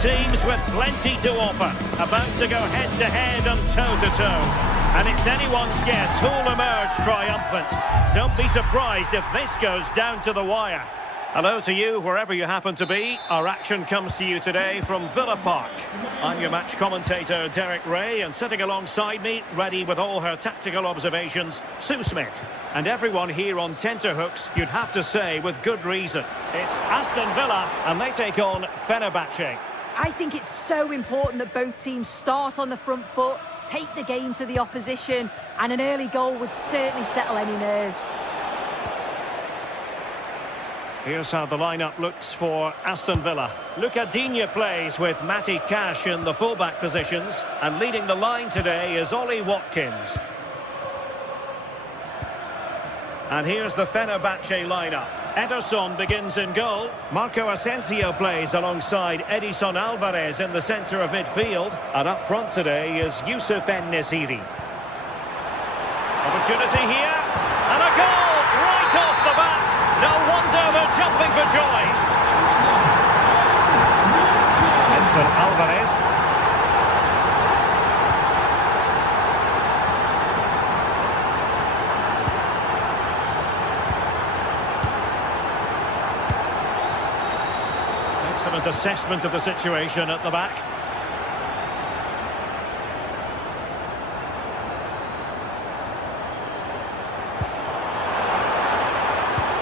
teams with plenty to offer, about to go head-to-head and toe-to-toe. And it's anyone's guess who'll emerge triumphant. Don't be surprised if this goes down to the wire. Hello to you, wherever you happen to be. Our action comes to you today from Villa Park. I'm your match commentator, Derek Ray, and sitting alongside me, ready with all her tactical observations, Sue Smith. And everyone here on tenterhooks, you'd have to say, with good reason. It's Aston Villa, and they take on Fenerbahce. I think it's so important that both teams start on the front foot, take the game to the opposition, and an early goal would certainly settle any nerves. Here's how the lineup looks for Aston Villa. Luca Digne plays with Matty Cash in the fullback positions, and leading the line today is Ollie Watkins. And here's the Fenerbahce lineup. Ederson begins in goal. Marco Asensio plays alongside Edison Alvarez in the centre of midfield. And up front today is Youssef En-Nesyri. Opportunity here, and a goal right off the bat. No wonder they're jumping for joy. Edson Alvarez. Excellent assessment of the situation at the back.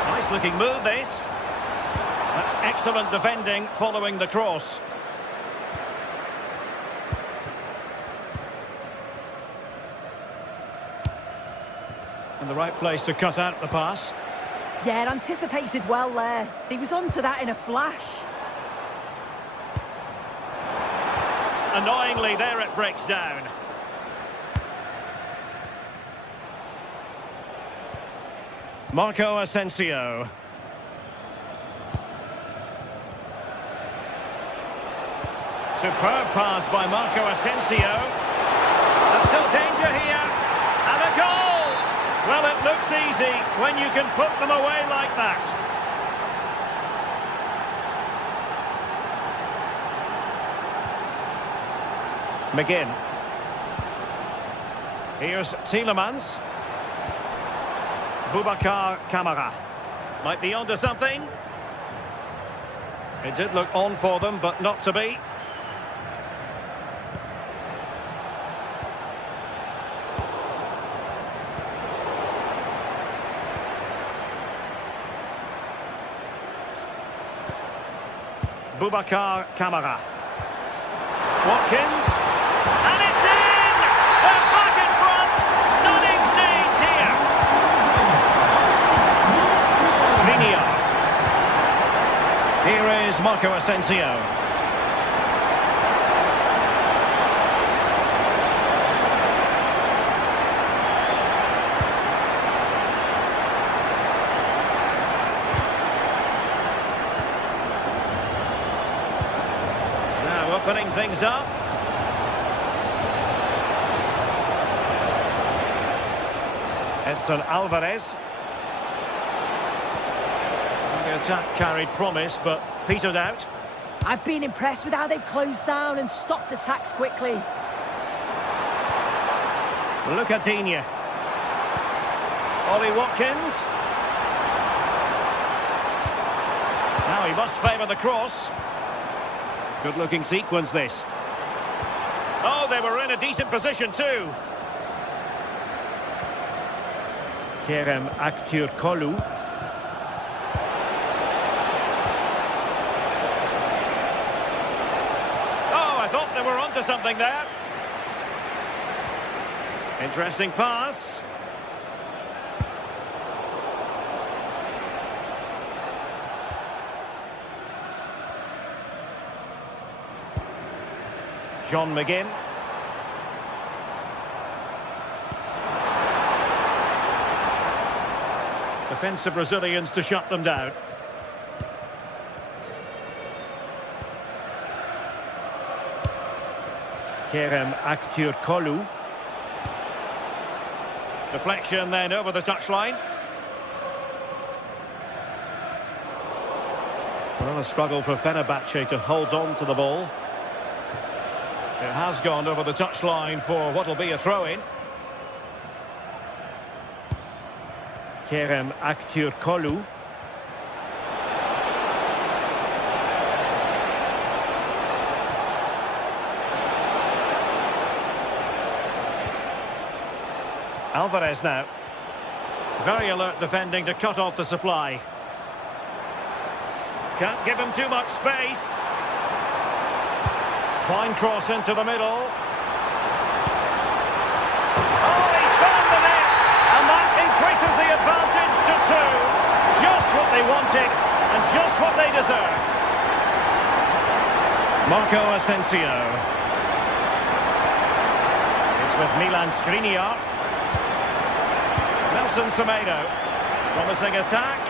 Nice looking move this. That's excellent defending following the cross. In the right place to cut out the pass. Yeah, anticipated well there. He was onto that in a flash. Annoyingly, there it breaks down. Marco Asensio. Superb pass by Marco Asensio. There's still danger here. And a goal! Well, it looks easy when you can put them away like that. McGinn. Here's Tielemans. Boubacar Kamara. Might be onto something. It did look on for them, but not to be. Boubacar Kamara. Watkins. And it's in! They're back in front! Stunning scenes here! Vinio. Here is Marco Asensio. Now opening things up. Edson Alvarez. The attack carried promise, but petered out. I've been impressed with how they've closed down and stopped attacks quickly. Luca Digne. Ollie Watkins. Now he must favour the cross. Good looking sequence this. Oh, they were in a decent position too. Kerem Aktürkoğlu. Oh, I thought they were onto something there. Interesting pass. John McGinn. Defensive Brazilians to shut them down. Kerem Aktürkoğlu. Deflection then over the touchline. Well, a struggle for Fenerbahce to hold on to the ball. It has gone over the touchline for what will be a throw-in. Kerem Aktürkoğlu. Alvarez now. Very alert defending to cut off the supply. Can't give him too much space. Fine cross into the middle. Oh, he's found the net! And that increases the advantage to 2. Just what they wanted and just what they deserve. Marco Asensio. It's with Milan Skriniar. Nelson Semedo. Promising attack.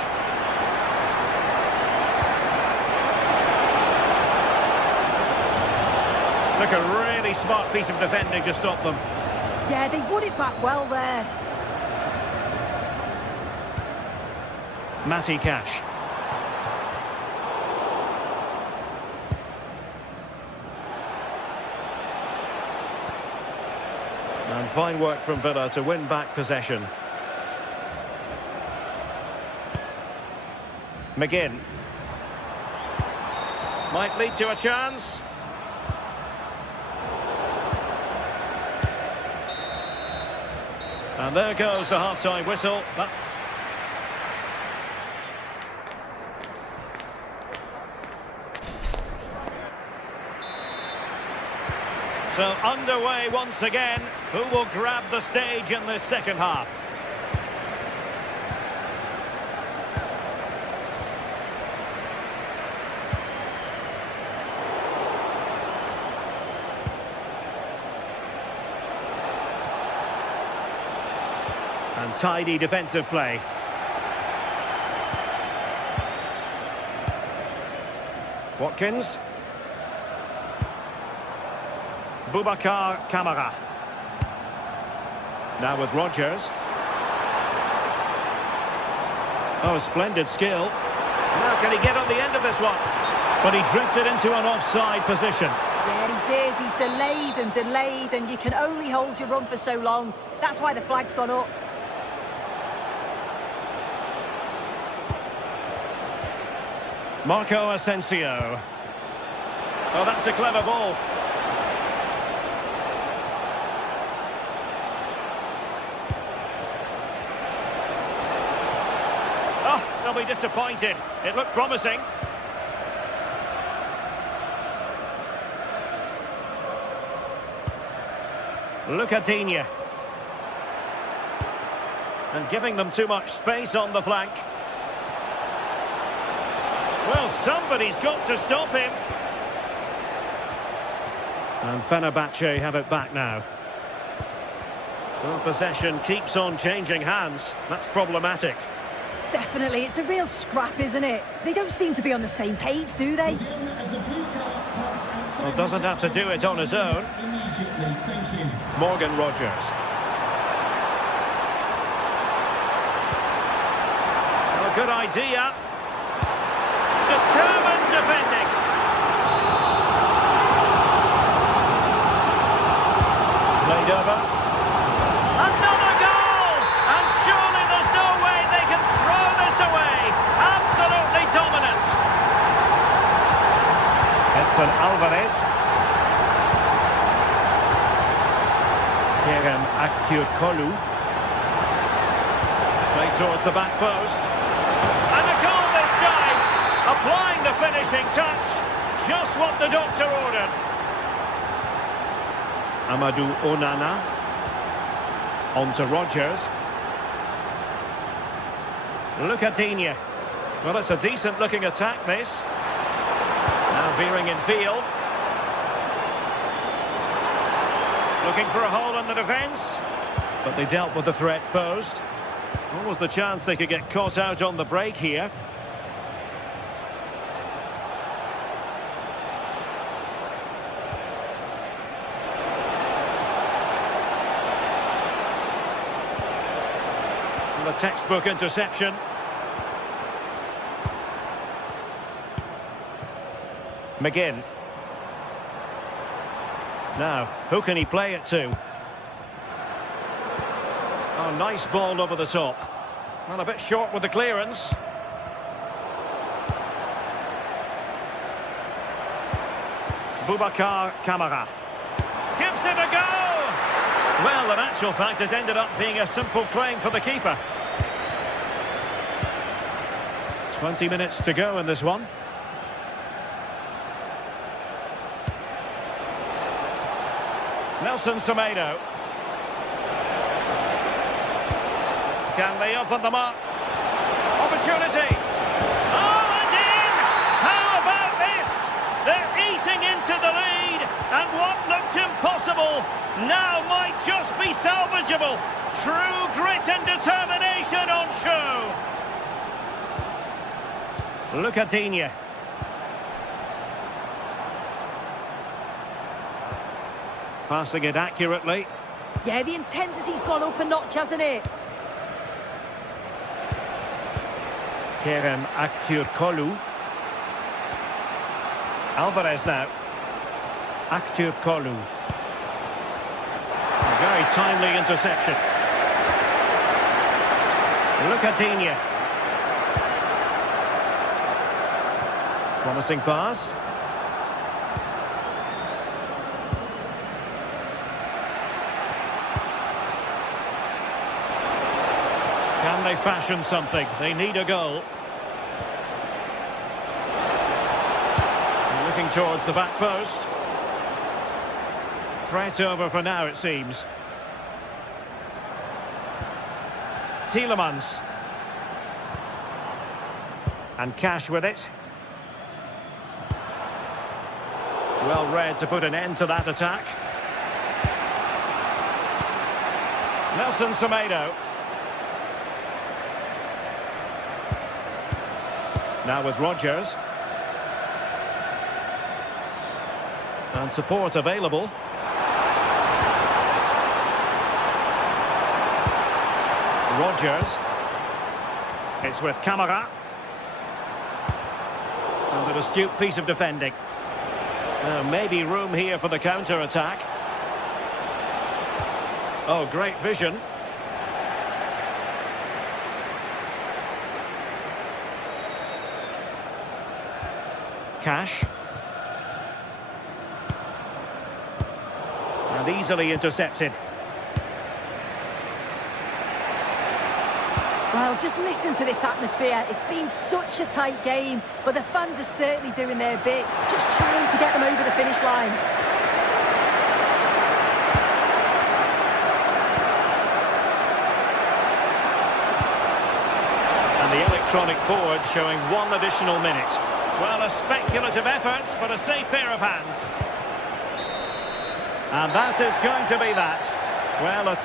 Took a really smart piece of defending to stop them. Yeah, they won it back well there. Matty Cash. And fine work from Villa to win back possession. McGinn. Might lead to a chance. And there goes the half-time whistle. So underway once again. Who will grab the stage in this second half? And tidy defensive play. Watkins. Boubacar Kamara. Now with Rodgers. Oh, splendid skill. Now can he get on the end of this one? But he drifted into an offside position. Yeah, he did. He's delayed, and you can only hold your run for so long. That's why the flag's gone up. Marco Asensio. Oh, that's a clever ball. Oh, they'll be disappointed. It looked promising. Lucadinha. And giving them too much space on the flank. Well, somebody's got to stop him. And Fenerbahce have it back now. Well, possession keeps on changing hands. That's problematic. Definitely, it's a real scrap, isn't it? They don't seem to be on the same page, do they? Well, doesn't have to do it on his own. Morgan Rodgers. Well, good idea. Determined defending. Played over. Another goal! And surely there's no way they can throw this away. Absolutely dominant. Edson Alvarez. Kerem Aktürkoğlu. Played towards the back post. And a goal this time. Applying the finishing touch. Just what the doctor ordered. Amadou Onana. On to Rodgers. Lucadinha. Well, it's a decent-looking attack, this. Now veering in field. Looking for a hole in the defence. But they dealt with the threat posed. What was the chance they could get caught out on the break here? The textbook interception. McGinn. Now, who can he play it to? Oh, nice ball over the top. Well, a bit short with the clearance. Boubacar Kamara gives it a go! Well, in actual fact, it ended up being a simple claim for the keeper. 20 minutes to go in this one. Nelson Semedo. Can they open them up? Opportunity! Oh, and in! How about this? They're eating into the lead, and what looked impossible now might just be salvageable. True grit and determination on show. Look at Digne. Passing it accurately. Yeah, the intensity's gone up a notch, hasn't it? Kerem Aktürkoğlu. Alvarez now. Aktürkoğlu. A very timely interception. Look at Digne. Promising pass. Can they fashion something? They need a goal. Looking towards the back post. Threat over for now, it seems. Tielemans. And Cash with it. Well read to put an end to that attack. Nelson Semedo. Now with Rodgers. And support available. Rodgers. It's with Kamara. And an astute piece of defending. Maybe room here for the counter-attack. Oh, great vision. Cash. And easily intercepted. Well, just listen to this atmosphere. It's been such a tight game, but the fans are certainly doing their bit, just trying to get them over the finish line. And the electronic board showing 1 additional minute. Well, a speculative effort, but a safe pair of hands. And that is going to be that. Well, a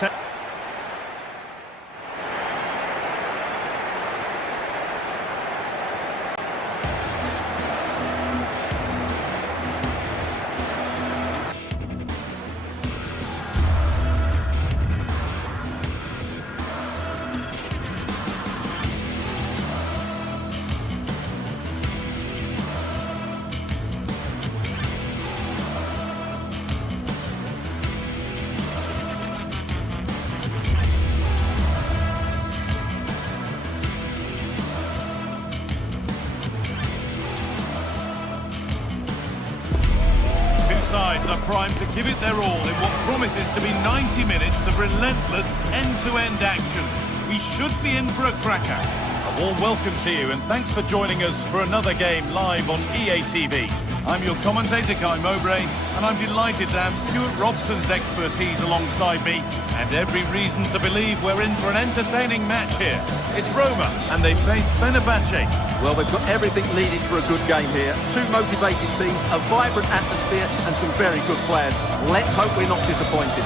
sides are primed to give it their all in what promises to be 90 minutes of relentless end-to-end action. We should be in for a cracker. A warm welcome to you and thanks for joining us for another game live on EA TV. I'm your commentator, Guy Mowbray, and I'm delighted to have Stuart Robson's expertise alongside me and every reason to believe we're in for an entertaining match here. It's Roma and they face Fenerbahce. Well, they've got everything needed for a good game here. Two motivated teams, a vibrant atmosphere and some very good players. Let's hope we're not disappointed.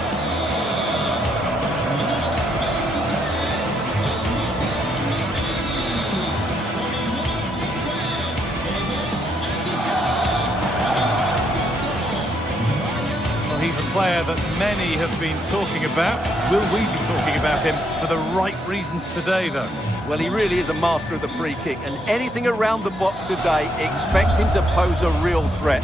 Well, he's a player that many have been talking about. Will we be talking about him for the right reasons today, though? Well, he really is a master of the free kick, and anything around the box today, expect him to pose a real threat.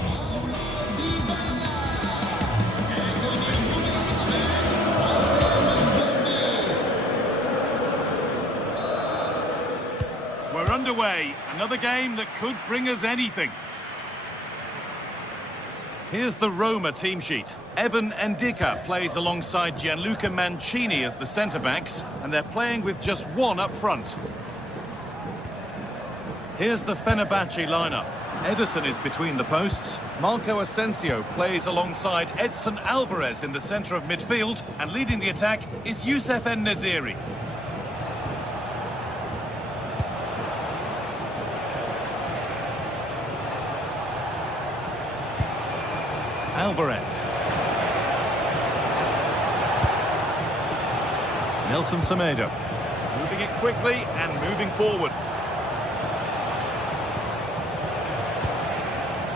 underway. Another game that could bring us anything. Here's the Roma team sheet. Evan Ndika plays alongside Gianluca Mancini as the centre-backs, and they're playing with just one up front. Here's the Fenerbahce lineup. Ederson is between the posts. Marco Asensio plays alongside Edson Alvarez in the centre of midfield, and leading the attack is Youssef En-Nesyri. Alvarez. Nelson Semedo. Moving it quickly and moving forward.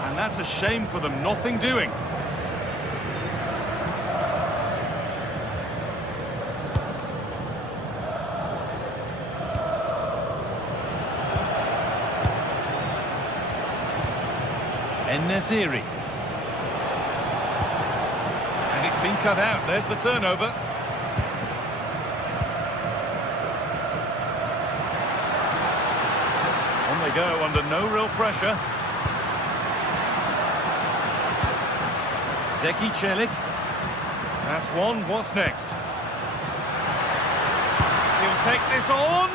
And that's a shame for them, nothing doing. En-Nesyri. And it's been cut out, there's the turnover. On they go, under no real pressure. Zeki Celik. That's one. What's next? He'll take this on.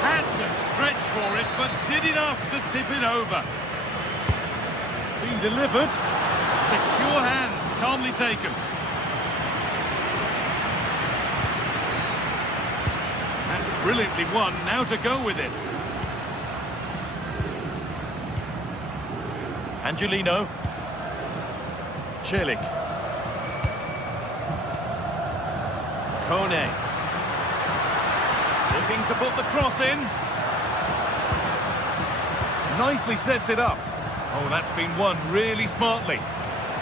Had to stretch for it, but did enough to tip it over. It's been delivered. Secure hands, calmly taken. That's brilliantly won. Now to go with it. Angelino. Celik. Kone. Looking to put the cross in. Nicely sets it up. Oh, that's been won really smartly.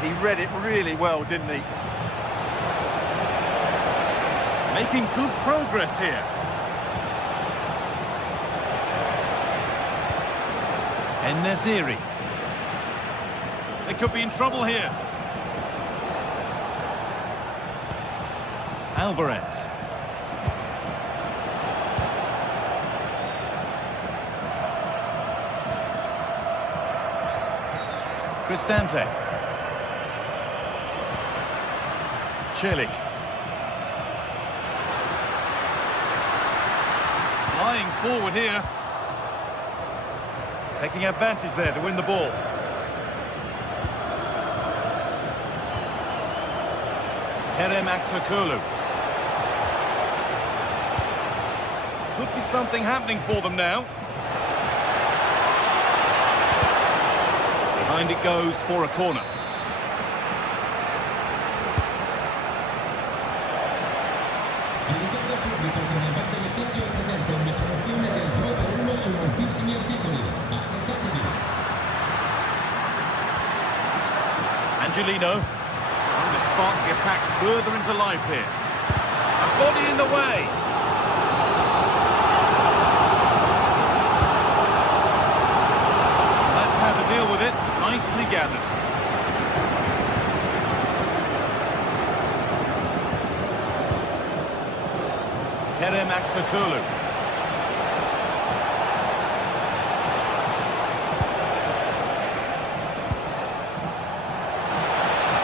He read it really well, didn't he? Making good progress here. En-Nesyri. They could be in trouble here. Alvarez. Cristante. Celik. Flying forward here. Taking advantage there to win the ball. Kerem Aktürkoğlu. Could be something happening for them now. Behind it goes for a corner. Si ricorda al pubblico che nel batte allo stadio è presente una promozione del 2x1 su moltissimi articoli. Accordatevi. Angelino. Trying to spark the attack further into life here. A body in the way. That's how to deal with it. Nicely gathered. Kerem Aktürkoğlu.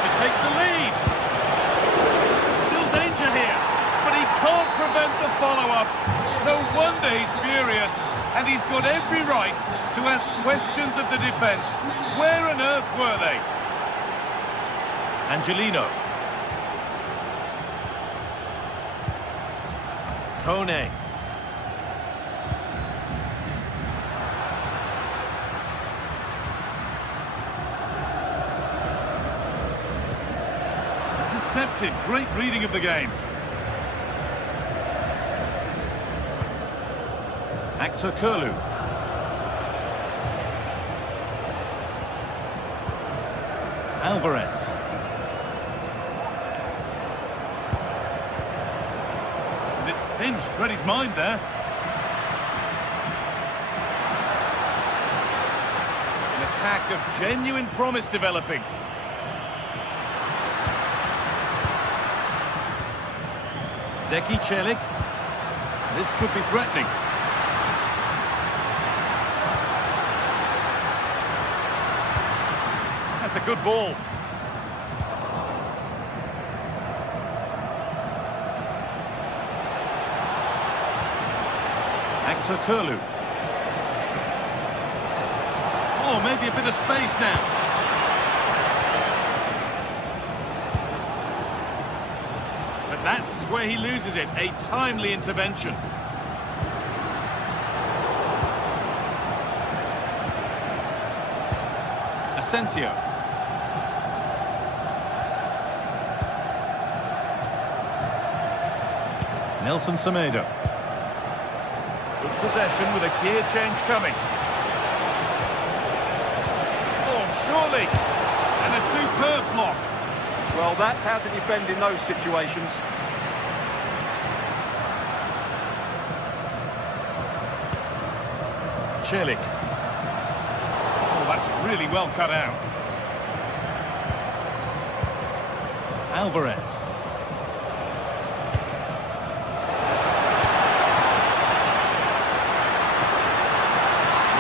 To take the lead. Still danger here, but he can't prevent the follow-up. No wonder he's furious, and he's got every right to ask questions of the defence. Where on earth were they? Angelino. Kone. Intercepted. Great reading of the game. Aktürkoğlu. Alvarez. And it's pinched, read his mind there. An attack of genuine promise developing. Zeki Celik. This could be threatening. That's a good ball. Actor Kurlu. Oh, maybe a bit of space now. But that's where he loses it. A timely intervention. Asensio. Nelson Semedo. Good possession with a gear change coming. Oh, surely. And a superb block. Well, that's how to defend in those situations. Celik. Oh, that's really well cut out. Alvarez.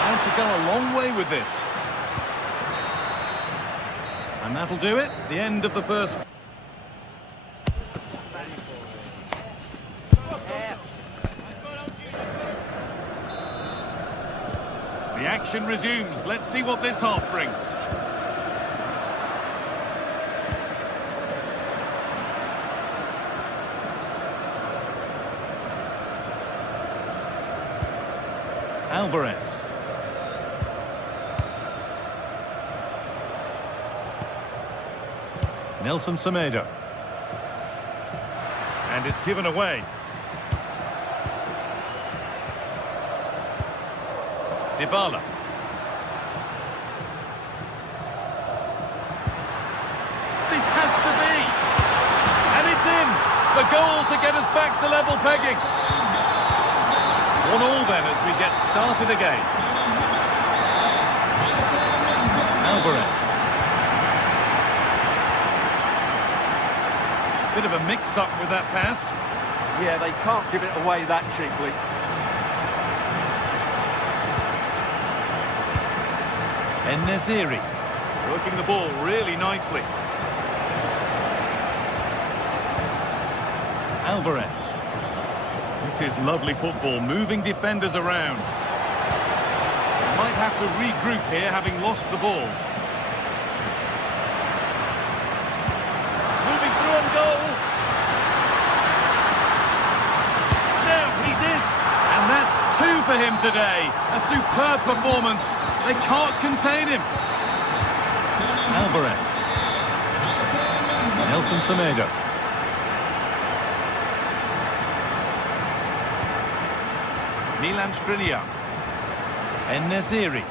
Now to go a long way with this. And that'll do it. The end of the first. The action resumes. Let's see what this half brings. Alvarez. Nelson Semedo. And it's given away. Dybala. This has to be. And it's in. The goal to get us back to level pegging. 1-1 then as we get started again. Alvarez. Bit of a mix-up with that pass. Yeah, they can't give it away that cheaply. En-Nesyri. Working the ball really nicely. Alvarez. This is lovely football, moving defenders around. Might have to regroup here, having lost the ball. Moving through on goal. Now he's in. And that's 2 for him today. A superb performance. They can't contain him. Alvarez. Nelson Semedo. Milan Skriniar. En-Nesyri.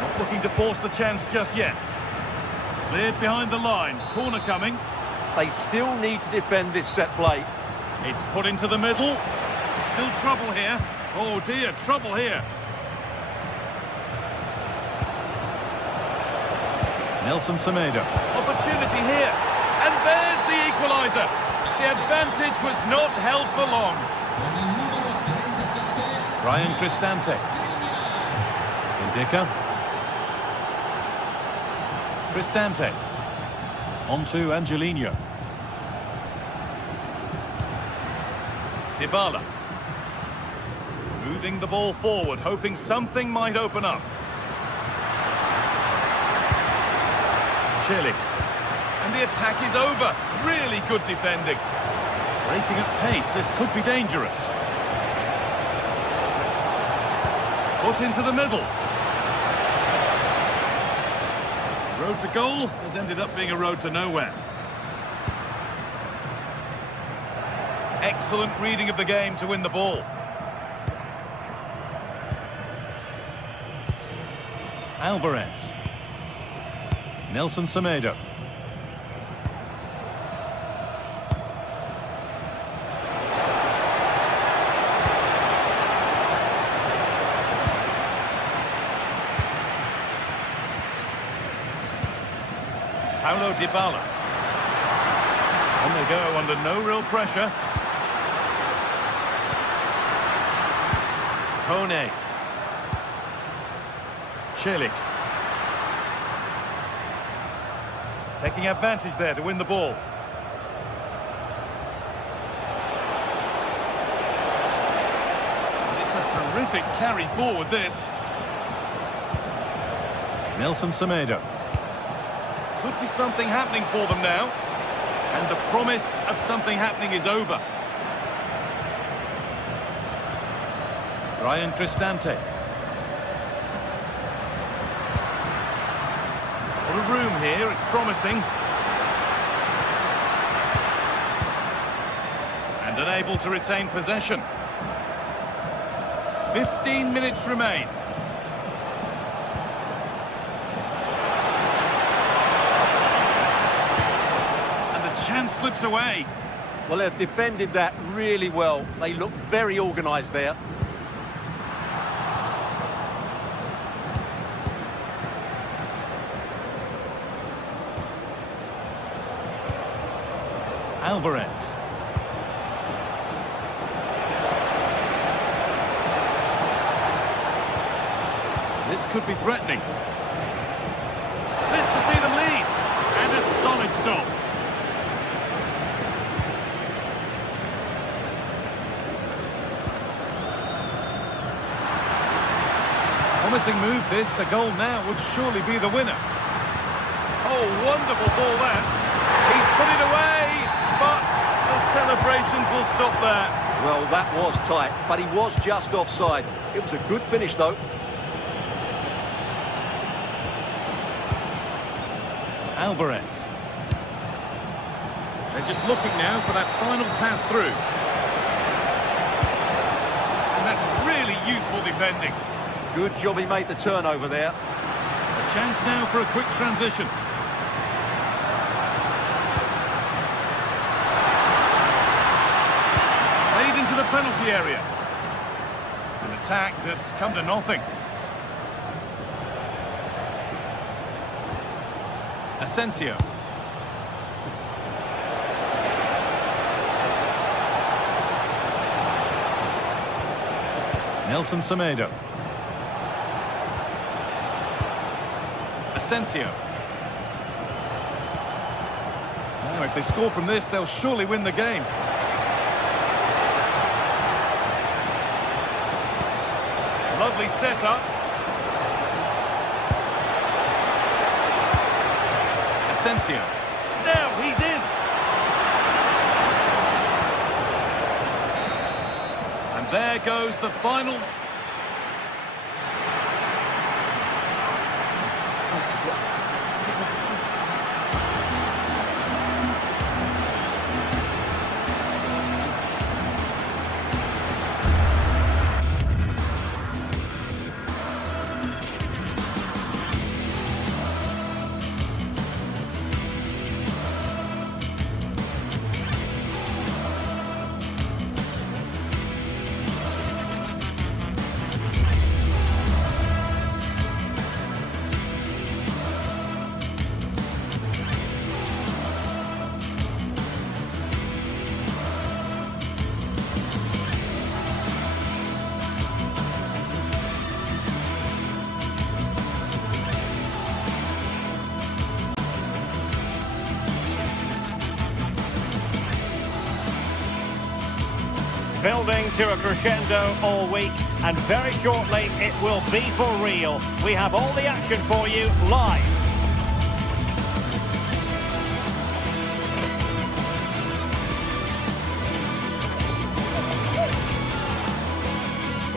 Not looking to force the chance just yet. Cleared behind the line. Corner coming. They still need to defend this set play. It's put into the middle. Still trouble here. Oh dear, trouble here. Nelson Semedo. Opportunity here. And there's the equaliser. The advantage was not held for long. Brian Cristante. Indica. Cristante. On to Angelino. Dybala. Moving the ball forward, hoping something might open up. Celik. And the attack is over. Really good defending. Breaking at pace, this could be dangerous. Put into the middle. Road to goal has ended up being a road to nowhere. Excellent reading of the game to win the ball. Alvarez. Nelson Semedo. Paulo Dybala. On they go under no real pressure. Kone. Celik. Taking advantage there to win the ball. It's a terrific carry forward, this. Nelson Semedo. Could be something happening for them now. And the promise of something happening is over. Ryan Cristante. What a room here, it's promising. And unable to retain possession. 15 minutes remain. And the chance slips away. Well, they've defended that really well. They look very organised there. Alvarez. This could be threatening. This to see them lead. And a solid stop. Promising move this. A goal now would surely be the winner. Oh, wonderful ball there. He's put it away. But the celebrations will stop there. Well, that was tight, but he was just offside. It was a good finish, though. Alvarez. They're just looking now for that final pass through. And that's really useful defending. Good job he made the turnover there. A chance now for a quick transition. Into the penalty area. An attack that's come to nothing. Asensio. Nelson Semedo. Asensio. Now, if they score from this, they'll surely win the game. Lovely setup. Asensio. Now he's in. And there goes the final. Building to a crescendo all week, and very shortly it will be for real. We have all the action for you live.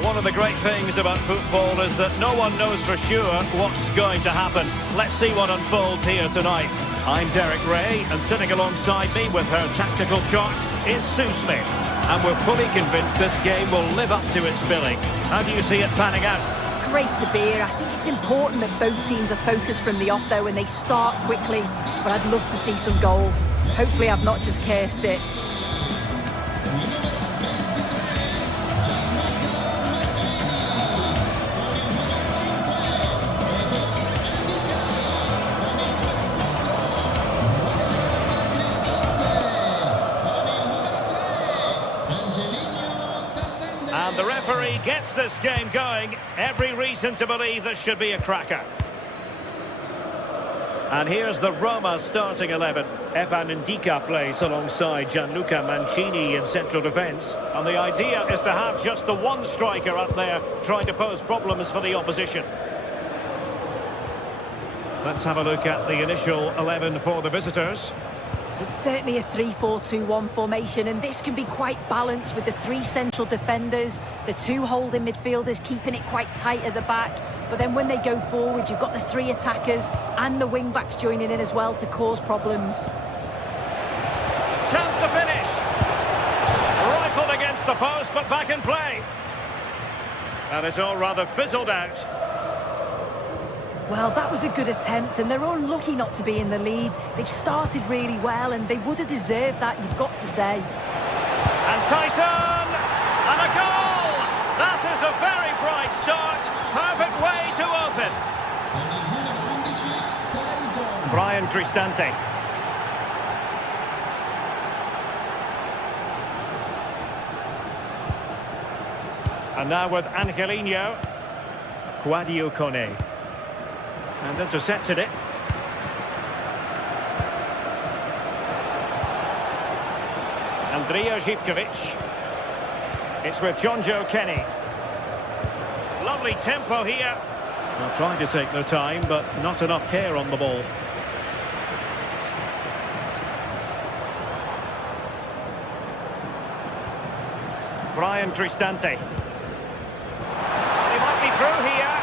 One of the great things about football is that no one knows for sure what's going to happen. Let's see what unfolds here tonight. I'm Derek Ray, and sitting alongside me with her tactical chart is Sue Smith. And we're fully convinced this game will live up to its billing. How do you see it panning out? It's great to be here. I think it's important that both teams are focused from the off, though, and they start quickly. But I'd love to see some goals. Hopefully I've not just cursed it. And the referee referee gets this game going. Every reason to believe this should be a cracker. And here's the Roma starting 11. Evan Ndika plays alongside Gianluca Mancini in central defence. And the idea is to have just the one striker up there trying to pose problems for the opposition. Let's have a look at the initial 11 for the visitors. It's certainly a 3-4-2-1 formation, and this can be quite balanced with the three central defenders, the two holding midfielders keeping it quite tight at the back. But then when they go forward, you've got the three attackers and the wing-backs joining in as well to cause problems. Chance to finish. Rifled against the post, but back in play. And it's all rather fizzled out. Well, that was a good attempt, and they're unlucky not to be in the lead. They've started really well, and they would have deserved that, you've got to say. And Tyson! And a goal! That is a very bright start. Perfect way to open. Brian Cristante. And now with Angelino. Quadio Kone. And intercepted it. Andrea Zivkovic. It's with John Joe Kenny. Lovely tempo here. They're trying to take their time, but not enough care on the ball. Brian Cristante. He might be through here.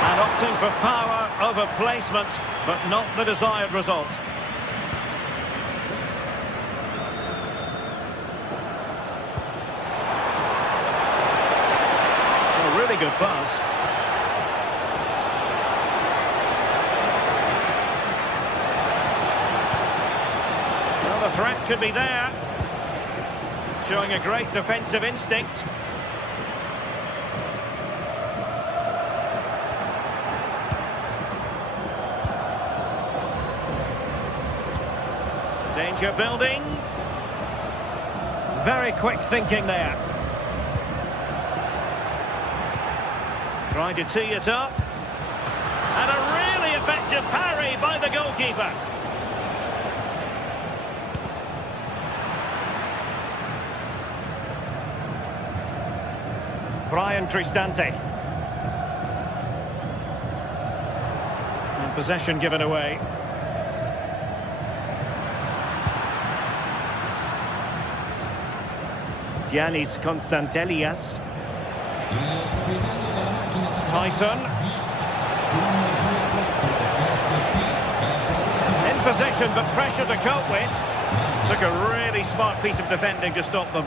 And opting for power over placement, but not the desired result. A really good pass. Well, the threat could be there. Showing a great defensive instinct. Danger building. Very quick thinking there. Trying to tee it up. And a really effective parry by the goalkeeper. Brian Cristante. And possession given away. Giannis Constantelias. Tyson. In possession, but pressure to cope with. Took a really smart piece of defending to stop them.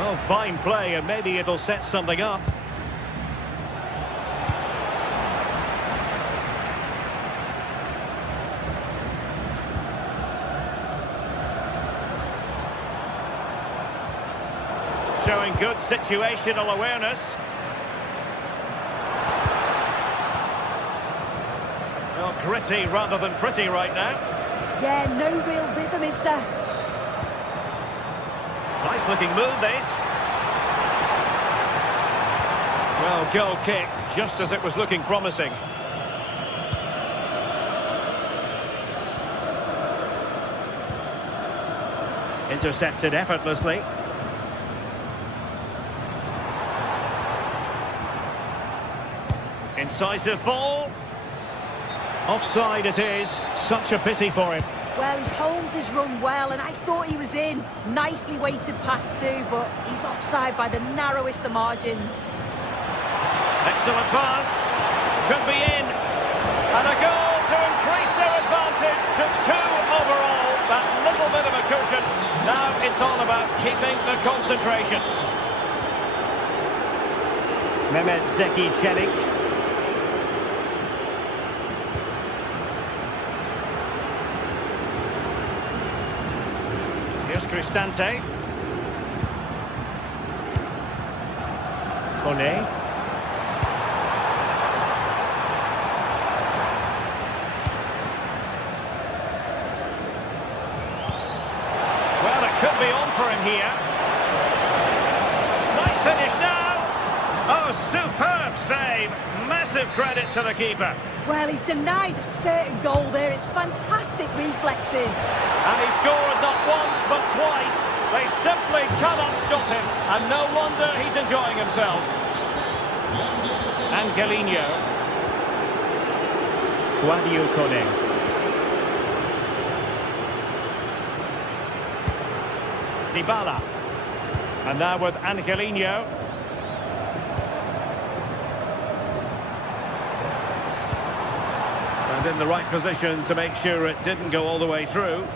Oh, fine play, and maybe it'll set something up. Showing good situational awareness. Well, gritty rather than pretty right now. Yeah, no real rhythm, is there? Nice looking move, this. Well, goal kick, just as it was looking promising. Intercepted effortlessly. Incisive ball. Offside it is. Such a pity for him. Well, he holds his run well, and I thought he was in. Nicely weighted pass too, but he's offside by the narrowest of margins. Excellent pass. Could be in. And a goal to increase their advantage to 2 overall. That little bit of a cushion. Now it's all about keeping the concentration. Mehmet Zeki Çelik. Here's Cristante. Kone. Could be on for him here. Might finish now. Oh, superb save. Massive credit to the keeper. Well, he's denied a certain goal there. It's fantastic reflexes. And he scored not once, but twice. They simply cannot stop him. And no wonder he's enjoying himself. Angelino. Guadio Kone. Dybala. And now with Angelino. And in the right position to make sure it didn't go all the way through.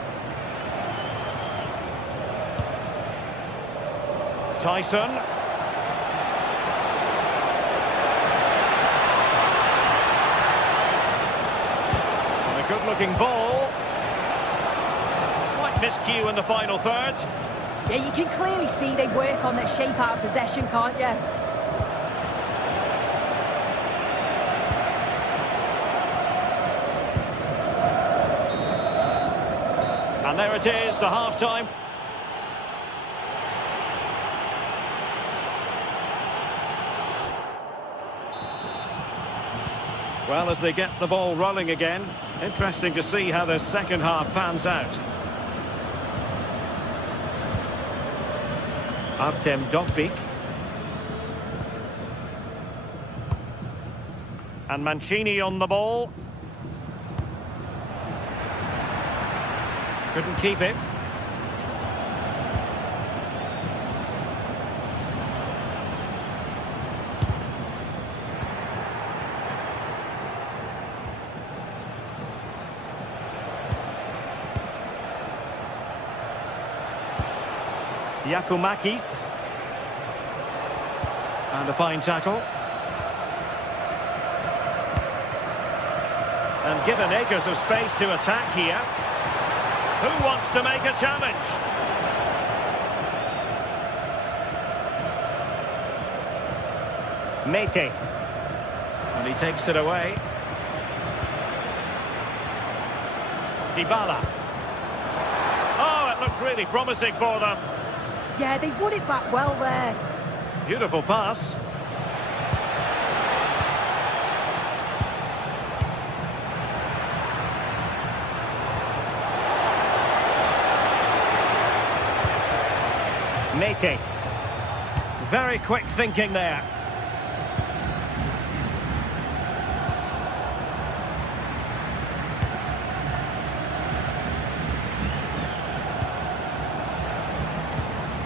Tyson. And a good-looking ball. Slight miscue in the final third. Yeah, you can clearly see they work on their shape out of possession, can't you? And there it is, the half-time. Well, as they get the ball rolling again, interesting to see how the second half pans out. Artem Dovbyk. And Mancini on the ball. Couldn't keep it. Giacomakis. And a fine tackle. And given acres of space to attack here. Who wants to make a challenge? Mete. And he takes it away. Dybala. Oh, it looked really promising for them. Yeah, they won it back well there. Beautiful pass. Mete. Very quick thinking there.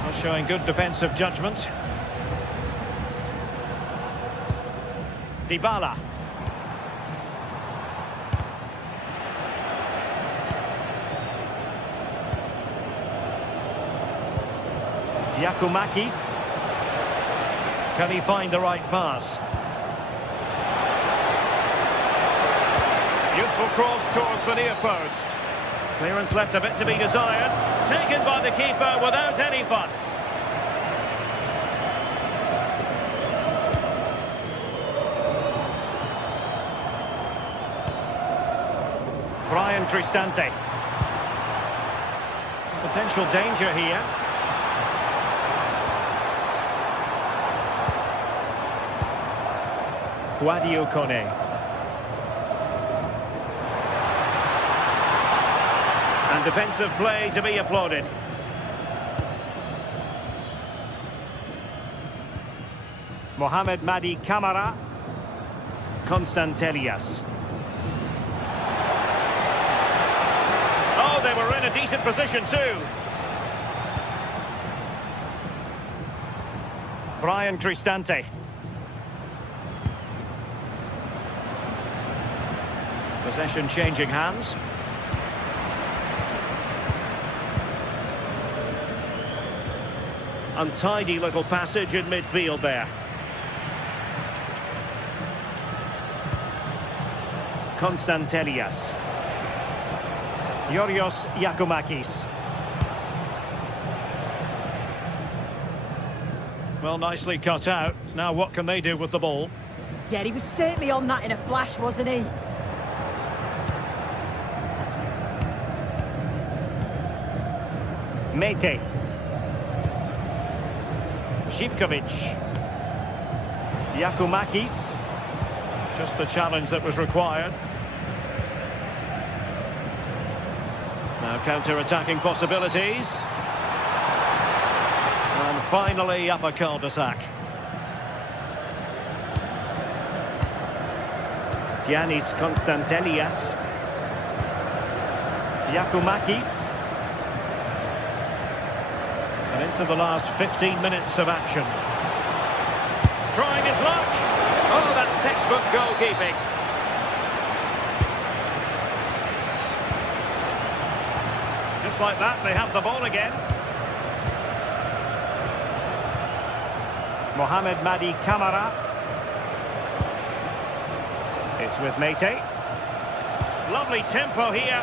Well, showing good defensive judgment. Dybala. Giacomakis. Can he find the right pass? Useful cross towards the near post. Clearance left a bit to be desired. Taken by the keeper without any fuss. Brian Cristante. Potential danger here. Guadio Kone. And defensive play to be applauded. Mohamed Madi Camara. Constantelias. Oh, they were in a decent position too. Brian Cristante. Possession changing hands. Untidy little passage in midfield there. Constantelias. Yorios Giacomakis. Well, nicely cut out. Now what can they do with the ball? Yeah, he was certainly on that in a flash, wasn't he? Mete. Zivkovic. Giacomakis. Just the challenge that was required. Now counter-attacking possibilities. And finally up a cul-de-sac. Giannis Konstantelias. Giacomakis. And into the last 15 minutes of action. Trying his luck. Oh, that's textbook goalkeeping. Just like that, they have the ball again. Mohamed Madi Camara. It's with Mete. Lovely tempo here.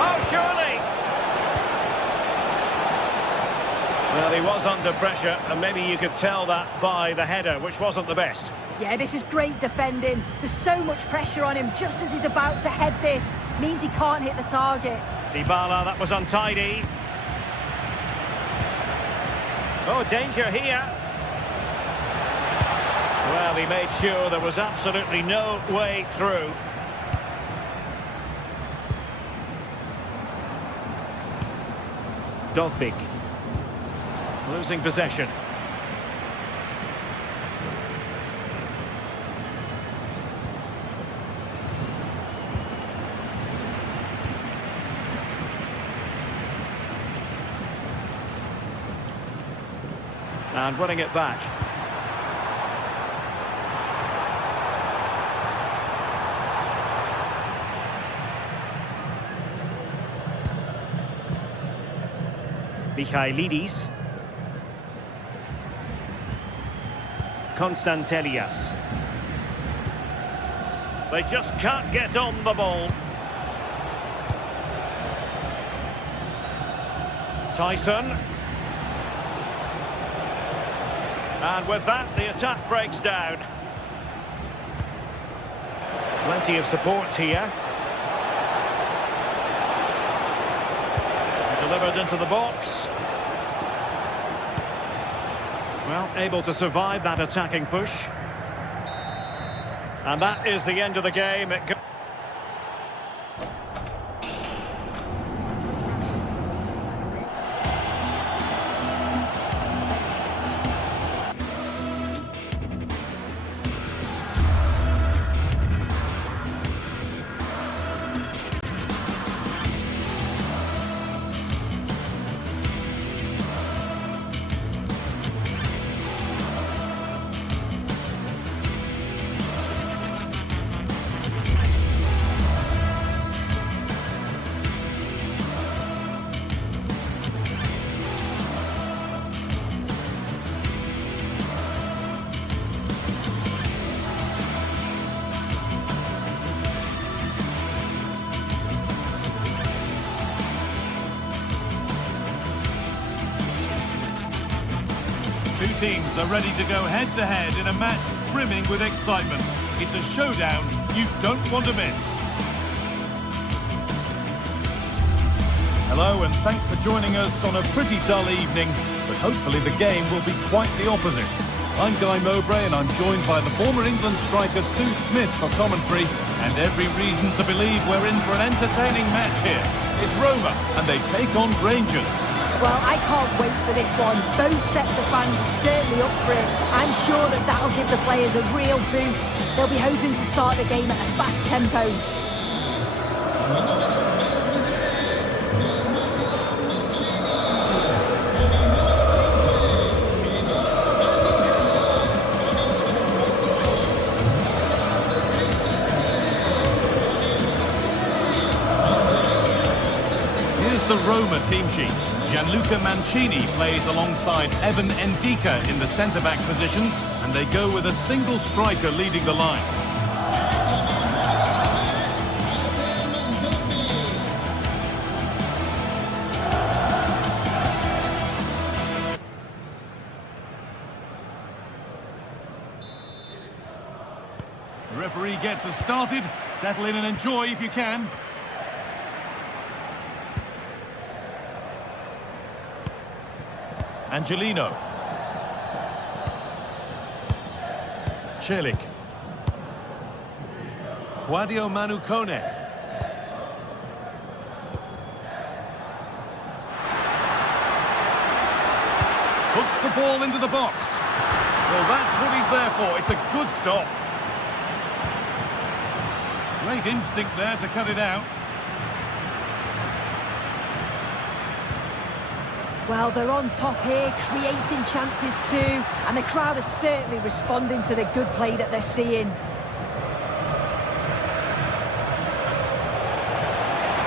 Oh, surely! Well, he was under pressure, and maybe you could tell that by the header, which wasn't the best. Yeah, this is great defending. There's so much pressure on him just as he's about to head this. Means he can't hit the target. Dybala, that was untidy. Oh, danger here. Well, he made sure there was absolutely no way through. Dovbik. Losing possession. And winning it back. Michailidis. Konstantelias. They just can't get on the ball. Tyson. And with that, the attack breaks down. Plenty of support here. Delivered into the box. Well, able to survive that attacking push. And that is the end of the game. Two teams are ready to go head-to-head in a match brimming with excitement. It's a showdown you don't want to miss. Hello and thanks for joining us on a pretty dull evening, but hopefully the game will be quite the opposite. I'm Guy Mowbray and I'm joined by the former England striker Sue Smith for commentary, and every reason to believe we're in for an entertaining match here. It's Roma and they take on Rangers. Well, I can't wait for this one. Both sets of fans are certainly up for it. I'm sure that that'll give the players a real boost. They'll be hoping to start the game at a fast tempo. Here's the Roma team sheet. Gianluca Mancini plays alongside Evan Ndika in the centre-back positions, and they go with a single striker leading the line. The referee gets us started. Settle in and enjoy if you can. Angelino. Celik. Quadio Manukone. Puts the ball into the box. Well, that's what he's there for. It's a good stop. Great instinct there to cut it out. Well, they're on top here, creating chances too, and the crowd are certainly responding to the good play that they're seeing.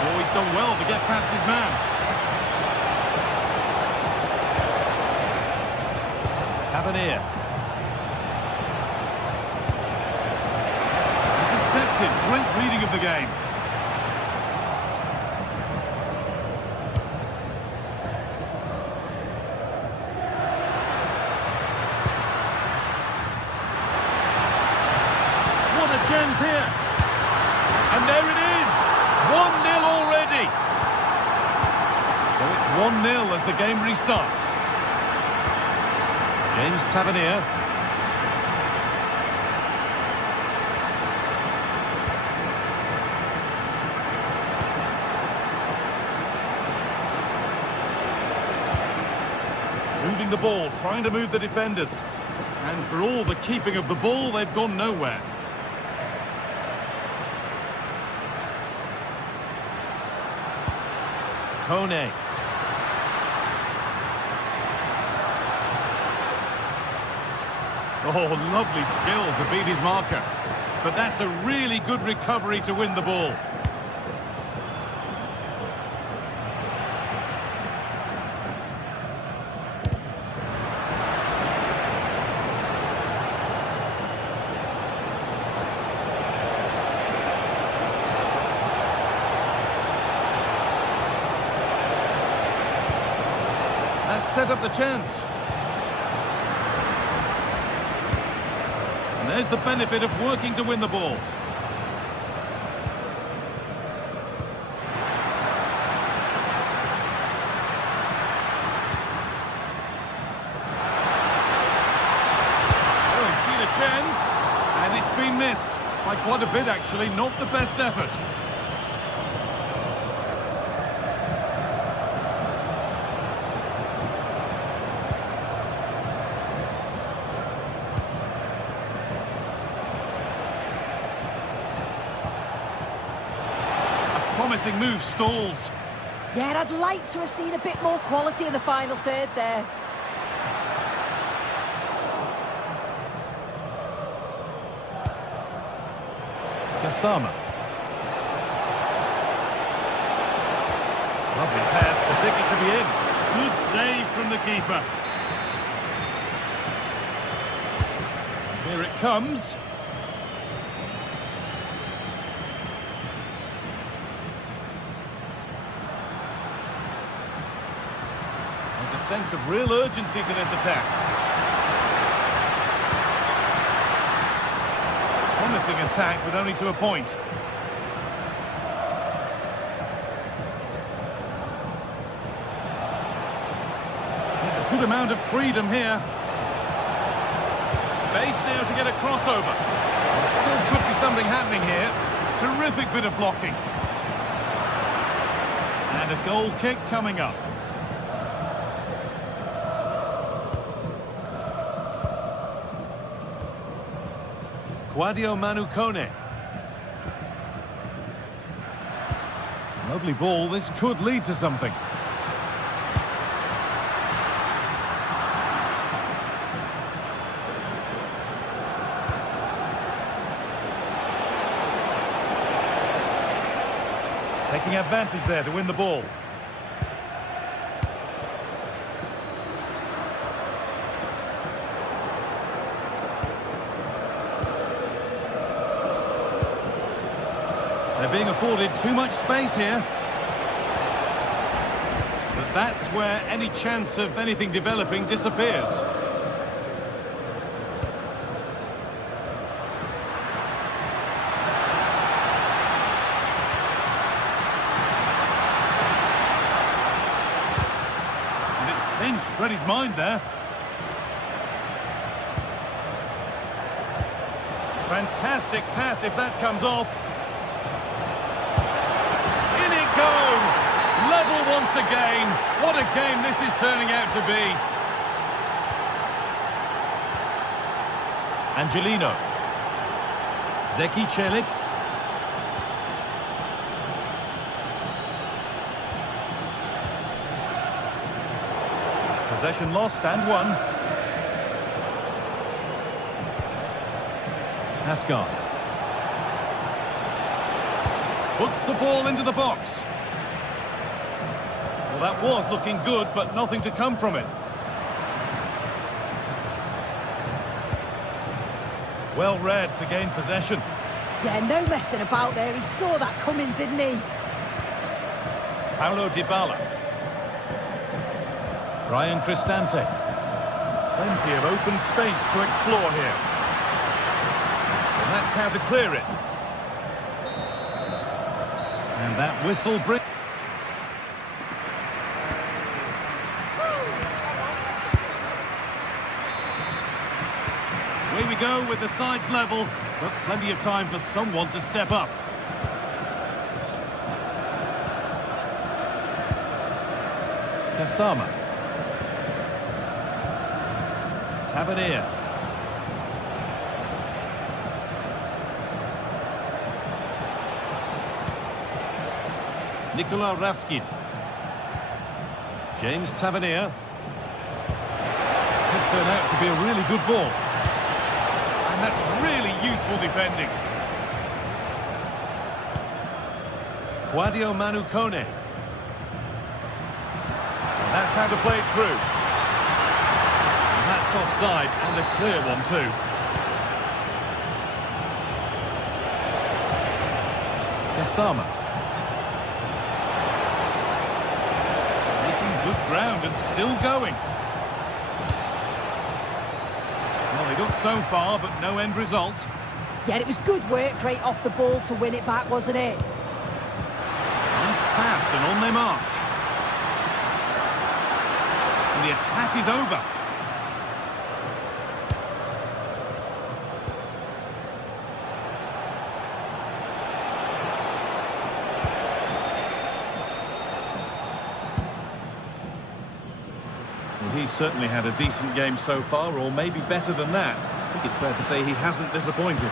Oh, he's done well to get past his man. Tavernier. Intercepted. Great reading of the game. Chance here, and there it is, 1-0 already. So it's 1-0 as the game restarts. James Tavernier. Moving the ball, trying to move the defenders, and for all the keeping of the ball, they've gone nowhere. Kone. Oh, lovely skill to beat his marker. But that's a really good recovery to win the ball. Set up the chance. And there's the benefit of working to win the ball. Oh, he's seen a chance, and it's been missed. By quite a bit, actually. Not the best effort. Promising move stalls. Yeah, I'd like to have seen a bit more quality in the final third there. Kasama. Lovely pass, the ticket to be in. Good save from the keeper. Here it comes. There's a sense of real urgency to this attack. Promising attack, but only to a point. There's a good amount of freedom here. Space now to get a crossover. There still could be something happening here. Terrific bit of blocking. And a goal kick coming up. Quadio Manukone. Lovely ball, this could lead to something. Taking advantage there to win the ball. They're being afforded too much space here. But that's where any chance of anything developing disappears. And it's James read his mind there. Fantastic pass if that comes off. In it goes! Level once again. What a game this is turning out to be. Angelino. Zeki Celik. Possession lost and won. Asgard. Puts the ball into the box. Well, that was looking good, but nothing to come from it. Well read to gain possession. Yeah, no messing about there. He saw that coming, didn't he? Paulo Dybala. Ryan Cristante. Plenty of open space to explore here. And that's how to clear it. And that whistle brings... Away we go with the sides level, but plenty of time for someone to step up. Kasama. Tavernier. Nikola Ravskin. James Tavernier. Could turn out to be a really good ball. And that's really useful defending. Quadio Manu Kone. That's how to play it through. And that's offside, and a clear one too. Kasama. Making good ground and still going. Well, they got so far, but no end result. Yeah, it was good work right off the ball to win it back, wasn't it? Nice pass, and on they march. The attack is over. Well, he's certainly had a decent game so far, or maybe better than that. I think it's fair to say he hasn't disappointed.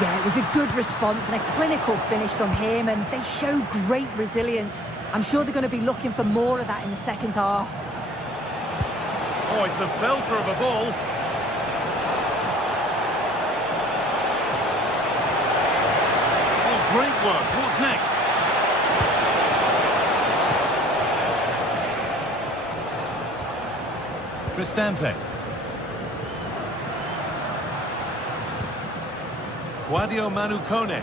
Yeah, it was a good response and a clinical finish from him, and they show great resilience. I'm sure they're going to be looking for more of that in the second half. Oh, it's a belter of a ball. Oh, great work. What's next? Cristante. Quadio Manu Kone.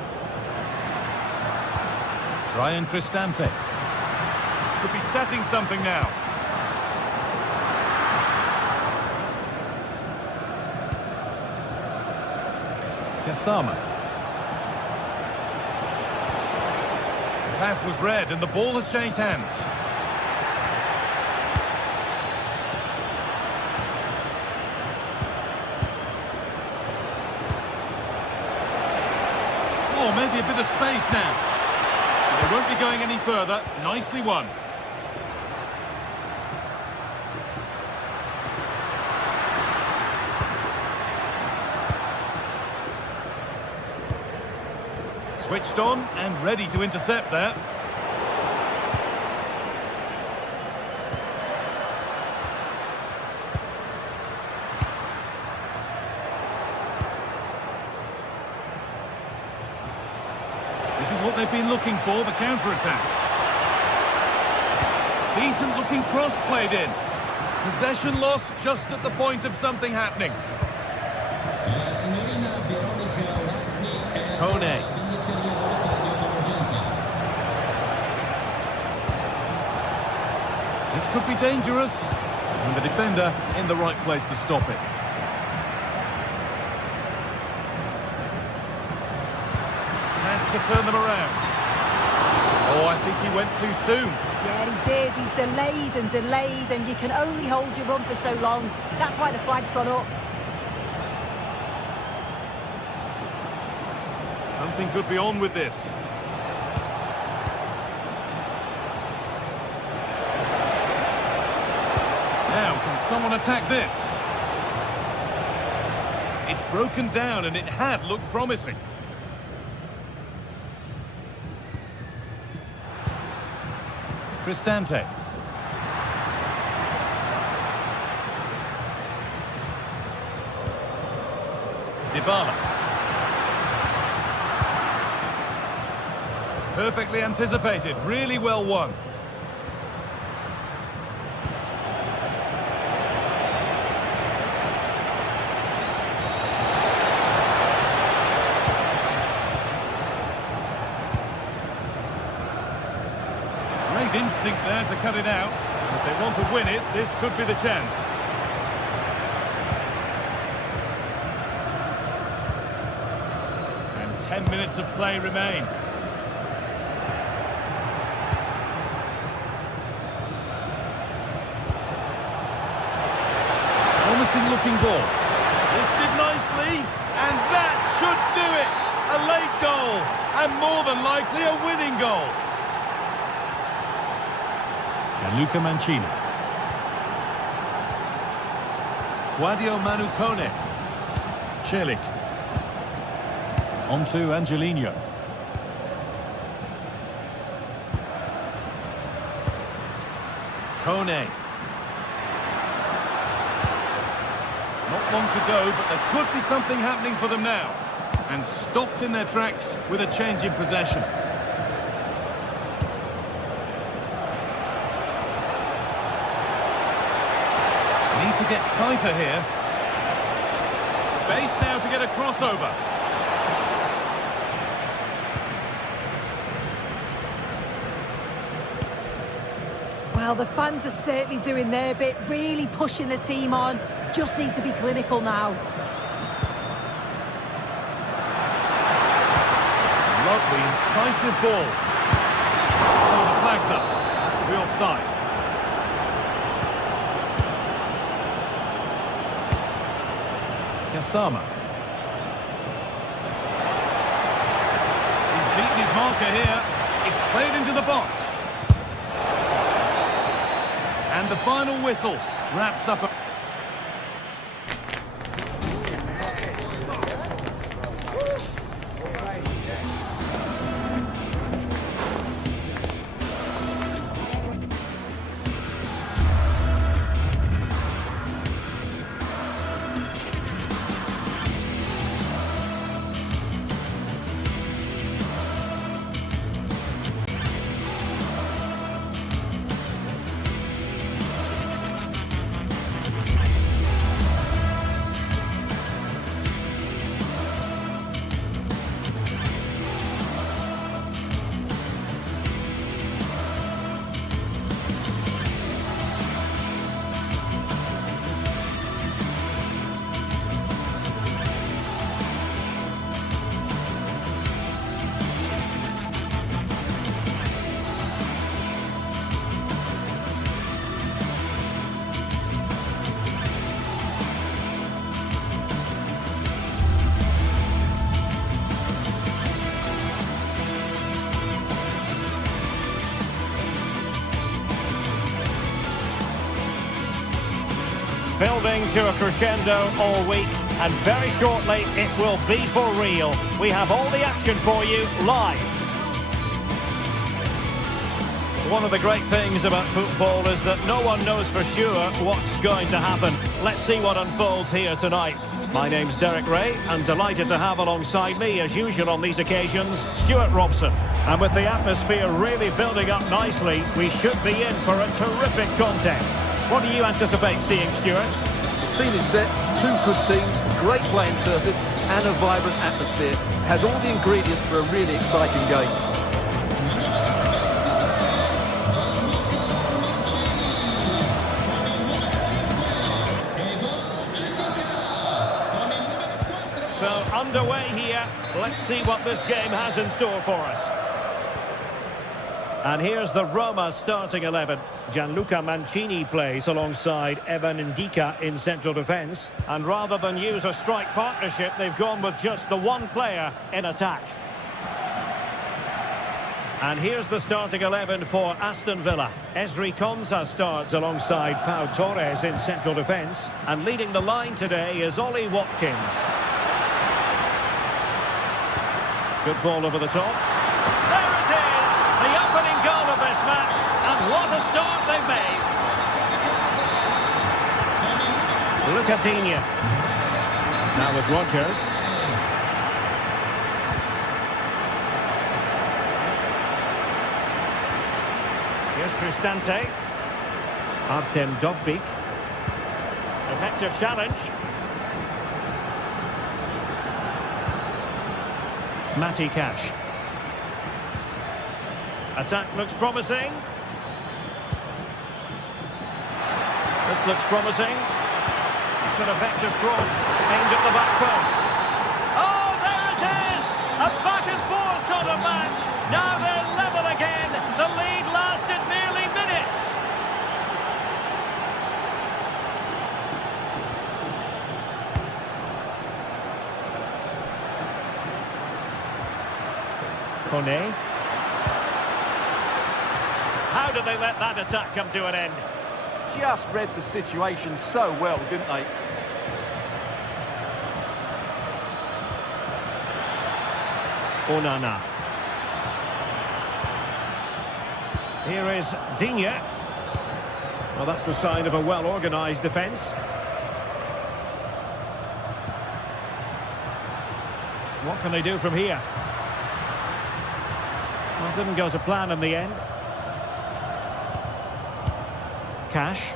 Ryan Cristante. Could be setting something now. Kasama. The pass was read and the ball has changed hands. Oh, maybe a bit of space now. They won't be going any further. Nicely won. Switched on and ready to intercept there. This is what they've been looking for, the counter-attack. Decent looking cross played in. Possession lost just at the point of something happening. Kone. This could be dangerous, and the defender in the right place to stop it. Has to turn them around. Oh, I think he went too soon. Yeah, he did. He's delayed, and you can only hold your run for so long. That's why the flag's gone up. Something could be on with this. Now, can someone attack this? It's broken down, and it had looked promising. Cristante. Dybala. Perfectly anticipated, really well won. Great instinct there to cut it out. If they want to win it, this could be the chance. And 10 minutes of play remain. Promising looking ball. Lifted nicely, and that should do it! A late goal, and more than likely a winning goal. Luca Mancini. Guadio Manucone. Celik. On to Angelino. Kone. Not long to go, but there could be something happening for them now. And stopped in their tracks with a change in possession. Need to get tighter here. Space now to get a crossover. Well, the fans are certainly doing their bit, really pushing the team on. Just need to be clinical now. Lovely, incisive ball. Oh, the flag's up. To be offside. Kasama. He's beaten his marker here. It's played into the box. And the final whistle wraps up a... Building to a crescendo all week, and very shortly it will be for real. We have all the action for you live. One of the great things about football is that no one knows for sure what's going to happen. Let's see what unfolds here tonight. My name's Derek Ray, and delighted to have alongside me, as usual on these occasions, Stuart Robson. And with the atmosphere really building up nicely, we should be in for a terrific contest. What do you anticipate seeing, Stuart? The scene is set, two good teams, great playing surface and a vibrant atmosphere. It has all the ingredients for a really exciting game. So underway here, let's see what this game has in store for us. And here's the Roma starting 11. Gianluca Mancini plays alongside Evan Ndika in central defence. And rather than use a strike partnership, they've gone with just the one player in attack. And here's the starting 11 for Aston Villa. Ezri Konsa starts alongside Pau Torres in central defence. And leading the line today is Ollie Watkins. Good ball over the top. There it is! The opening goal of this match. And what a start they've made. Look at Digne. Now with Rodgers. Here's Cristante. Artem Dovbyk. Effective challenge. Matty Cash. Attack looks promising. This looks promising. It's an effective cross aimed at the back post. Oh, there it is! A back and forth sort of match. Now they're level again. The lead lasted nearly minutes. Kone. How did they let that attack come to an end? Just read the situation so well, didn't they? Onana. Here is Digne. Well, that's the sign of a well-organised defence. What can they do from here? Well, it didn't go to plan in the end. Cash.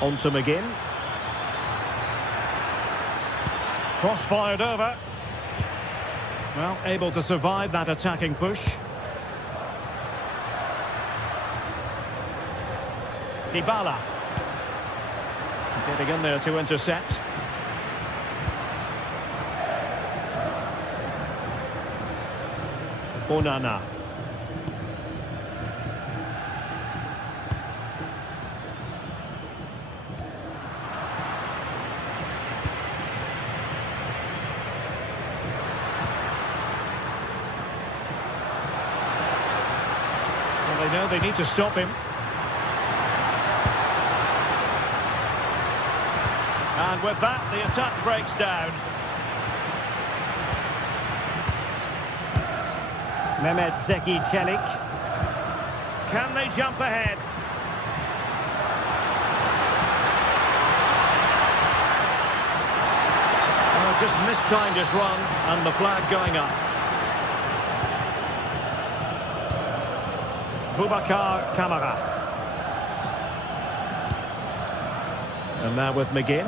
On to McGinn. Cross fired over. Well, able to survive that attacking push. Dybala. Getting in there to intercept. Onana. Well, they know they need to stop him. And with that, the attack breaks down. Mehmet Zeki Çelik. Can they jump ahead? Oh, just mistimed his run and the flag going up. Boubacar Kamara. And now with McGinn.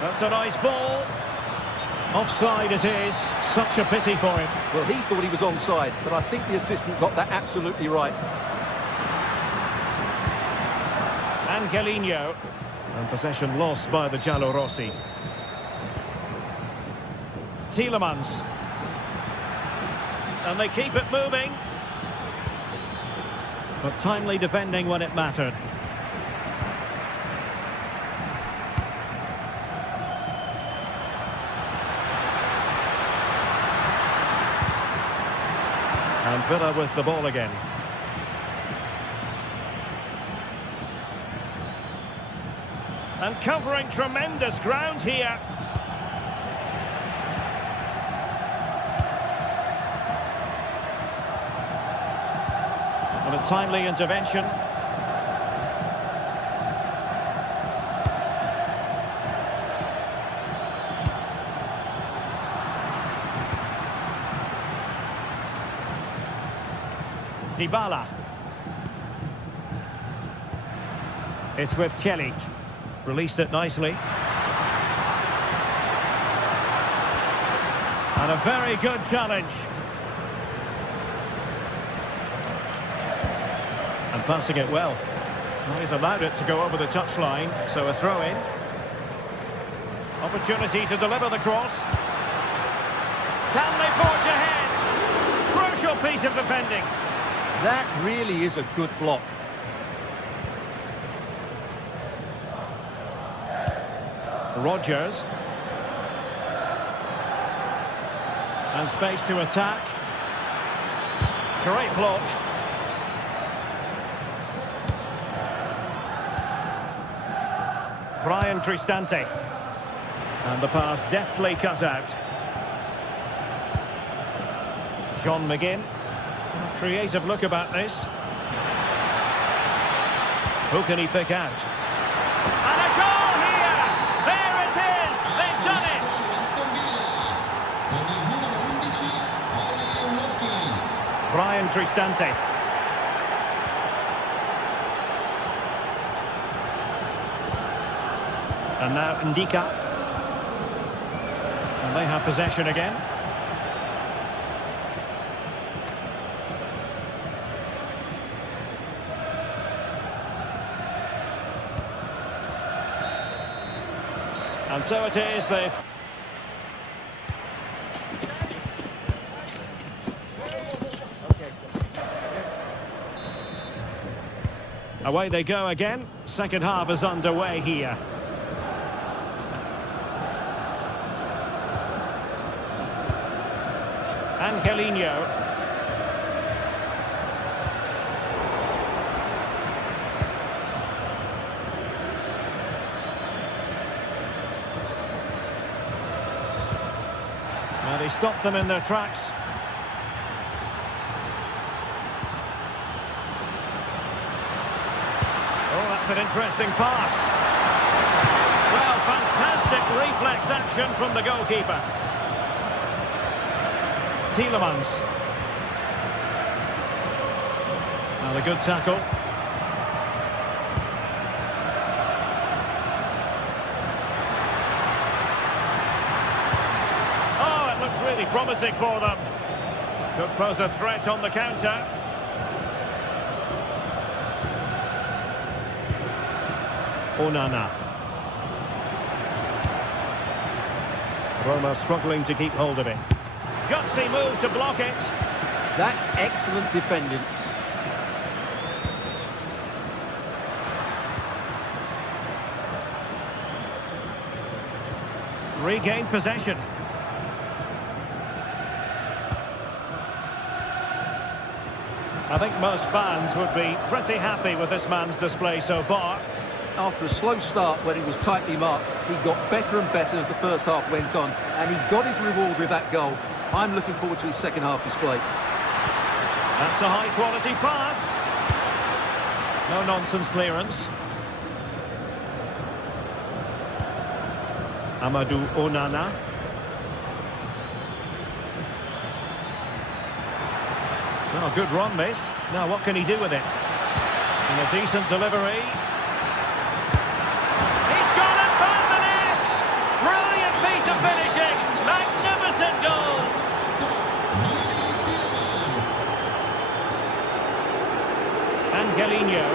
That's a nice ball. Offside it is. Such a pity for him. Well, he thought he was onside, but I think the assistant got that absolutely right. Angelino. And possession lost by the Giallorossi. Tielemans. And they keep it moving. But timely defending when it mattered. And Villa with the ball again. And covering tremendous ground here. And a timely intervention. Dybala. It's with Çelik. Released it nicely. And a very good challenge. And passing it well. Well, he's allowed it to go over the touchline, so a throw-in. Opportunity to deliver the cross. Can they forge ahead? Crucial piece of defending. That really is a good block. Rodgers. And space to attack. Great block. Brian Cristante. And the pass deftly cut out. John McGinn. Creative look about this. Who can he pick out? And a goal here! There it is! They've done it! Aston Villa. Con il numero 11, Ollie Watkins. Brian Cristante. And now Ndika. And they have possession again. And so it is, they've... Away they go again. Second half is underway here. Angelino. And he stopped them in their tracks. Oh, that's an interesting pass. Well, fantastic reflex action from the goalkeeper. Tielemans. And a good tackle. Oh, it looked really promising for them. Could pose a threat on the counter. Onana. Roma struggling to keep hold of it. Gutsy move to block it. That's excellent defending. Regained possession. I think most fans would be pretty happy with this man's display so far. After a slow start when he was tightly marked, he got better and better as the first half went on, and he got his reward with that goal. I'm looking forward to his second half display. That's a high-quality pass. No nonsense clearance. Amadou Onana. Well, good run, this. Now, what can he do with it? And a decent delivery. He's gone and found the net! Brilliant piece of finishing! Magnificent goal! Angelino.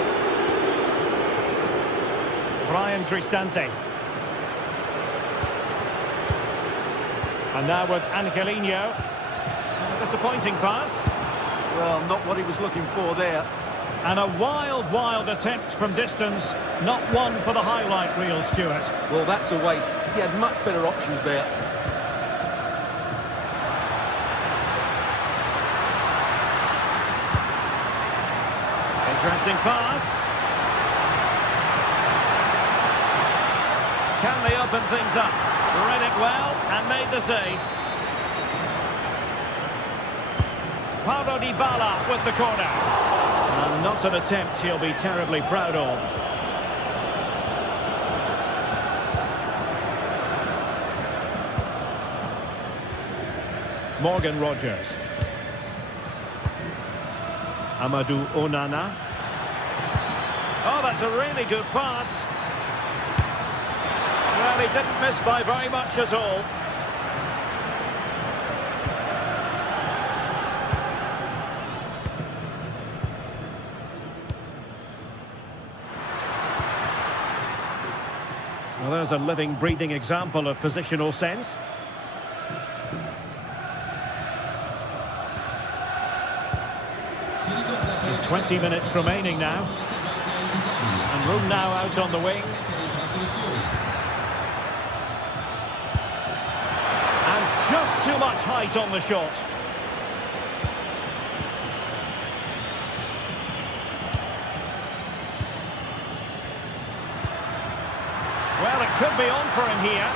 Brian Cristante. And now with Angelino. Disappointing pass. Well, not what he was looking for there. And a wild, wild attempt from distance. Not one for the highlight reel, Stuart. Well, that's a waste. He had much better options there. Interesting pass. Can they open things up? Read it well and made the save. Paulo Dybala with the corner. And not an attempt he'll be terribly proud of. Morgan Rodgers. Amadou Onana. Oh, that's a really good pass. Well, he didn't miss by very much at all. Well, there's a living, breathing example of positional sense. There's 20 minutes remaining now. And room now out on the wing. And just too much height on the shot. Well, it could be on for him here.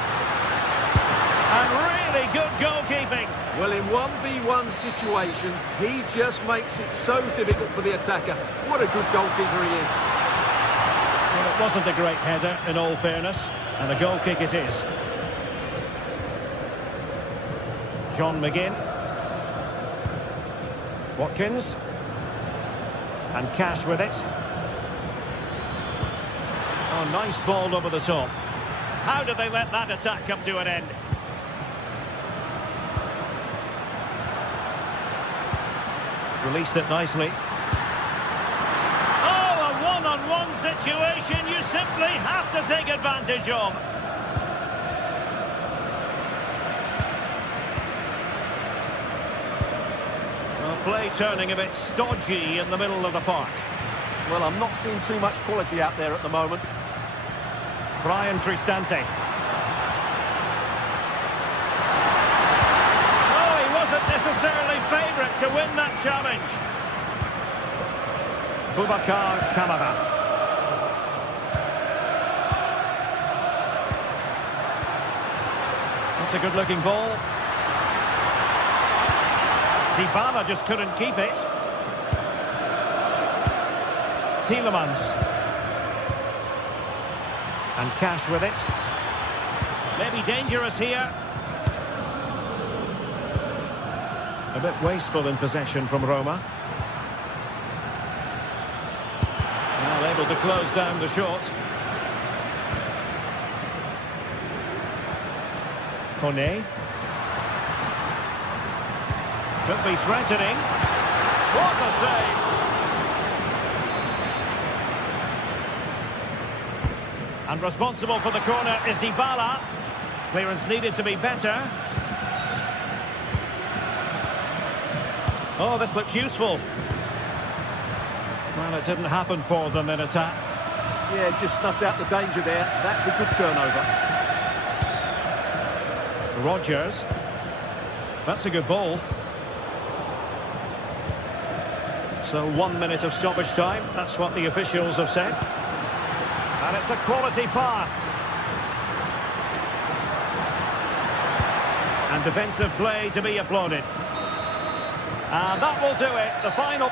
And really good goalkeeping. Well, in 1v1 situations, he just makes it so difficult for the attacker. What a good goalkeeper he is. Well, it wasn't a great header, in all fairness, and a goal kick it is. John McGinn. Watkins. And Cash with it. Oh, nice ball over the top. How did they let that attack come to an end? Released it nicely. Oh, a one-on-one situation you simply have to take advantage of. Well, play turning a bit stodgy in the middle of the park. Well, I'm not seeing too much quality out there at the moment. Brian Cristante. Oh, he wasn't necessarily favourite to win that challenge. Boubacar Kamara. That's a good-looking ball. Dybala just couldn't keep it. Tielemans. And Cash with it. Maybe dangerous here. A bit wasteful in possession from Roma. Well, able to close down the shot. Kone. Could be threatening. What a save! And responsible for the corner is Dybala. Clearance needed to be better. Oh, this looks useful. Well, it didn't happen for them in attack. Yeah, just snuffed out the danger there. That's a good turnover. Rodgers. That's a good ball. So 1 minute of stoppage time. That's what the officials have said. And it's a quality pass. And defensive play to be applauded. And that will do it. The final...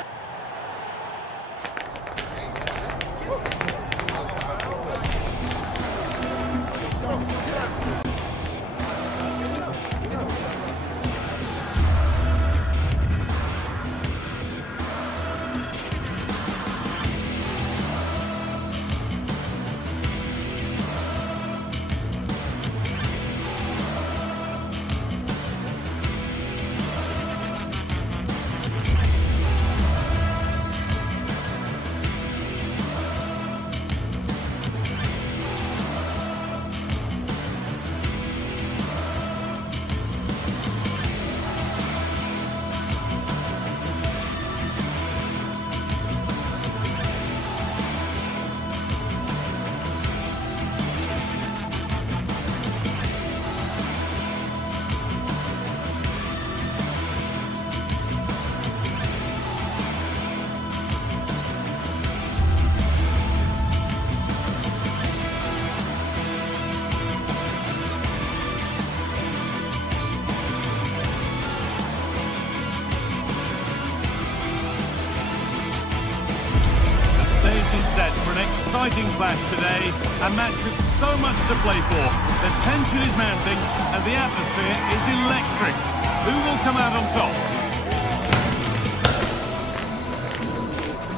Set for an exciting clash today, a match with so much to play for. The tension is mounting and the atmosphere is electric. Who will come out on top?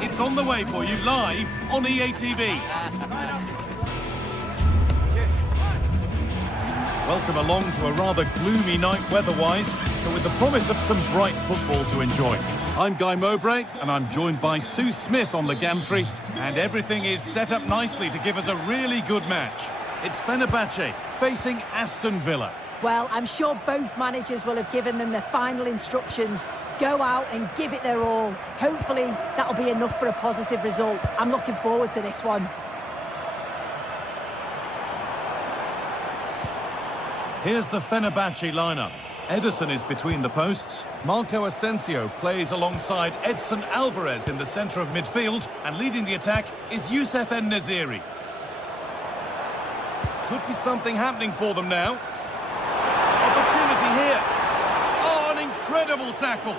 It's on the way for you live on EA TV. Welcome along to a rather gloomy night weather-wise, but with the promise of some bright football to enjoy. I'm Guy Mowbray, and I'm joined by Sue Smith on the gantry, and everything is set up nicely to give us a really good match. It's Fenerbahce facing Aston Villa. Well, I'm sure both managers will have given them their final instructions. Go out and give it their all. Hopefully, that'll be enough for a positive result. I'm looking forward to this one. Here's the Fenerbahce lineup. Ederson is between the posts. Marco Asensio plays alongside Edson Alvarez in the centre of midfield. And leading the attack is Youssef En-Nesyri. Could be something happening for them now. Opportunity here. Oh, an incredible tackle.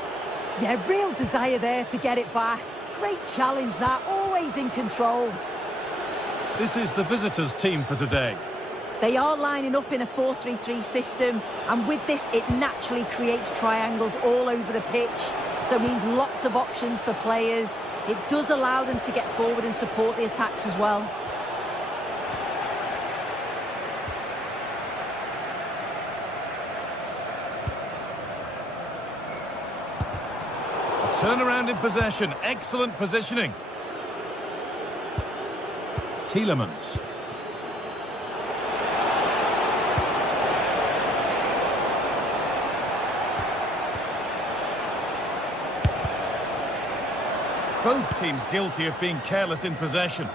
Yeah, real desire there to get it back. Great challenge that, always in control. This is the visitors' team for today. They are lining up in a 4-3-3 system, and with this, it naturally creates triangles all over the pitch. So it means lots of options for players. It does allow them to get forward and support the attacks as well. Turnaround in possession. Excellent positioning. Tielemans. Both teams guilty of being careless in possession.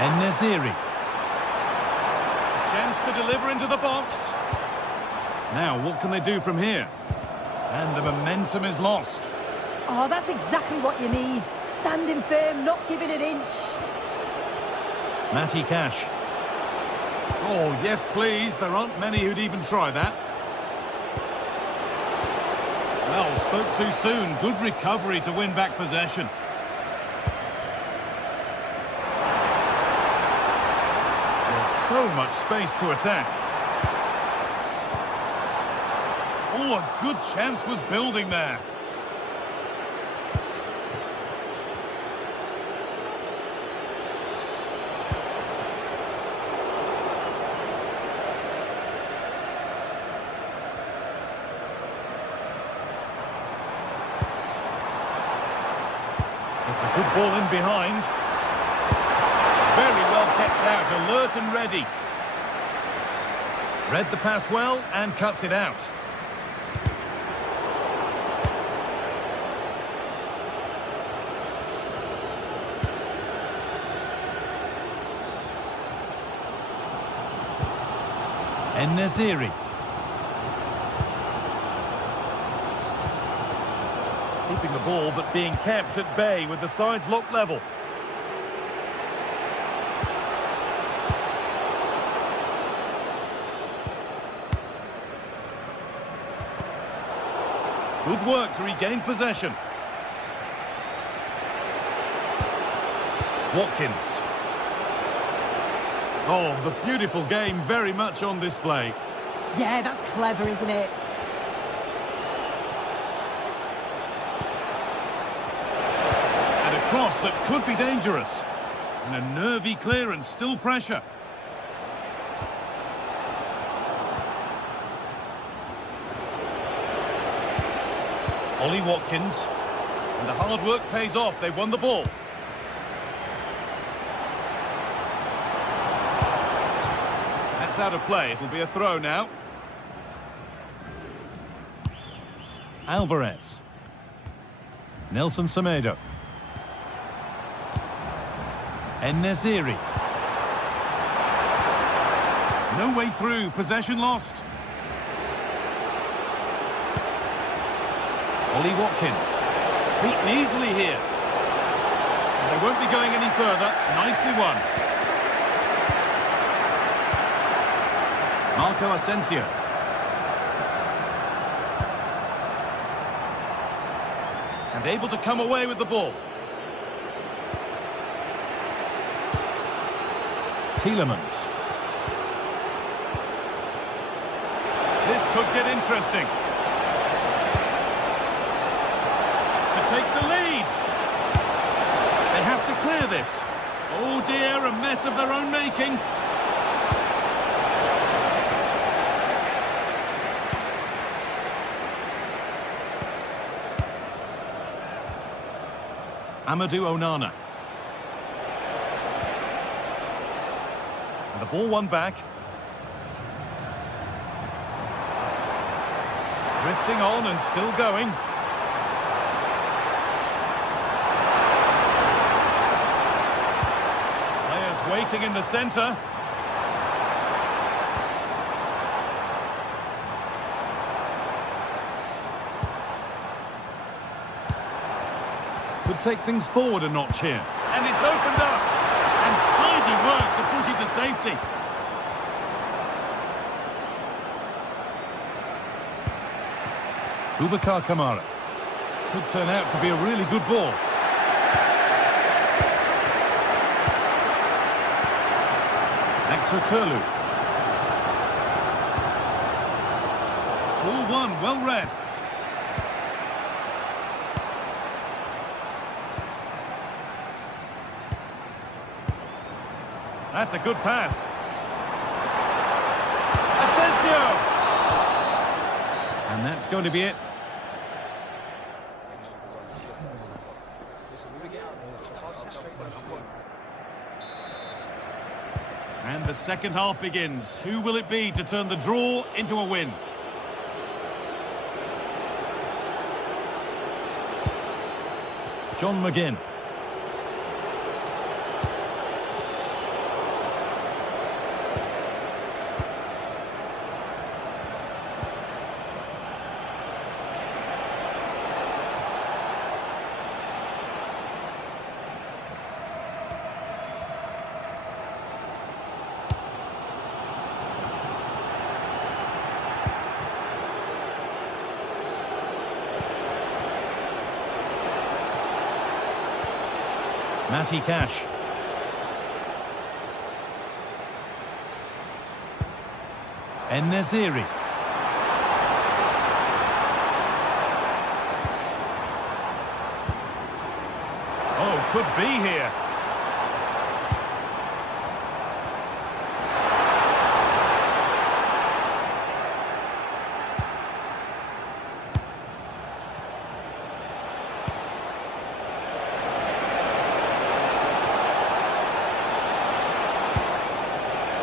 En-Nesyri. Chance to deliver into the box. Now, what can they do from here? And the momentum is lost. Oh, that's exactly what you need. Standing firm, not giving an inch. Matty Cash. Oh, yes, please. There aren't many who'd even try that. Well, spoke too soon. Good recovery to win back possession. There's so much space to attack. Oh, a good chance was building there. It's a good ball in behind. Very well kept out, alert and ready. Read the pass well and cuts it out. En-Nesyri. Keeping the ball but being kept at bay with the sides locked level. Good work to regain possession. Watkins. Oh, the beautiful game very much on display. Yeah, that's clever, isn't it? And a cross that could be dangerous. And a nervy clearance, still pressure. Ollie Watkins. And the hard work pays off. They won the ball. That's out of play. It'll be a throw now. Alvarez. Nelson Semedo. En-Nesyri. No way through. Possession lost. Ollie Watkins. Beaten easily here. And they won't be going any further. Nicely won. Marco Asensio. And able to come away with the ball. Tielemans. This could get interesting. To take the lead. They have to clear this. Oh dear, a mess of their own making. Amadou Onana. ball won back. Drifting on and still going. Players waiting in the centre. Could take things forward a notch here. And it's opened up. And tidy work to push it to safety. Boubacar Kamara. Could turn out to be a really good ball. Actor Kurlu. Ball one, well read. That's a good pass. Asensio! And that's going to be it. And the second half begins. Who will it be to turn the draw into a win? John McGinn. Matty Cash. En-Nesyri. Oh, could be here.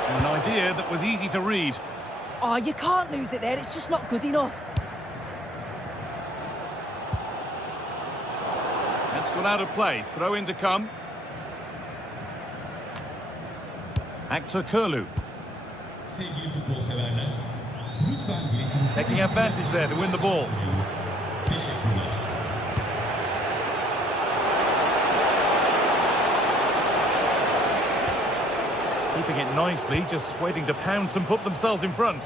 An idea that was easy to read. Oh, you can't lose it there. It's just not good enough. That's gone out of play. Throw in to come. Actor Kurlu. Sevgili futbol severler, lütfen biletinizi... Taking advantage there to win the ball. Teşekkürler. Keeping it nicely, just waiting to pounce and put themselves in front.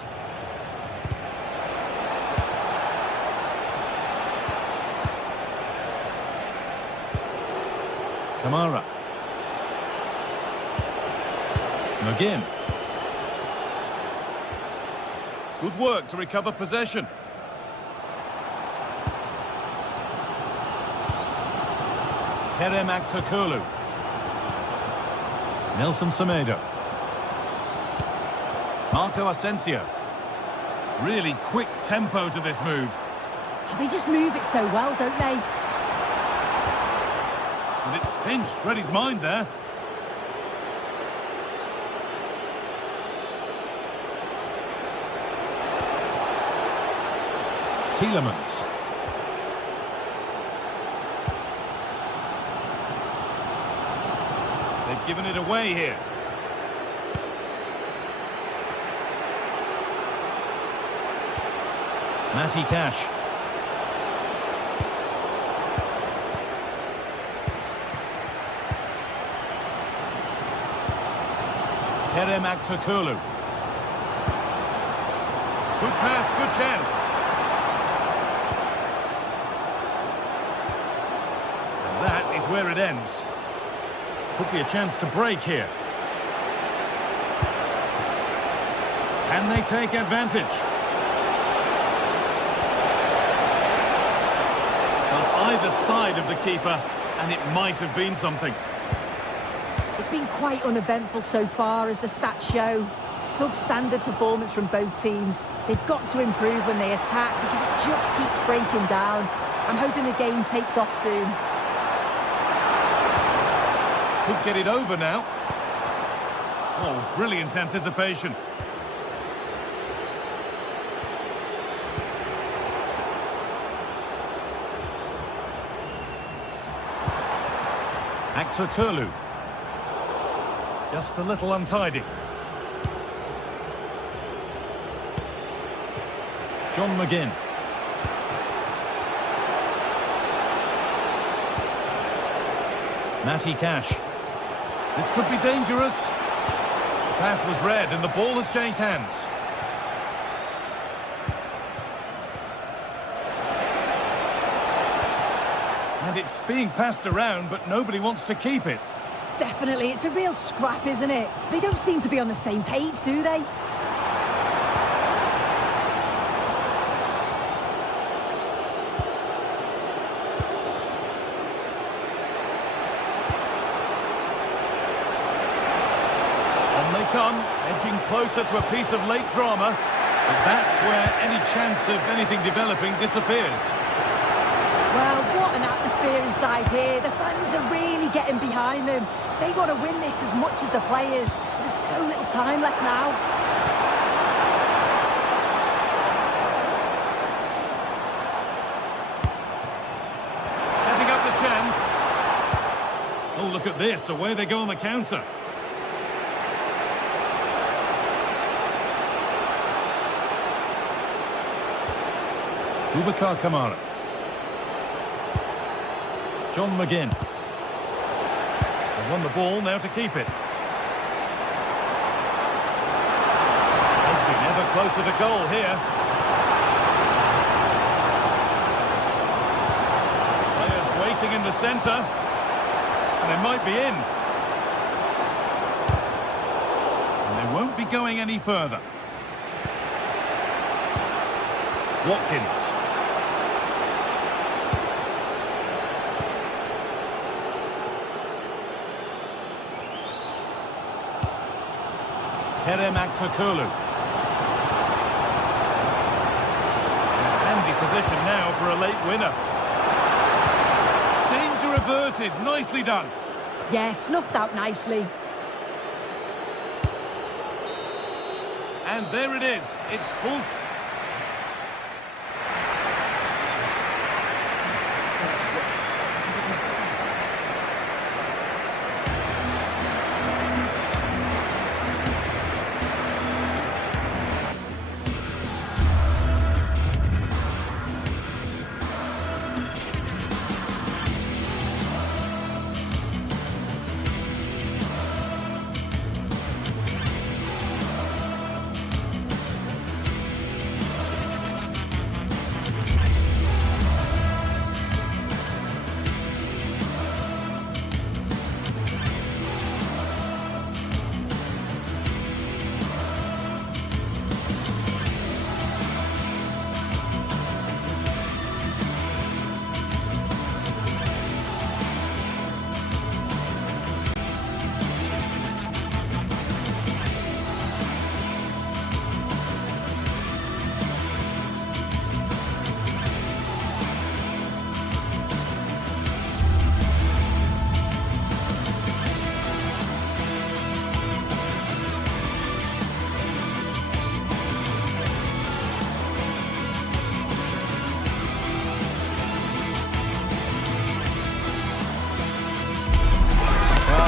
Kamara. McGinn. Good work to recover possession. Kerem Aktürkoğlu. Nelson Semedo. Marco Asensio. Really quick tempo to this move. Oh, they just move it so well, don't they? And it's pinched, read his mind there. Tielemans. They've given it away here. Matty Cash. Kerem Aktürkoğlu. Good pass, good chance. And that is where it ends. Could be a chance to break here. Can they take advantage? On either side of the keeper, and it might have been something. It's been quite uneventful so far, as the stats show. Substandard performance from both teams. They've got to improve when they attack, because it just keeps breaking down. I'm hoping the game takes off soon. Could get it over now. Oh, brilliant anticipation. Actor Kurlu. Just a little untidy. John McGinn. Matty Cash. This could be dangerous. The pass was read and the ball has changed hands. And it's being passed around, but nobody wants to keep it. Definitely, it's a real scrap, isn't it? They don't seem to be on the same page, do they? On they come, edging closer to a piece of late drama. But that's where any chance of anything developing disappears. Well, what an atmosphere inside here. The fans are really getting behind them. They want to win this as much as the players. There's so little time left now. Setting up the chance. Oh, look at this. Away they go on the counter. Boubacar Kamara. John McGinn. They won the ball, now to keep it. Edging ever closer to goal here. Players waiting in the centre. And they might be in. And they won't be going any further. Watkins. Kerem Aktürkoğlu. Handy position now for a late winner. Danger averted. Nicely done. Yeah, snuffed out nicely. And there it is. It's full.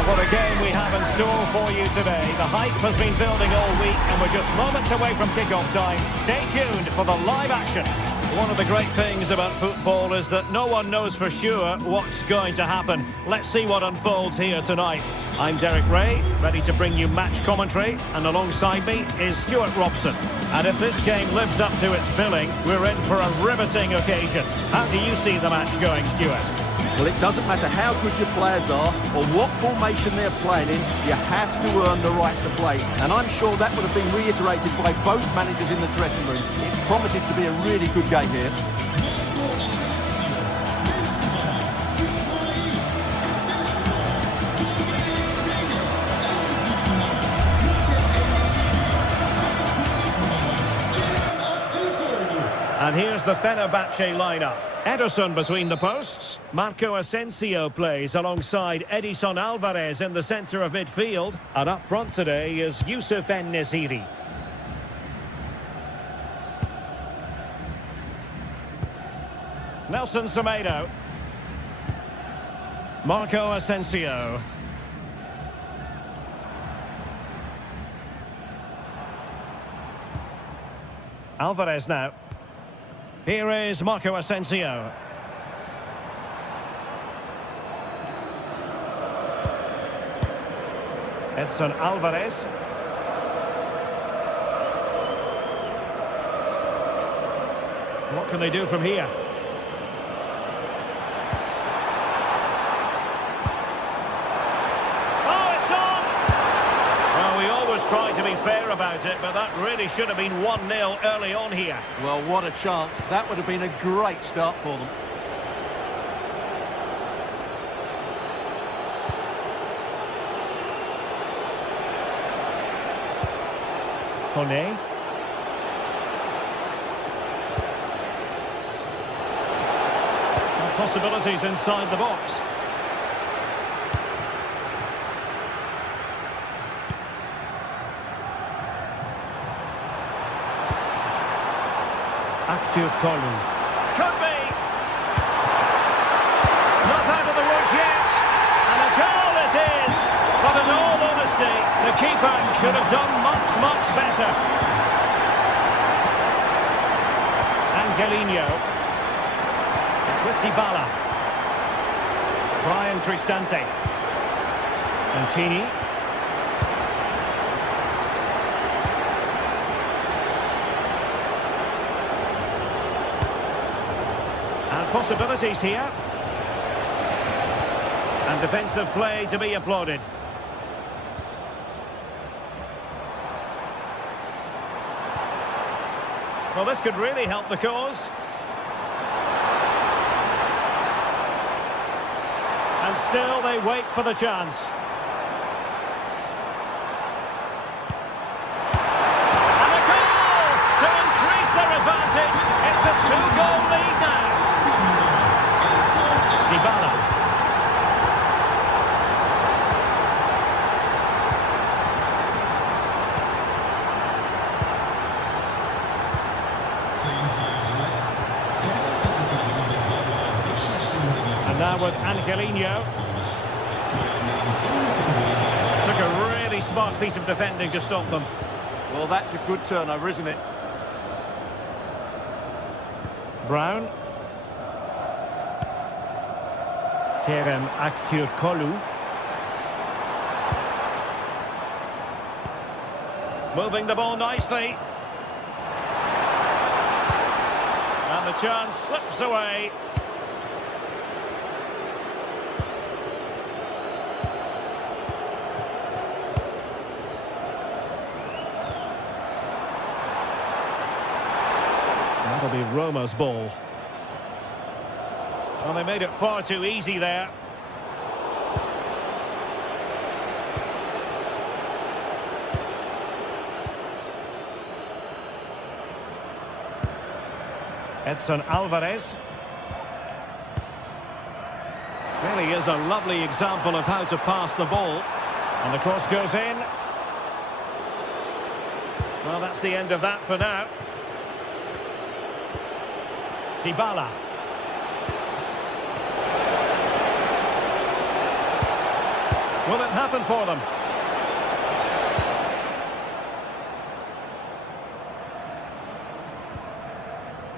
What a game we have in store for you today. The hype has been building all week and we're just moments away from kick-off time. Stay tuned for the live action. One of the great things about football is that no one knows for sure what's going to happen. Let's see what unfolds here tonight. I'm Derek Ray, ready to bring you match commentary, and alongside me is Stuart Robson. And if this game lives up to its billing, we're in for a riveting occasion. How do you see the match going, Stuart? Well, it doesn't matter how good your players are or what formation they're playing in, you have to earn the right to play. And I'm sure that would have been reiterated by both managers in the dressing room. It promises to be a really good game here. And here's the Fenerbahce lineup. Ederson between the posts. Marco Asensio plays alongside Edison Alvarez in the centre of midfield. And up front today is Youssef En-Nesyri. Nelson Semedo. Marco Asensio. Alvarez now. Here is Marco Asensio. Edson Alvarez. What can they do from here? Try to be fair about it, but that really should have been 1-0 early on here. Well, what a chance. That would have been a great start for them. Kone. Possibilities inside the box. Kolu. Could be! Not out of the woods yet. And a goal it is! But in all honesty, the keeper should have done much, much better. Angelino. It's with Dybala. Brian Cristante. Antini. Possibilities here. And defensive play to be applauded. Well, this could really help the cause. And still they wait for the chance. And a goal to increase their advantage. It's a 2-goal lead now. Dybala. And now with Angelino. Took a really smart piece of defending to stop them. Well, that's a good turnover, isn't it? Brown. Kerem Aktürkoğlu. Moving the ball nicely. And the chance slips away. That'll be Roma's ball. Well, they made it far too easy there. Edson Alvarez. Really is a lovely example of how to pass the ball. And the cross goes in. Well, that's the end of that for now. Dybala. Will it happen for them?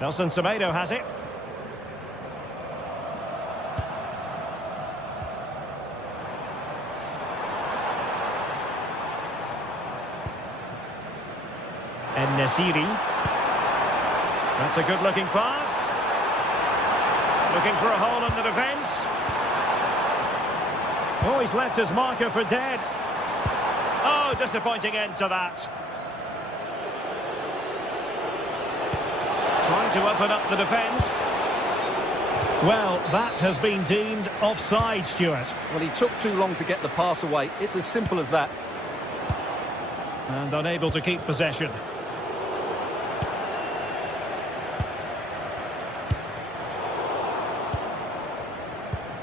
Nelson Semedo has it. En-Nesyri. That's a good-looking pass. Looking for a hole in the defence. Oh, he's left his marker for dead. Oh, disappointing end to that. Trying to open up the defence. Well, that has been deemed offside, Stuart. Well, he took too long to get the pass away. It's as simple as that. And unable to keep possession.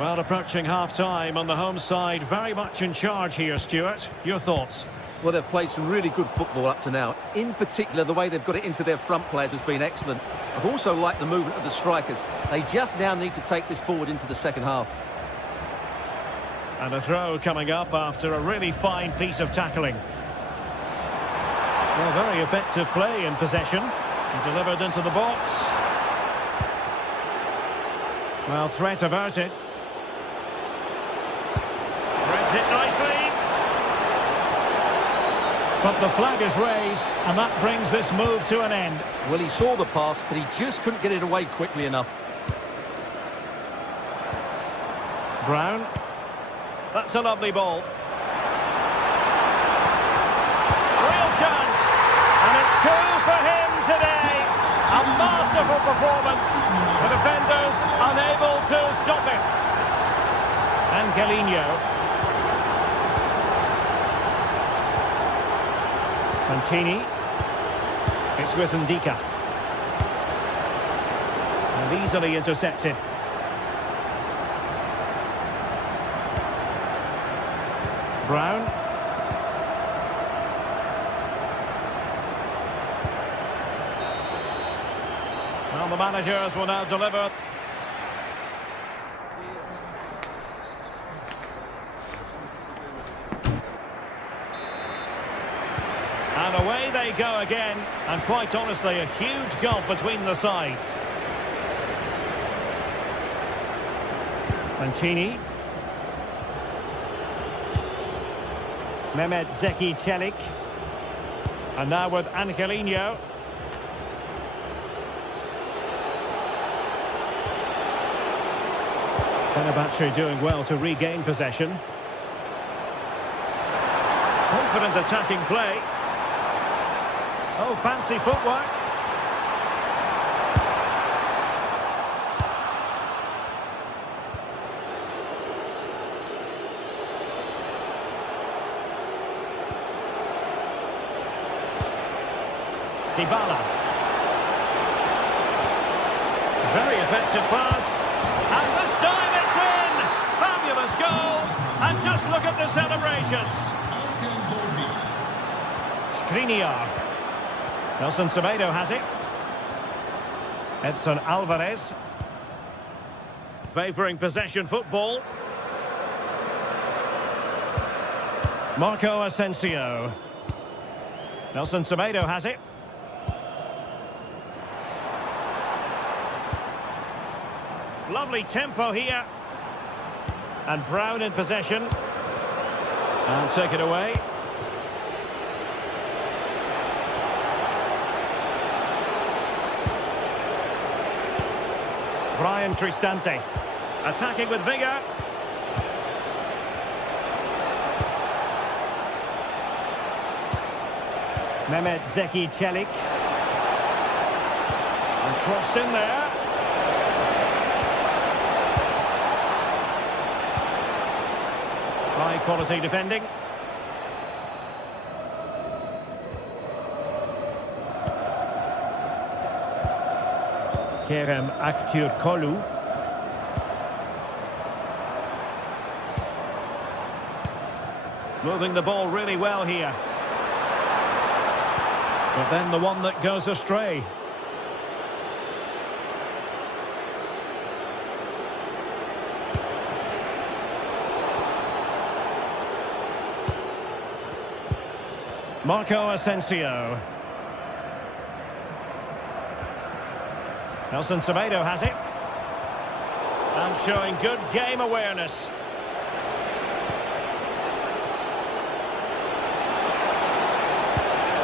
Well, approaching half-time on the home side, very much in charge here, Stuart. Your thoughts? Well, they've played some really good football up to now. In particular, the way they've got it into their front players has been excellent. I've also liked the movement of the strikers. They just now need to take this forward into the second half. And a throw coming up after a really fine piece of tackling. Well, very effective play in possession. Delivered into the box. Well, threat averted. Brings it nicely. But the flag is raised, and that brings this move to an end. Well, he saw the pass, but he just couldn't get it away quickly enough. Brown. That's a lovely ball. Real chance. And it's two for him today. A masterful performance. The defenders unable to stop him. Angelino. Mancini. It's with Ndika. And easily intercepted. Brown. Well, the managers will now deliver. And away they go again. And quite honestly, a huge gulf between the sides. Mancini. Mehmet Zeki Çelik. And now with Angelino. Fenerbahce doing well to regain possession. Confident attacking play. Oh, fancy footwork. Dybala. Very effective pass. And this time it's in! Fabulous goal. And just look at the celebrations. Skriniar. Nelson Semedo has it. Edson Alvarez. Favouring possession football. Marco Asensio. Nelson Semedo has it. Lovely tempo here. And Brown in possession. And take it away. Brian Cristante. Attacking with vigour. Mehmet Zeki Çelik. And crossed in there. High quality defending. Kerem Aktürkoğlu. Moving the ball really well here. But then the one that goes astray. Marco Asensio. Nelson Semedo has it. And showing good game awareness.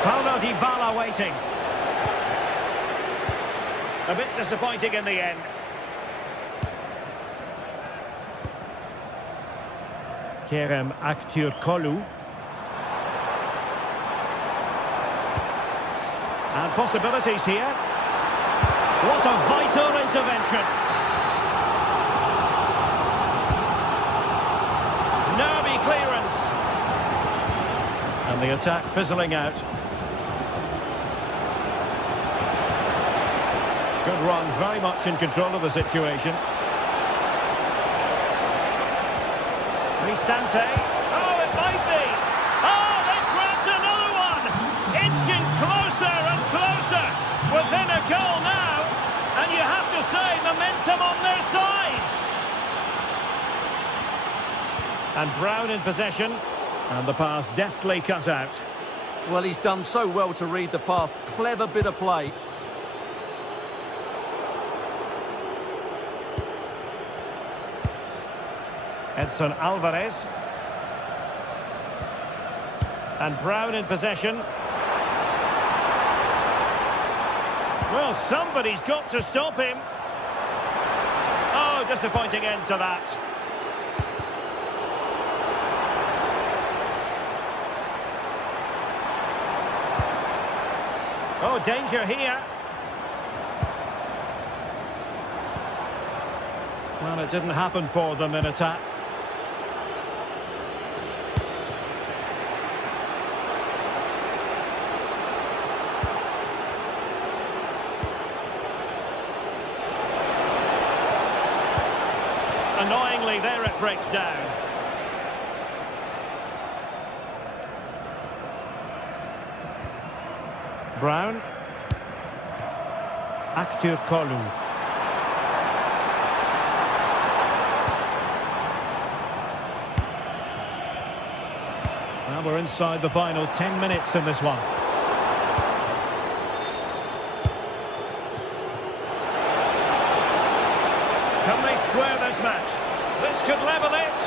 Paulo Dybala waiting. A bit disappointing in the end. Kerem Aktürkoğlu. And possibilities here. What a vital intervention. Nervy clearance. And the attack fizzling out. Good run, very much in control of the situation. Cristante. Oh, it might be. Oh, they've grabbed another one. Inching closer and closer. Within a goal now. And you have to say, momentum on their side. And Brown in possession. And the pass deftly cut out. Well, he's done so well to read the pass. Clever bit of play. Edson Alvarez. And Brown in possession. Well, somebody's got to stop him. Oh, disappointing end to that. Oh, danger here. Well, it didn't happen for them in attack. Annoyingly, there it breaks down. Brown. Aktür Kolu. Now we're inside the final 10 minutes in this one. Can they square this match? This could level it.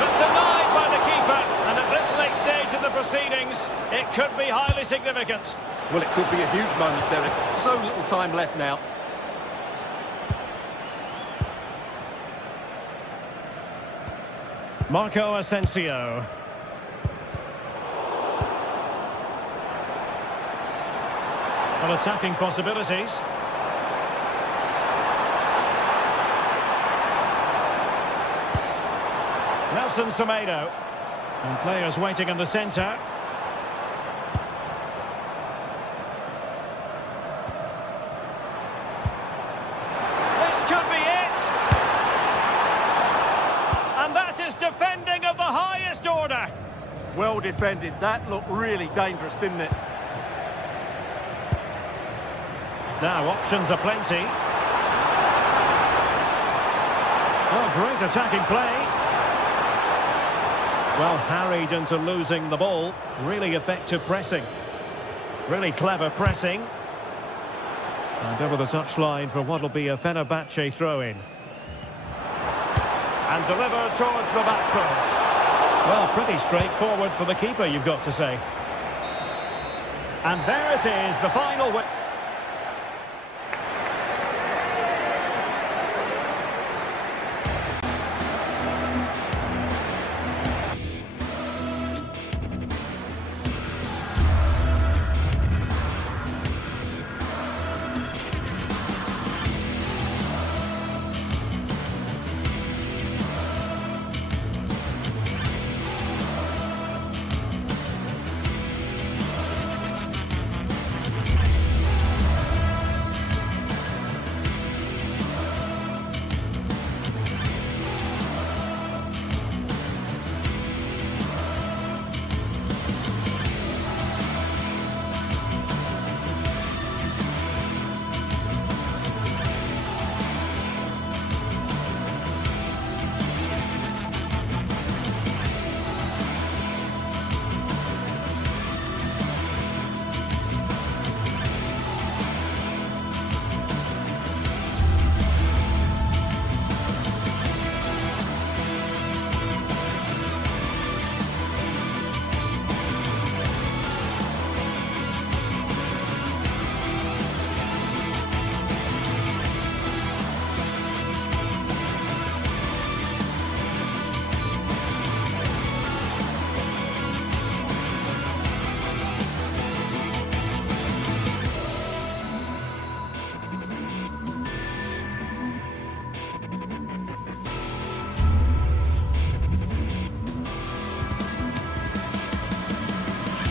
But denied by the keeper. And at this late stage in the proceedings, it could be highly significant. Well, it could be a huge moment, Derek. So little time left now. Marco Asensio. Well, attacking possibilities. Nelson Semedo. And players waiting in the centre. This could be it. And that is defending of the highest order. Well defended. That looked really dangerous, didn't it? Now, options are plenty. Oh, great attacking play. Well, harried into losing the ball. Really effective pressing. Really clever pressing. And over the touchline for what will be a Fenerbahce throw-in. And delivered towards the back post. Well, pretty straightforward for the keeper, you've got to say. And there it is, the final win.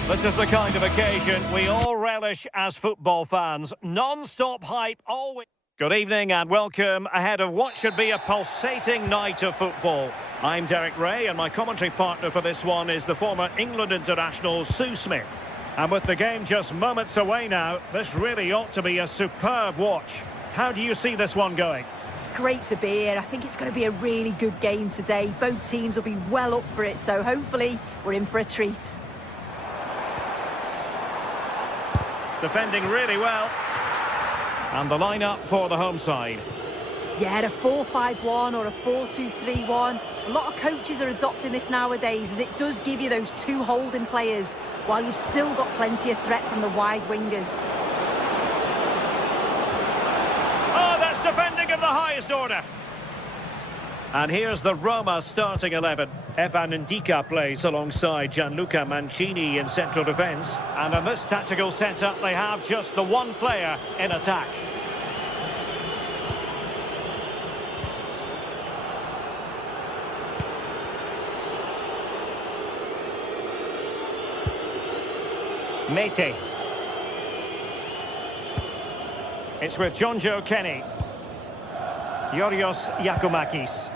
This is the kind of occasion we all relish as football fans. Non-stop hype always... Good evening and welcome ahead of what should be a pulsating night of football. I'm Derek Ray and my commentary partner for this one is the former England international Sue Smith. And with the game just moments away now, this really ought to be a superb watch. How do you see this one going? It's great to be here. I think it's going to be a really good game today. Both teams will be well up for it, so hopefully we're in for a treat. Defending really well. And the lineup for the home side. Yeah, a 4-5-1 or a 4-2-3-1. A lot of coaches are adopting this nowadays as it does give you those two holding players while you've still got plenty of threat from the wide wingers. Oh, that's defending of the highest order. And here's the Roma starting 11. Evan Ndika plays alongside Gianluca Mancini in central defence. And in this tactical setup, they have just the one player in attack. Mete. It's with Jonjo Kenny. Yorios Yakumakis.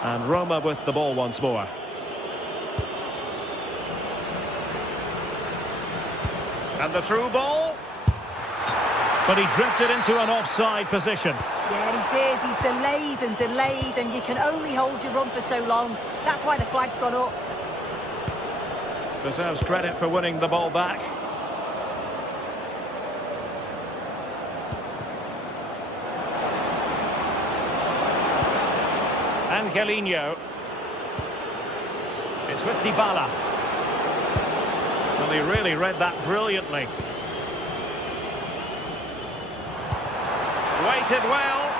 And Roma with the ball once more. And the through ball. But he drifted into an offside position. Yeah, he did. He's delayed, and you can only hold your run for so long. That's why the flag's gone up. Deserves credit for winning the ball back. Angelino. It's with Dybala. Well, he really read that brilliantly. Waited well.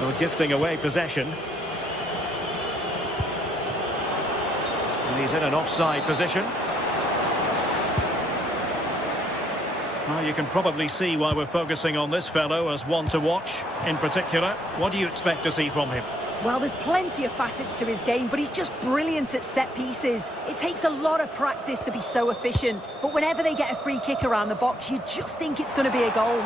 Well, gifting away possession. And he's in an offside position. Well, you can probably see why we're focusing on this fellow as one to watch. In particular, what do you expect to see from him? Well, there's plenty of facets to his game, but he's just brilliant at set pieces. It takes a lot of practice to be so efficient, but whenever they get a free kick around the box, you just think it's going to be a goal.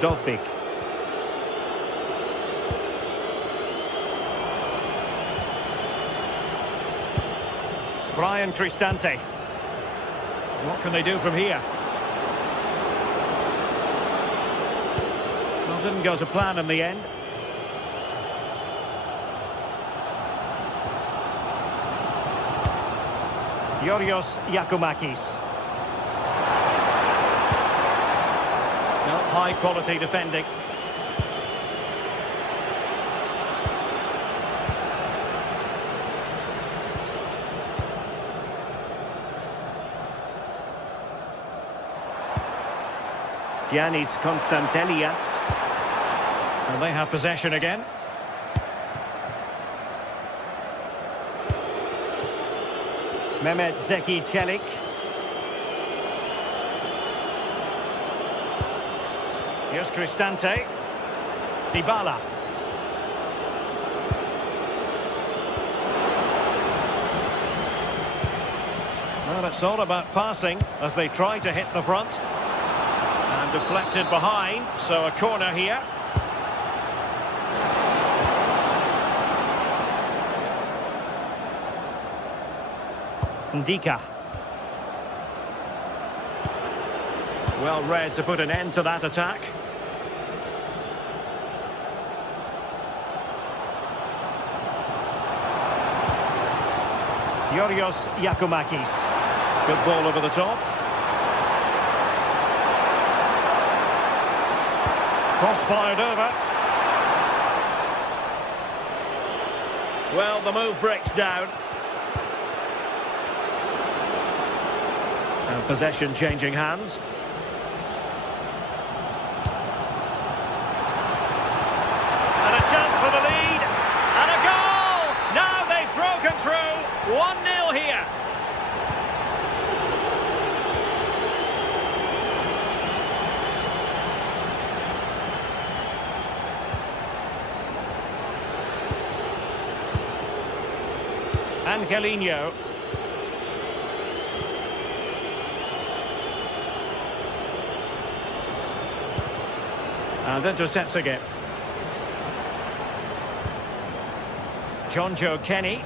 Dovbik. Brian Cristante. What can they do from here? Well, didn't go to plan in the end. Yorios Yakumakis. No, high quality defending. Giannis Konstantelias. And they have possession again. Mehmet Zeki Çelik. Here's Cristante. Dybala. Well, it's all about passing as they try to hit the front. And deflected behind, so a corner here. Ndika. Well read to put an end to that attack. Yorios Yakumakis. Good ball over the top. Cross fired over. Well, the move breaks down. And possession changing hands. And a chance for the lead. And a goal! Now they've broken through. 1-0 here. Angelino. And intercepting it. John Joe Kenny.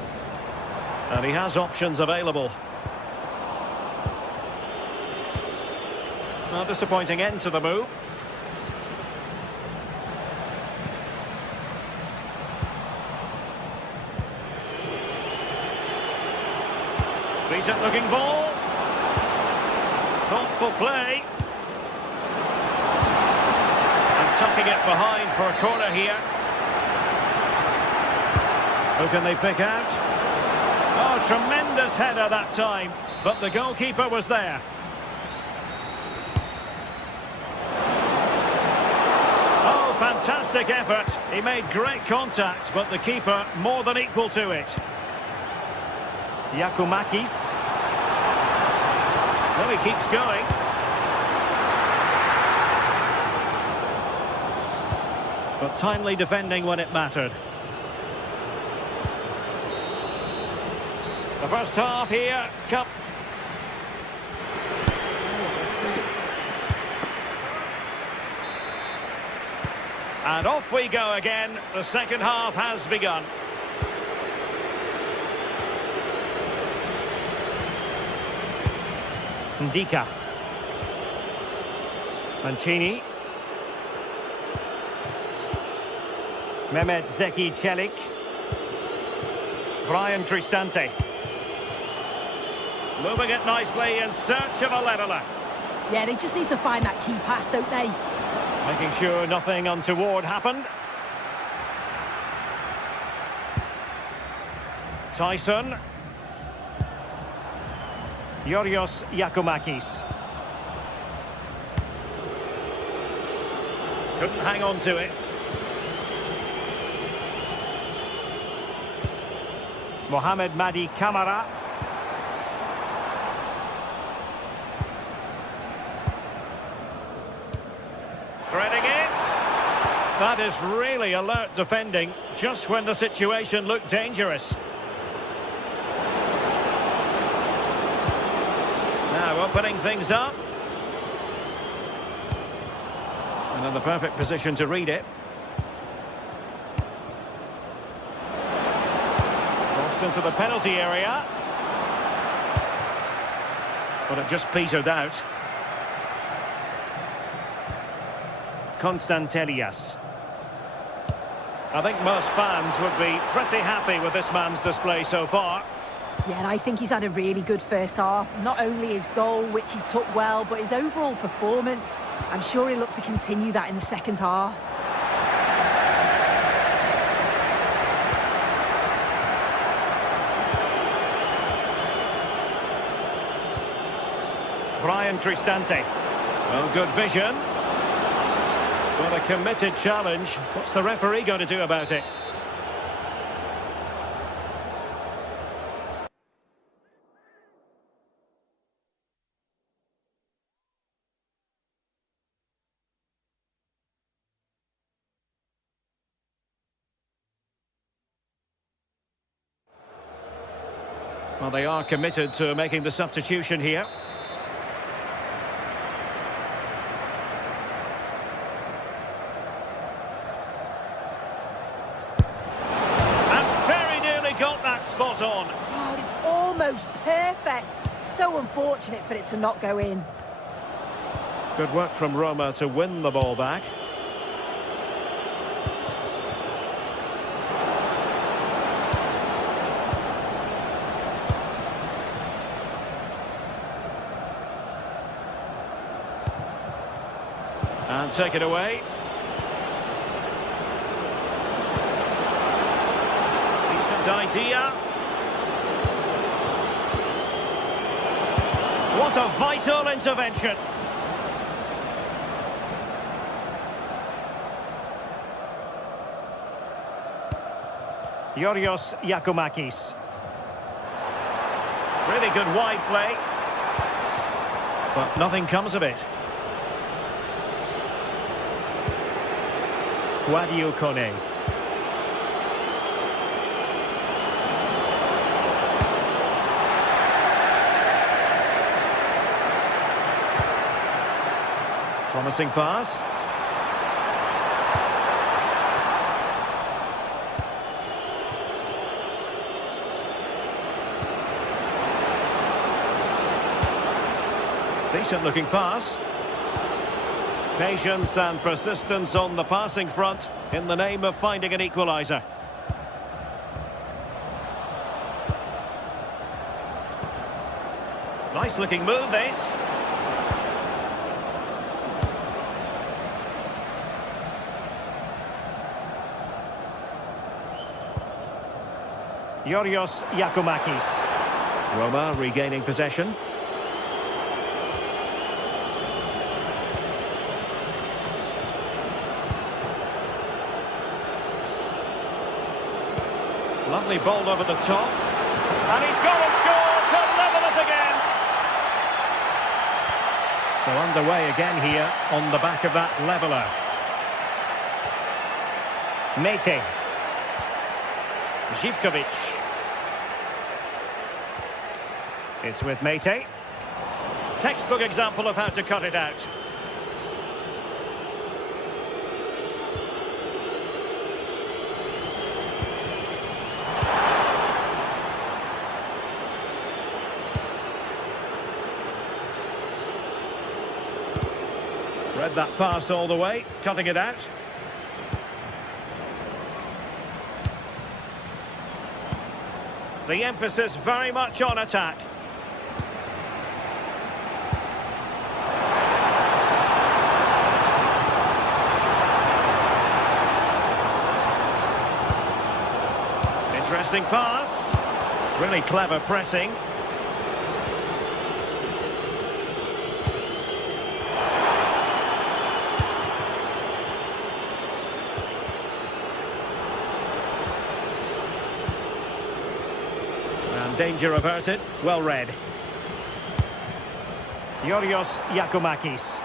And he has options available. Not disappointing end to the move. Decent looking ball. Thoughtful play. And tucking it behind for a corner here. Who can they pick out? Oh, tremendous header that time, but the goalkeeper was there. Oh, fantastic effort. He made great contact, but the keeper more than equal to it. Giacomakis. Well, he keeps going. But timely defending when it mattered. The first half here. And off we go again. The second half has begun. Ndika. Mancini. Mehmet Zeki Çelik. Brian Cristante. Moving it nicely in search of a leveller. Yeah, they just need to find that key pass, don't they? Making sure nothing untoward happened. Tyson. Yorios Giacomakis. Couldn't hang on to it. Mohamed Madi Kamara. Threading it. That is really alert defending, just when the situation looked dangerous. Now opening things up. And in the perfect position to read it. Crossed into the penalty area. But it just petered out. Constantelias. I think most fans would be pretty happy with this man's display so far. Yeah, and I think he's had a really good first half. Not only his goal, which he took well, but his overall performance. I'm sure he'll look to continue that in the second half. Brian Cristante. Well, good vision. Well, a committed challenge. What's the referee going to do about it? Well, they are committed to making the substitution here. Got that spot on. Oh, it's almost perfect. So unfortunate for it to not go in. Good work from Roma to win the ball back. And take it away. Idea. What a vital intervention. Yorios Giacomakis. Really good wide play. But nothing comes of it. Guadio Kone. Promising pass. Decent looking pass. Patience and persistence on the passing front in the name of finding an equaliser. Nice looking move, this. Yorios Yakumakis. Roma regaining possession. Lovely ball over the top. And he's gone and scored to level us again. So underway again here on the back of that leveller. Mete. Zivkovic. It's with Mete. Textbook example of how to cut it out. Read that pass all the way, cutting it out. The emphasis very much on attack. Interesting pass. Really clever pressing. Danger averted. Well read. Yorios Yakumakis.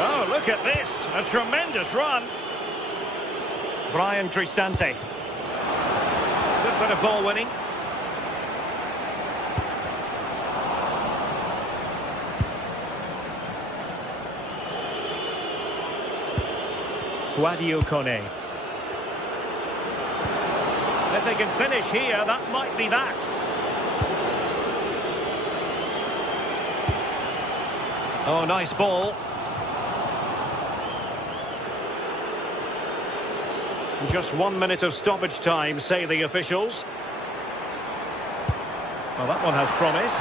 Oh, look at this. A tremendous run. Brian Cristante. Good bit of ball winning. Guadio Kone. If they can finish here, that might be that. Oh, nice ball. Just 1 minute of stoppage time, say the officials. Well, that one has promise.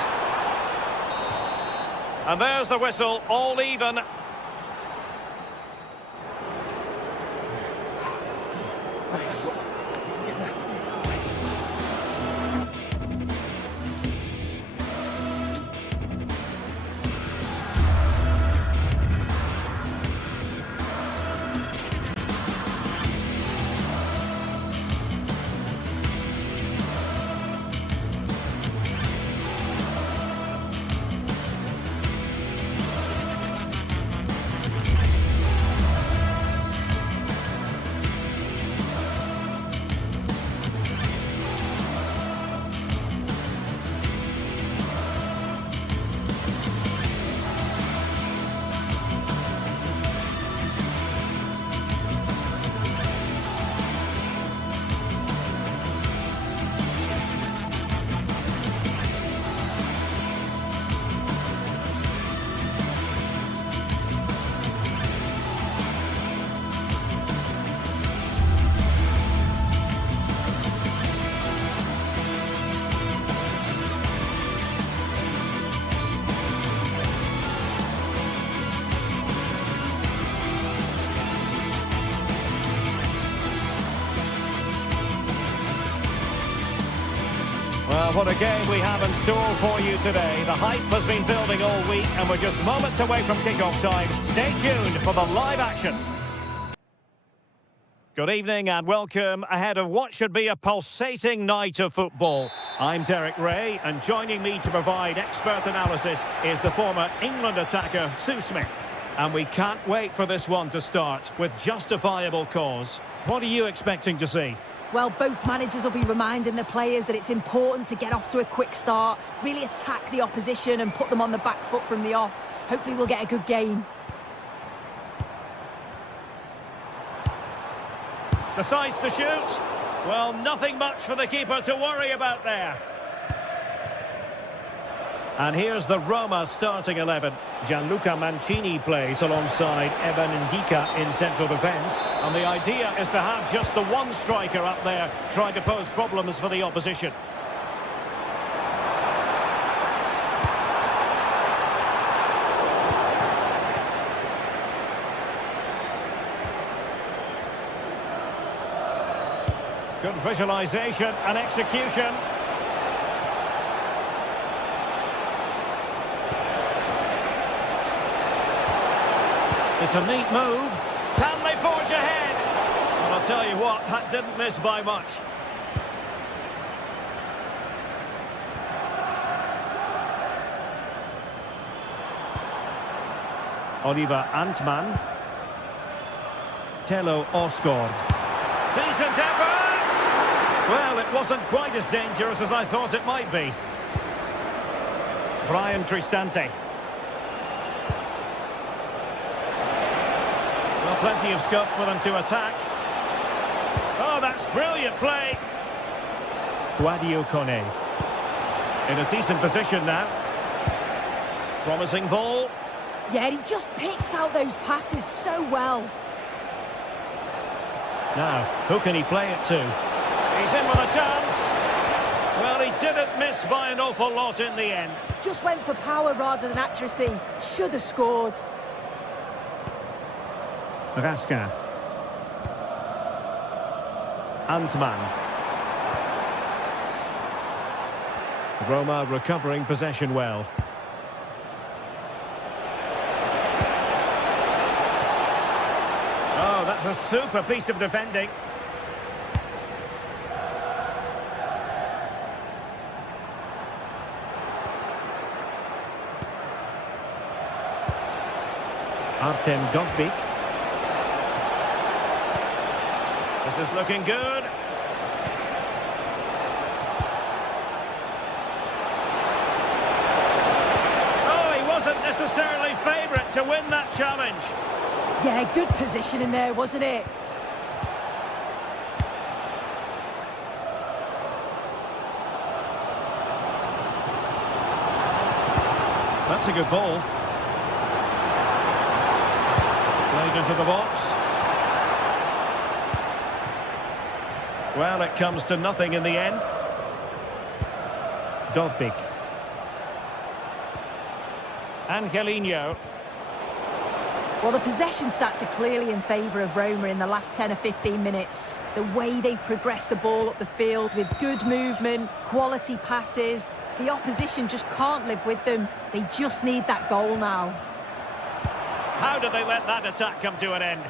And there's the whistle, all even. Well, what a game we have in store for you today. The hype has been building all week and we're just moments away from kick-off time. Stay tuned for the live action. Good evening and welcome ahead of what should be a pulsating night of football. I'm Derek Ray and joining me to provide expert analysis is the former England attacker Sue Smith. And we can't wait for this one to start with justifiable cause. What are you expecting to see? Well, both managers will be reminding the players that it's important to get off to a quick start, really attack the opposition and put them on the back foot from the off. Hopefully we'll get a good game. Decides to shoot. Well, nothing much for the keeper to worry about there. And here's the Roma starting 11. Gianluca Mancini plays alongside Evan Ndika in central defence. And the idea is to have just the one striker up there trying to pose problems for the opposition. Good visualisation and execution. It's a neat move. Can they forge ahead? Well, I'll tell you what, that didn't miss by much. Oliver Antman. Tello Osgård. Decent effort! Well, it wasn't quite as dangerous as I thought it might be. Brian Cristante. Well, plenty of scope for them to attack. Oh, that's brilliant play. Guadio Kone. In a decent position now. Promising ball. Yeah, he just picks out those passes so well. Now, who can he play it to? He's in with a chance. Well, he didn't miss by an awful lot in the end. Just went for power rather than accuracy. Should have scored. Raskin. Antman. Roma recovering possession well. Oh, that's a super piece of defending. Artem Dovbyk. This is looking good. Oh, he wasn't necessarily favourite to win that challenge. Yeah, good position in there, wasn't it? That's a good ball. Played into the box. Well, it comes to nothing in the end. Dovbyk. Angelino. Well, the possession stats are clearly in favour of Roma in the last 10 or 15 minutes. The way they've progressed the ball up the field with good movement, quality passes. The opposition just can't live with them. They just need that goal now. How did they let that attack come to an end?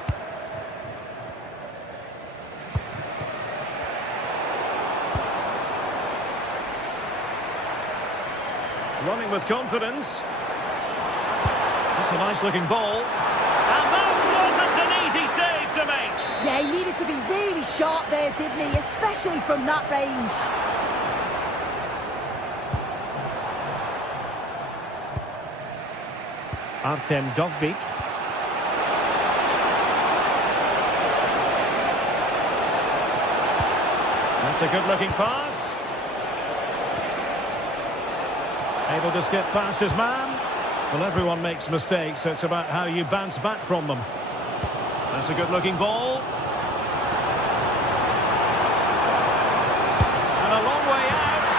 Running with confidence. That's a nice-looking ball. And that wasn't an easy save to make. Yeah, he needed to be really sharp there, didn't he? Especially from that range. Artem Dovbyk. That's a good-looking pass. Able to skip past his man. Well, everyone makes mistakes, so it's about how you bounce back from them. That's a good-looking ball. And a long way out.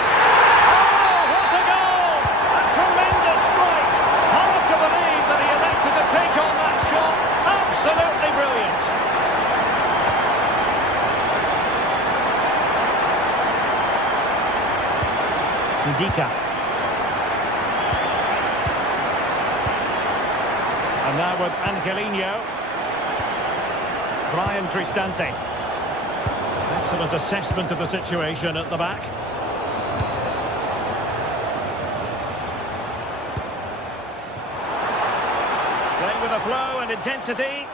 Oh, what a goal! A tremendous strike. Hard to believe that he elected to take on that shot. Absolutely brilliant. Ndika. And now with Angelino. Brian Cristante. Excellent assessment of the situation at the back. Playing with a flow and intensity.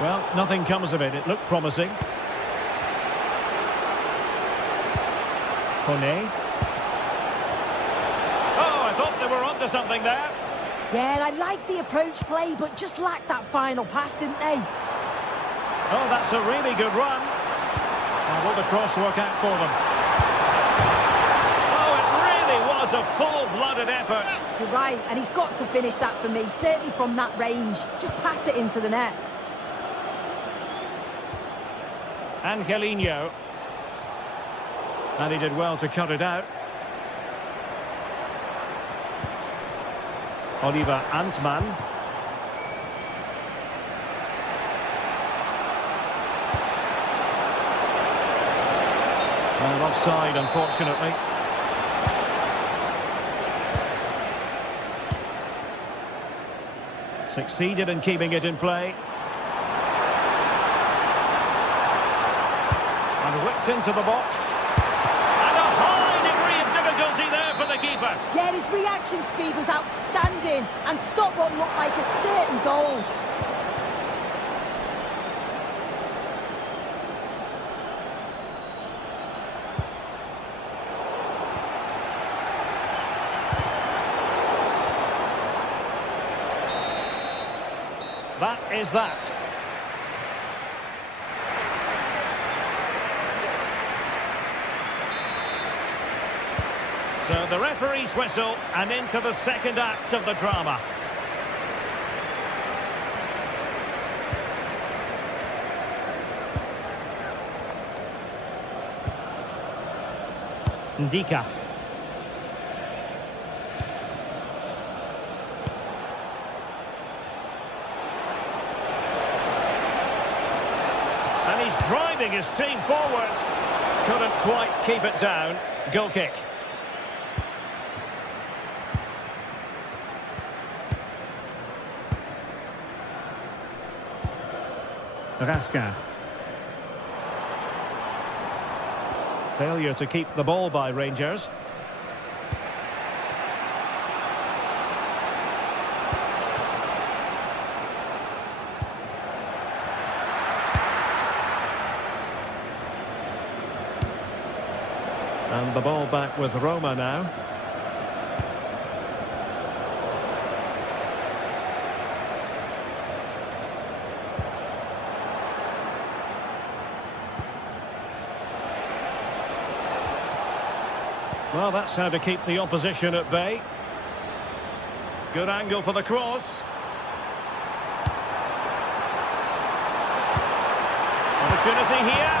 Well, nothing comes of it. It looked promising. Kone. Oh, I thought they were onto something there. Yeah, I like the approach play, but just lacked that final pass, didn't they? Oh, that's a really good run. And will the cross work out for them? Oh, it really was a full-blooded effort. You're right, and he's got to finish that for me, certainly from that range. Just pass it into the net. Angelino. And he did well to cut it out. Oliver Antman. Well, offside, unfortunately. Succeeded in keeping it in play. And whipped into the box. And a high degree of difficulty there for the keeper. Yeah, his reaction speed was outstanding and stopped what looked like a certain goal. That is that. So the referee's whistle and into the second act of the drama. Ndika. And he's driving his team forward. Couldn't quite keep it down. Goal kick. Raskin. Failure to keep the ball by Rangers. And the ball back with Roma now. Well, that's how to keep the opposition at bay. Good angle for the cross. Opportunity here.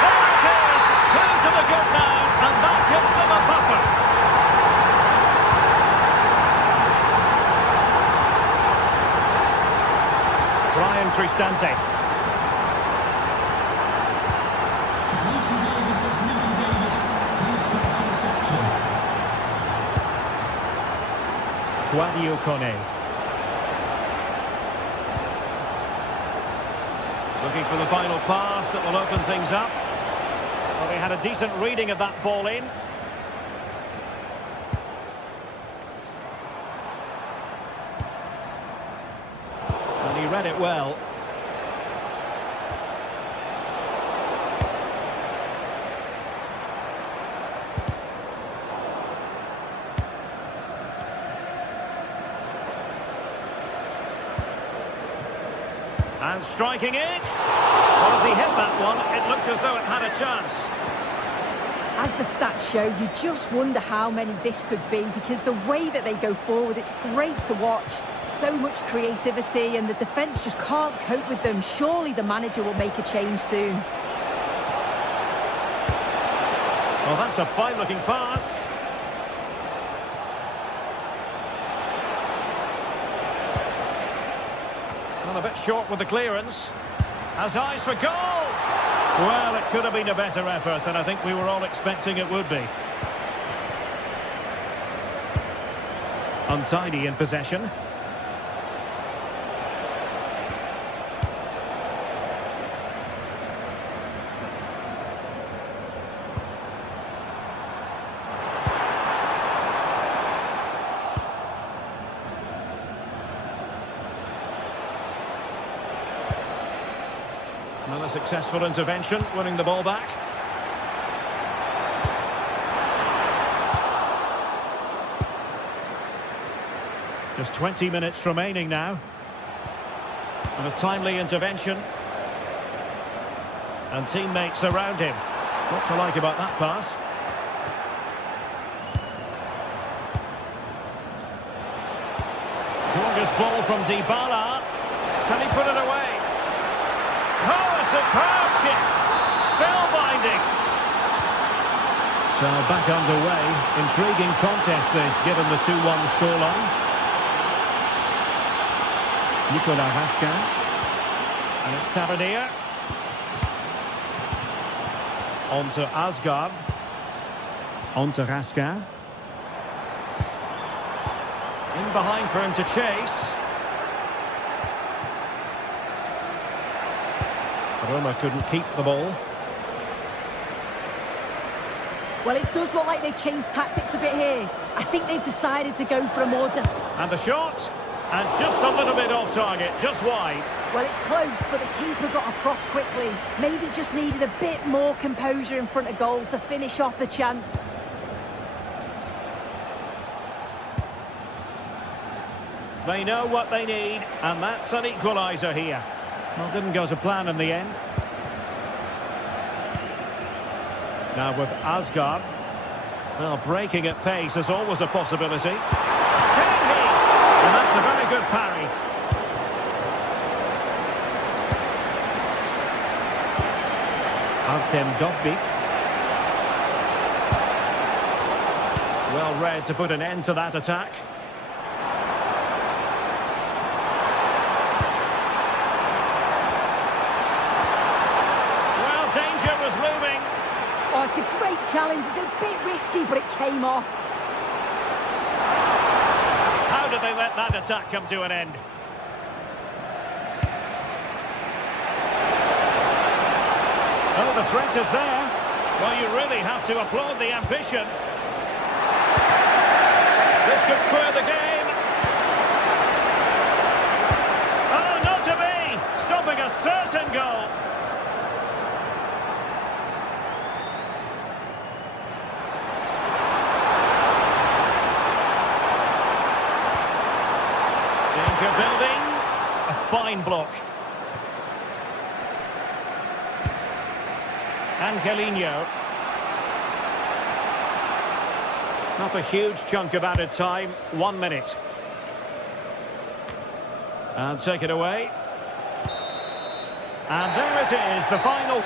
There it is! Two to the good now, and that gives them a buffer. Brian Cristante. Lucy Davis, it's Lucy Davis. Please come to reception. Guadio Kone. Looking for the final pass that will open things up. Well, they had a decent reading of that ball in. And he read it well. And striking it. Well, as he hit that one, it looked as though it had a chance. As the stats show, you just wonder how many this could be, because the way that they go forward, it's great to watch. So much creativity, and the defence just can't cope with them. Surely the manager will make a change soon. Well, that's a fine-looking pass. Well, a bit short with the clearance. Has eyes for goal. Well, it could have been a better effort, and I think we were all expecting it would be. Untidy in possession. Another successful intervention, winning the ball back. Just 20 minutes remaining now. And a timely intervention. And teammates around him. What to like about that pass? Gorgeous ball from Dybala. Can he put it away? Oh, a superb chip! Spellbinding! So back underway. Intriguing contest this, given the 2-1 scoreline. Nicolas Raskin. And it's Tavernier. On to Asgard. On to Raskin. In behind for him to chase. Roma couldn't keep the ball. Well, it does look like they've changed tactics a bit here. I think they've decided to go for a more... And the shot. And just a little bit off target, just wide. Well, it's close, but the keeper got across quickly. Maybe just needed a bit more composure in front of goal to finish off the chance. They know what they need, and that's an equaliser here. Well, didn't go to plan in the end. Now with Asgard. Well, breaking at pace is always a possibility. And that's a very good parry. Artem Dovbyk. Well read to put an end to that attack. Well, danger was looming. Oh, it's a great challenge. It's a bit risky, but it came off. How did they let that attack come to an end? Oh, the threat is there. Well, you really have to applaud the ambition. This could square the game. Oh, not to be! Stopping a certain goal. Danger building. A fine block. Angelino. Not a huge chunk of added time. 1 minute. And take it away. And there it is, the final.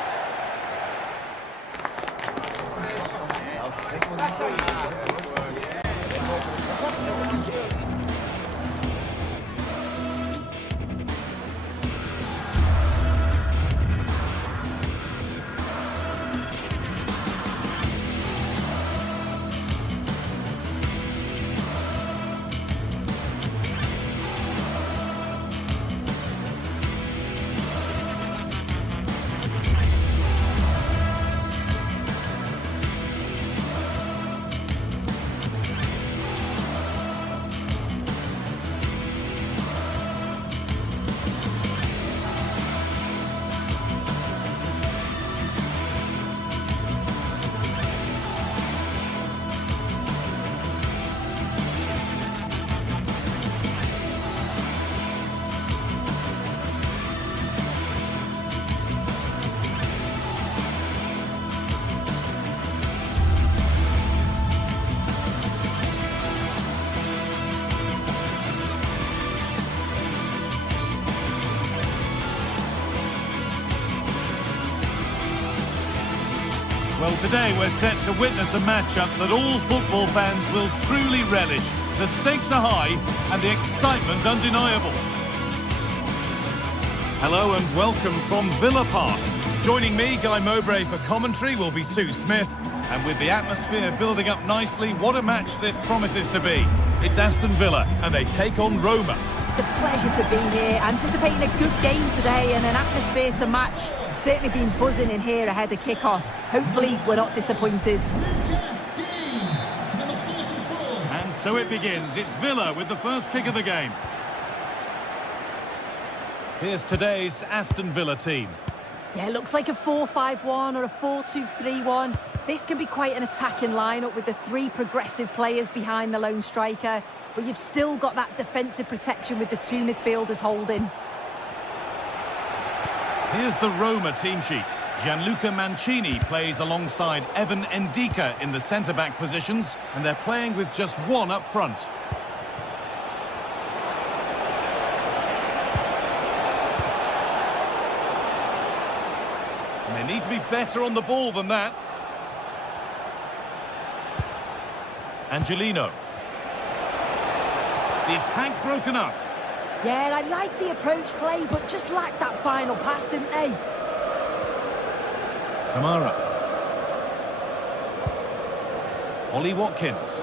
Well, today we're set to witness a matchup that all football fans will truly relish. The stakes are high and the excitement undeniable. Hello and welcome from Villa Park. Joining me, Guy Mowbray, for commentary will be Sue Smith. And with the atmosphere building up nicely, what a match this promises to be. It's Aston Villa and they take on Roma. It's a pleasure to be here, anticipating a good game today and an atmosphere to match. Certainly been buzzing in here ahead of kick-off. Hopefully we're not disappointed. And so it begins. It's Villa with the first kick of the game. Here's today's Aston Villa team. Yeah, it looks like a 4-5-1 or a 4-2-3-1. This can be quite an attacking lineup with the three progressive players behind the lone striker, but you've still got that defensive protection with the two midfielders holding. Here's the Roma team sheet. Gianluca Mancini plays alongside Evan Ndika in the centre-back positions, and they're playing with just one up front. And they need to be better on the ball than that. Angelino. The attack broken up. Yeah, I like the approach play, but just lacked that final pass, didn't they? Kamara. Ollie Watkins.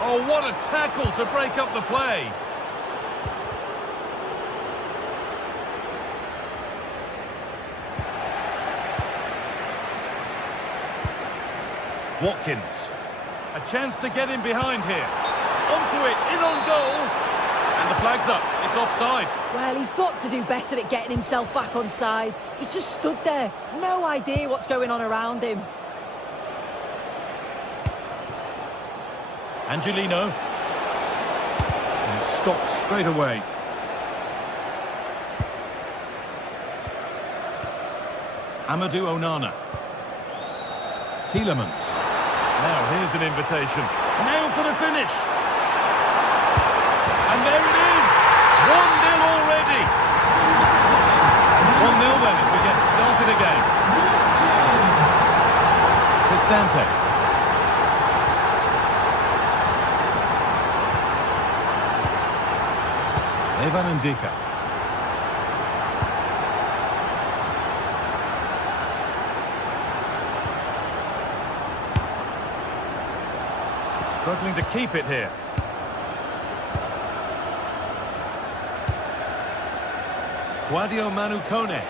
Oh, what a tackle to break up the play. Watkins. A chance to get in behind here. Onto it, in on goal. And the flag's up. It's offside. Well, he's got to do better at getting himself back on side. He's just stood there. No idea what's going on around him. Angelino. And stopped straight away. Amadou Onana. Tielemans. Now here's an invitation. Now for the finish. And there it is. 1-0 already. 1-0 then as we get started again. Cristante. Evan Ndika. Struggling to keep it here. Guadio Manu Kone.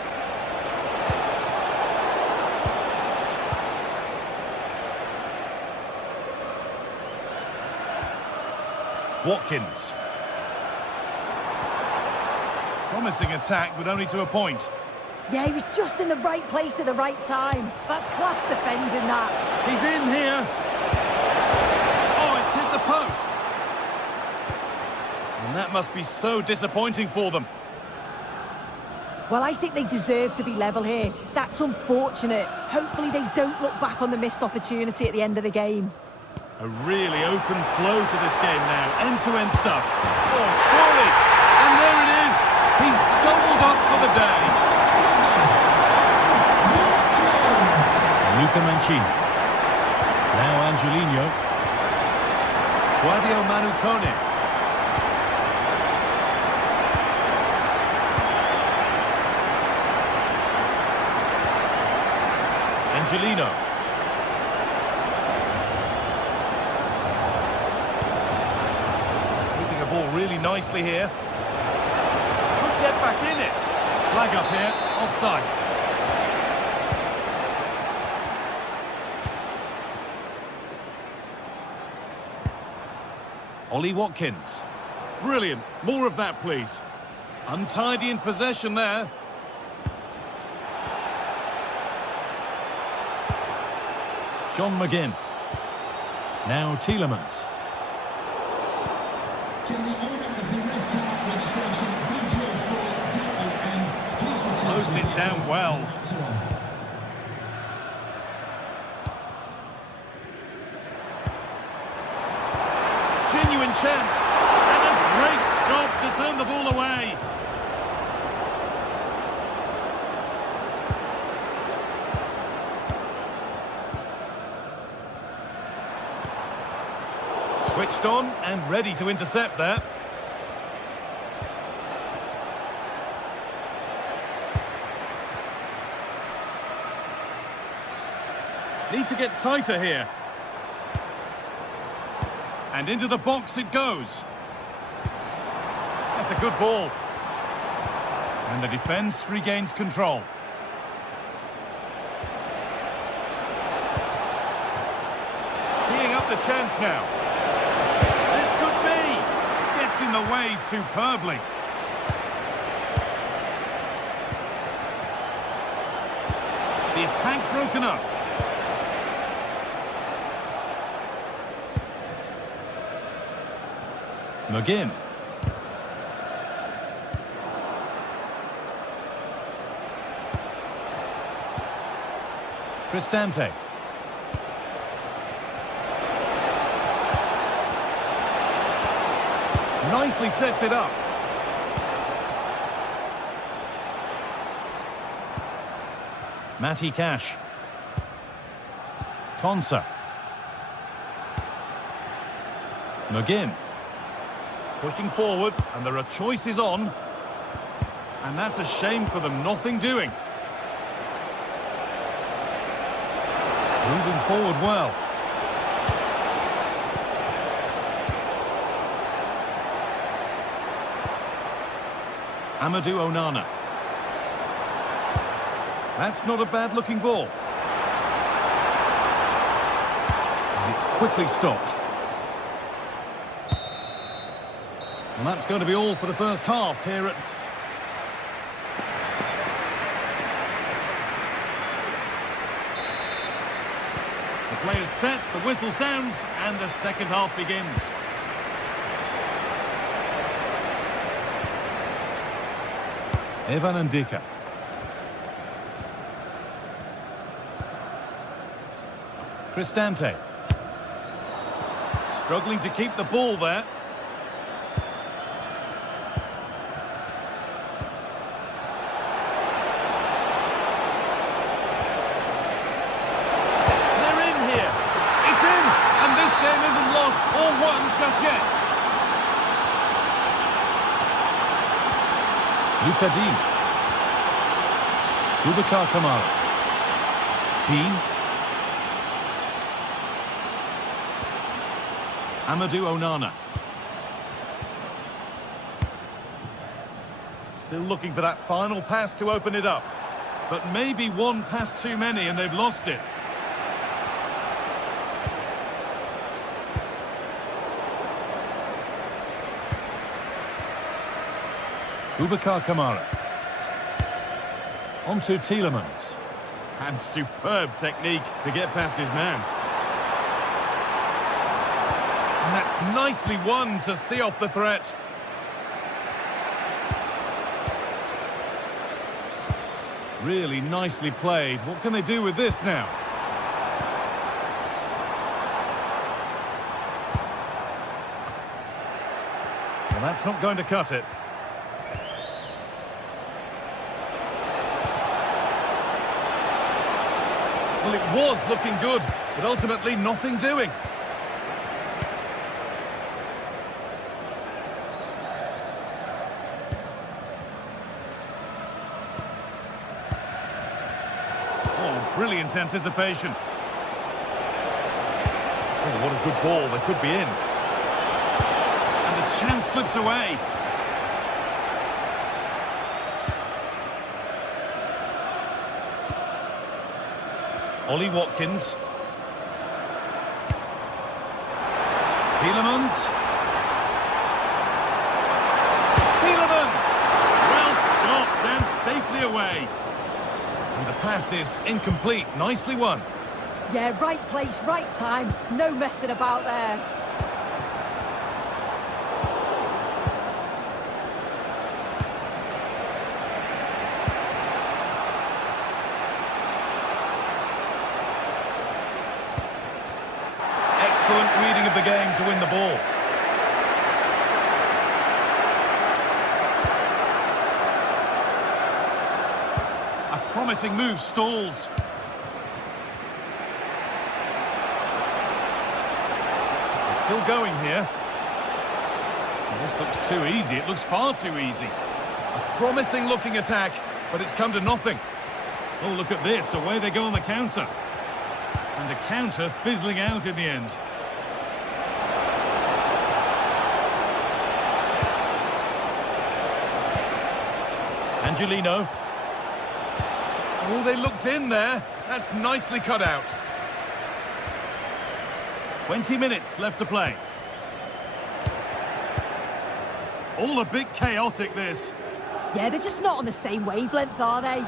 Watkins. Promising attack, but only to a point. Yeah, he was just in the right place at the right time. That's class defending that. He's in here. Oh, it's hit the post. And that must be so disappointing for them. Well, I think they deserve to be level here. That's unfortunate. Hopefully they don't look back on the missed opportunity at the end of the game. A really open flow to this game now. End-to-end stuff. Oh, surely. And there it is. He's doubled up for the day. Luca Mancini. Now Angelino. Guadio Manu Kone. Angelino. Moving the ball really nicely here. Could get back in it. Flag up here, offside. Ollie Watkins. Brilliant. More of that, please. Untidy in possession there. John McGinn. Now Tielemans. Can the owner of the red card registration BGO4 DOM please return Closed it down well. Genuine chance. And a great stop to turn the ball away. Switched on and ready to intercept there. Need to get tighter here. And into the box it goes. That's a good ball. And the defence regains control. Teeing up the chance now. This could be. Gets in the way superbly. The attack broken up. McGinn. Cristante. Nicely sets it up. Matty Cash. Konsa. McGinn. Pushing forward, and there are choices on. And that's a shame for them, nothing doing. Moving forward well. Amadou Onana. That's not a bad-looking ball. And it's quickly stopped. And that's going to be all for the first half here at... The play is set, the whistle sounds, and the second half begins. Evan Ndika. Cristante. Struggling to keep the ball there. They're in here. It's in, and this game isn't lost or won just yet. Luka Dean. Boubacar Kamara. Dean. Amadou Onana. Still looking for that final pass to open it up. But maybe one pass too many and they've lost it. Boubacar Kamara. On to Tielemans. And superb technique to get past his man. And that's nicely won to see off the threat. Really nicely played. What can they do with this now? Well, that's not going to cut it. Well, it was looking good, but ultimately nothing doing. Oh, brilliant anticipation. Oh, what a good ball. They could be in. And the chance slips away. Ollie Watkins. Tielemans. Tielemans! Well stopped and safely away. And the pass is incomplete. Nicely won. Yeah, right place, right time. No messing about there. Excellent reading of the game to win the ball. A promising move stalls. They're still going here. This looks too easy. It looks far too easy. A promising looking attack, but it's come to nothing. Oh, look at this. Away they go on the counter. And the counter fizzling out in the end. Angelino. Oh, they looked in there. That's nicely cut out. 20 minutes left to play. All a bit chaotic, this. Yeah, they're just not on the same wavelength, are they?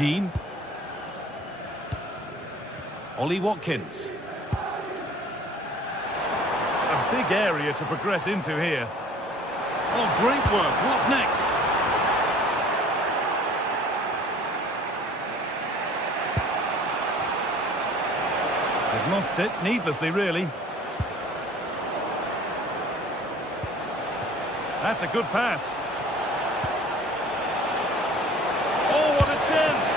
Dean. Ollie Watkins. A big area to progress into here. Oh, great work. What's next? They've lost it, needlessly, really. That's a good pass. Oh, what a chance!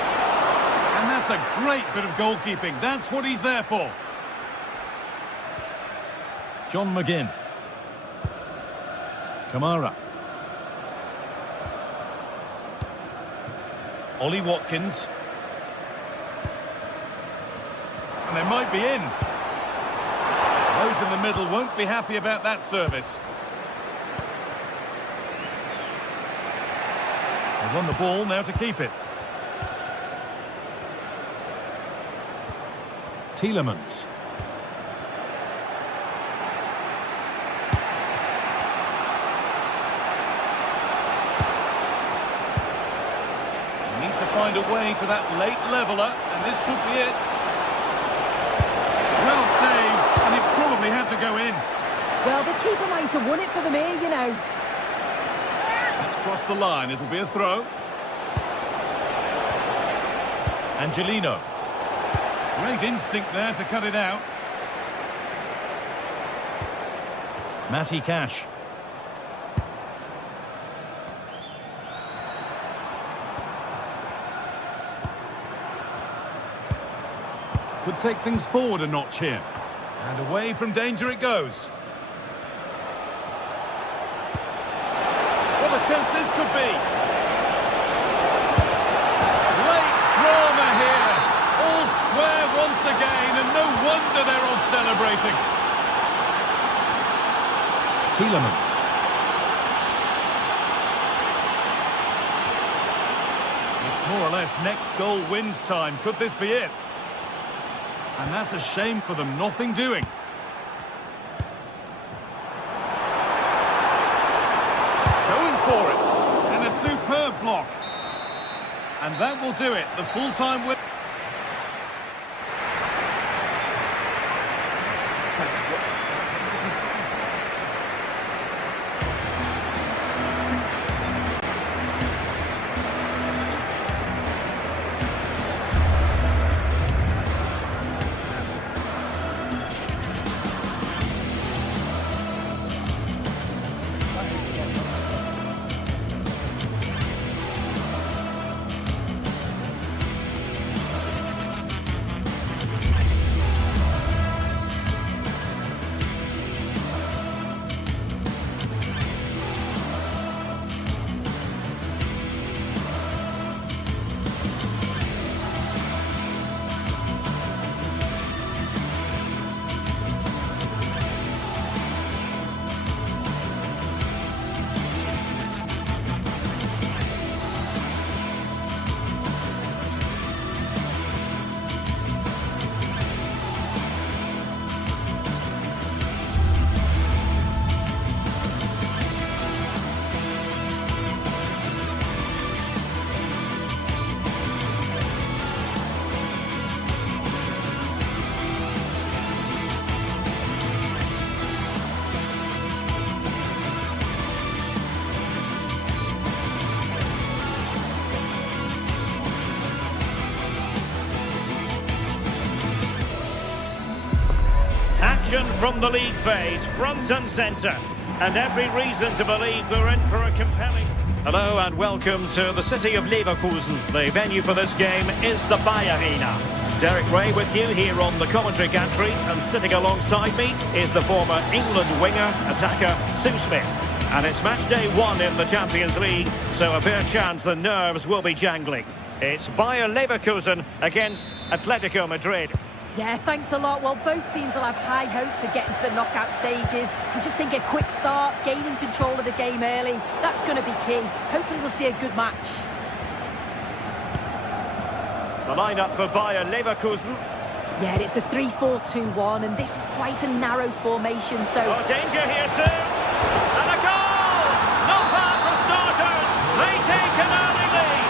And that's a great bit of goalkeeping. That's what he's there for. John McGinn. Kamara. Ollie Watkins. And they might be in. Those in the middle won't be happy about that service. They've won the ball, now to keep it. Tielemans. Need to find a way to that late leveller, and this could be it. Well saved, and it probably had to go in. Well, the keeper might have won it for them here, you know. It's crossed the line, it'll be a throw. Angelino. Great instinct there to cut it out. Matty Cash. Could take things forward a notch here. And away from danger it goes. What a chance this could be. Late drama here. All square once again, and no wonder they're all celebrating. Tielemans. It's more or less next goal wins time. Could this be it? And that's a shame for them, nothing doing. Going for it. And a superb block. And that will do it. The full-time win. From the league phase, front and centre, and every reason to believe we're in for a compelling... Hello and welcome to the city of Leverkusen. The venue for this game is the Bayer Arena. Derek Ray with you here on the commentary gantry, and sitting alongside me is the former England winger, attacker Sue Smith. And it's match day 1 in the Champions League, so a fair chance the nerves will be jangling. It's Bayer Leverkusen against Atletico Madrid. Yeah, thanks a lot. Well, both teams will have high hopes of getting to the knockout stages. We just think a quick start, gaining control of the game early, that's going to be key. Hopefully we'll see a good match. The lineup for Bayer Leverkusen. Yeah, it's a 3-4-2-1, and this is quite a narrow formation, so... Oh, danger here soon! And a goal! Not bad for starters! They take an early lead!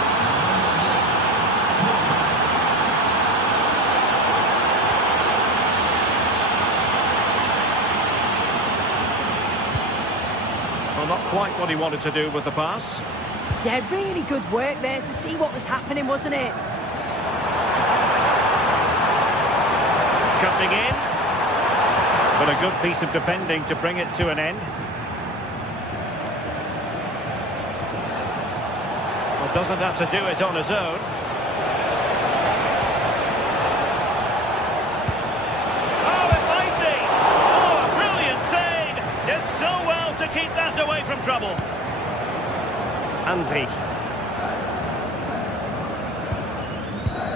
quite what he wanted to do with the pass. Yeah, really good work there to see what was happening, wasn't it? Cutting in. But a good piece of defending to bring it to an end. Well, doesn't have to do it on his own. Oh, it might be! Oh, a brilliant save! Did so well to keep that away from trouble. Andri.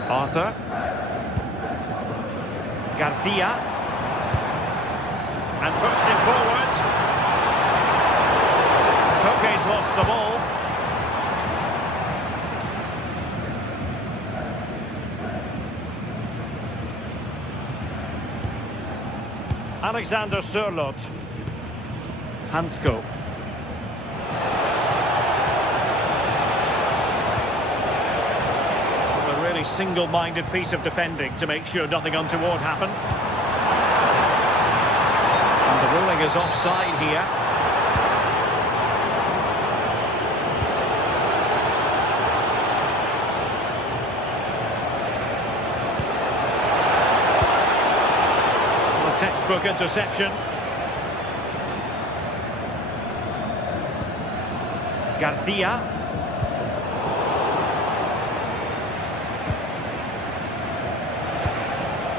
Arthur. Garcia. And pushed it forward. Koke's lost the ball. Alexander Sørloth. Hansko. A really single-minded piece of defending to make sure nothing untoward happened. And the ruling is offside here. Textbook interception. Garcia.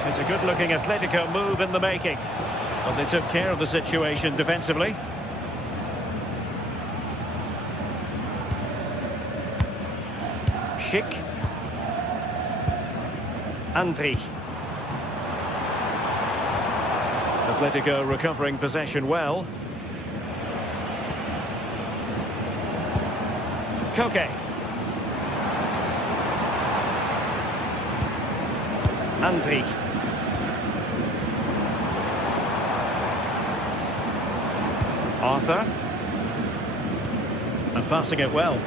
It's a good-looking Atletico move in the making. But they took care of the situation defensively. Schick. Andri. Atletico recovering possession well. Koke. Andri. Arthur. And passing it well.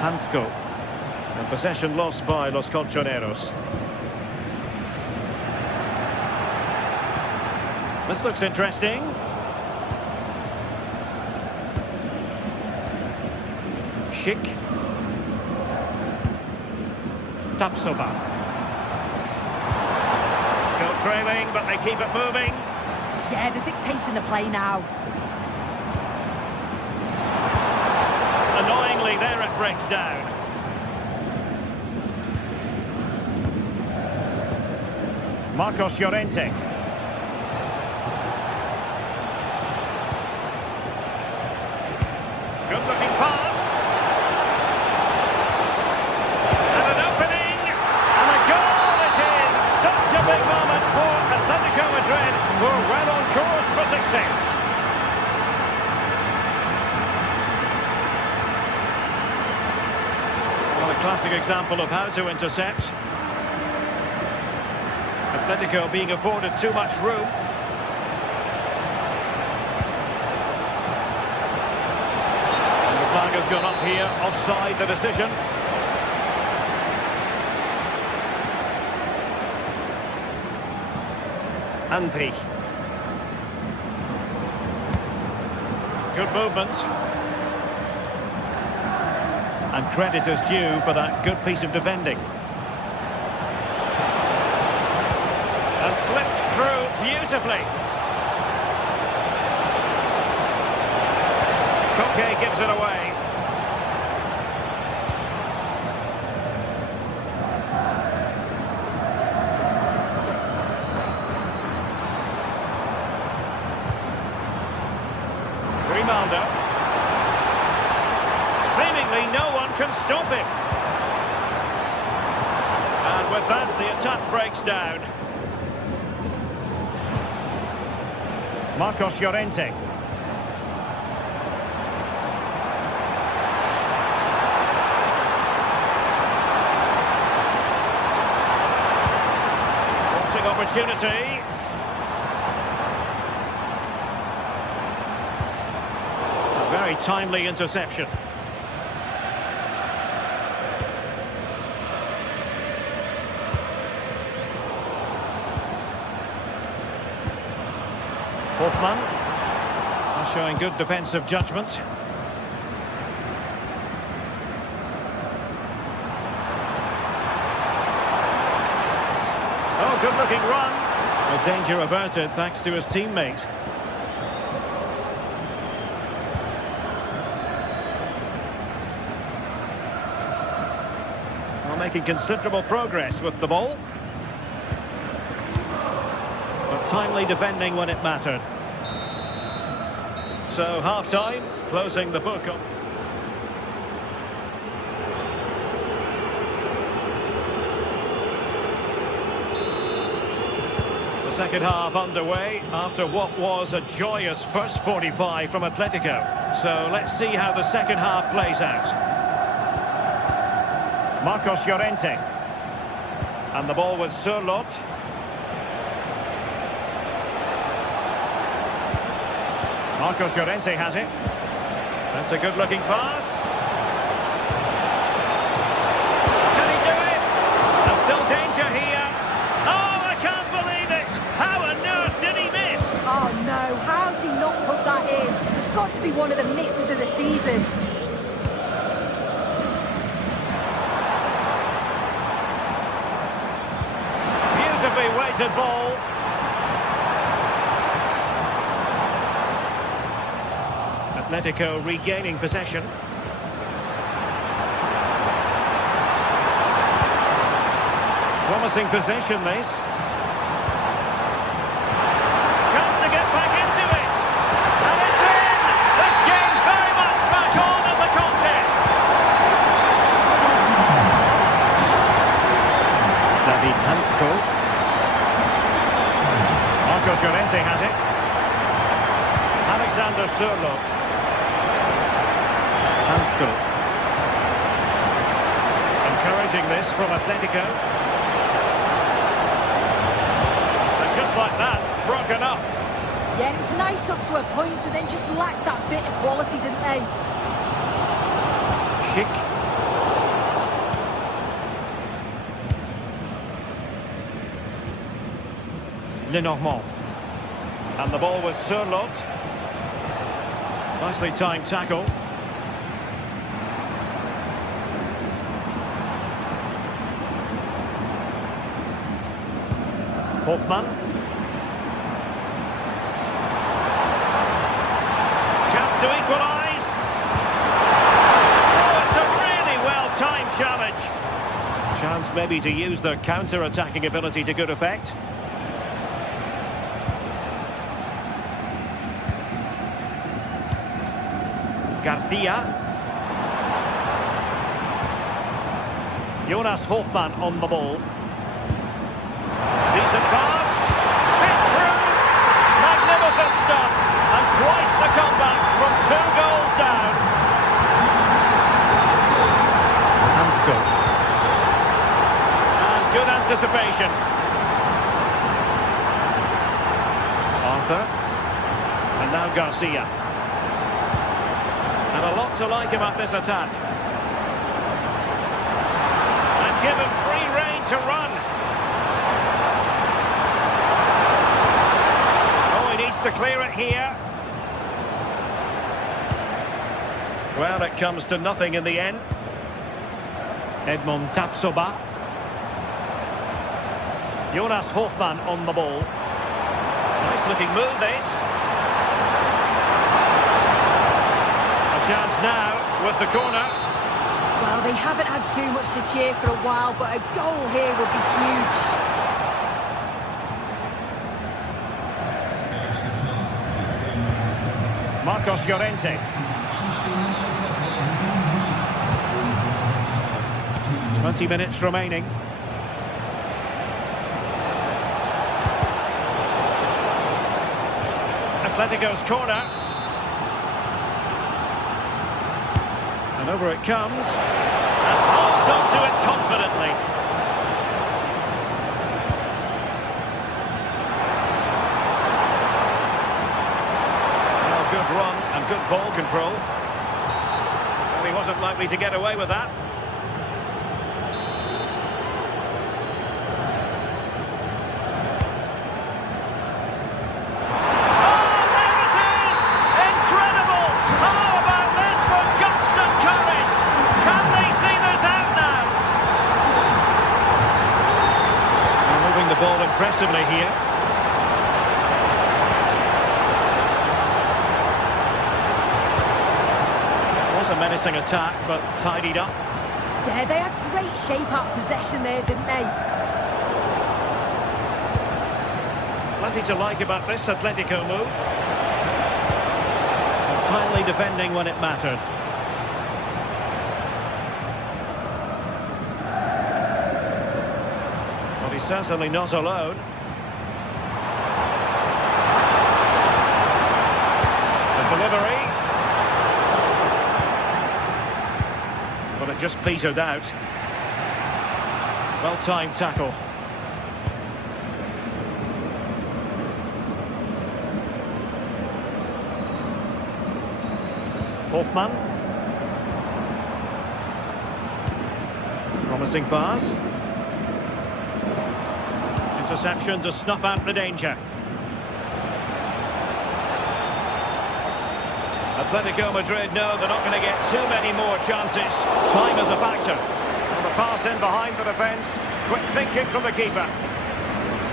Hansko. And possession lost by Los Colchoneros. This looks interesting. Schick. Tapsoba. Go trailing, but they keep it moving. Yeah, they're dictating the play now. Annoyingly, there it breaks down. Marcos Llorente. Good-looking pass. And an opening. And a goal it is. Such a big moment for Atletico Madrid, who are well on course for success. A classic example of how to intercept. Atletico being afforded too much room. And the flag has gone up here, offside the decision. Andri. Good movement. And credit is due for that good piece of defending. And slipped through beautifully. Koke gives it away. Grimaldo. Seemingly no one can stop him. And with that, the attack breaks down. Marcos Llorente. Crossing opportunity. A very timely interception. Hoffman showing good defensive judgment. Oh, good-looking run. A danger averted thanks to his teammate. Well, making considerable progress with the ball. But timely defending when it mattered. So, half-time, closing the book up. The second half underway after what was a joyous first 45 from Atletico. So, let's see how the second half plays out. Marcos Llorente. And the ball with Sørloth. Marcos Llorente has it. That's a good-looking pass. Can he do it? And still danger here. Oh, I can't believe it! How on earth did he miss? Oh no, how's he not put that in? It's got to be one of the misses of the season. Beautifully weighted ball. Atletico regaining possession. Promising possession, this. Chance to get back into it. And it's in! This game very much back on as a contest. David Hansko. Marcos Llorente has it. Alexander Sørloth. Hansko. Encouraging this from Atletico. And just like that, broken up. Yeah, it was nice up to a point and then just lacked that bit of quality, didn't they? Schick. Lenormand. And the ball with Sørloth. Nicely timed tackle. Hoffman. Chance to equalise. Oh, it's a really well-timed challenge. Chance maybe to use their counter-attacking ability to good effect. Garcia. Jonas Hoffman on the ball. Decent pass. Set through. Magnificent stuff. And quite the comeback from 2 goals down. Hansko. And good anticipation. Arthur. And now Garcia. And a lot to like about this attack. And given free rein to run. Oh, he needs to clear it here. Well, it comes to nothing in the end. Edmond Tapsoba. Jonas Hoffman on the ball. Nice looking move, this. Chance now with the corner. Well, they haven't had too much to cheer for a while, but a goal here would be huge. Marcos Llorente. 20 minutes remaining. Atletico's corner. And over it comes, and holds onto it confidently. Well, good run and good ball control. Well, he wasn't likely to get away with that. Oh, the ball impressively here. Was a menacing attack, but tidied up. Yeah, they had great shape-up possession there, didn't they? Plenty to like about this Atletico move. And finally defending when it mattered. But he's certainly not alone. The delivery. But it just petered out. Well-timed tackle. Hoffman. Promising pass. Interception to snuff out the danger. Atletico Madrid know they're not going to get too many more chances. Time is a factor. And the pass in behind the defence. Quick thinking from the keeper.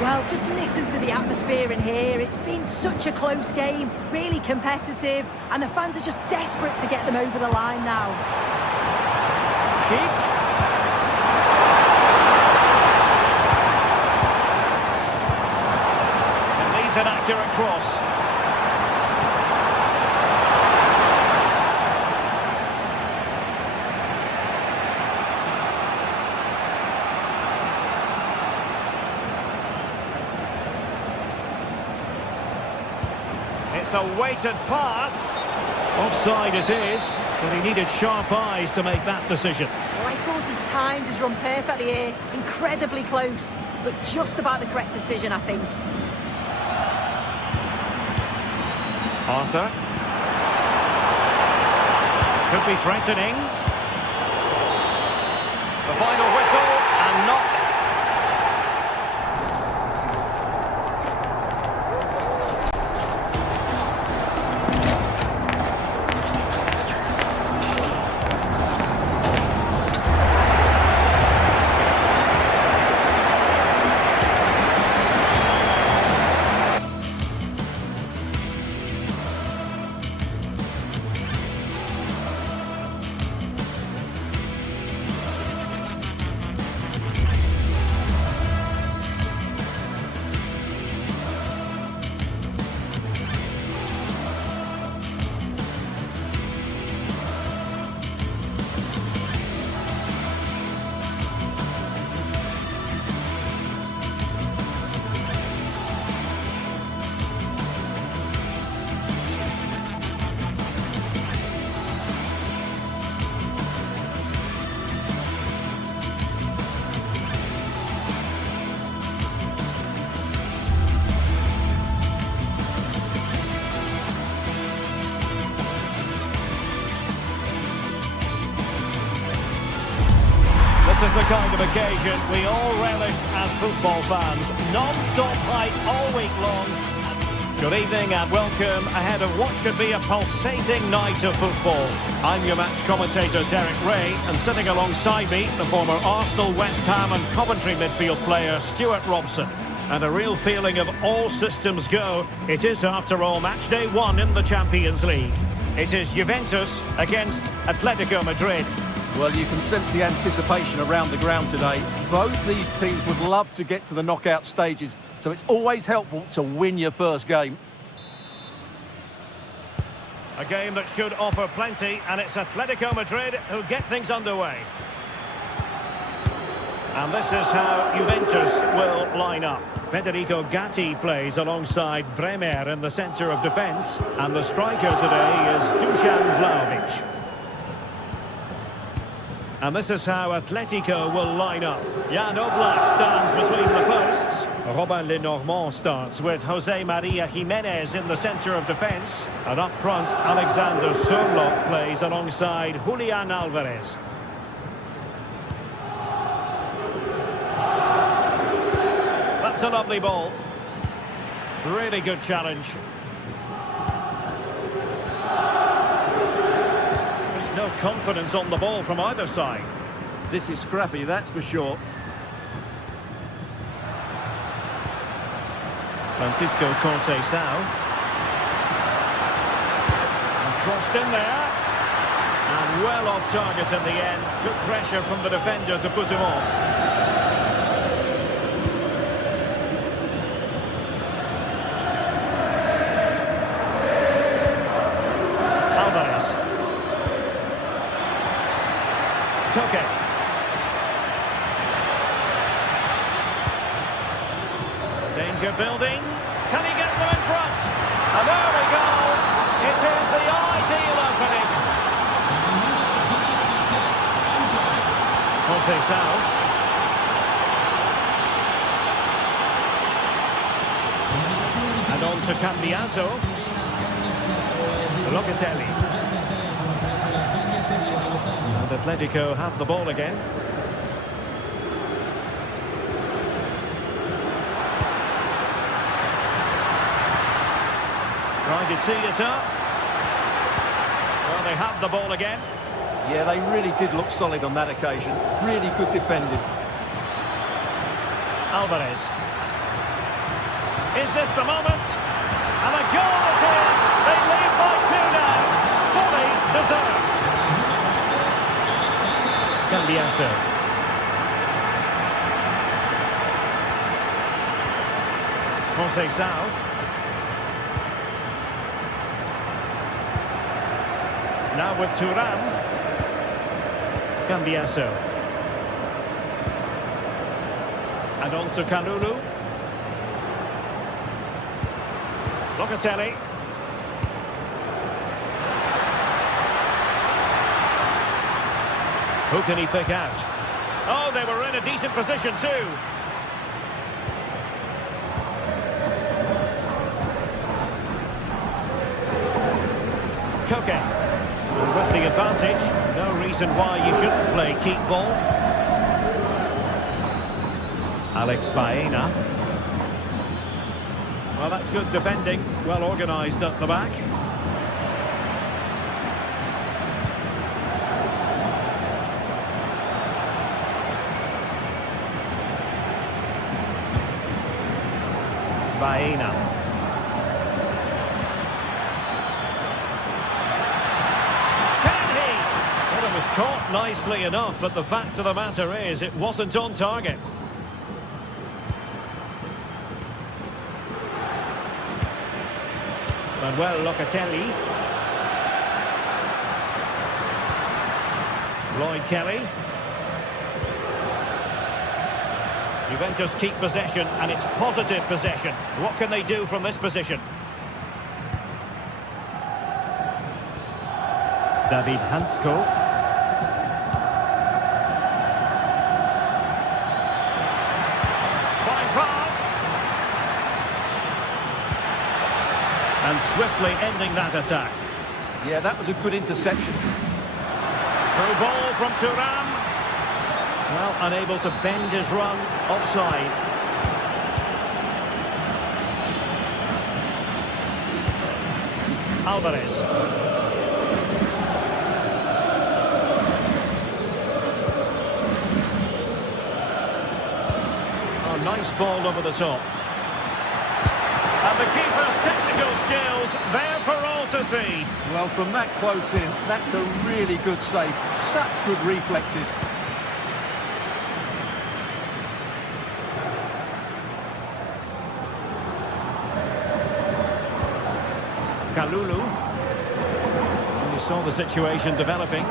Well, just listen to the atmosphere in here. It's been such a close game, really competitive, and the fans are just desperate to get them over the line now. Cheek. It needs an accurate cross. It's a weighted pass. Offside it is, but he needed sharp eyes to make that decision. Well, I thought he timed his run perfectly here. Incredibly close, but just about the correct decision, I think. Arthur. Could be threatening. The final whistle, and not... This is the kind of occasion we all relish as football fans. Non-stop hype all week long. Good evening and welcome ahead of what should be a pulsating night of football. I'm your match commentator Derek Ray, and sitting alongside me, the former Arsenal, West Ham and Coventry midfield player Stuart Robson. And a real feeling of all systems go. It is, after all, match day 1 in the Champions League. It is Juventus against Atletico Madrid. Well, you can sense the anticipation around the ground today. Both these teams would love to get to the knockout stages, so it's always helpful to win your first game. A game that should offer plenty, and it's Atletico Madrid who get things underway. And this is how Juventus will line up. Federico Gatti plays alongside Bremer in the centre of defence, and the striker today is Dusan Vlahovic. And this is how Atletico will line up. Jan Oblak stands between the posts. Robin Lenormand starts with Jose Maria Jimenez in the centre of defence. And up front, Alexander Sørloth plays alongside Julian Alvarez. That's a lovely ball. Really good challenge. No confidence on the ball from either side. This is scrappy, that's for sure. Francisco Conceição. And crossed in there. And well off target in the end. Good pressure from the defender to put him off. Alvarez. Koke. Danger building. Can he get them in front? An early goal. It is the ideal opening. Conceição. And on to Cambiaso. Locatelli. And Atletico have the ball again. Trying to tee it up. Well, they have the ball again. Yeah, they really did look solid on that occasion. Really good defending. Alvarez. Is this the moment? And a goal it is! They lead by 2 now. Fully deserved. Cambiaso. Conceição. Now with Thuram. Cambiaso. And on to Kalulu. Locatelli. Who can he pick out? Oh, they were in a decent position too. Koke. With the advantage. No reason why you shouldn't play keep ball. Alex Baena. Well, that's good defending. Well organised at the back. Baena. Can he? Well, it was caught nicely enough, but the fact of the matter is it wasn't on target. Manuel Locatelli. Lloyd Kelly. Juventus keep possession, and it's positive possession. What can they do from this position? David Hansko. Fine pass. And swiftly ending that attack. Yeah, that was a good interception. Through ball from Thuram. Well, unable to bend his run, offside. Alvarez. Oh, nice ball over the top. And the keeper's technical skills there for all to see. Well, from that close in, that's a really good save. Such good reflexes. Kalulu. You saw the situation developing.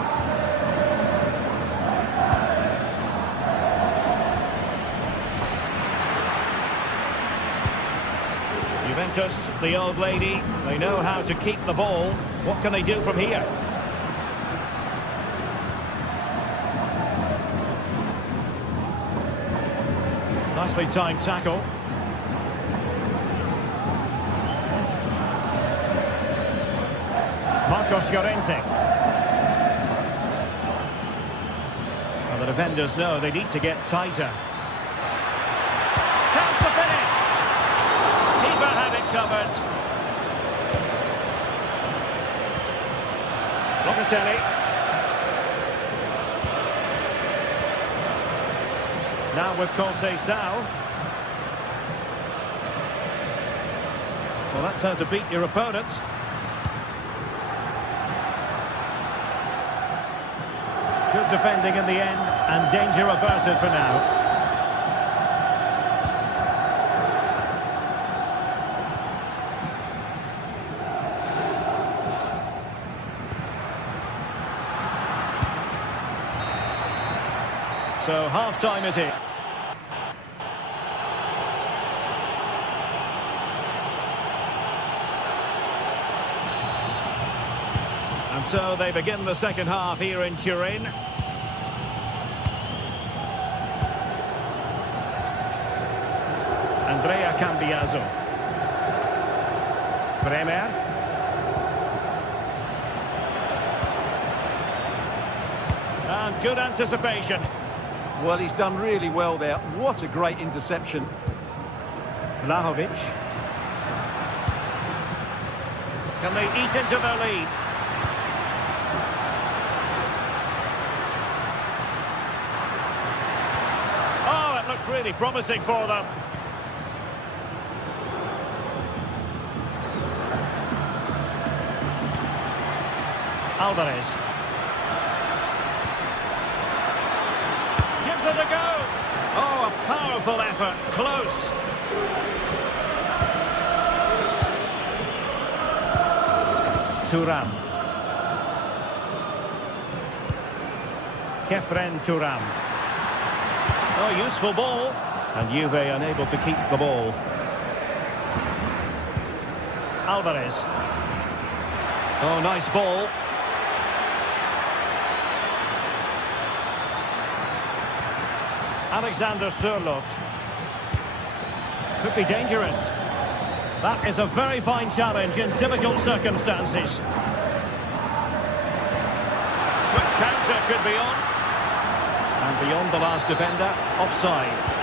Juventus, the old lady, they know how to keep the ball. What can they do from here? Nicely timed tackle. Marcos Llorente. Well, the defenders know they need to get tighter. Chance to finish. Keeper had it covered. Locatelli. Now with Conceição. Well, that's how to beat your opponent. Good defending in the end, and danger averted for now. So half-time is it. And so they begin the second half here in Turin. Andrea Cambiaso. Bremer. And good anticipation. Well, he's done really well there. What a great interception. Vlahovic. Can they eat into their lead? Oh, it looked really promising for them. Alvarez. Gives it a go. Oh, a powerful effort. Close. Thuram. Kefren Thuram. Oh, useful ball. And Juve unable to keep the ball. Alvarez. Oh, nice ball. Alexander Sørloth. Could be dangerous. That is a very fine challenge in difficult circumstances. Quick counter could be on. And beyond the last defender, offside.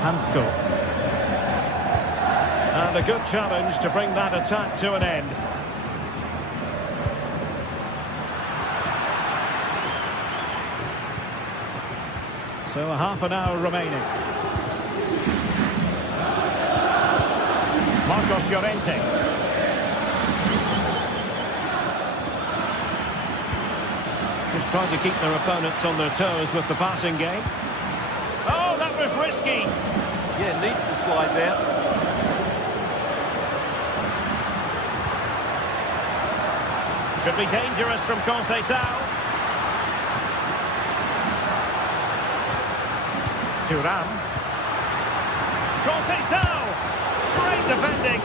Hansko. And a good challenge to bring that attack to an end. So a half an hour remaining. Marcos Llorente. Just trying to keep their opponents on their toes with the passing game. Oh, that was risky. Yeah, needed to slide there. Could be dangerous from Conceição. Thuram. Conceição! Great defending.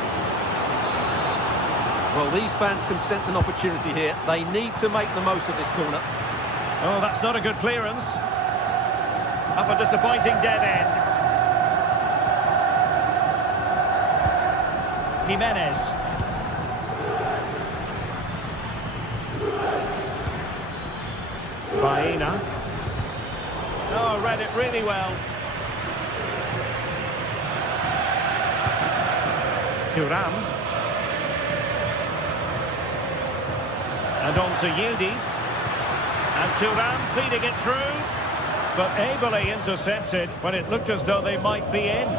Well, these fans can sense an opportunity here. They need to make the most of this corner. Oh, that's not a good clearance. Up a disappointing dead end. Jimenez. Baena. Oh, read it really well. Thuram. And on to Yildiz. And Thuram feeding it through. But ably intercepted when it looked as though they might be in.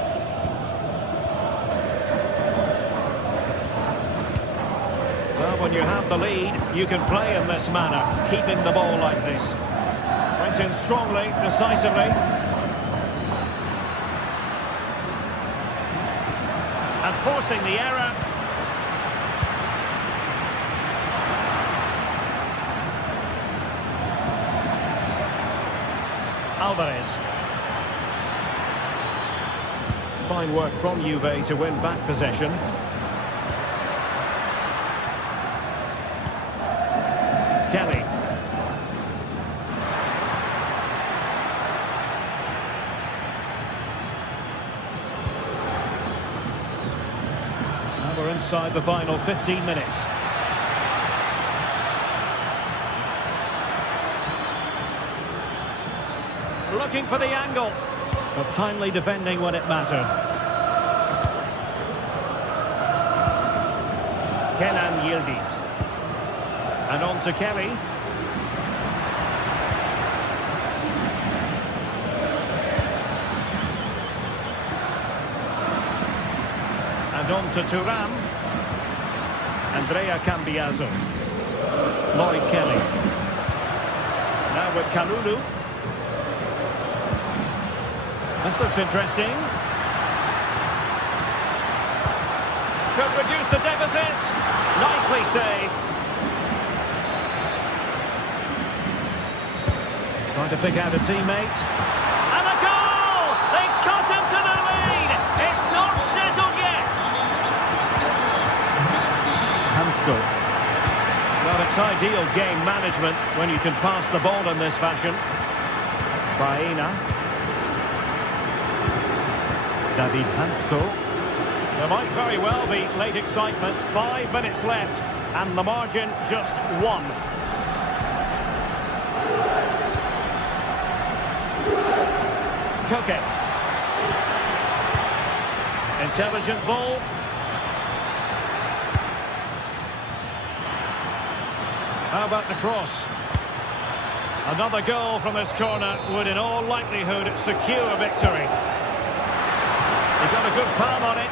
Well, when you have the lead, you can play in this manner, keeping the ball like this. Went in strongly, decisively. And forcing the error. Alvarez. Fine work from Juve to win back possession. Kelly. Now we're inside the final 15 minutes. Looking for the angle, but timely defending when it mattered. Kenan Yildiz. And on to Kelly. And on to Thuram. Andrea Cambiaso. Lloyd Kelly. Now with Kalulu. This looks interesting. Could reduce the deficit. Nicely saved. Trying to pick out a teammate. And a goal! They've cut into the lead. It's not settled yet. Hansko. Well, it's ideal game management when you can pass the ball in this fashion. Baena. David Hansko. There might very well be late excitement. 5 minutes left, and the margin just 1. Koke. Intelligent ball. How about the cross? Another goal from this corner would in all likelihood secure victory. He got a good palm on it.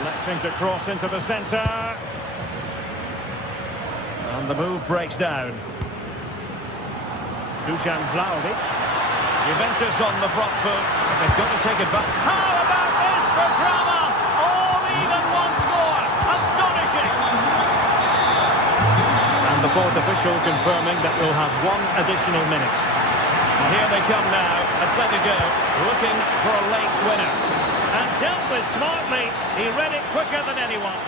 Electing to cross into the centre. And the move breaks down. Dusan Vlahovic. Juventus on the front foot. They've got to take it back. How about this for drama? All even one score. Astonishing. And the fourth official confirming that we'll have 1 additional minute. And here they come now. Atletico looking for a late winner. And dealt with smartly. He read it quicker than anyone.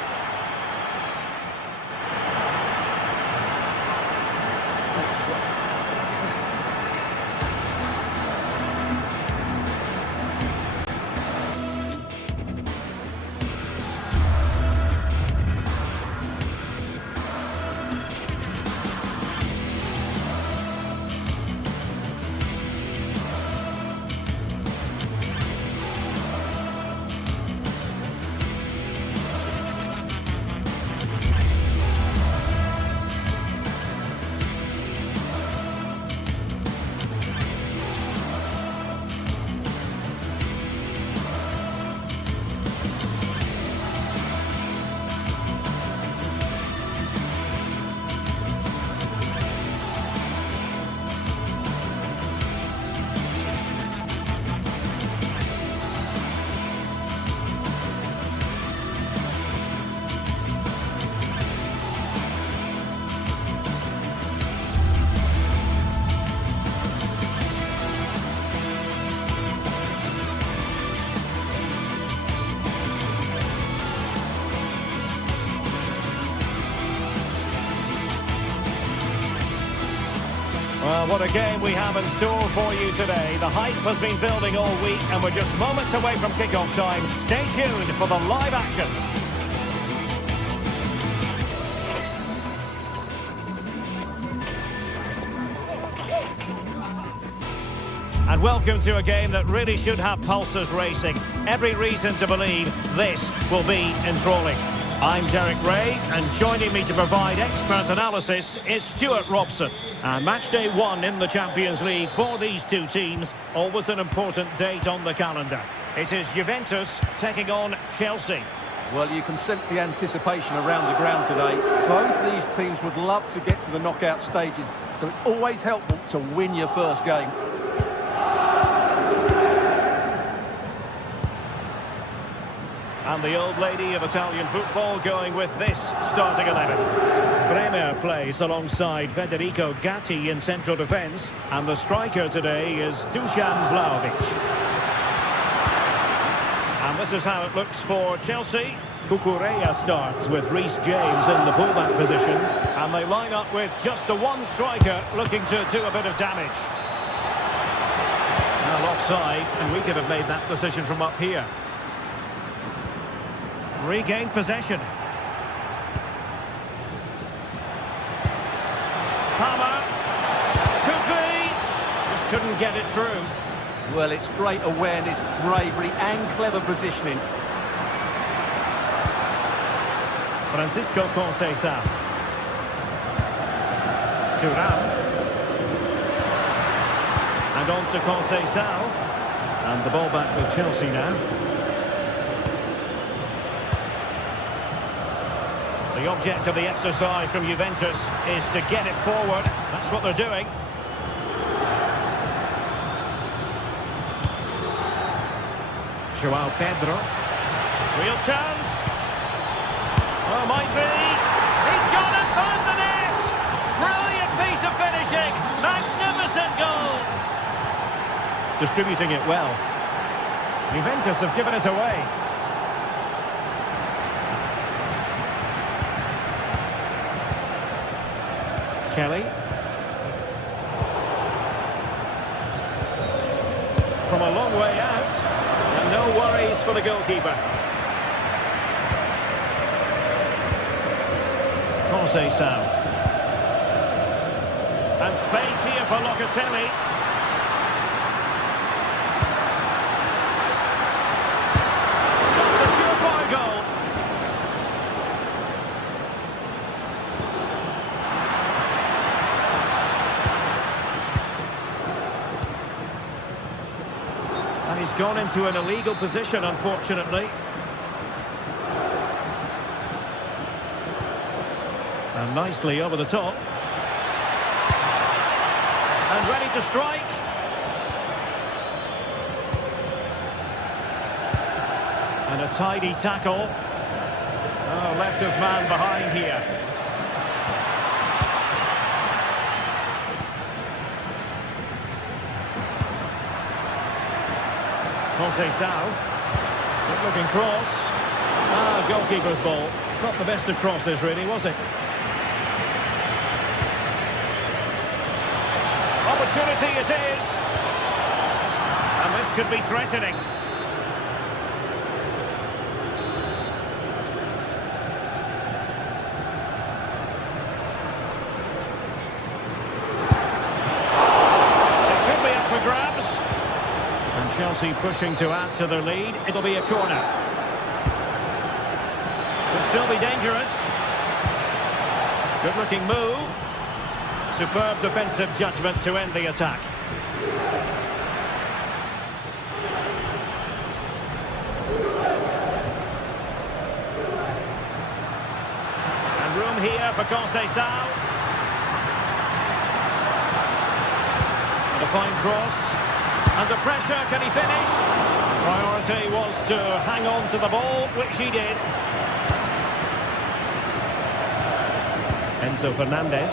Well, what a game we have in store for you today. The hype has been building all week and we're just moments away from kickoff time. Stay tuned for the live action. And welcome to a game that really should have pulses racing. Every reason to believe this will be enthralling. I'm Derek Ray, and joining me to provide expert analysis is Stuart Robson. And match day 1 in the Champions League for these two teams, always an important date on the calendar. It is Juventus taking on Chelsea. Well, you can sense the anticipation around the ground today. Both these teams would love to get to the knockout stages, so it's always helpful to win your first game. And the old lady of Italian football going with this starting 11. Bremer plays alongside Federico Gatti in central defence. And the striker today is Dusan Vlahovic. And this is how it looks for Chelsea. Cucurella starts with Reece James in the fullback positions. And they line up with just the one striker looking to do a bit of damage. Well, offside, and we could have made that decision from up here. Regained possession. Palmer. Could be. Just couldn't get it through. Well, it's great awareness, bravery and clever positioning. Francisco Conceição. Thuram. And on to Conceição. And the ball back with Chelsea now. The object of the exercise from Juventus is to get it forward. That's what they're doing. João Pedro. Real chance. Oh, might be. He's gone and found the net! Brilliant piece of finishing. Magnificent goal. Distributing it well. Juventus have given it away. Kelly. From a long way out. And no worries for the goalkeeper. Conceição. And space here for Locatelli. That's a surefire goal. And he's gone into an illegal position, unfortunately. And nicely over the top. And ready to strike. And a tidy tackle. Oh, left his man behind here. Conceição. Good looking cross. Ah, goalkeeper's ball. Not the best of crosses, really, was it? Opportunity it is. And this could be threatening. It could be up for grabs. And Chelsea pushing to add to their lead. It'll be a corner. Could still be dangerous. Good looking move. Superb defensive judgment to end the attack. And room here for Conceição. And a fine cross. Under pressure, can he finish? Priority was to hang on to the ball, which he did. Enzo Fernandez.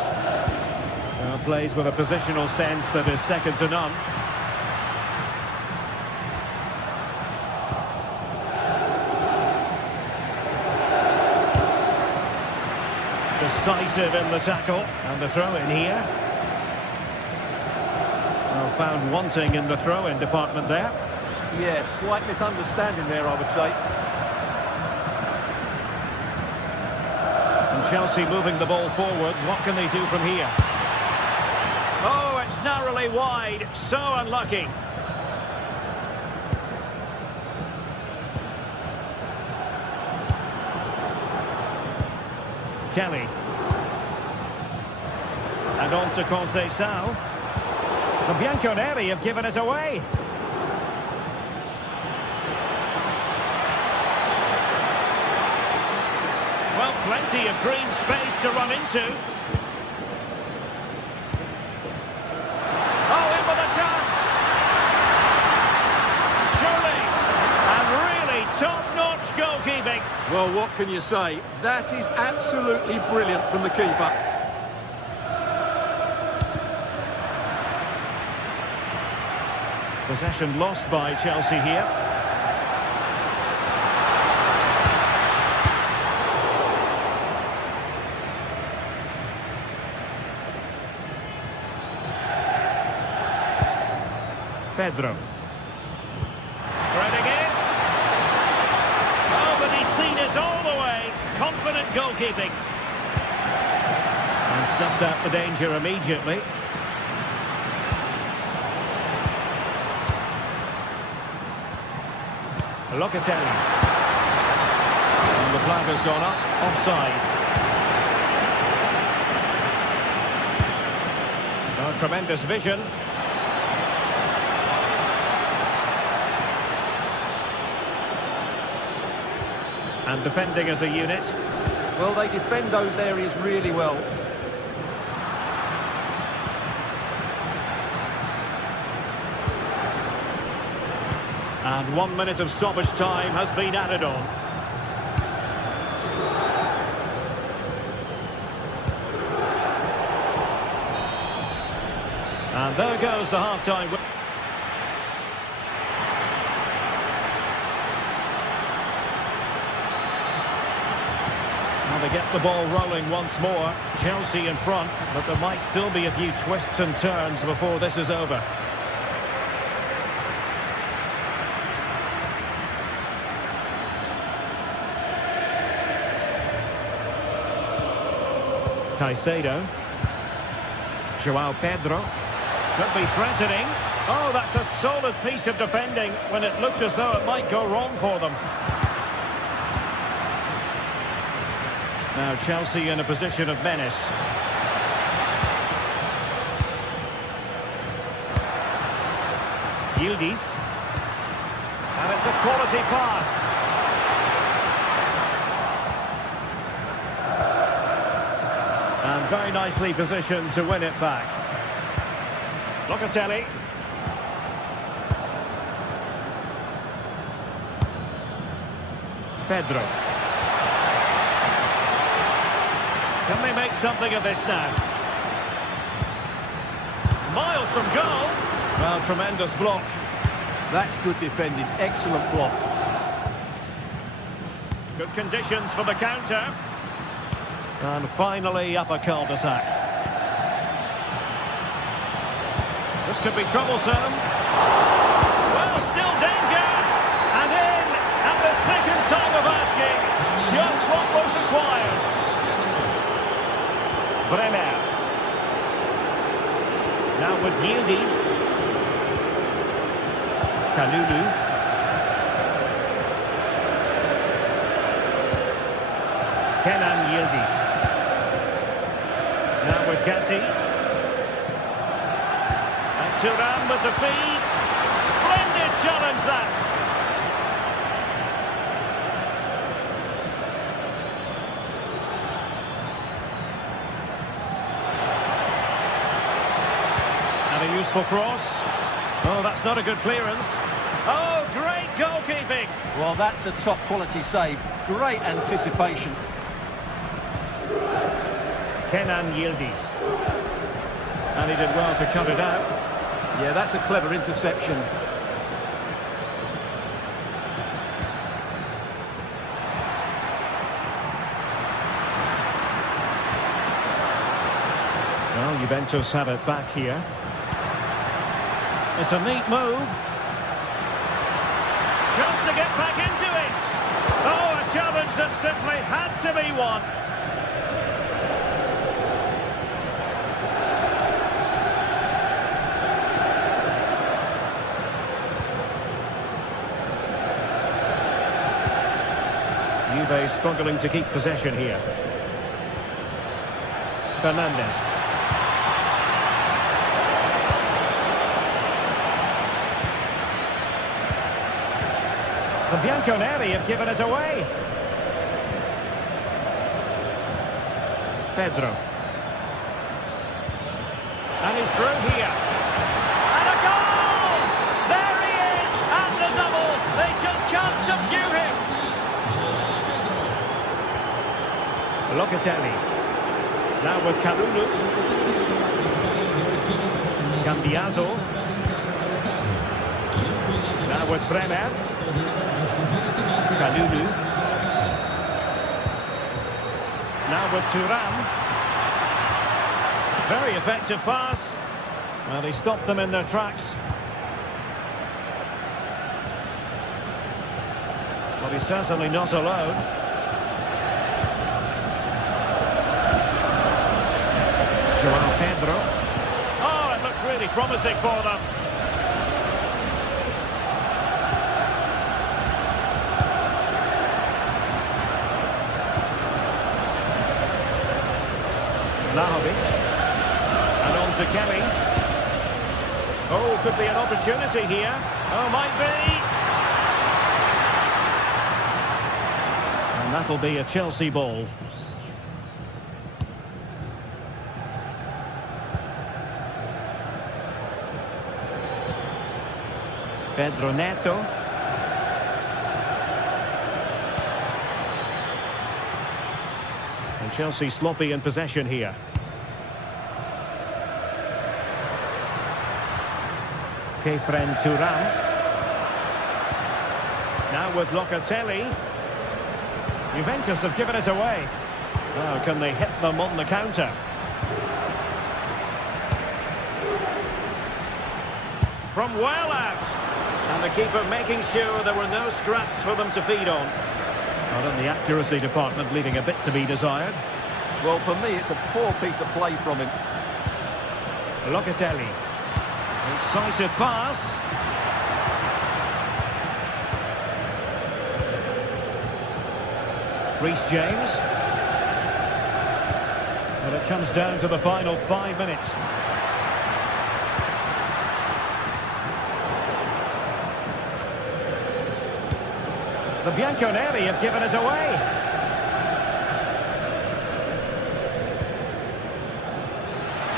Plays with a positional sense that is second to none. Decisive in the tackle. And the throw-in here. Well, found wanting in the throw-in department there. Yeah, slight misunderstanding there, I would say. And Chelsea moving the ball forward. What can they do from here? Oh, it's narrowly wide. So unlucky. Kelly. And on to Conceição. The Bianconeri have given us away. Well, plenty of green space to run into. Top-notch goalkeeping. Well, what can you say? That is absolutely brilliant from the keeper. Possession lost by Chelsea here. Pedro. Threading it. Oh, but he's seen us all the way. Confident goalkeeping. And snuffed out the danger immediately. Locatelli. And the flag has gone up, offside. Oh, tremendous vision. And defending as a unit. Well, they defend those areas really well. And 1 minute of stoppage time has been added on. And there goes the half-time. Well, they get the ball rolling once more. Chelsea in front, but there might still be a few twists and turns before this is over. Caicedo. João Pedro. Could be threatening. Oh, that's a solid piece of defending when it looked as though it might go wrong for them. Now Chelsea in a position of menace. Yildiz. And it's a quality pass. And very nicely positioned to win it back. Locatelli. Pedro. Can they make something of this now? Miles from goal. Well, tremendous block. That's good defending. Excellent block. Good conditions for the counter. And finally up a cul-de-sac. This could be troublesome. Well, still danger. And in at the second time of asking. Just what was required. Bremer. Now with Yildiz. Kalulu. Kenan Yildiz. Now with Gatti. And Thuram with the feed. Splendid challenge that. And a useful cross. Oh, that's not a good clearance. Oh, great goalkeeping. Well, that's a top quality save. Great anticipation. Kenan Yildiz. And he did well to cut it out. Yeah, that's a clever interception. Well, Juventus have it back here. It's a neat move. Chance to get back into it. Oh, a challenge that simply had to be won. Juve struggling to keep possession here. Fernandez. The Bianconeri have given us away. Pedro. And he's through here. And a goal! There he is! And the double! They just can't subdue him! Locatelli. Now with Kalulu. Cambiaso. Now with Bremer. Kalulu. Now with Thuram. Very effective pass. Well, he stopped them in their tracks. But he's certainly not alone. João Pedro. Oh, it looked really promising for them. Vlahovic. And on to Kelly. Oh, could be an opportunity here. Oh, might be. And that'll be a Chelsea ball. Pedro Neto. And Chelsea sloppy in possession here. Kefren Turam. Now with Locatelli. Juventus have given it away. Now can they hit them on the counter? From well out. And the keeper making sure there were no scraps for them to feed on. Not in the accuracy department, leaving a bit to be desired. Well, for me, it's a poor piece of play from him. Locatelli. Incisive pass. Reece James. Well, it comes down to the final 5 minutes. The Bianconeri have given us away.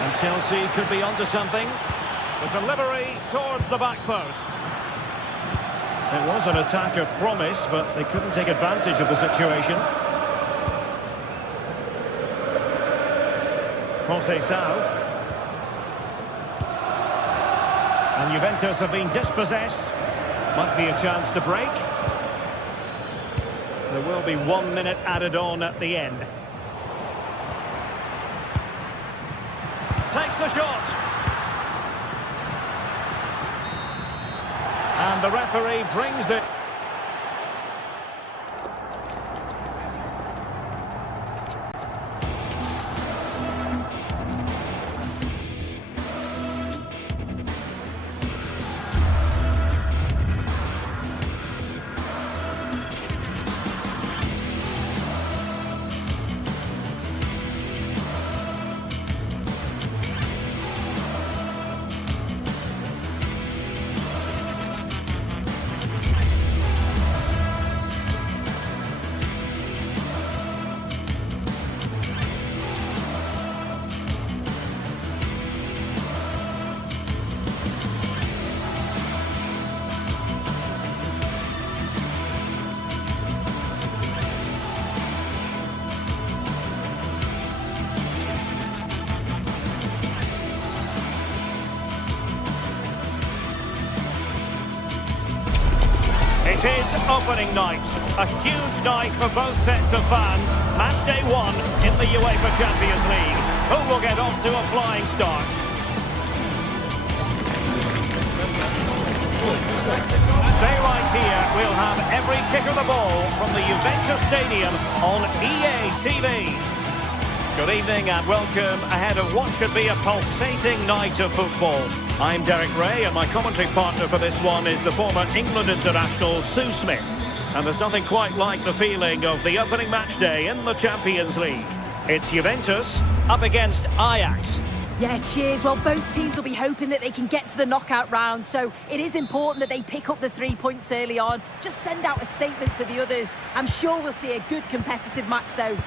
And Chelsea could be onto something. The delivery towards the back post. It was an attack of promise, but they couldn't take advantage of the situation. Conceição. And Juventus have been dispossessed. Might be a chance to break. There will be 1 minute added on at the end. Takes the shot. And the referee brings the... It is opening night, a huge night for both sets of fans. Match day 1 in the UEFA Champions League. Who will get off to a flying start? Stay right here, we'll have every kick of the ball from the Juventus Stadium on EA TV. Good evening and welcome ahead of what should be a pulsating night of football. I'm Derek Ray and my commentary partner for this one is the former England international Sue Smith. And there's nothing quite like the feeling of the opening match day in the Champions League. It's Juventus up against Ajax. Yeah, cheers. Well, both teams will be hoping that they can get to the knockout round, so it is important that they pick up the 3 points early on. Just send out a statement to the others. I'm sure we'll see a good competitive match, though.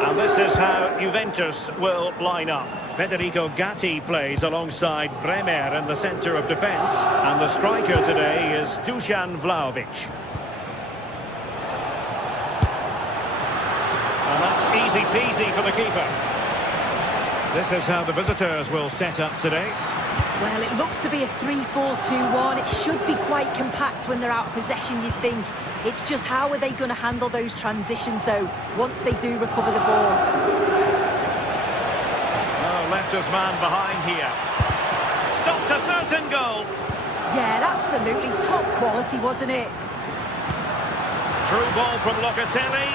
And this is how Juventus will line up. Federico Gatti plays alongside Bremer in the centre of defence. And the striker today is Dusan Vlahovic. And that's easy peasy for the keeper. This is how the visitors will set up today. Well, it looks to be a 3-4-2-1. It should be quite compact when they're out of possession, you'd think. It's just how are they going to handle those transitions, though, once they do recover the ball. Oh, left his man behind here. Stopped a certain goal. Yeah, absolutely top quality, wasn't it? Through ball from Locatelli.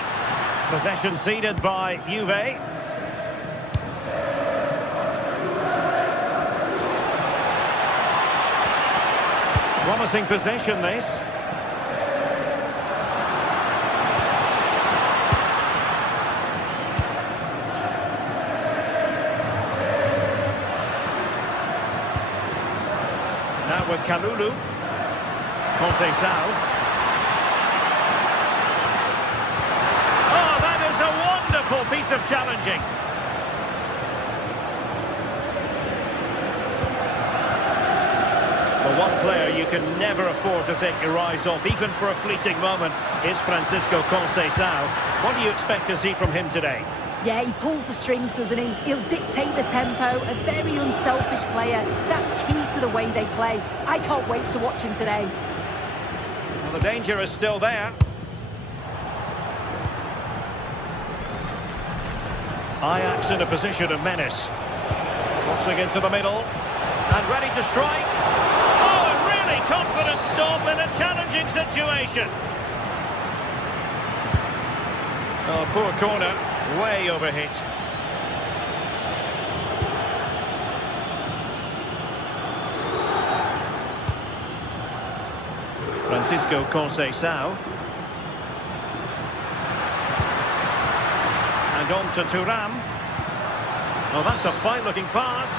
Possession ceded by Juve. Promising possession, this. now with Kalulu. Conceição. Oh, that is a wonderful piece of challenging. Well, one player you can never afford to take your eyes off, even for a fleeting moment, is Francisco Conceição. What do you expect to see from him today? Yeah, he pulls the strings, doesn't he? He'll dictate the tempo, a very unselfish player. That's key to the way they play. I can't wait to watch him today. Well, the danger is still there. Ajax in a position of menace. Crossing into the middle. And ready to strike. Oh, a really confident stop in a challenging situation. Oh, poor corner. Way overhit. Francisco Conceição. And on to Thuram. Well, that's a fine-looking pass.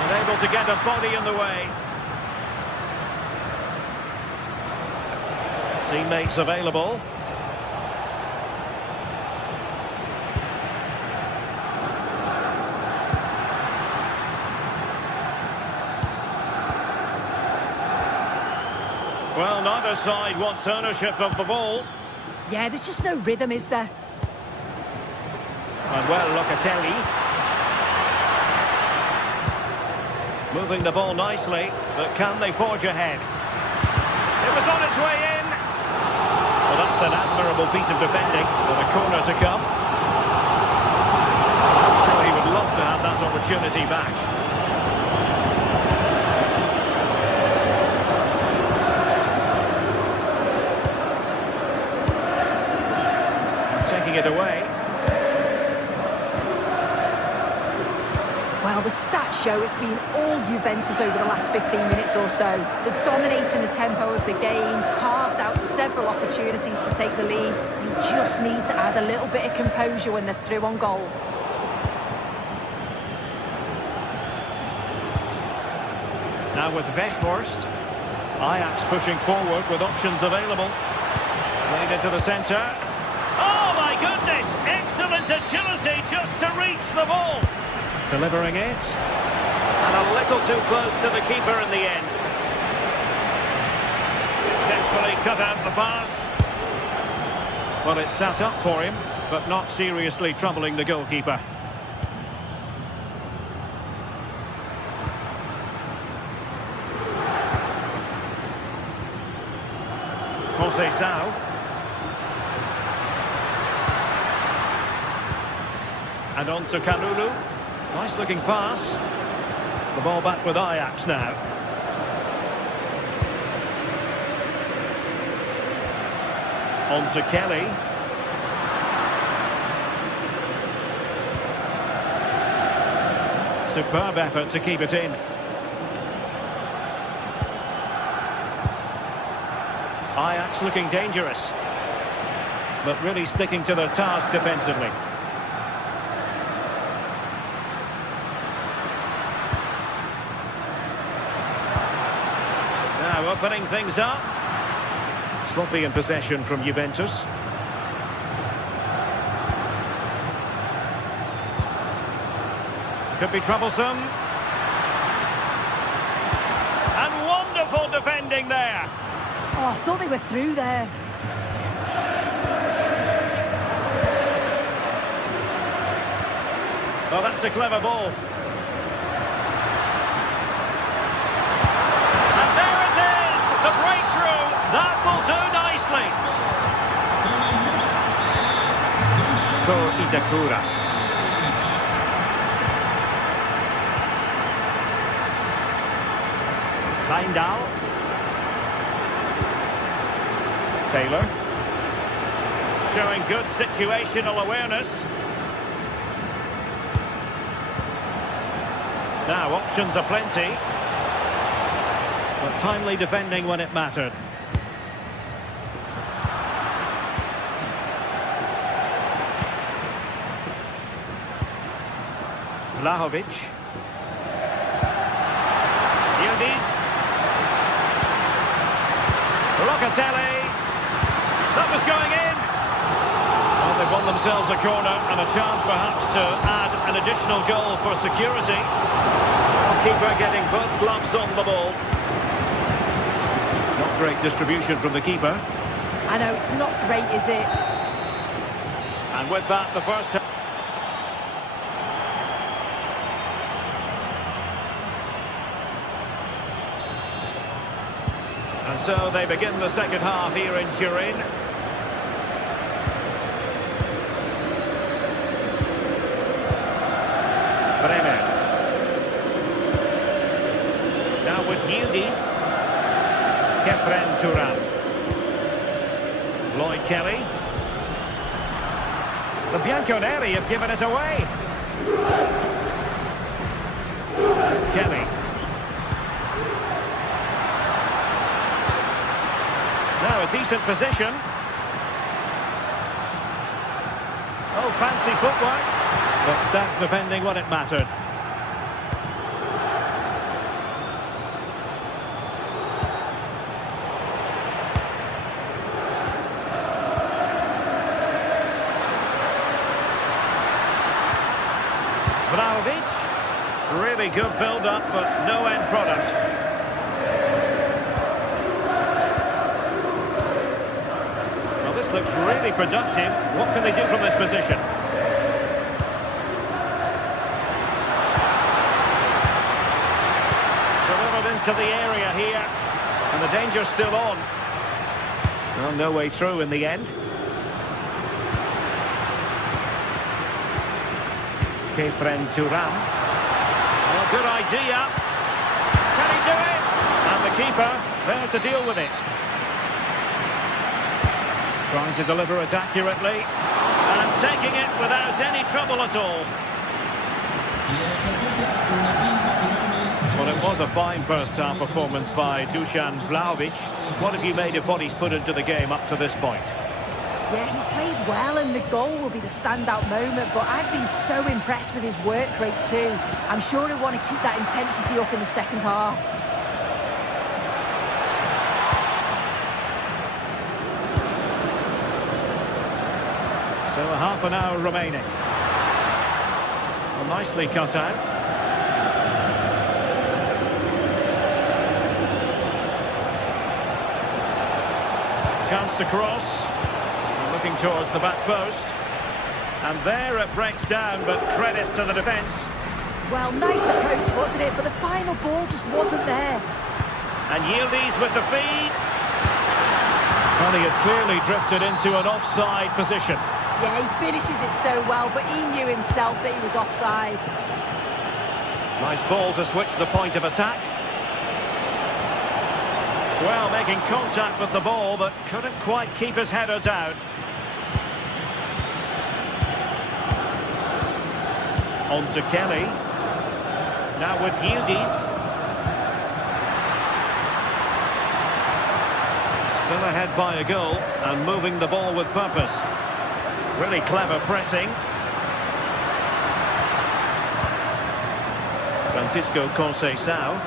And able to get a body in the way. Teammates available. Well, neither side wants ownership of the ball. Yeah, there's just no rhythm, is there? And well, Locatelli. Moving the ball nicely, but can they forge ahead? It was on its way in. Well, that's an admirable piece of defending, with a corner to come. I'm sure he would love to have that opportunity back. Taking it away. Well, the stats show it's been all Juventus over the last 15 minutes or so. They're dominating the tempo of the game, carved out several opportunities to take the lead. They just need to add a little bit of composure when they're through on goal. Now with Weghorst. Ajax pushing forward with options available. Played into the centre. Oh my goodness! Excellent agility just to reach the ball. Delivering it. And a little too close to the keeper in the end. Successfully cut out the pass. Well, it's sat up for him, but not seriously troubling the goalkeeper. Conceição. And on to Kalulu. Nice looking pass. The ball back with Ajax now. On to Kelly. Superb effort to keep it in. Ajax looking dangerous, but really sticking to their task defensively. Now opening things up. Sloppy in possession from Juventus. Could be troublesome. And wonderful defending there. Oh, I thought they were through there. Well, that's a clever ball. And there it is! The breakthrough! That will do nicely. Ko Itakura. Wijndal. Taylor. Showing good situational awareness. Now, options are plenty. But timely defending when it mattered. Vlahovic. Locatelli. That was going in. Well, they've won themselves a corner and a chance perhaps to add an additional goal for security. Keeper getting both gloves on the ball. Not great distribution from the keeper. I know, it's not great, is it? And with that, the first half. And so they begin the second half here in Turin. Bremer. Now with Yildiz. Kefren Turan. Lloyd Kelly. The Bianconeri have given us away. Kelly. Now a decent position. Oh, fancy footwork. But stacked defending when it mattered. Vlahovic. Really good build-up, but no end product. Well, this looks really productive. What can they do from this position? Delivered into the area here, and the danger's still on. Well, no way through in the end. Kefren Turan. Oh, good idea. Can he do it? And the keeper there to deal with it. Trying to deliver it accurately. And taking it without any trouble at all. Well, it was a fine first-half performance by Dusan Vlahovic. What have you made of what he's put into the game up to this point? Yeah, he's played well, and the goal will be the standout moment, but I've been so impressed with his work rate too. I'm sure he'll want to keep that intensity up in the second half. So a half an hour remaining. Well, nicely cut out. Chance to cross. Looking towards the back post. And there it breaks down, but credit to the defence. Well, nice approach, wasn't it? But the final ball just wasn't there. And Yildiz with the feed. Well, he had clearly drifted into an offside position. Yeah, he finishes it so well, but he knew himself that he was offside. Nice ball to switch the point of attack. Well, making contact with the ball, but couldn't quite keep his header down. On to Kelly. Now with Yildiz. Still ahead by a goal and moving the ball with purpose. Really clever pressing. Francisco Conceição.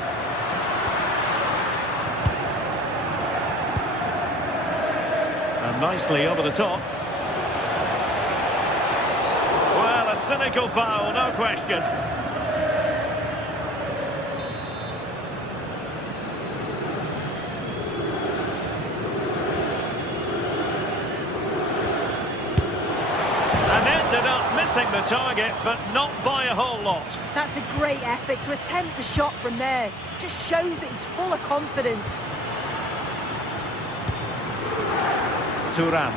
And nicely over the top. Well, a cynical foul, no question. And ended up missing the target, but not by a whole lot. That's a great effort to attempt the shot from there. Just shows that he's full of confidence. Turan.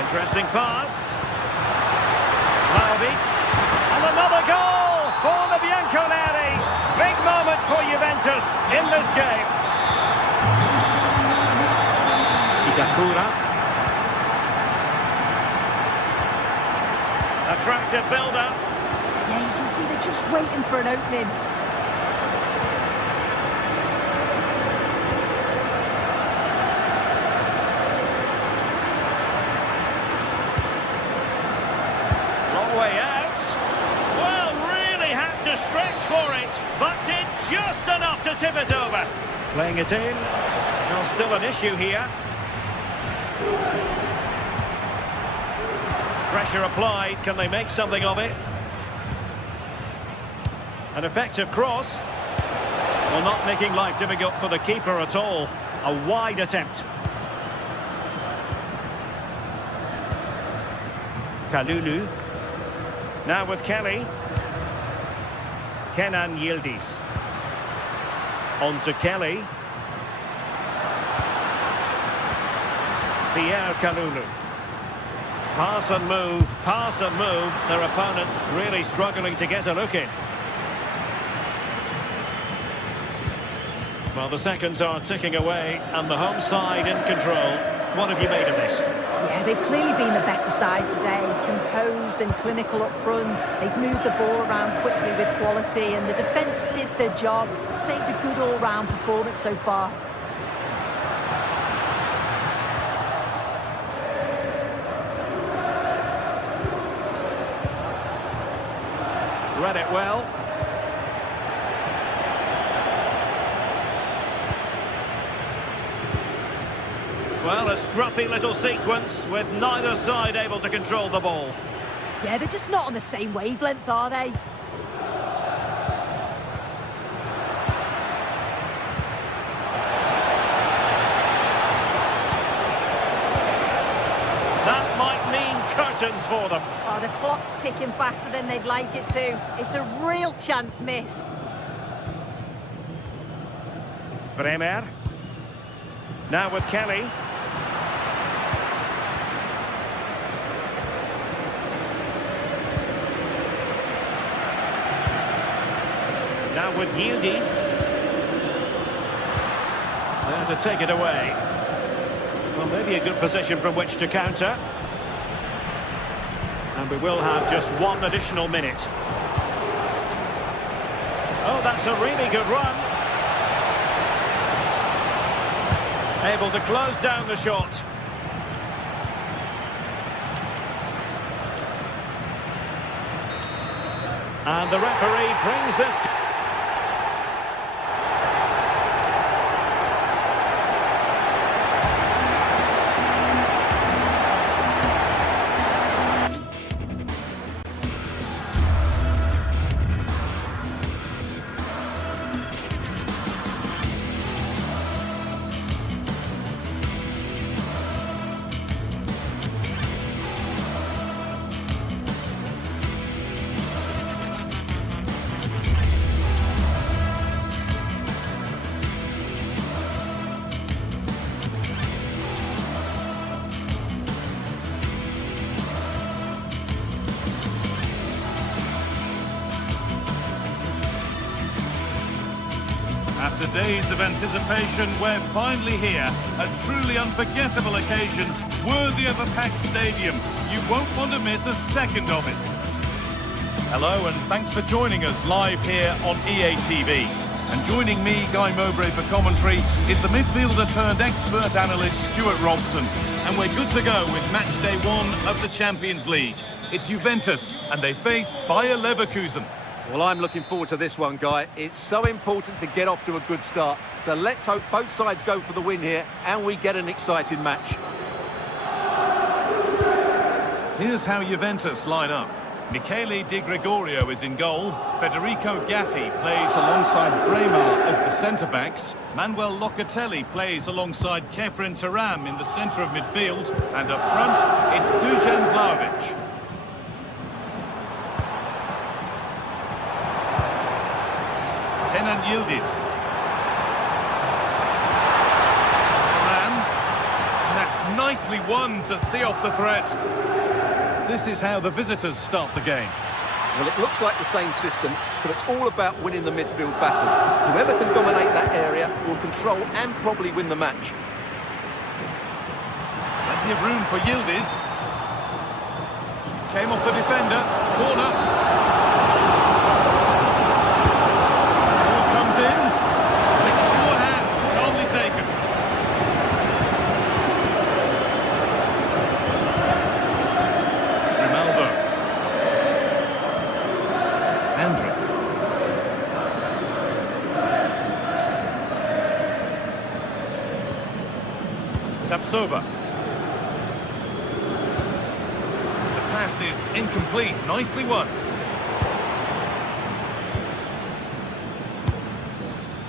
Interesting pass. Vlahovic. And another goal for the Bianconeri. Big moment for Juventus in this game. Itakura. Attractive build-up. Yeah, you can see they're just waiting for an opening. Way out. Well, really had to stretch for it, but did just enough to tip it over. Playing it in. There's still an issue here. Pressure applied. Can they make something of it? An effective cross. Well, not making life difficult for the keeper at all. A wide attempt. Kalulu. Now with Kelly. Kenan Yildiz. On to Kelly. Pierre Kalulu. Pass and move, pass and move. Their opponents really struggling to get a look in. Well, the seconds are ticking away and the home side in control. What have you made of this? Yeah, they've clearly been the better side today. Composed and clinical up front. They've moved the ball around quickly with quality and the defence did their job. I'd say it's a good all-round performance so far. Read it well. Well, a scruffy little sequence with neither side able to control the ball. Yeah, they're just not on the same wavelength, are they? That might mean curtains for them. Oh, the clock's ticking faster than they'd like it to. It's a real chance missed. Bremer. Now with Kelly. Now with Yildiz. There to take it away. Well, maybe a good position from which to counter. And we will have just one additional minute. Oh, that's a really good run. Able to close down the shot. And the referee brings this... After days of anticipation, we're finally here. A truly unforgettable occasion, worthy of a packed stadium. You won't want to miss a second of it. Hello and thanks for joining us live here on EA TV. And joining me, Guy Mowbray, for commentary is the midfielder turned expert analyst Stuart Robson. And we're good to go with match day 1 of the Champions League. It's Juventus and they face Bayer Leverkusen. Well, I'm looking forward to this one, Guy. It's so important to get off to a good start. So let's hope both sides go for the win here and we get an exciting match. Here's how Juventus line up. Michele Di Gregorio is in goal. Federico Gatti plays alongside Bremer as the centre-backs. Manuel Locatelli plays alongside Kefren Turam in the centre of midfield. And up front, it's Dusan Vlahovic. Kenan Yildiz. Turam. And that's nicely won to see off the threat. This is how the visitors start the game. Well, it looks like the same system, so it's all about winning the midfield battle. Whoever can dominate that area will control and probably win the match. Plenty of room for Yildiz. Came off the defender. Corner. Ball comes in. Secure hands. Calmly taken. Ronaldo. Andrew. Tapsoba. The pass is incomplete. Nicely won.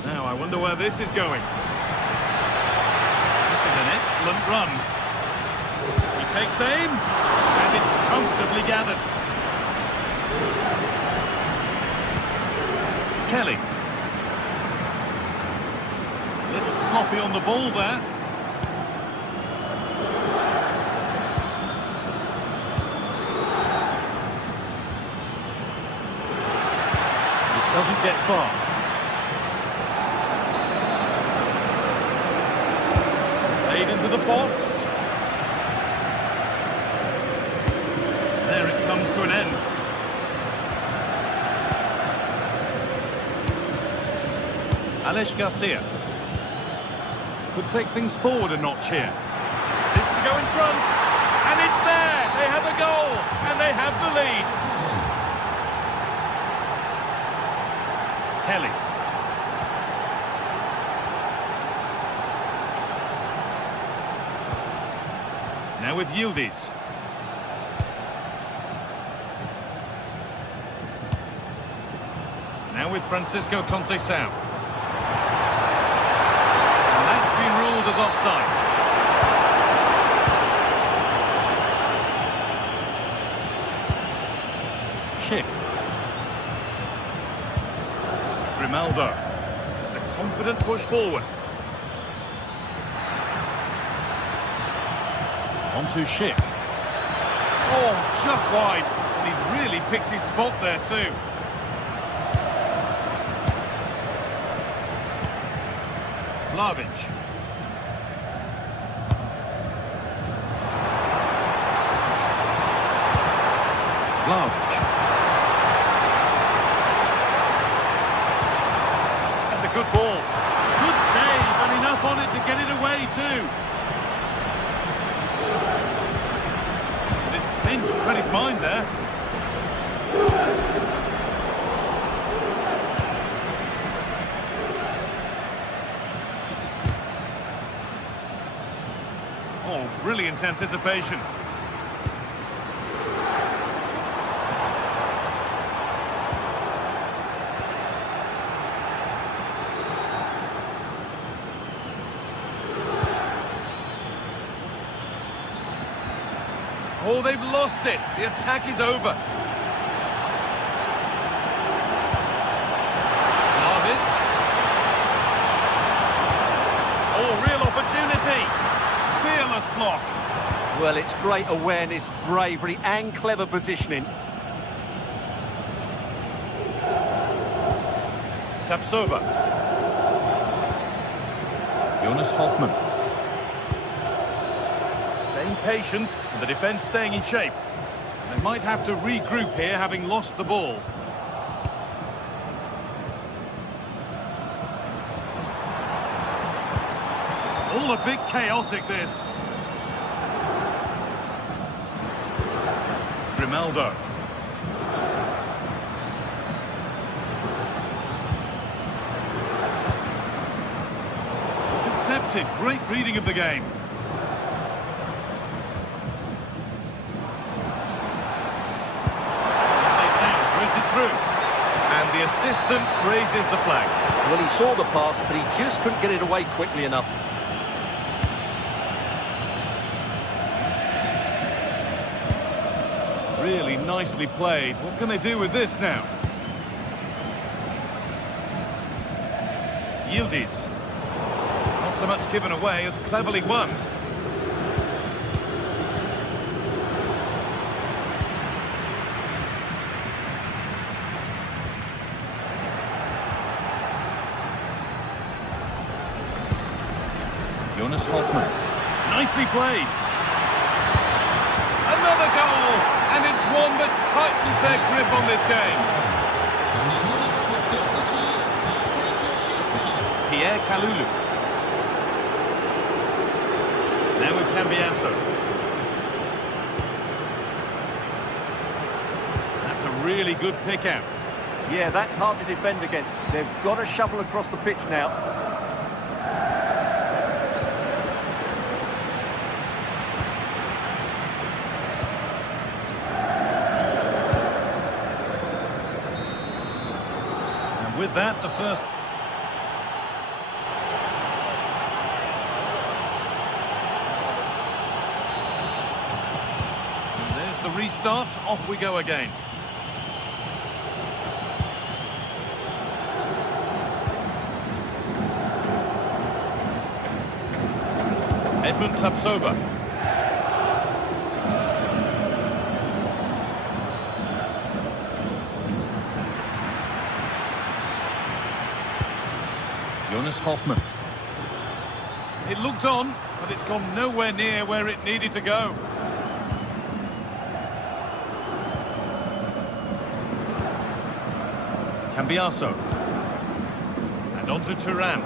Now I wonder where this is going. This is an excellent run. He takes aim, and it's comfortably gathered. Kelly. A little sloppy on the ball there. It doesn't get far. Played into the box. There it comes to an end. Alex Garcia could take things forward a notch here. This to go in front, and it's there! They have a goal, and they have the lead. Kelly. Now with Yildiz. Now with Francisco Conceição. Ruled as offside. Schick. Grimaldo. It's a confident push forward. On to Schick. Oh, just wide. And he's really picked his spot there too. Vlahovic. That's a good ball. Good save, and enough on it to get it away too. This pinch read his mind there. Oh, brilliant anticipation. Oh, they've lost it. The attack is over. Vlahovic. Oh, real opportunity. Fearless block. Well, it's great awareness, bravery and clever positioning. Tapsoba. Jonas Hoffmann. Staying patient, and the defence staying in shape. They might have to regroup here, having lost the ball. All a bit chaotic, this. Grimaldo. Intercepted, great reading of the game. Through. And the assistant raises the flag. Well, he saw the pass, but he just couldn't get it away quickly enough. Really nicely played. What can they do with this now? Yildiz. Not so much given away as cleverly won. Jonas Hoffmann. Nicely played. Another goal! And it's one that tightens their grip on this game. Pierre Kalulu. Now with Cambiasso. That's a really good pick out. Yeah, that's hard to defend against. They've got to shuffle across the pitch now. And with that, the first... And there's the restart. Off we go again. Edmund Tapsoba. Jonas Hoffmann. It looked on, but it's gone nowhere near where it needed to go. Cambiaso. And on to Thuram.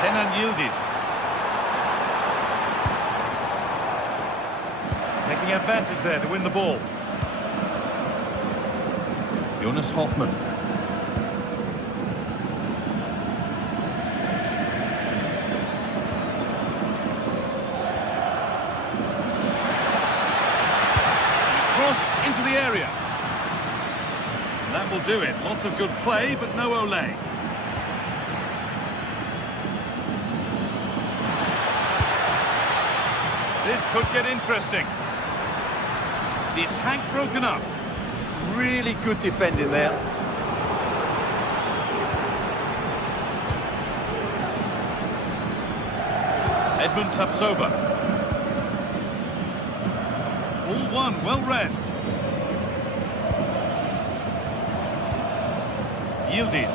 Kenan Yildiz. Taking advantage there to win the ball. Jonas Hoffmann. Cross into the area. And that will do it. Lots of good play, but no Olé. This could get interesting. The attack broken up. Really good defending there. Edmund Tapsoba. All one, well read. Yildiz.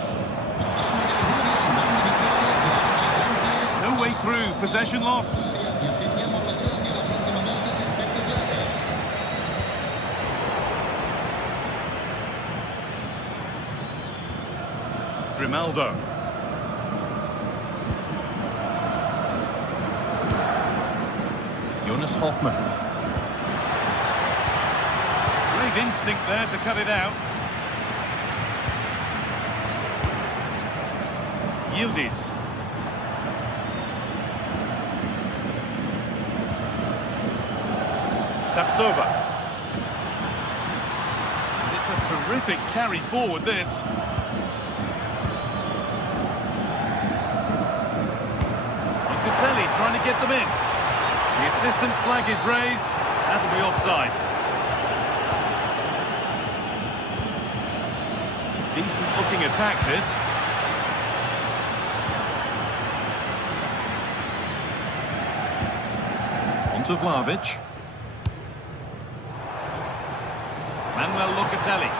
No way through, possession lost. Grimaldo. Jonas Hoffmann. Great instinct there to cut it out. Yildiz. Tapsoba. It's a terrific carry forward, this. Trying to get them in. The assistant's flag is raised. That'll be offside. Decent looking attack, this. On to Vlahovic. Manuel Locatelli.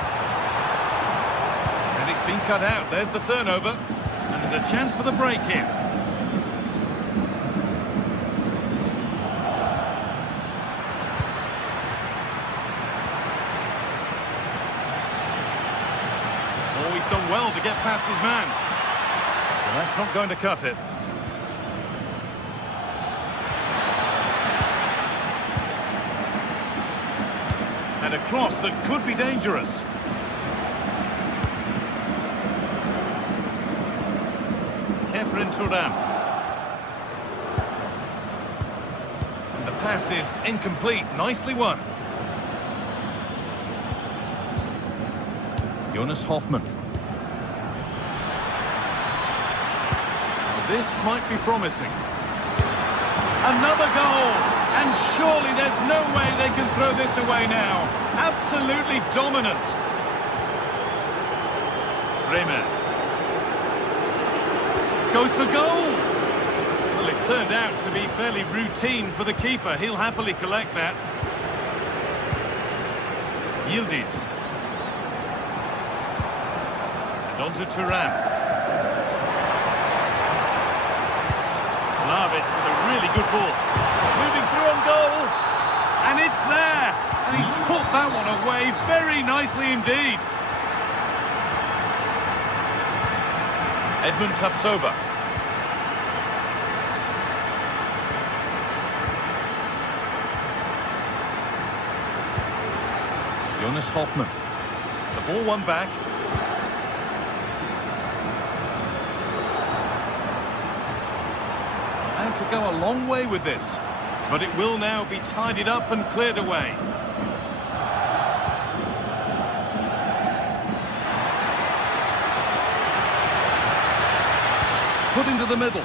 And it's been cut out. There's the turnover. And there's a chance for the break here. Done well to get past his man. Well, that's not going to cut it. And a cross that could be dangerous. Efren Thuram. And the pass is incomplete. Nicely won. Jonas Hoffmann. This might be promising. Another goal! And surely there's no way they can throw this away now. Absolutely dominant. Bremer. Goes for goal! Well, it turned out to be fairly routine for the keeper. He'll happily collect that. Yildiz. And on to Thuram. Vlahovic with a really good ball. Moving through on goal. And it's there. And he's put that one away very nicely indeed. Edmund Tapsoba. Jonas Hoffmann. The ball won back. To go a long way with this, but it will now be tidied up and cleared away. put into the middle.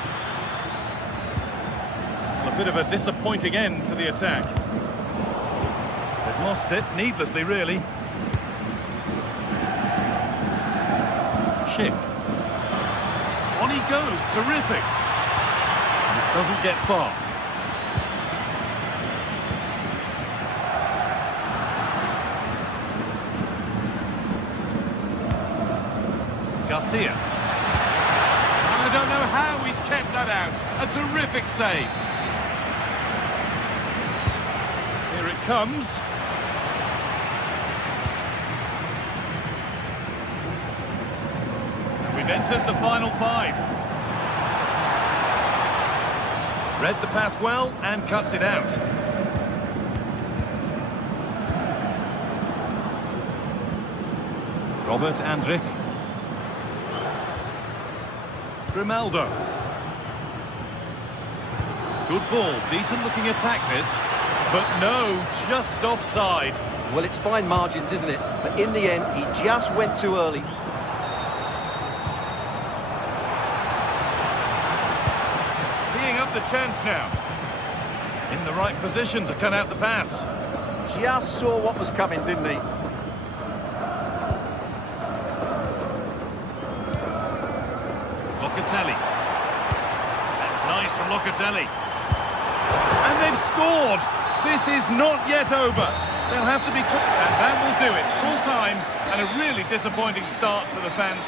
Well, a bit of a disappointing end to the attack. They've lost it, needlessly, really. Schick. On he goes, terrific. It doesn't get far. Garcia. I don't know how he's kept that out. A terrific save. Here it comes. We've entered the final 5. Read the pass well and cuts it out. Robert Andrich. Grimaldo. Good ball, decent looking attack this, but no, just offside. Well, it's fine margins, isn't it? But in the end, he just went too early. Teeing up the chance now. In the right position to cut out the pass. Just saw what was coming, didn't he? Locatelli. That's nice from Locatelli. And they've scored! This is not yet over. They'll have to be... And that will do it. Full time and a really disappointing start for the fans.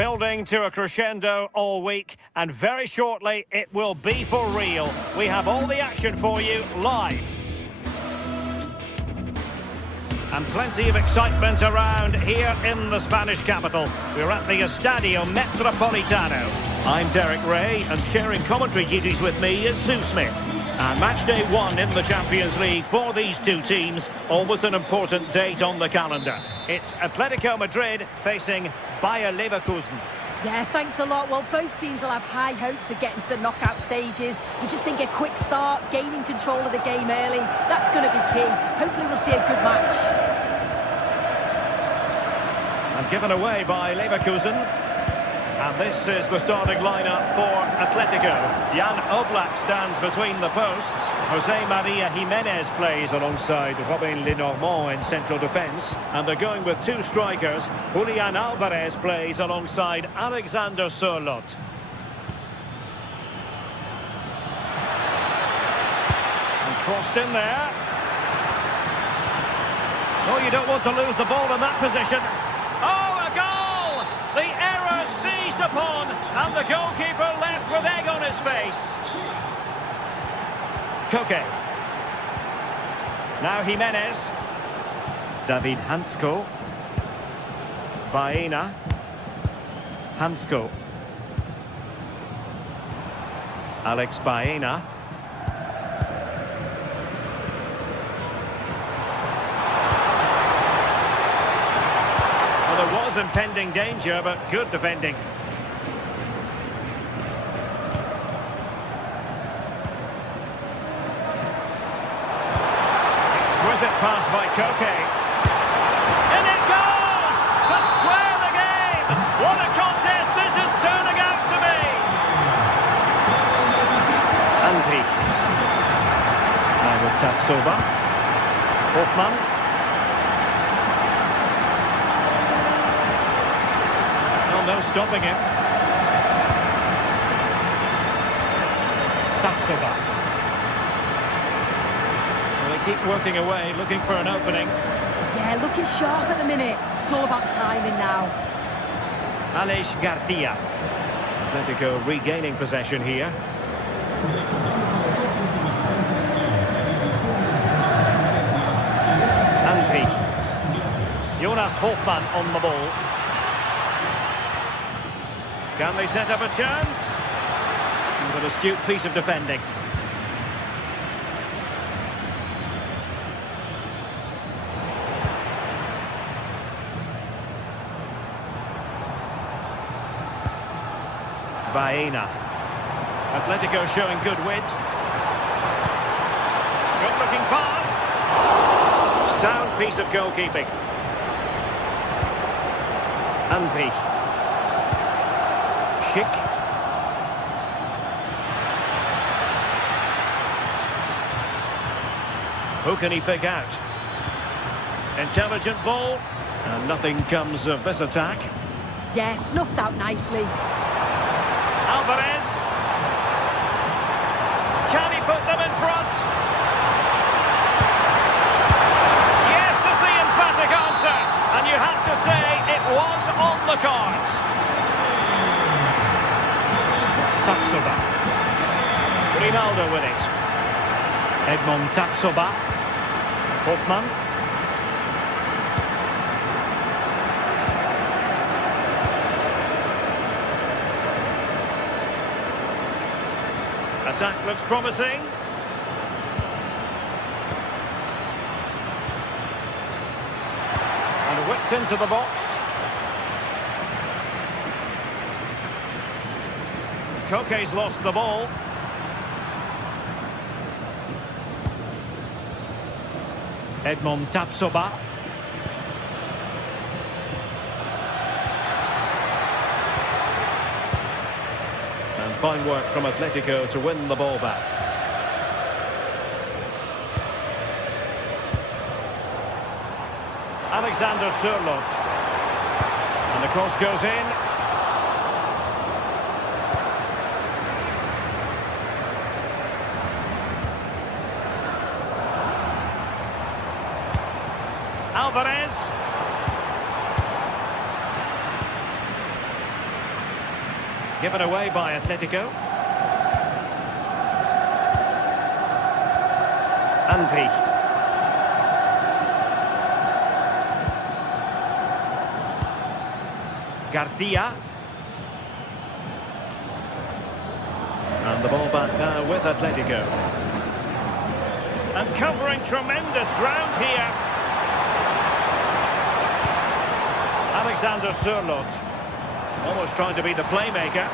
building to a crescendo all week, and very shortly it will be for real. We have all the action for you live. And plenty of excitement around here in the Spanish capital. We're at the Estadio Metropolitano. I'm Derek Ray, and sharing commentary duties with me is Sue Smith. And match day 1 in the Champions League for these two teams. Always an important date on the calendar. It's Atletico Madrid facing Bayer Leverkusen. Yeah, thanks a lot. Well, both teams will have high hopes of getting to the knockout stages. You just think a quick start, gaining control of the game early, that's going to be key. Hopefully we'll see a good match. And given away by Leverkusen. And this is the starting lineup for Atletico. Jan Oblak stands between the posts. Jose Maria Jimenez plays alongside Robin Lenormand in central defence. And they're going with two strikers. Julian Alvarez plays alongside Alexander Sørloth. And crossed in there. Oh, you don't want to lose the ball in that position. Oh, a goal! The error seized upon, and the goalkeeper left with egg on his face. Koke. Now Jimenez. David Hansko. Baena. Hansko. Alex Baena. There was impending danger, but good defending. Exquisite pass by Koke. And it goes to square the game. What a contest this is turning out to be. Andri. Now with Tapsoba. Hoffmann. No stopping him. Tapsoba. Well, they keep working away, looking for an opening. Yeah, looking sharp at the minute. It's all about timing now. Aleix Garcia. Atletico regaining possession here. Andri. Jonas Hoffmann on the ball. Can they set up a chance? An astute piece of defending. Baena. Atletico showing good width. Good looking pass. Sound piece of goalkeeping. Andri. Schick. Who can he pick out? Intelligent ball. And nothing comes of this attack. Yeah, snuffed out nicely. Alvarez. Can he put them in front? Yes is the emphatic answer. And you have to say it was on the cards. Tapsoba. Rinaldo with it. Edmond Tapsoba. Hoffmann. Attack looks promising. And whipped into the box. Koke's lost the ball. Edmond Tapsoba. And fine work from Atletico to win the ball back. Alexander Sørloth. And the cross goes in. Alvarez. Given away by Atletico. Anpi. Garcia. And the ball back now with Atletico. And covering tremendous ground here. Alexander Sørloth. Almost trying to be the playmaker.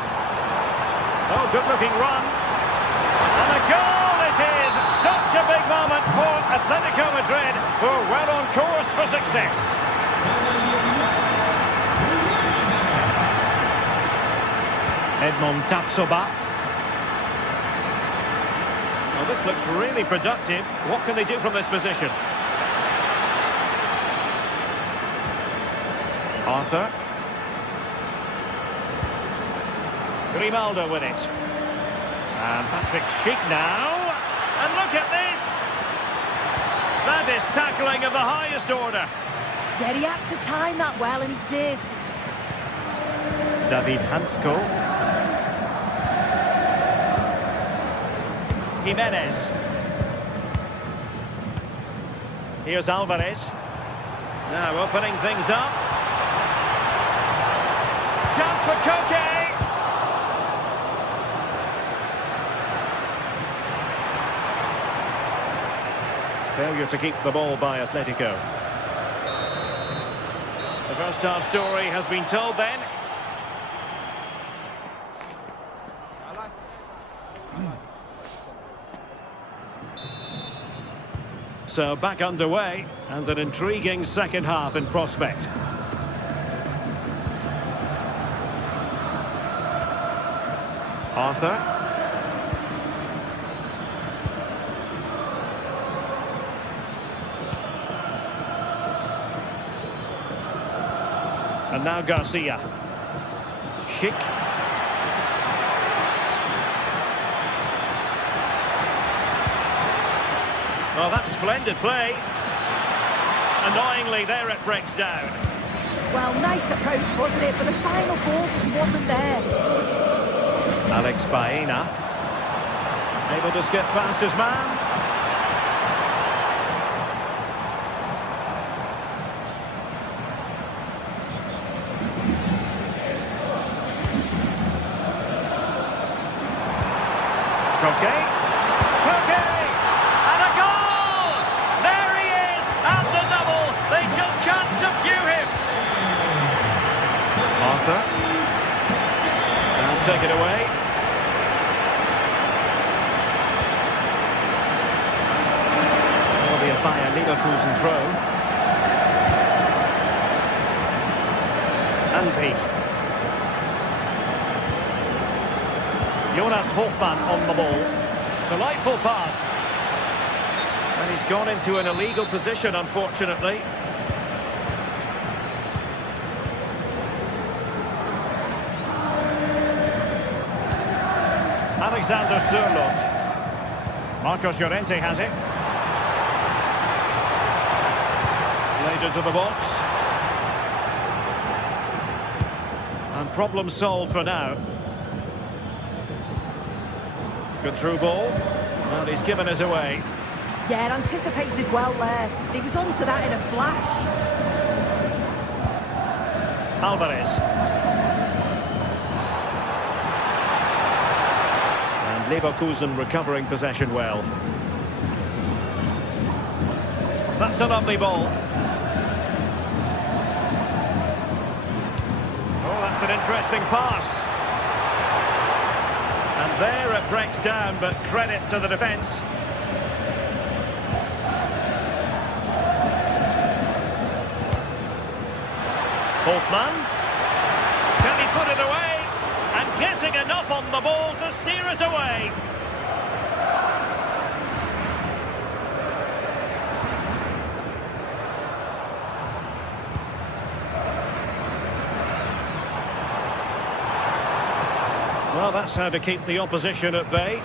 Oh, good-looking run. And a goal it is! Such a big moment for Atletico Madrid, who are well on course for success. Edmond Tapsoba. Well, this looks really productive. What can they do from this position? Arthur. Grimaldo with it. And Patrick Schick now. And look at this! That is tackling of the highest order. Yeah, he had to time that well, and he did. David Hansko. Jimenez. Here's Alvarez. Now opening things up. Chance for Koke. Failure to keep the ball by Atletico. The first half story has been told then. So back underway, and an intriguing second half in prospect. Arthur. And now Garcia. Schick. Well, that's splendid play. Annoyingly, there it breaks down. Well, nice approach, wasn't it? But the final ball just wasn't there. Alex Baena. Able to skip past his man. Koke. Koke! And a goal! There he is at the double. They just can't subdue him. Arthur. And take it away. Will be a Bayer Leverkusen throw. Anpi. Jonas Hofmann on the ball. Delightful pass. And he's gone into an illegal position, unfortunately. Alexander Sørloth. Marcos Llorente has it. Played into the box. And problem solved for now. Good through ball. And he's given us away. Yeah, anticipated well there. He was onto that in a flash. Alvarez. And Leverkusen recovering possession well. That's a lovely ball. Oh, that's an interesting pass. And there it breaks down, but credit to the defence. Hofmann. Can he put it away? And getting enough on the ball to steer us away. Well, that's how to keep the opposition at bay.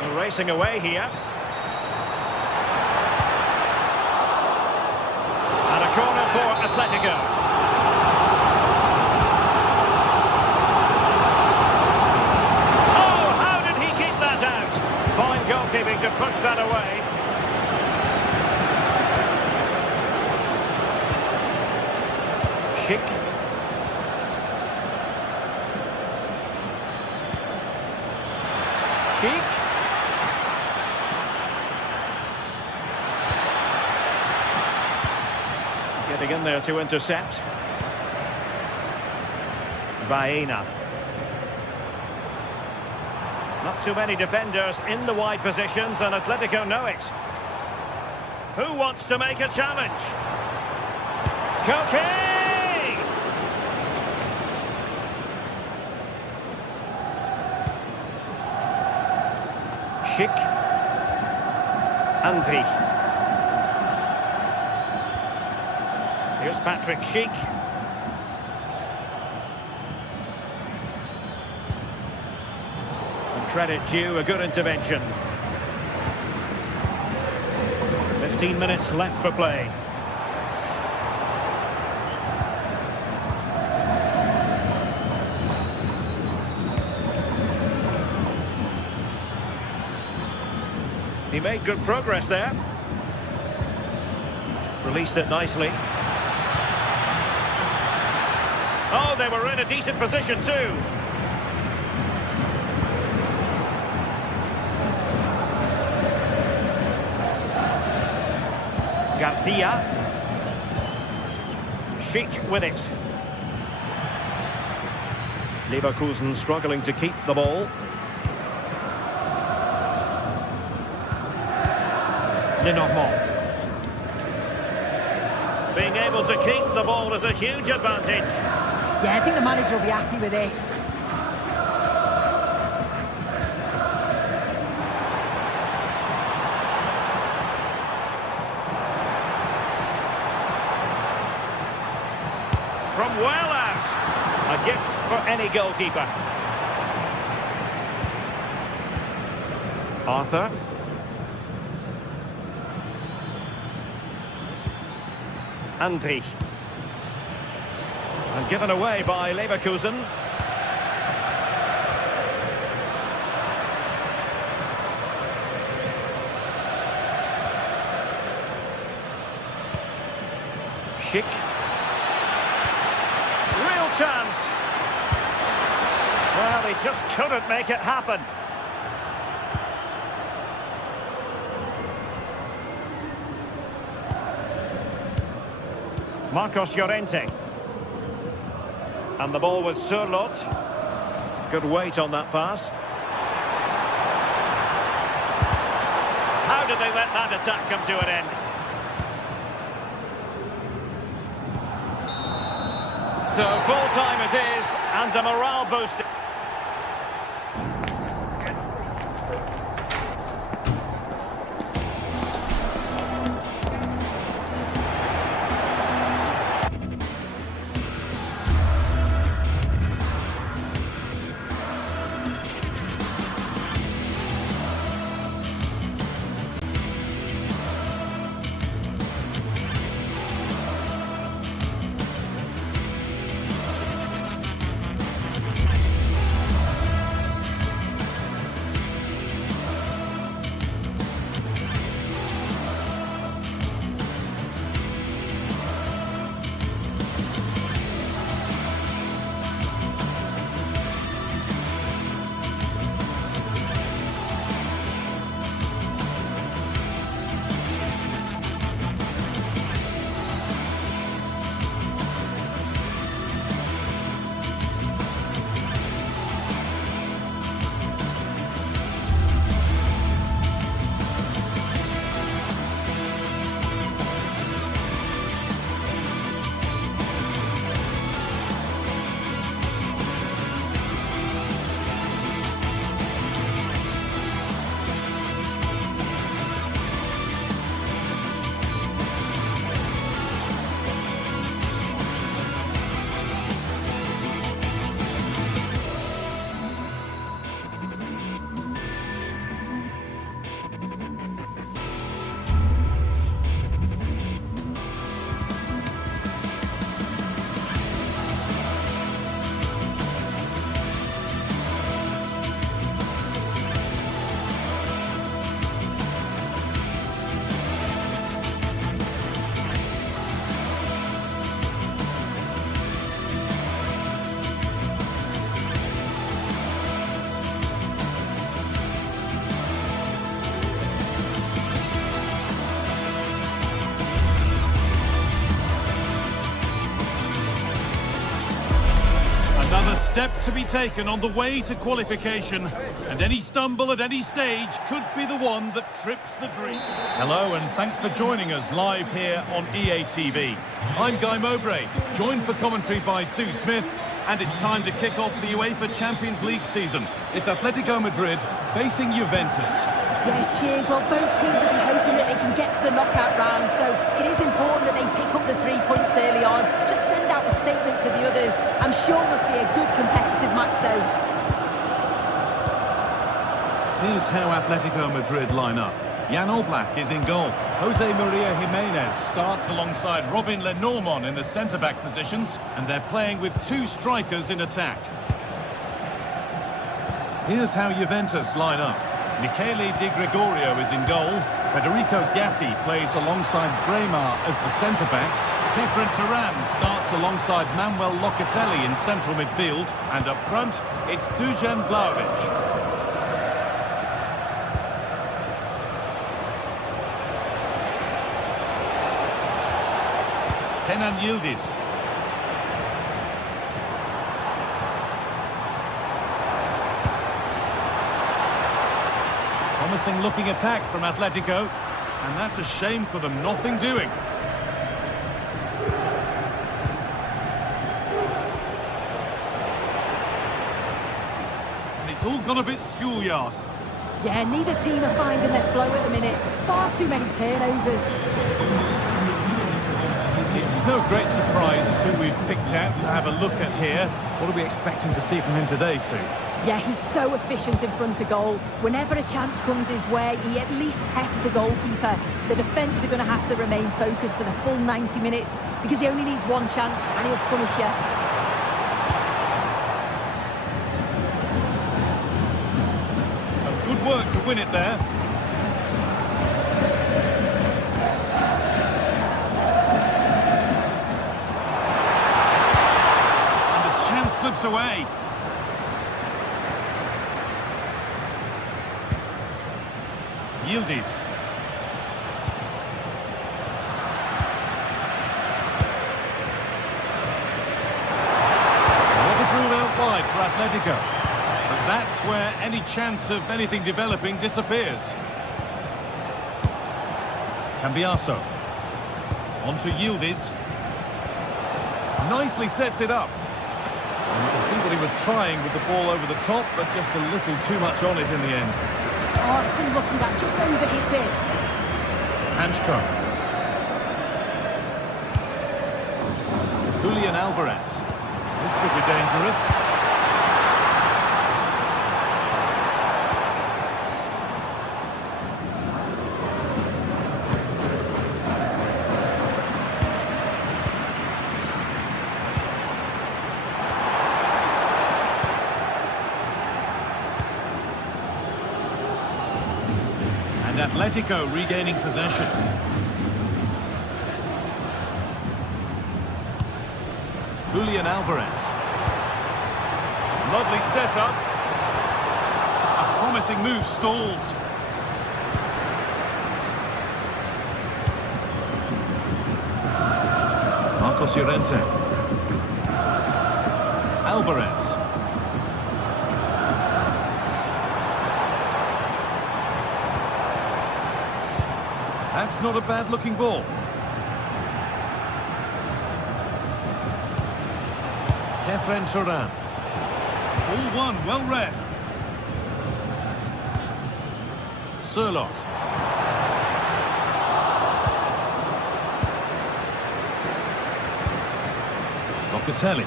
They're racing away here. And a corner for Atletico. to push that away. Schick. Schick. Getting in there to intercept. Baena. Not too many defenders in the wide positions, and Atletico know it. Who wants to make a challenge? Koke! Schick. Andri. Here's Patrick Schick. And credit due, a good intervention. 15 minutes left for play. He made good progress there. Released it nicely. Oh, they were in a decent position too. Garcia. Schick with it. Leverkusen struggling to keep the ball. Lenormand. Being able to keep the ball is a huge advantage. Yeah, I think the manager will be happy with this. From well out. A gift for any goalkeeper. Arthur. Andri. And given away by Leverkusen. Schick. Real chance. Well, he just couldn't make it happen. Marcos Llorente. And the ball with Surlot. Good weight on that pass. How did they let that attack come to an end? So full time it is, and a morale booster. step to be taken on the way to qualification, and any stumble at any stage could be the one that trips the dream. Hello, and thanks for joining us live here on EA TV. I'm Guy Mowbray, joined for commentary by Sue Smith, and it's time to kick off the UEFA Champions League season. It's Atletico Madrid facing Juventus. Yeah, cheers. Well, both teams will be hoping that they can get to the knockout round, so it is important that they pick up the 3 points early on. Just send out a statement to the others. I'm sure we'll see a good competitive match, though. Here's how Atletico Madrid line up. Jan Oblak is in goal. Jose Maria Jimenez starts alongside Robin Lenormand in the centre-back positions, and they're playing with 2 strikers in attack. Here's how Juventus line up. Michele Di Gregorio is in goal. Federico Gatti plays alongside Bremer as the centre-backs. Kefren Turan starts alongside Manuel Locatelli in central midfield. And up front, it's Dusan Vlahovic. Kenan Yildiz. Promising looking attack from Atletico, and that's a shame for them, nothing doing. And it's all gone a bit schoolyard. Yeah, neither team are finding their flow at the minute. Far too many turnovers. It's no great surprise who we've picked out to have a look at here. What are we expecting to see from him today, Sue? Yeah, he's so efficient in front of goal. Whenever a chance comes his way, he at least tests the goalkeeper. The defence are going to have to remain focused for the full 90 minutes because he only needs one chance and he'll punish you. Some good work to win it there. And the chance slips away. Yildiz. Another groove out wide for Atletico. But that's where any chance of anything developing disappears. Cambiaso. On to Yildiz. Nicely sets it up. And you can see that he was trying with the ball over the top, but just a little too much on it in the end. Oh, it's unlucky that just overhit it. Hanchko. Julian Alvarez. This could be dangerous. And Atletico regaining possession. Julian Alvarez. Lovely setup. A promising move stalls. Marcos Llorente. Alvarez. That's not a bad-looking ball. Kefren Turan. All one, well read. Sirlot. Locatelli.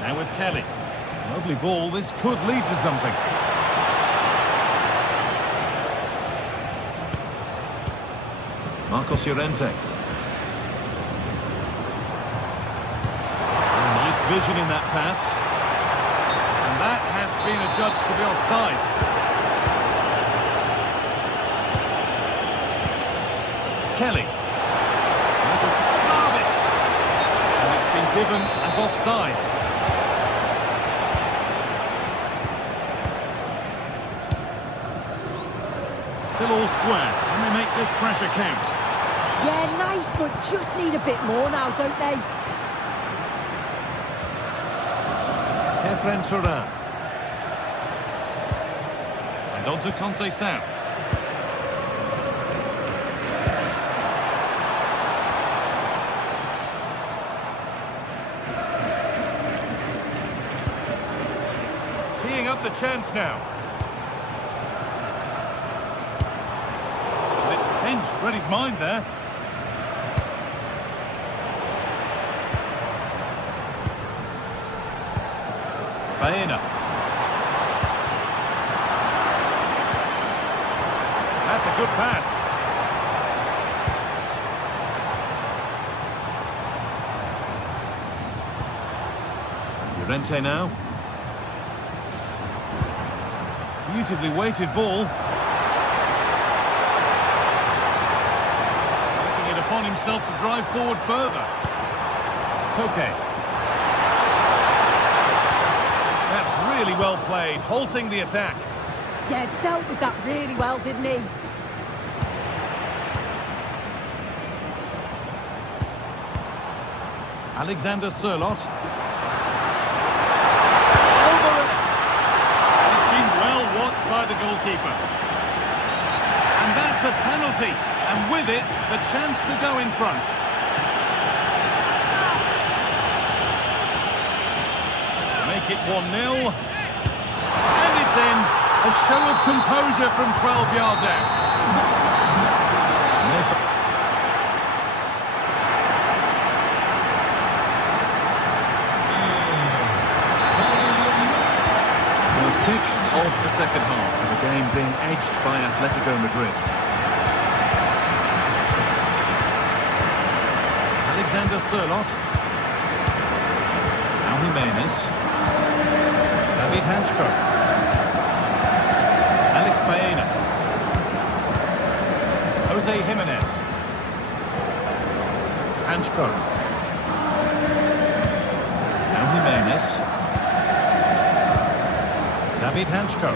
Now with Kelly. Lovely ball, this could lead to something. Marcos Llorente. Nice vision in that pass. And that has been adjudged to be offside. Kelly. And it's been given as offside. Still all square. Can they make this pressure count? Yeah, nice, but just need a bit more now, don't they? Kefren Turan. And on to Conceição. Teeing up the chance now. And it's pinched, read his mind there. Baena. That's a good pass. Llorente now. Beautifully weighted ball. Taking it upon himself to drive forward further. Koke. That's really well played, halting the attack. Yeah, dealt with that really well, didn't he? Alexander Sørloth. Over it! It's been well watched by the goalkeeper. And that's a penalty. And with it, the chance to go in front. Make it 1-0. And it's in. A show of composure from 12 yards out. First kick of the second half, and the game being edged by Atletico Madrid. Alexander Sørloth. Now Jimenez. David Hanchko. Alex Baena. Jose Jimenez. Hanchko. Now Jimenez. David Hanchko.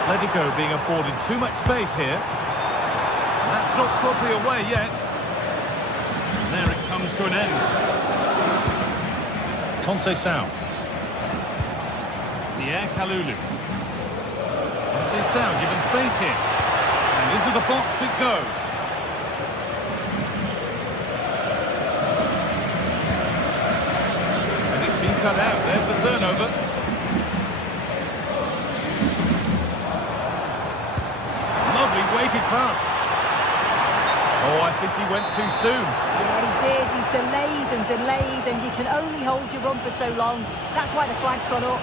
Atletico being afforded too much space here. And that's not properly away yet. And there it comes to an end. Conceição. Pierre Kalulu. Conceição given space here. And into the box it goes. And it's been cut out. There's the turnover. Lovely weighted pass. Oh, I think he went too soon. Yeah, he did. He's delayed, and you can only hold your run for so long. That's why the flag's gone up.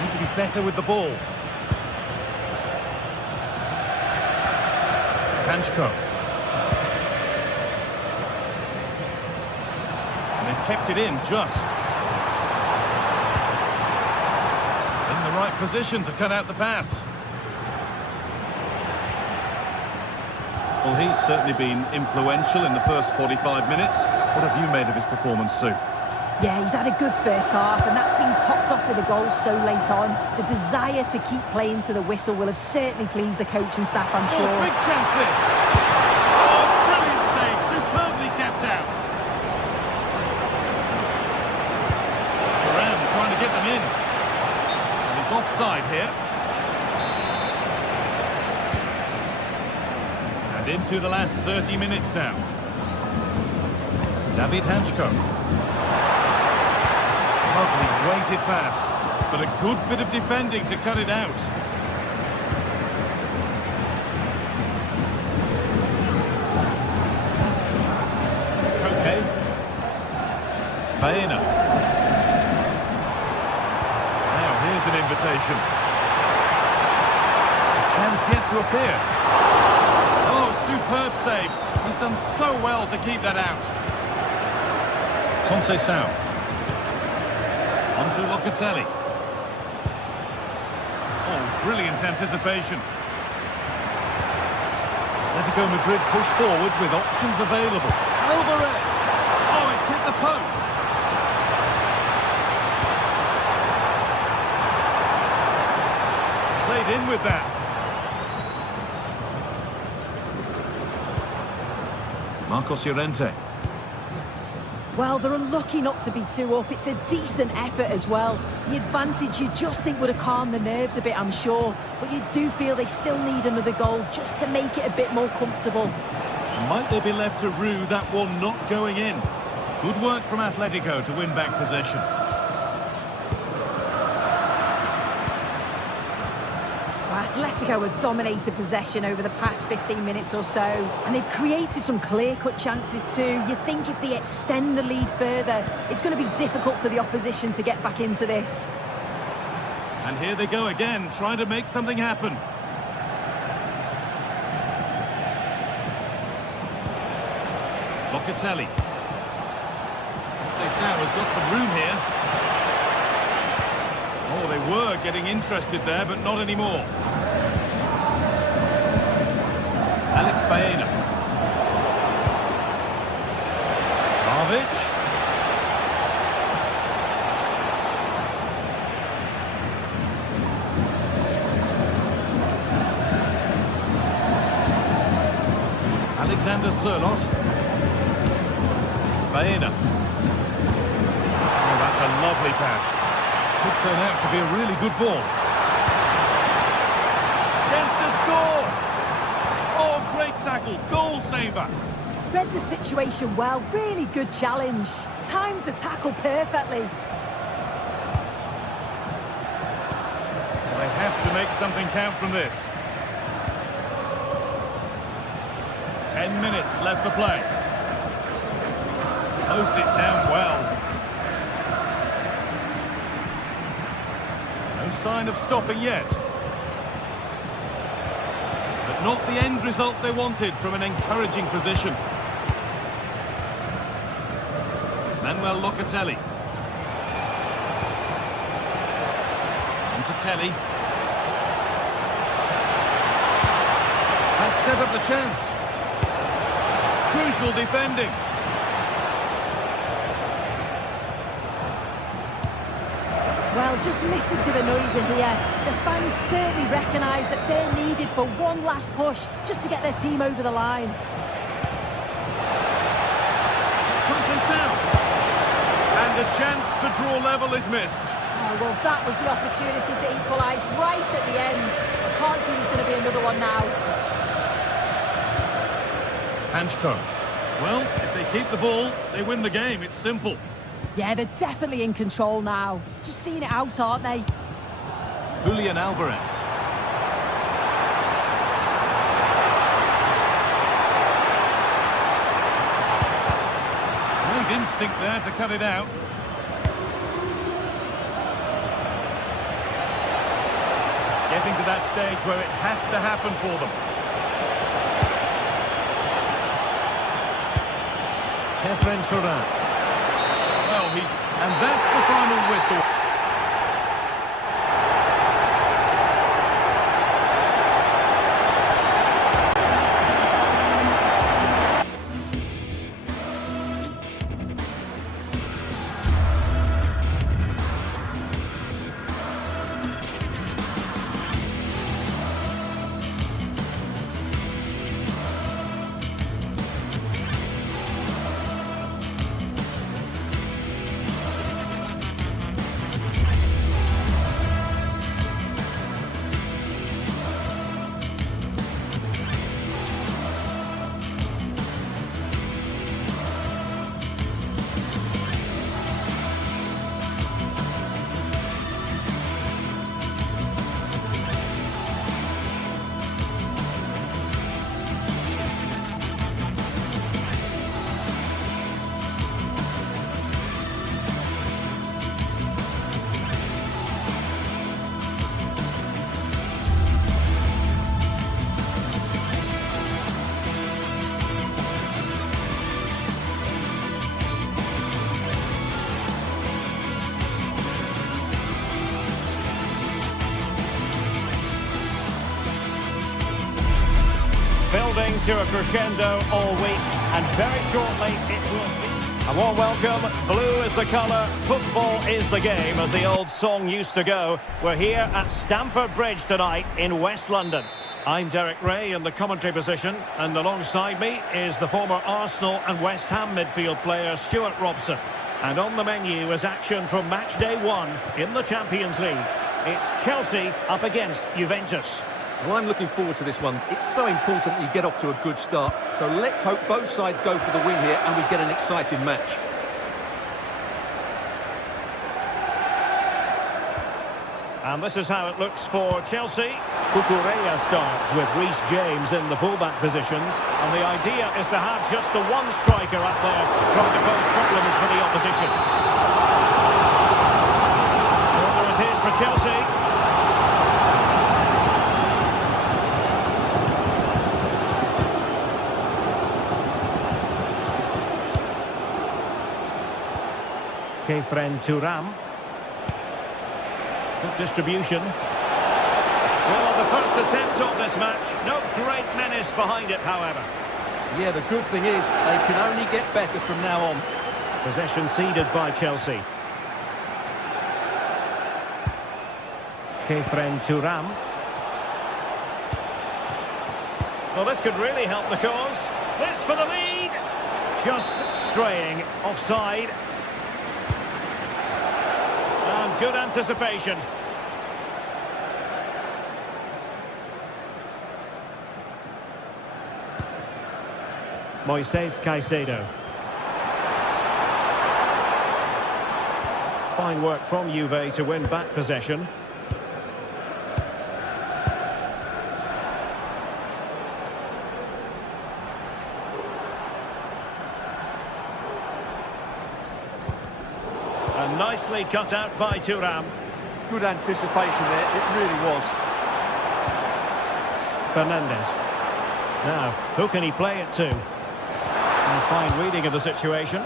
Need to be better with the ball. Hanchko. And they've kept it in just. In the right position to cut out the pass. Well, he's certainly been influential in the first 45 minutes. What have you made of his performance, Sue? Yeah, he's had a good first half, and that's been topped off with a goal so late on. The desire to keep playing to the whistle will have certainly pleased the coach and staff, I'm sure. Oh, big chance this! Oh, brilliant save, superbly kept out. Turan trying to get them in. And he's offside here. And into the last 30 minutes now. David Hanchko. Lovely weighted pass, but a good bit of defending to cut it out. Okay. Baena. Now here's an invitation. A chance yet to appear. Oh, superb save. He's done so well to keep that out. Conceição. On to Locatelli. Oh, brilliant anticipation. Atletico Madrid push forward with options available. Alvarez! Oh, it's hit the post. Played in with that. Marcos Llorente. Well, they're unlucky not to be 2 up. It's a decent effort as well. The advantage you just think would have calmed the nerves a bit, I'm sure. But you do feel they still need another goal just to make it a bit more comfortable. Might they be left to rue that one not going in? Good work from Atletico to win back possession. Atletico have dominated possession over the past 15 minutes or so, and they've created some clear-cut chances too. You think if they extend the lead further, it's going to be difficult for the opposition to get back into this. And here they go again, trying to make something happen. Locatelli. Conceição's got some room here. Oh, they were getting interested there, but not anymore. Alex Baena. Pavic. Alexander Sørloth. Baena. Oh, that's a lovely pass. Could turn out to be a really good ball. Chance to score! Oh, great tackle, goal saver. Read the situation well, really good challenge. Times the tackle perfectly. They have to make something count from this. 10 minutes left for play. Closed it down well. No sign of stopping yet. But not the end result they wanted from an encouraging position. Manuel Locatelli. On to Kelly. That set up the chance. Crucial defending. Well, just listen to the noise in here. The fans certainly recognise that they're needed for one last push just to get their team over the line. Conceição. And the chance to draw level is missed. Oh, well, that was the opportunity to equalise right at the end. I can't see there's going to be another one now. Hanchko. Well, if they keep the ball, they win the game. It's simple. Yeah, they're definitely in control now. Just seeing it out, aren't they? Julian Alvarez. Great instinct there to cut it out. Getting to that stage where it has to happen for them. Kefren Turan. Well, and that's the final whistle. Building to a crescendo all week, and very shortly it will be. A warm welcome. Blue is the colour, football is the game, as the old song used to go. We're here at Stamford Bridge tonight in West London. I'm Derek Ray in the commentary position, and alongside me is the former Arsenal and West Ham midfield player Stuart Robson. And on the menu is action from match day 1 in the Champions League. It's Chelsea up against Juventus. Well, I'm looking forward to this one. It's so important that you get off to a good start. So let's hope both sides go for the win here and we get an exciting match. And this is how it looks for Chelsea. Cucurella starts with Reece James in the fullback positions. And the idea is to have just the one striker up there trying to pose problems for the opposition. Corner it is for Chelsea. Kefren Turam. Good distribution. Well, the first attempt on this match. No great menace behind it, however. Yeah, the good thing is they can only get better from now on. Possession ceded by Chelsea. Kefren Turam. Well, this could really help the cause. This for the lead. Just straying offside. And good anticipation. Moises Caicedo. Fine work from Juve to win back possession. And nicely cut out by Thuram. Good anticipation there, it really was. Fernandez. Now, who can he play it to? And fine reading of the situation.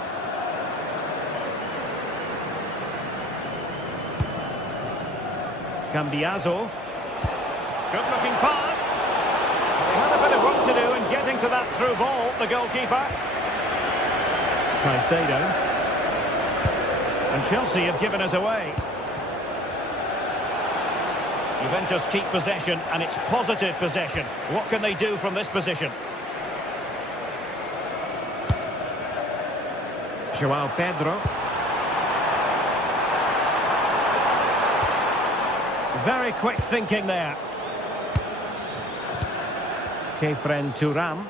Cambiaso. Good looking pass. They had a bit of work to do in getting to that through ball, the goalkeeper. Caicedo. And Chelsea have given us away. Juventus keep possession, and it's positive possession. What can they do from this position? João Pedro. Very quick thinking there. Kefren Turam.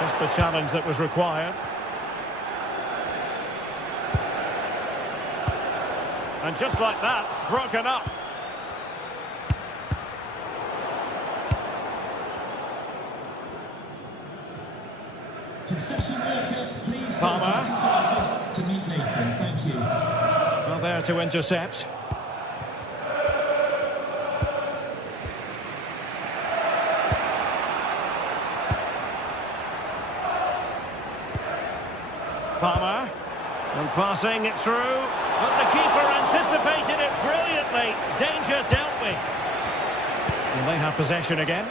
Just the challenge that was required. And just like that, broken up. Concession worker, please Palmer. to meet Nathan. Thank you. Well, there to intercept. Palmer. And passing it through. But the keeper anticipated it brilliantly. Danger dealt with. And they have possession again.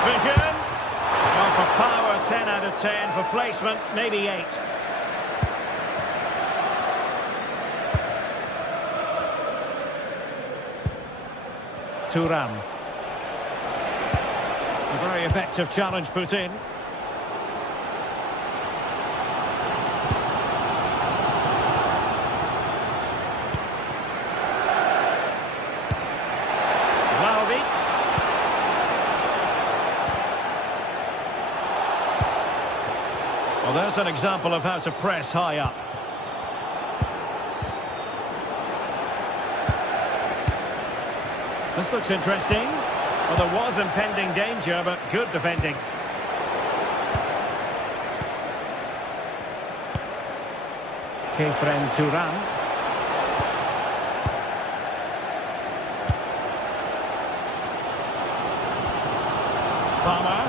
Vision. Well, for power, 10 out of 10. For placement, maybe 8. Thuram. A very effective challenge put in. Well, there's an example of how to press high up. This looks interesting. Well, there was impending danger, but good defending. Kefren Turam. Palmer.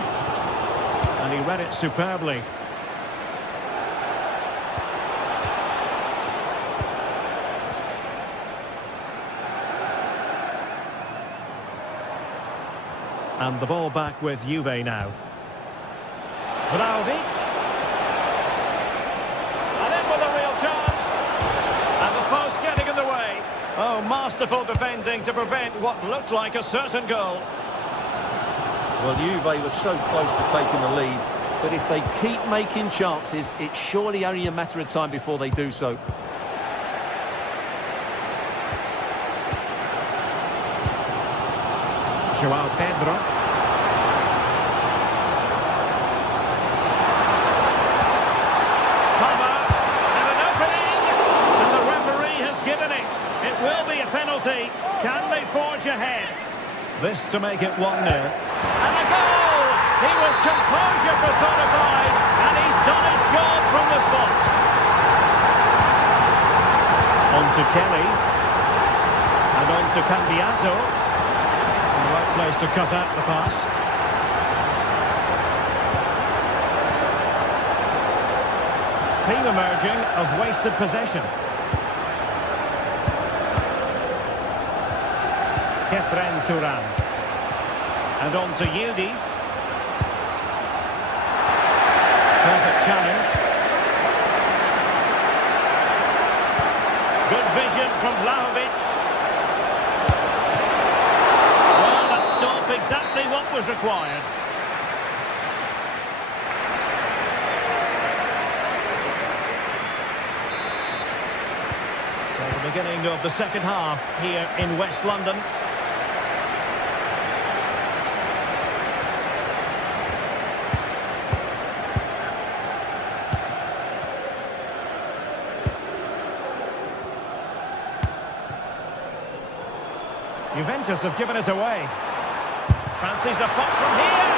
And he read it superbly. And the ball back with Juve now. Vlahovic. And in with a real chance. And the post getting in the way. Oh, masterful defending to prevent what looked like a certain goal. Well, Juve was so close to taking the lead, but if they keep making chances, it's surely only a matter of time before they do so. João Pedro. Palmer, and an opening, and the referee has given it. It will be a penalty. Can they forge ahead? This to make it 1-0. And a goal! He was composure personified, and he's done his job from the spot. On to Kelly. And on to Cambiaso. The right place to cut out the pass. Theme emerging of wasted possession. Kefren Turan. And on to Yildiz. Perfect challenge. Good vision from Vlahovic. Well, that stopped exactly what was required. So the beginning of the second half here in West London. Juventus have given it away. Fancies a pop from here.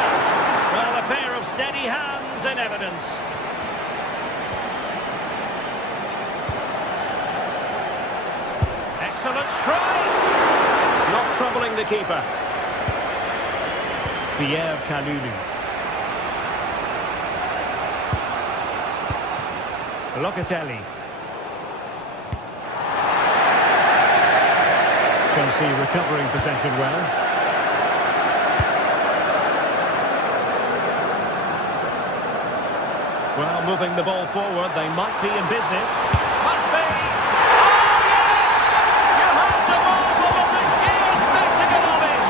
Well, a pair of steady hands in evidence. Excellent strike. Not troubling the keeper. Pierre Kalulu. Locatelli. Chelsea recovering possession well. Well, moving the ball forward, they might be in business. Must be! Oh, yes! You have to marvel at the sheer spectacle of it!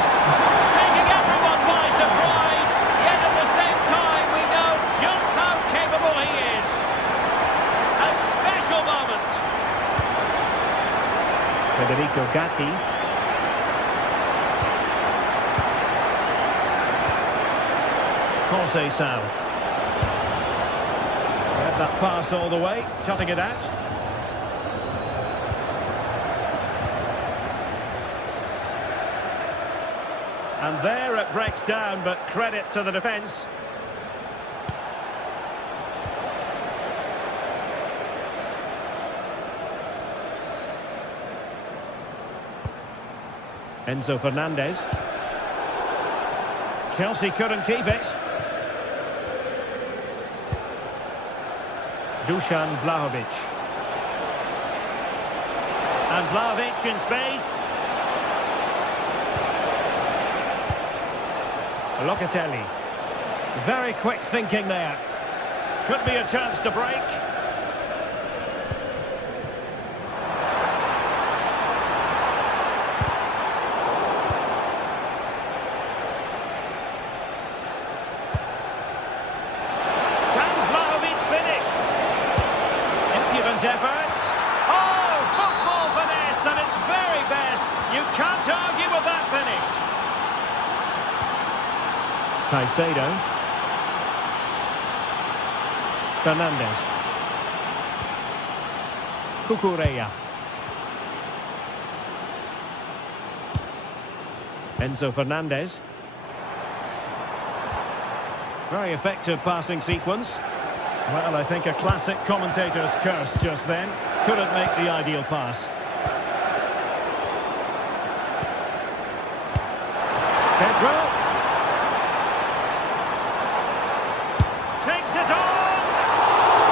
Taking everyone by surprise, yet at the same time we know just how capable he is. A special moment. Federico Gatti. Conceição. Get that pass all the way, cutting it out. And there it breaks down, but credit to the defence. Enzo Fernandez. Chelsea couldn't keep it. Dusan Vlahovic. And Vlahovic in space. Locatelli. Very quick thinking there. Could be a chance to break. Efforts. Oh, football finesse, and it's very best. You can't argue with that finish. Caicedo. Fernandez. Cucurella. Enzo Fernandez. Very effective passing sequence. Well, I think a classic commentator's curse just then. Couldn't make the ideal pass. Pedro. Takes it on!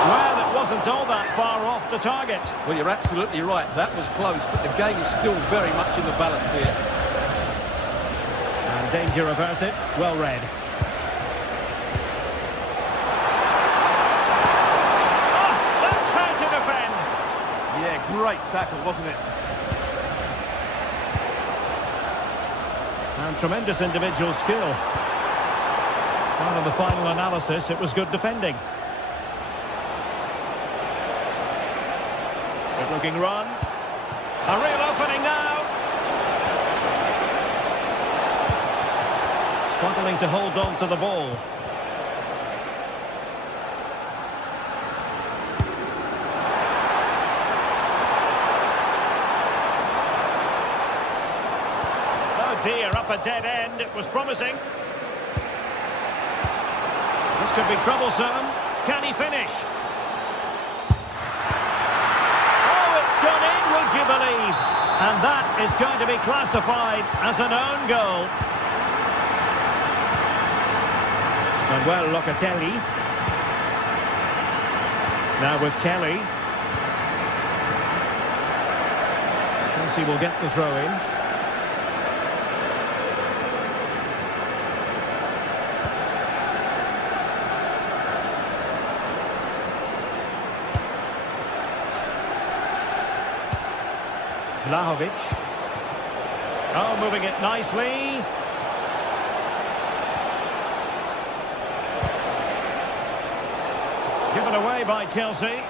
Well, it wasn't all that far off the target. Well, you're absolutely right. That was close, but the game is still very much in the balance here. And danger averted. Well read. Oh, that's how to defend. Yeah, great tackle, wasn't it? And tremendous individual skill. Well, in the final analysis, it was good defending. Good looking run. A real opening now. Struggling to hold on to the ball. Oh dear, up a dead end. It was promising. This could be troublesome. Can he finish? Oh, it's gone in, would you believe? And that is going to be classified as an own goal. And well, Locatelli. Now with Kelly. Chelsea will get the throw in. Vlahovic. Oh, moving it nicely. Given away by Chelsea.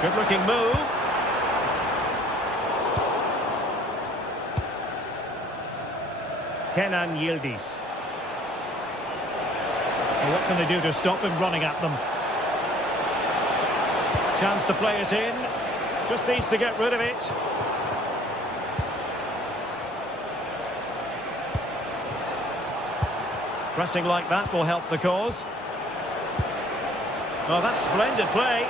Good looking move. Kenan Yildiz. Well, what can they do to stop him running at them? Chance to play it in. Just needs to get rid of it. Pressing like that will help the cause. Oh, that's splendid play.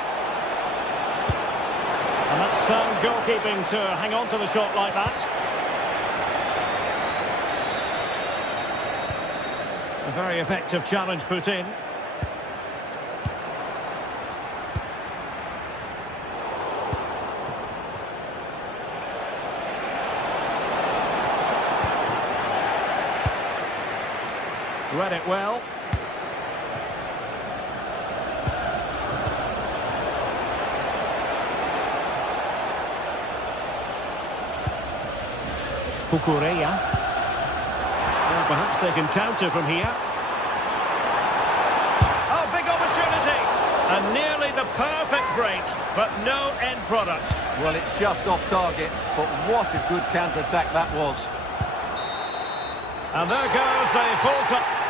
And that's sound goalkeeping to hang on to the shot like that. A very effective challenge put in. Read it well. Cucurella. Well, perhaps they can counter from here. Oh, big opportunity. And nearly the perfect break, but no end product. Well, it's just off target, but what a good counter-attack that was. And there goes the full time.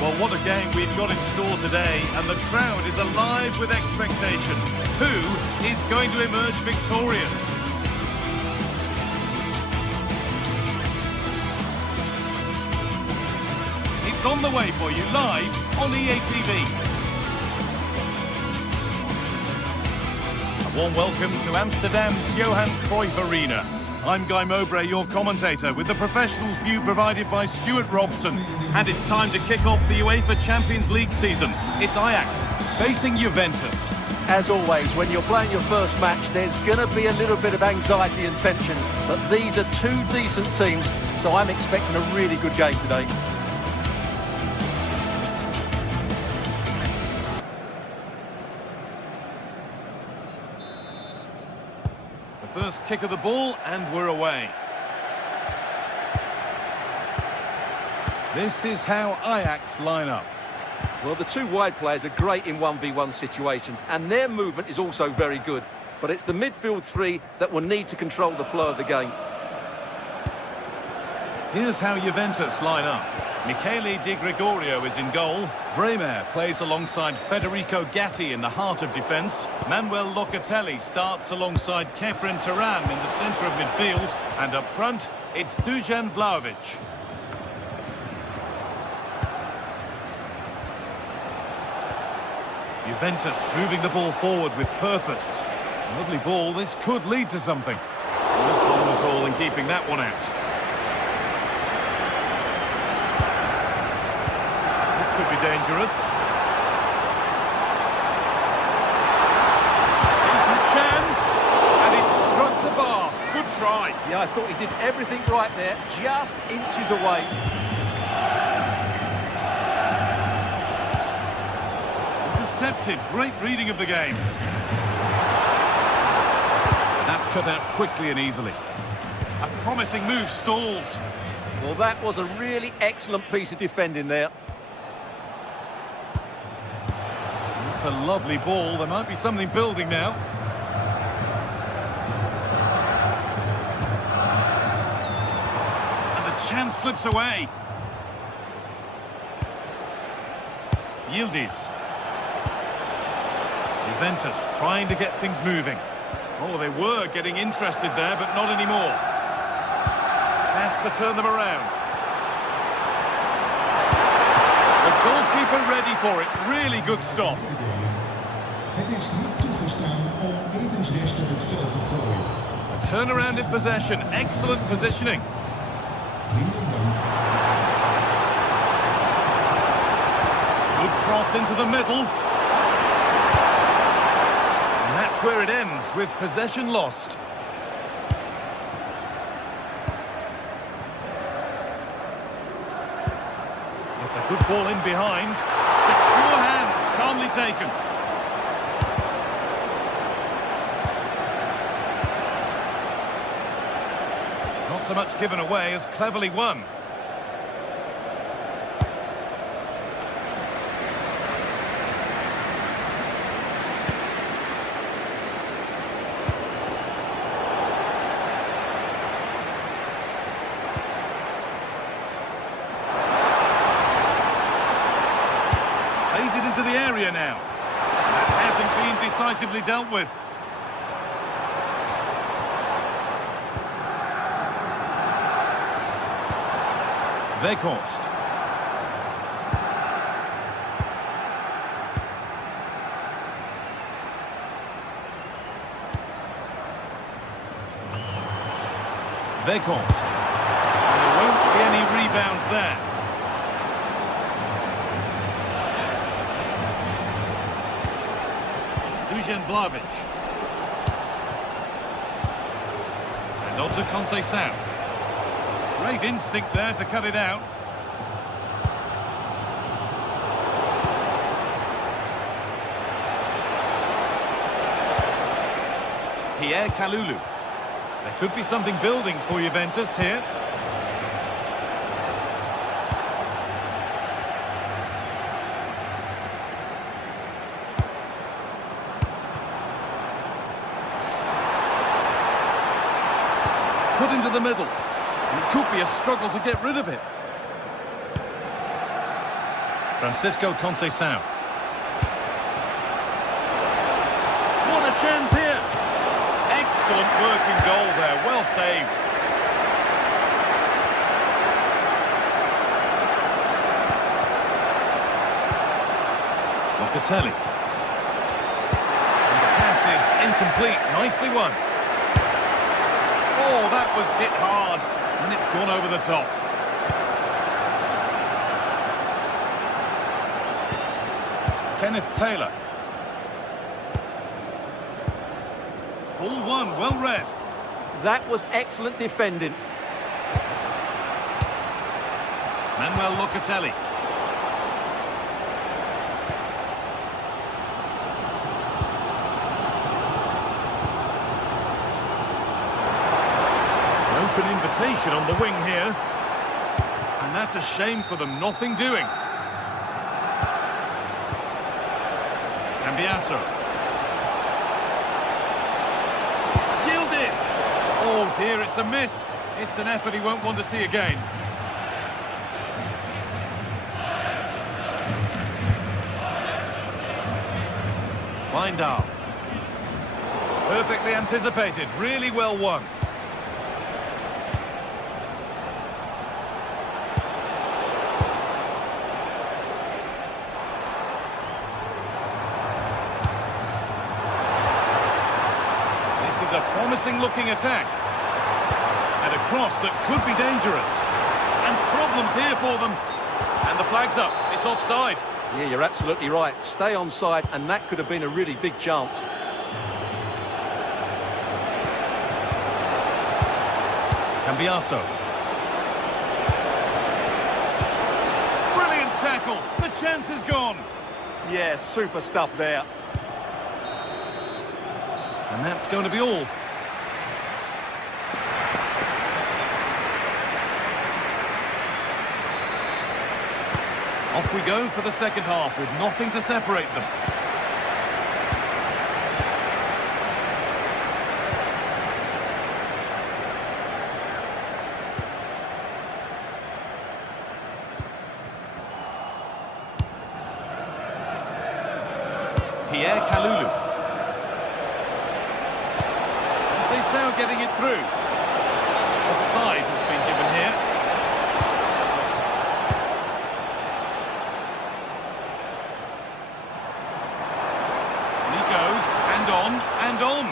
Well, what a game we've got in store today, and the crowd is alive with expectation. Who is going to emerge victorious? It's on the way for you live on EA TV. A warm welcome to Amsterdam's Johan Cruyff Arena. I'm Guy Mowbray, your commentator, with the professionals' view provided by Stuart Robson. And it's time to kick off the UEFA Champions League season. It's Ajax facing Juventus. As always, when you're playing your first match, there's going to be a little bit of anxiety and tension. But these are two decent teams, so I'm expecting a really good game today. First kick of the ball, and we're away. This is how Ajax line up. Well, the two wide players are great in 1v1 situations, and their movement is also very good. But it's the midfield three that will need to control the flow of the game. Here's how Juventus line up. Michele Di Gregorio is in goal. Bremer plays alongside Federico Gatti in the heart of defence. Manuel Locatelli starts alongside Kefren Turan in the centre of midfield. And up front, it's Dusan Vlahovic. Juventus moving the ball forward with purpose. Lovely ball, this could lead to something. No problem at all in keeping that one out. This could be dangerous. Decent chance, and it struck the bar. Good try. Yeah, I thought he did everything right there, just inches away. Intercepted, great reading of the game. That's cut out quickly and easily. A promising move stalls. Well, that was a really excellent piece of defending there. It's a lovely ball. There might be something building now. And the chance slips away. Yildiz. Juventus trying to get things moving. Oh, they were getting interested there, but not anymore. Has to turn them around. The goalkeeper ready for it. Really good stop. Het is niet toegestaan om etensresten op het veld te gooien. A turnaround in possession. Excellent positioning. Good cross into the middle. And that's where it ends, with possession lost. It's a good ball in behind. Secure hands, calmly taken. Not so much given away as cleverly won. Plays it into the area now. That hasn't been decisively dealt with. Weghorst. Weghorst. There won't be any rebounds there. Dusan Vlahovic. And on to Conceição. Great instinct there to cut it out. Pierre Kalulu. There could be something building for Juventus here. Put into the middle. It could be a struggle to get rid of it. Francisco Conceição. What a chance here. Excellent working goal there. Well saved. Locatelli. And the pass is incomplete. Nicely won. Oh, that was hit hard. And it's gone over the top. Kenneth Taylor. Ball one, well read. That was excellent defending. Manuel Locatelli. substitution on the wing here. And that's a shame for them, nothing doing. Cambiasso. Yildiz! Oh dear, it's a miss. It's an effort he won't want to see again. Wijndal. Perfectly anticipated, really well won. This is a promising looking attack. And a cross that could be dangerous. And problems here for them. And the flag's up, it's offside. Yeah, you're absolutely right. Stay onside, and that could have been a really big chance. Cambiasso. Brilliant tackle. The chance is gone. Yeah, super stuff there. And that's going to be all. Off we go for the second half with nothing to separate them. Pierre Kalulu. Conceição getting it through. Offside has been given here. And he goes, and on.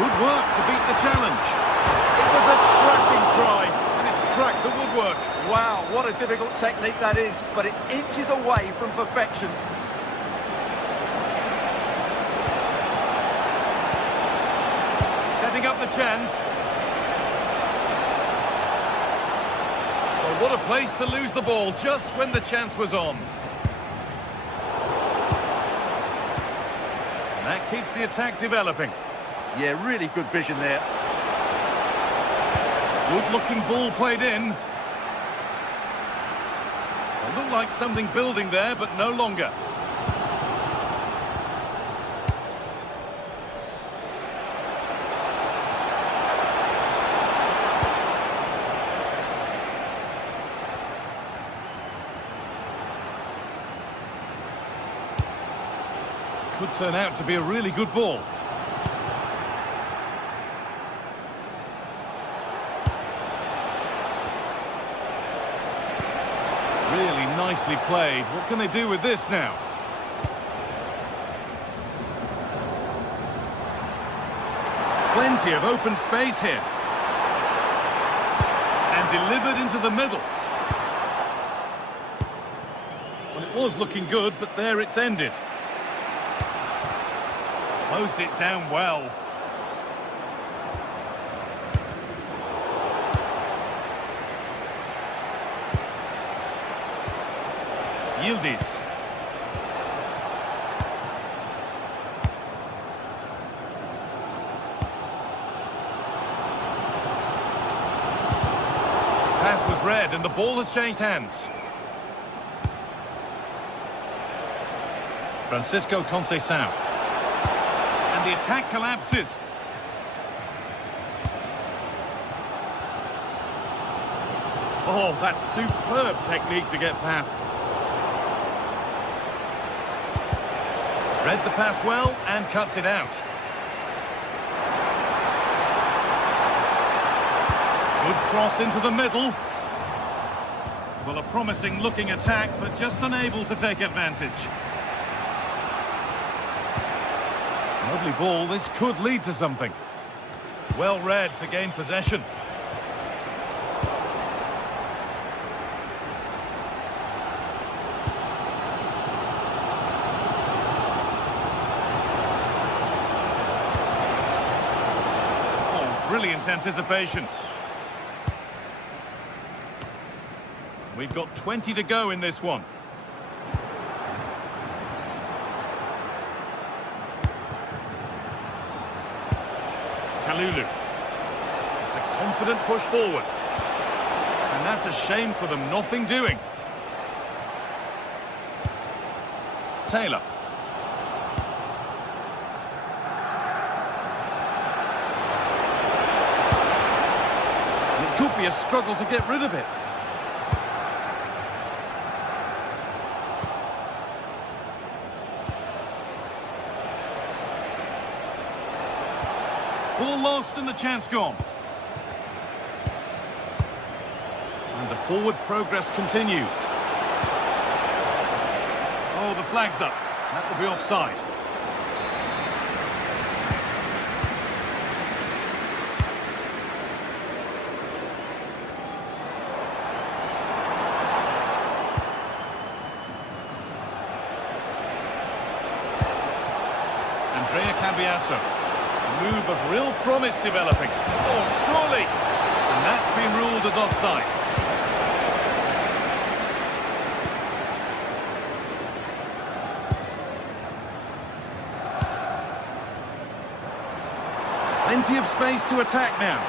Good work to beat the challenge. It was a cracking try, and it's cracked the woodwork. Wow, what a difficult technique that is, but it's inches away from perfection. Setting up the chance. Well, what a place to lose the ball just when the chance was on. And that keeps the attack developing. Yeah, really good vision there. Good-looking ball played in. It looked like something building there, but no longer. Could turn out to be a really good ball. Really nicely played. What can they do with this now? Plenty of open space here. And delivered into the middle. Well, it was looking good, but there it's ended. Closed it down well. Yildiz. Pass was read and the ball has changed hands. Francisco Conceição. And the attack collapses. Oh, that's superb technique to get past. Read the pass well and cuts it out. Good cross into the middle. Well, a promising looking attack, but just unable to take advantage. Lovely ball, this could lead to something. Well read to gain possession. Oh, brilliant anticipation. We've got 20 to go in this one. Kalulu. It's a confident push forward. That's a shame for them, nothing doing. Taylor. It could be a struggle to get rid of it. Ball lost and the chance gone. And the forward progress continues. Oh, the flag's up. That will be offside. Andrea Cambiasso. A move of real promise developing. Oh, surely! And that's been ruled as offside. Plenty of space to attack now.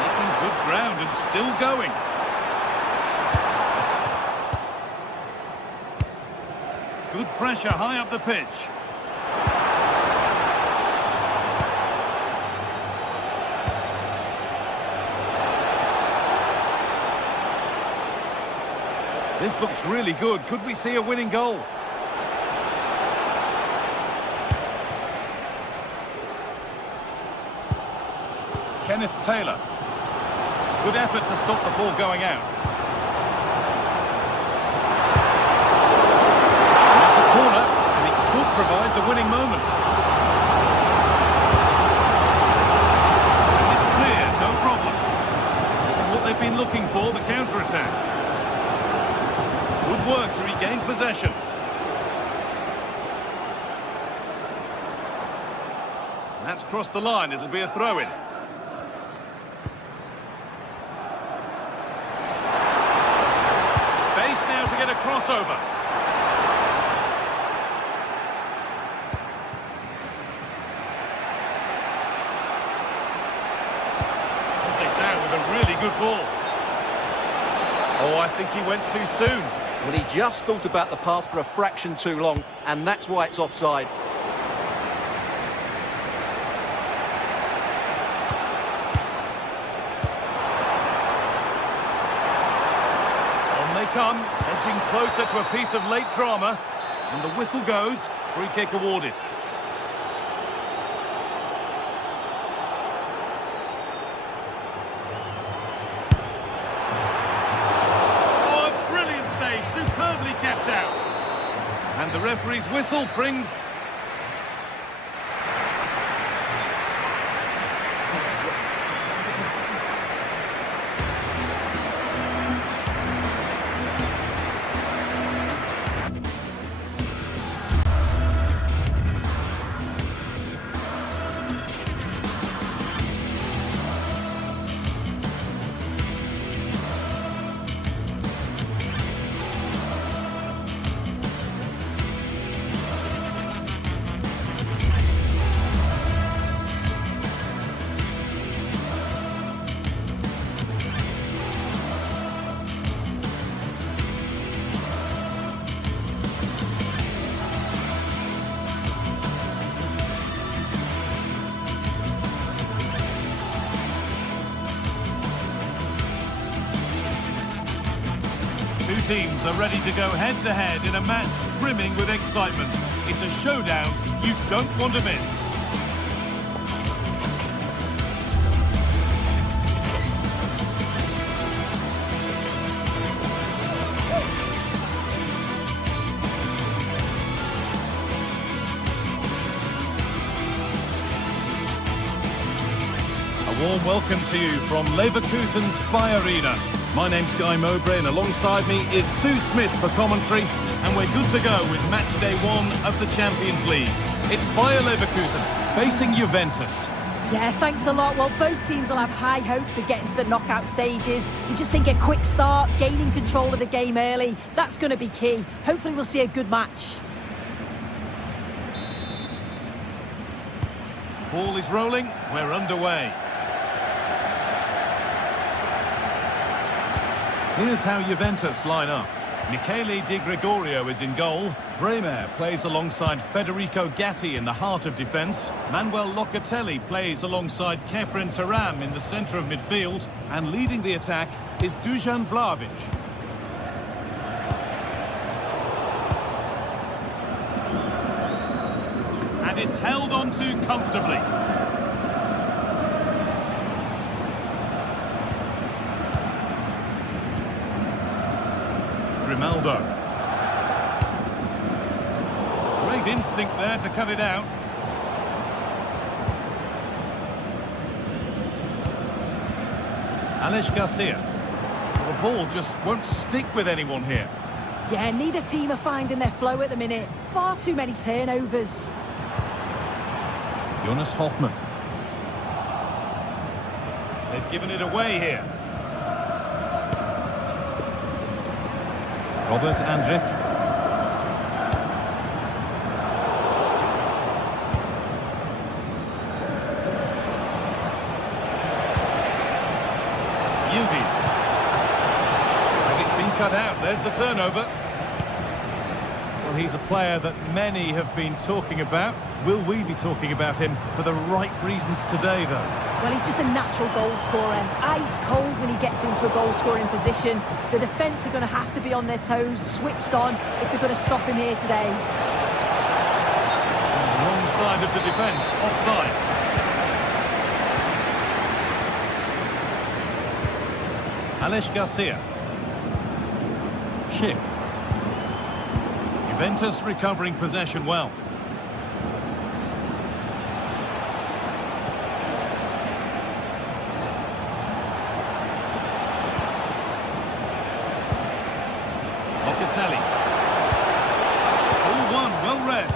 Making good ground and still going. Good pressure high up the pitch. This looks really good. Could we see a winning goal? Kenneth Taylor. Good effort to stop the ball going out. That's a corner, and it could provide the winning moment. And it's clear, no problem. This is what they've been looking for, the counter-attack. Good work to regain possession. That's crossed the line, it'll be a throw-in. Get a crossover. Say with a really good ball. Oh, I think he went too soon. Well, he just thought about the pass for a fraction too long, and that's why it's offside. Come, edging closer to a piece of late drama, and the whistle goes, free kick awarded. Oh, a brilliant save, superbly kept out. And the referee's whistle brings... Two teams are ready to go head-to-head in a match brimming with excitement. It's a showdown you don't want to miss. A warm welcome to you from Leverkusen's Spy Arena. My name's Guy Mowbray, and alongside me is Sue Smith for commentary, and we're good to go with match day 1 of the Champions League. It's Bayer Leverkusen facing Juventus. Yeah, thanks a lot. Well, both teams will have high hopes of getting to the knockout stages. You just think a quick start, gaining control of the game early, that's going to be key. Hopefully we'll see a good match. Ball is rolling, we're underway. Here's how Juventus line up. Michele Di Gregorio is in goal. Bremer plays alongside Federico Gatti in the heart of defence. Manuel Locatelli plays alongside Kefren Turam in the centre of midfield. And leading the attack is Dusan Vlahovic. And it's held on to comfortably. Grimaldo. Great instinct there to cut it out. Alex Garcia. The ball just won't stick with anyone here. Yeah, neither team are finding their flow at the minute. Far too many turnovers. Jonas Hoffmann. They've given it away here. Robert Andrich. Yildiz. And it's been cut out. There's the turnover. Well, he's a player that many have been talking about. Will we be talking about him for the right reasons today, though? Well, he's just a natural goal scorer. Ice cold when he gets into a goal-scoring position. The defence are going to have to be on their toes, switched on, if they're going to stop him here today. Wrong side of the defence, offside. Alex Garcia. Schick. Juventus recovering possession well. Locatelli. All one, well read.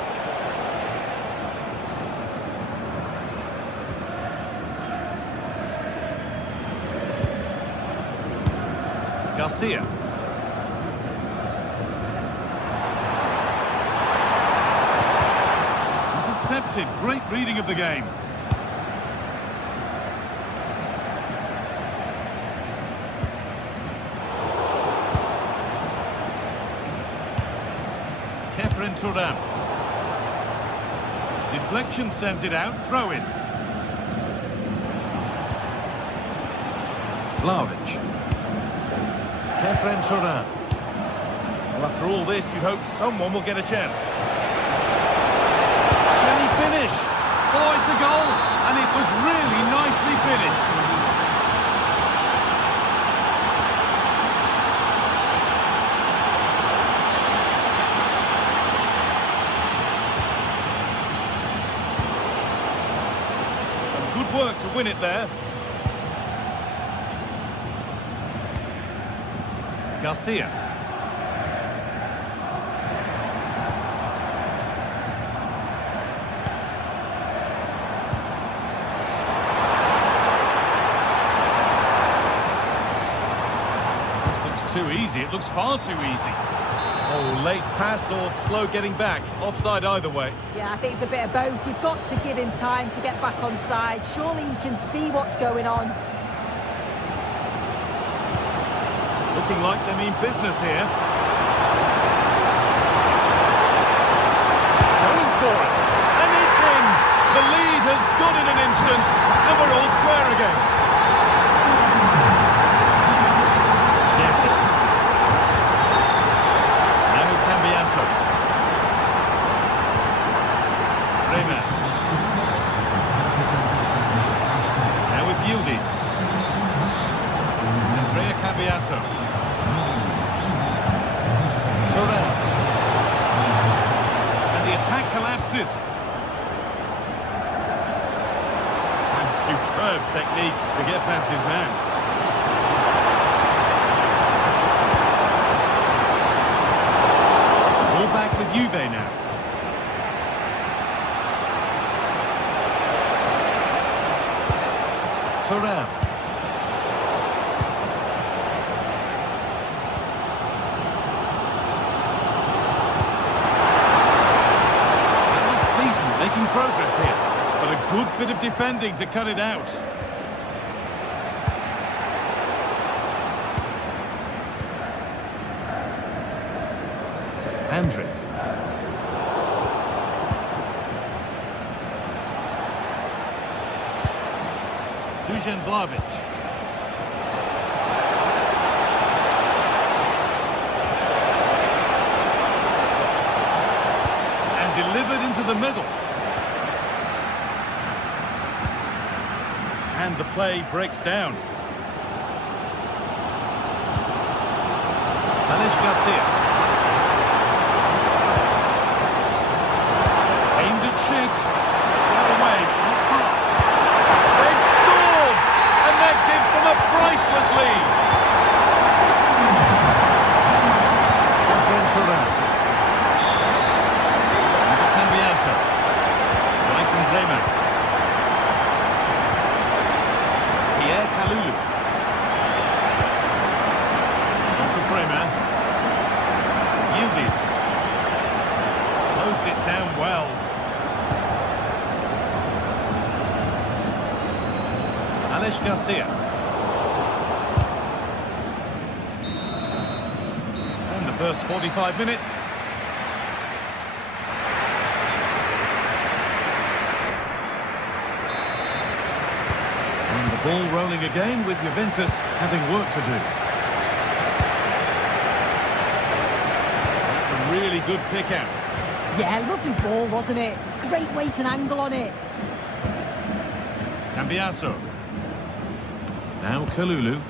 Garcia. Intercepted, great reading of the game. Kefren Turam. Deflection sends it out, throw in. Vlahovic. Kefren Turam. Well, after all this, you hope someone will get a chance. Can he finish? Oh, it's a goal, and it was really nicely finished. Good work to win it there. Garcia. This looks too easy. It looks far too easy. Oh, late pass or slow getting back. Offside either way. Yeah, I think it's a bit of both. You've got to give him time to get back on side. Surely he can see what's going on. Looking like they mean business here. Going for it. And it's in. The lead has gone in an instant. And we're all square again. Gets it. Now with Cambiasso. Bremer. Now with Yildiz. Andrea Cambiasso. Turam. And the attack collapses. And superb technique to get past his man. All back with Juve now. Turam. Making progress here, but a good bit of defending to cut it out. Handrick. Dusan Vlahovic. And delivered into the middle. And the play breaks down. Alex Garcia. Aimed at Sheik. The other way, not far. They've scored! And that gives them a priceless lead. Into Cambiaso. Bryson Bremer. Pierre Kalulu. On to Bremer. Yildiz. Closed it down well. Alex Garcia. And the first 45 minutes. And the ball rolling again with Juventus having work to do. That's a really good pick out. Yeah, lovely ball, wasn't it? Great weight and angle on it. Cambiaso. Now Kalulu.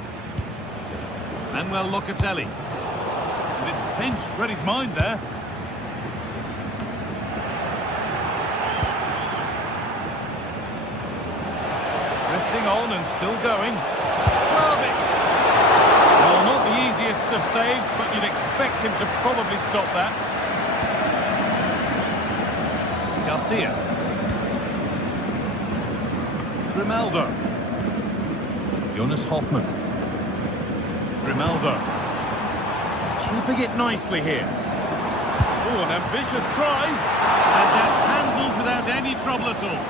Manuel Locatelli. And it's pinched, read his mind there. Drifting on and still going. Vlahovic. Well, not the easiest of saves, but you'd expect him to probably stop that. Garcia. Grimaldo. Jonas Hoffmann. Grimaldo. Keeping it nicely here. Oh, an ambitious try. And that's handled without any trouble at all.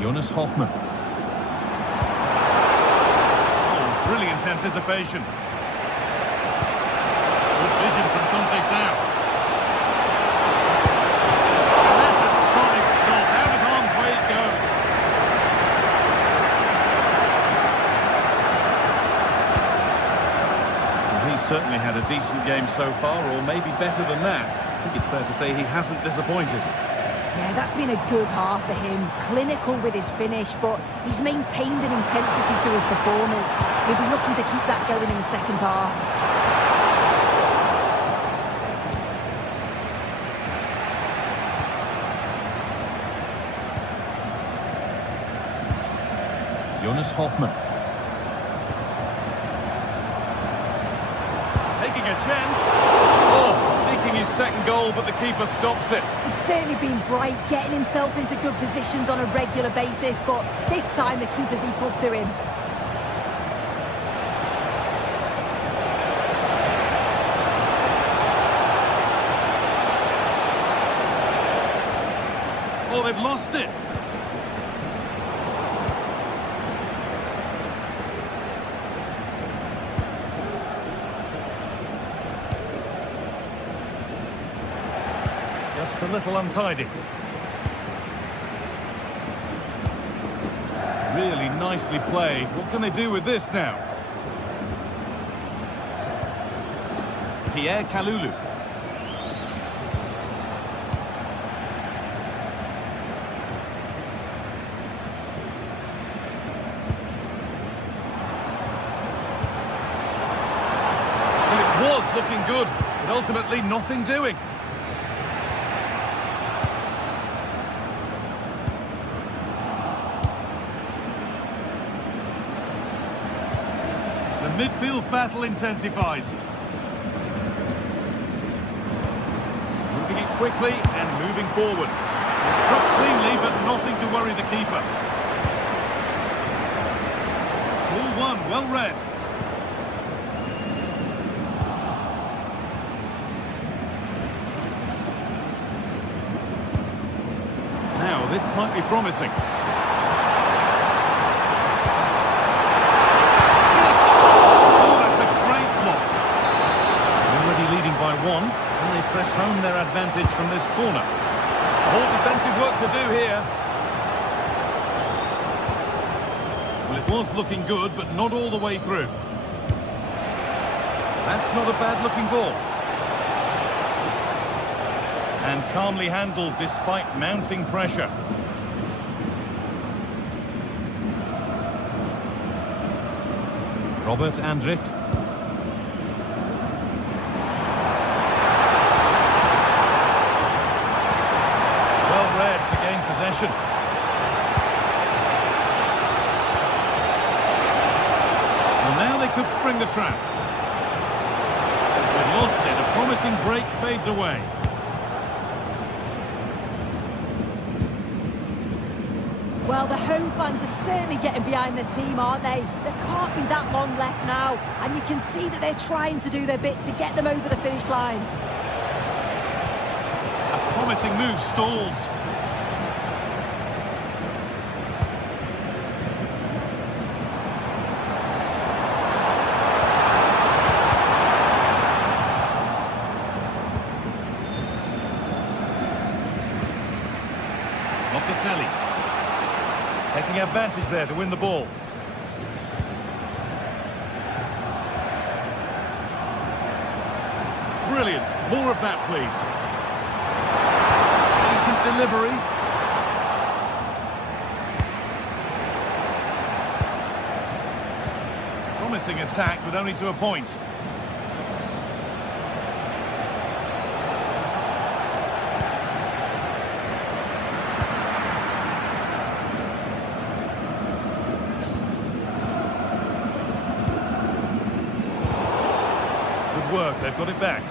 Jonas Hoffmann. Oh, brilliant anticipation. Good vision from Conceição. And that's a solid stop. Out of harm's way it goes. Well, he's certainly had a decent game so far, or maybe better than that. I think it's fair to say he hasn't disappointed. Yeah, that's been a good half for him. Clinical with his finish, but he's maintained an intensity to his performance. He'll be looking to keep that going in the second half. Jonas Hoffmann. Taking a chance. Oh, seeking his second goal, but the keeper stops it. He's certainly been bright, getting himself into good positions on a regular basis, but this time the keeper's equal to him. Oh, they've lost it. Just a little untidy. Really nicely played. What can they do with this now? Pierre Kalulu. Well, it was looking good, but ultimately nothing doing. The midfield battle intensifies. Moving it quickly and moving forward. It's struck cleanly, but nothing to worry the keeper. Ball one, well read. This might be promising. Oh, that's a great block. Already leading by one, and they press home their advantage from this corner. More defensive work to do here. Well, it was looking good, but not all the way through. That's not a bad-looking ball. And calmly handled despite mounting pressure. Robert Andrik. Well read to gain possession. Well, now they could spring the trap. They've lost it. A promising break fades away. Well, the home fans are certainly getting behind their team, aren't they? There can't be that long left now, and you can see that they're trying to do their bit to get them over the finish line. A promising move stalls. Locatelli. Taking advantage there to win the ball. Brilliant. More of that, please. Decent delivery. Promising attack, but only to a point. Work, they've got it back.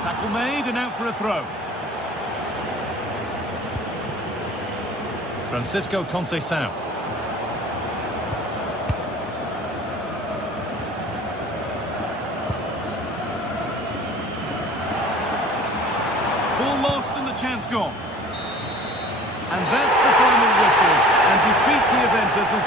Tackle made and out for a throw. Francisco Conceição. Ball lost and the chance gone. And that's the final whistle, and defeat the Juventus as...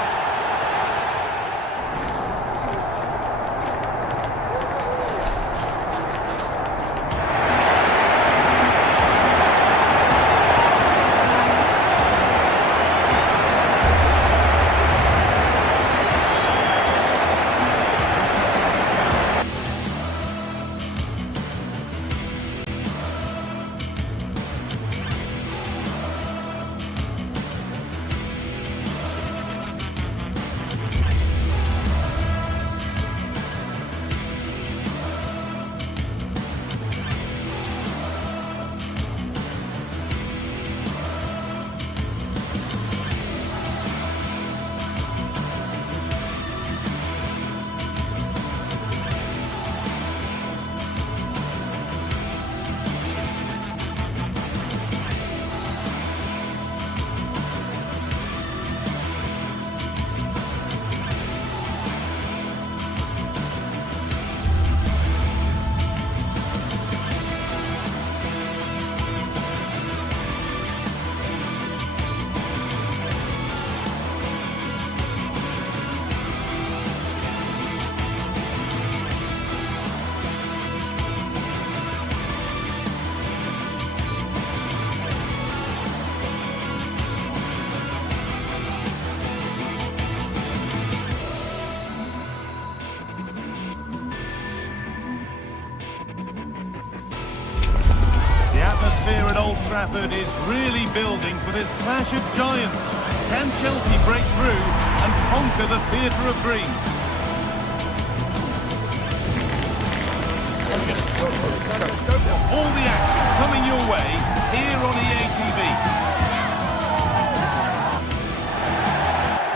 atmosphere at Old Trafford is really building for this clash of giants. Can Chelsea break through and conquer the theatre of dreams? All the action coming your way here on EA TV.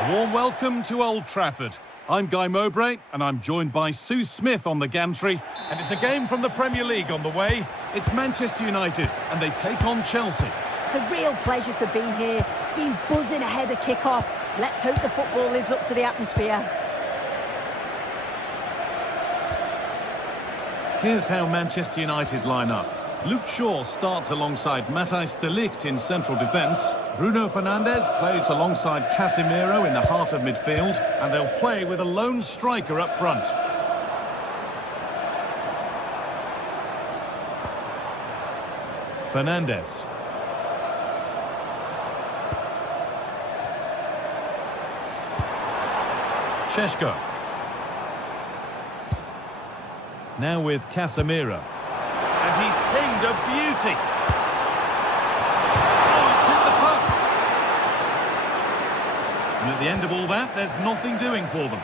A warm welcome to Old Trafford. I'm Guy Mowbray, and I'm joined by Sue Smith on the gantry. And it's a game from the Premier League on the way. It's Manchester United, and they take on Chelsea. It's a real pleasure to be here. It's been buzzing ahead of kick-off. Let's hope the football lives up to the atmosphere. Here's how Manchester United line up. Luke Shaw starts alongside Matthijs de Ligt in central defence. Bruno Fernandes plays alongside Casemiro in the heart of midfield. And they'll play with a lone striker up front. Fernandes. Šeško. Now with Casemiro. And he's pinged a beauty. Oh, it's hit the post. And at the end of all that, there's nothing doing for them.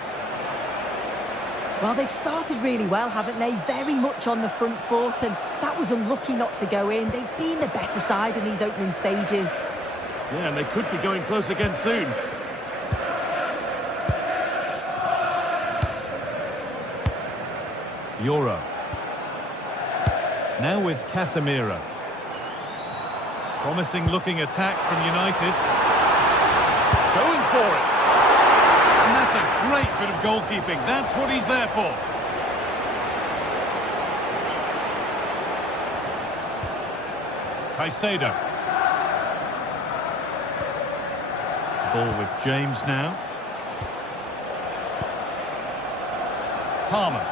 Well, they've started really well, haven't they? Very much on the front foot, and that was unlucky not to go in. They've been the better side in these opening stages. Yeah, and they could be going close again soon. Euro. Now with Casemiro. Promising looking attack from United. Going for it. And that's a great bit of goalkeeping. That's what he's there for. Caicedo. Ball with James now. Palmer.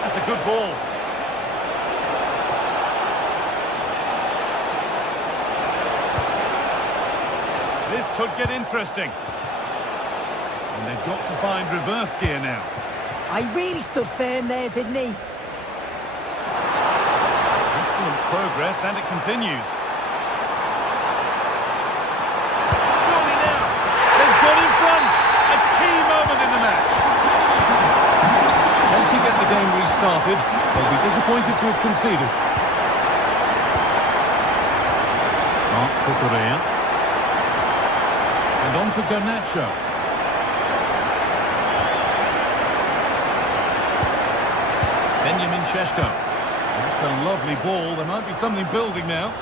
That's a good ball. This could get interesting. And they've got to find reverse gear now. I really stood firm there, didn't he? Excellent progress, and it continues. Surely now, they've got in front. A key moment in the match. Once you get the game restarted, they'll be disappointed to have conceded. Marc Cucurella. And on for Garnacho. Benjamin Šeško. That's a lovely ball. There might be something building now.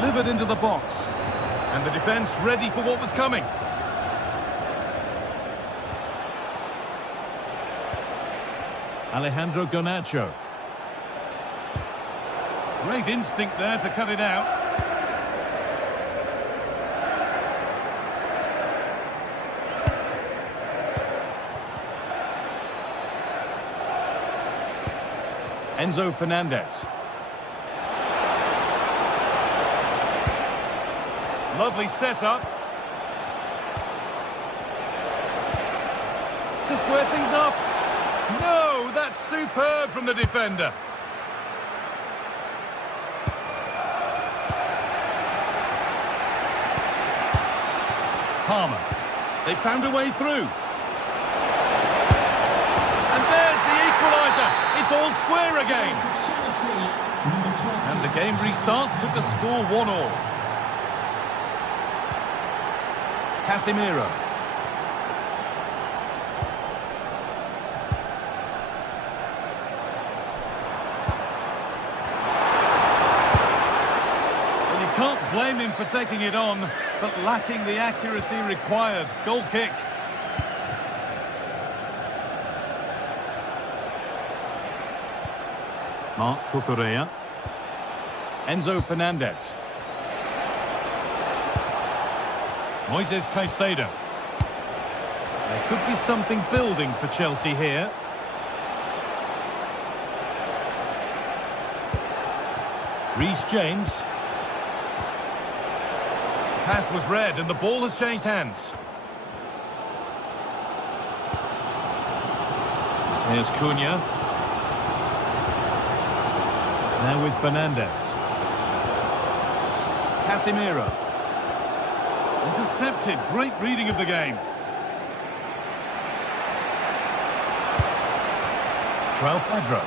Delivered into the box. And the defence ready for what was coming. Alejandro Garnacho. Great instinct there to cut it out. Enzo Fernandez. Lovely setup. To square things up. No, that's superb from the defender. Palmer. They found a way through. And there's the equaliser. It's all square again. And the game restarts with the score 1-1. Casemiro. Well, you can't blame him for taking it on, but lacking the accuracy required. Goal kick. Marc Cucurella. Enzo Fernandez. Moises Caicedo. There could be something building for Chelsea here. Reece James. Pass was read and the ball has changed hands. Here's Cunha. Now with Fernandes. Casemiro. Intercepted. Great reading of the game. João Pedro.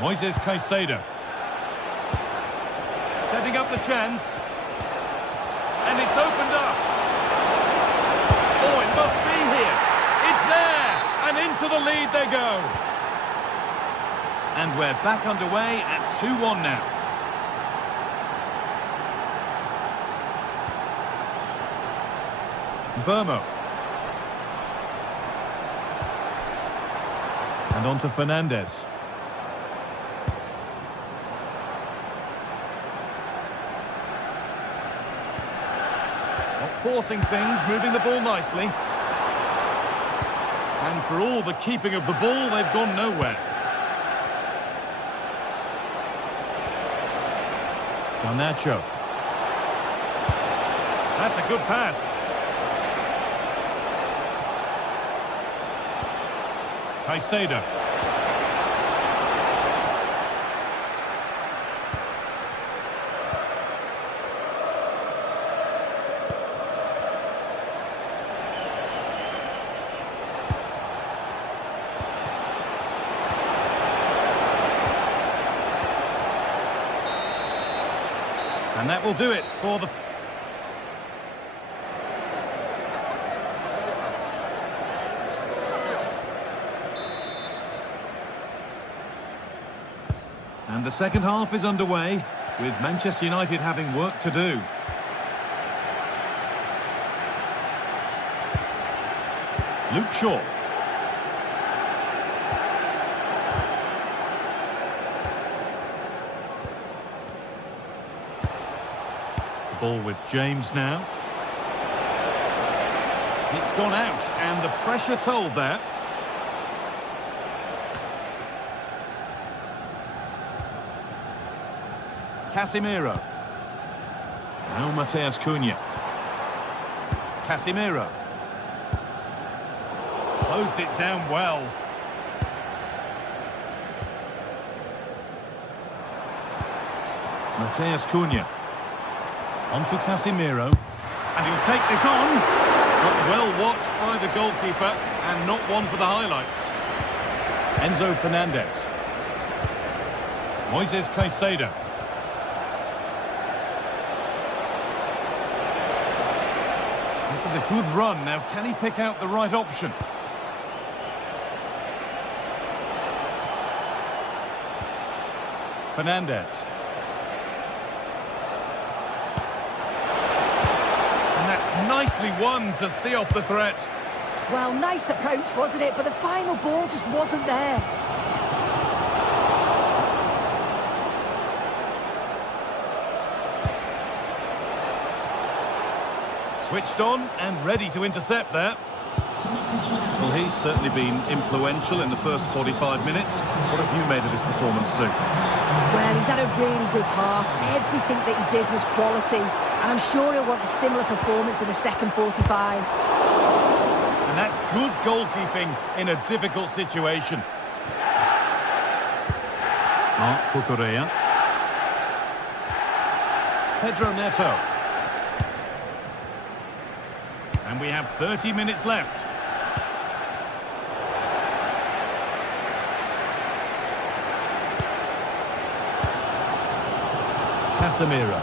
Moises Caicedo. Setting up the chance. And it's opened up. Oh, it must be here. into the lead they go. And we're back underway at 2-1 now. Burmo. And on to Fernandez. Not forcing things, moving the ball nicely. And for all the keeping of the ball, they've gone nowhere. Garnacho. That's a good pass. Caicedo. And that will do it for the... And the second half is underway, with Manchester United having work to do. Luke Shaw. The ball with James now. It's gone out, and the pressure told there. Casemiro. Now Mateus Cunha. Casemiro. Closed it down well. Mateus Cunha. On to Casemiro. And he'll take this on. But well watched by the goalkeeper and not one for the highlights. Enzo Fernandez. Moises Caicedo. This is a good run. Now, can he pick out the right option? Fernandez. And that's nicely won to see off the threat. Well, nice approach, wasn't it? But the final ball just wasn't there. Switched on and ready to intercept there. Well, he's certainly been influential in the first 45 minutes. What have you made of his performance, Sue? Well, he's had a really good half. Everything that he did was quality. And I'm sure he'll want a similar performance in the second 45. And that's good goalkeeping in a difficult situation. Marc Cucurella. Pedro Neto. And we have 30 minutes left. Casemiro.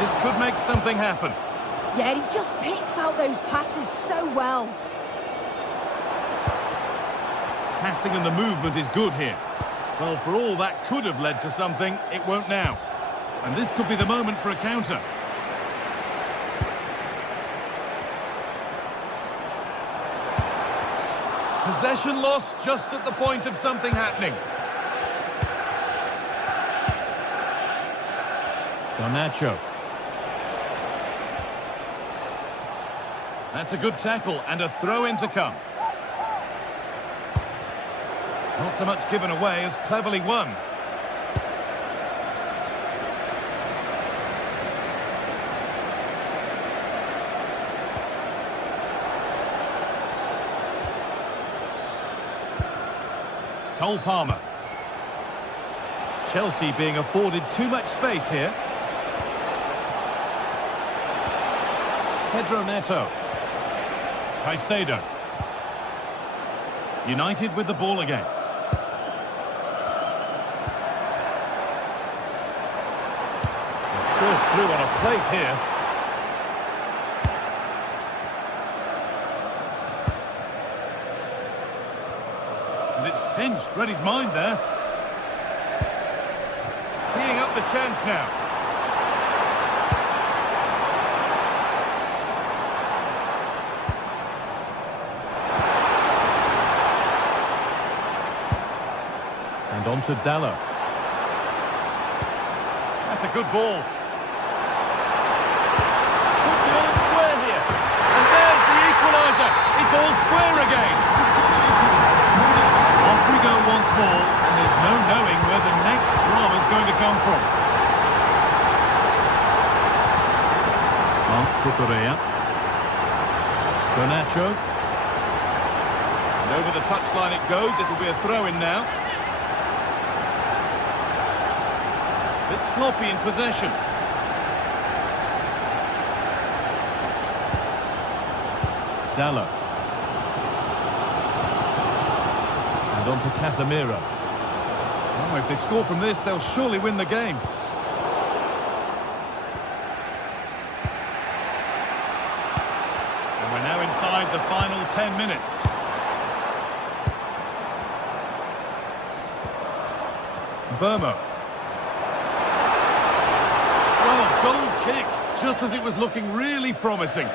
This could make something happen. Yeah, he just picks out those passes so well. Passing and the movement is good here. Well, for all that could have led to something, it won't now. And this could be the moment for a counter. Possession lost just at the point of something happening. Garnacho. That's a good tackle and a throw-in to come. Not so much given away as cleverly won. Cole Palmer. Chelsea being afforded too much space here. Pedro Neto. Caicedo. United with the ball again. Served through on a plate here. pinched, read his mind there. Teeing up the chance now. And on to Dallo. That's a good ball. Could be all square here. And there's the equaliser. It's all square again. Off we go once more, and there's no knowing where the next drama is going to come from. Cucurella. Garnacho. And over the touchline it goes. It'll be a throw-in now. Bit sloppy in possession. Dallo. And on to Casemiro. Oh, if they score from this, they'll surely win the game. And we're now inside the final 10 minutes. Burmo. Well, a goal kick, just as it was looking really promising.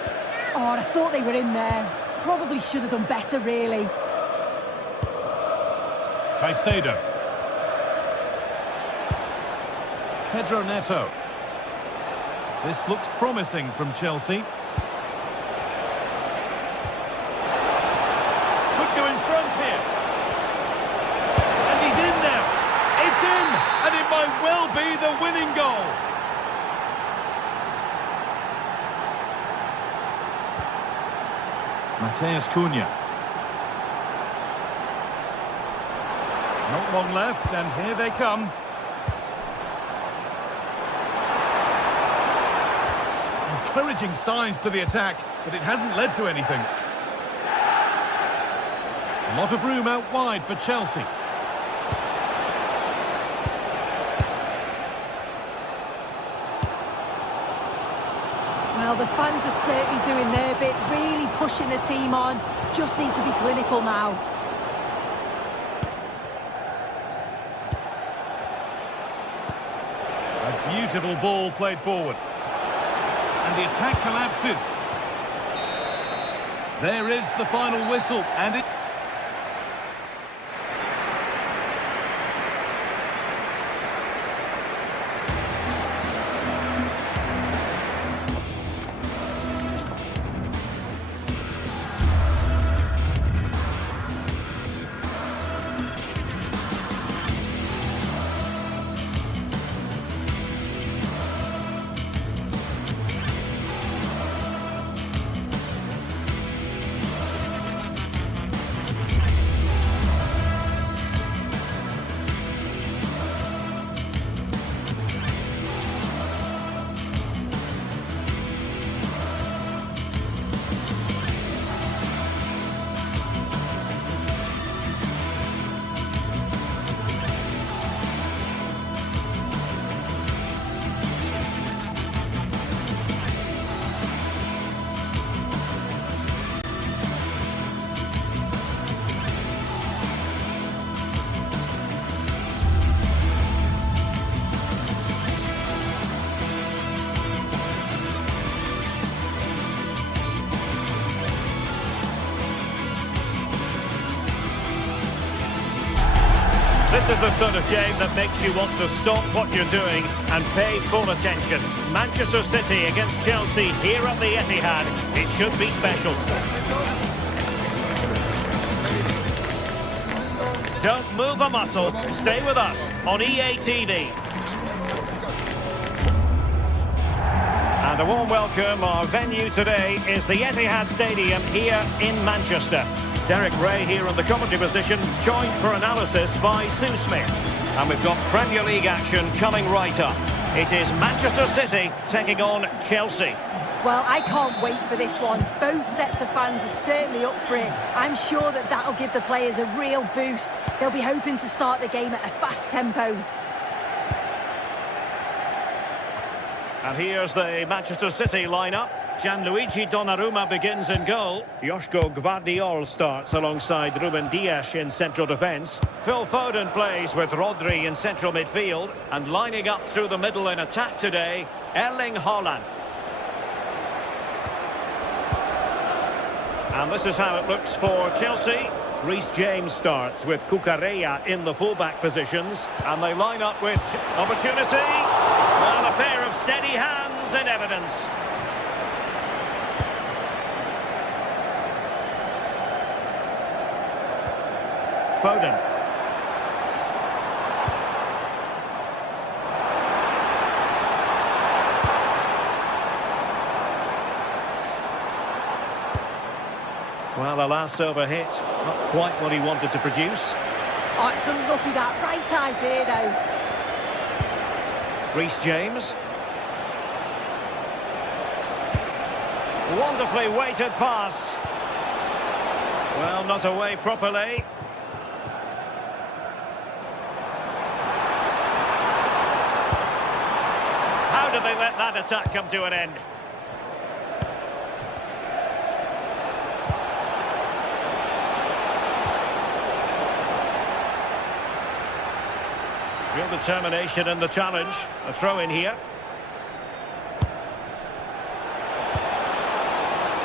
Oh, I thought they were in there. Probably should have done better, really. Caicedo. Pedro Neto. This looks promising from Chelsea. Could go in front here. And he's in now. It's in, and it might well be the winning goal. Mateus Cunha. Not long left, and here they come. Encouraging signs to the attack, but it hasn't led to anything. A lot of room out wide for Chelsea. Well, the fans are certainly doing their bit, really pushing the team on. Just need to be clinical now. A beautiful ball played forward. And the attack collapses. There is the final whistle, and it... This is the sort of game that makes you want to stop what you're doing and pay full attention. Manchester City against Chelsea here at the Etihad. It should be special. Don't move a muscle. Stay with us on EA TV. And a warm welcome. Our venue today is the Etihad Stadium here in Manchester. Derek Ray here in the commentary position, joined for analysis by Sue Smith. And we've got Premier League action coming right up. It is Manchester City taking on Chelsea. Well, I can't wait for this one. Both sets of fans are certainly up for it. I'm sure that that'll give the players a real boost. They'll be hoping to start the game at a fast tempo. And here's the Manchester City lineup. Gianluigi Donnarumma begins in goal. Joško Gvardiol starts alongside Ruben Dias in central defence. Phil Foden plays with Rodri in central midfield. And lining up through the middle in attack today, Erling Haaland. And this is how it looks for Chelsea. Reece James starts with Cucurella in the fullback positions. And they line up with opportunity. Well, a pair of steady hands in evidence. Foden. Well, the last over hit, not quite what he wanted to produce. Oh, it's unlucky that right idea, though. Reece James. Wonderfully weighted pass. Well, not away properly. How did they let that attack come to an end? Real determination in the challenge. A throw in here.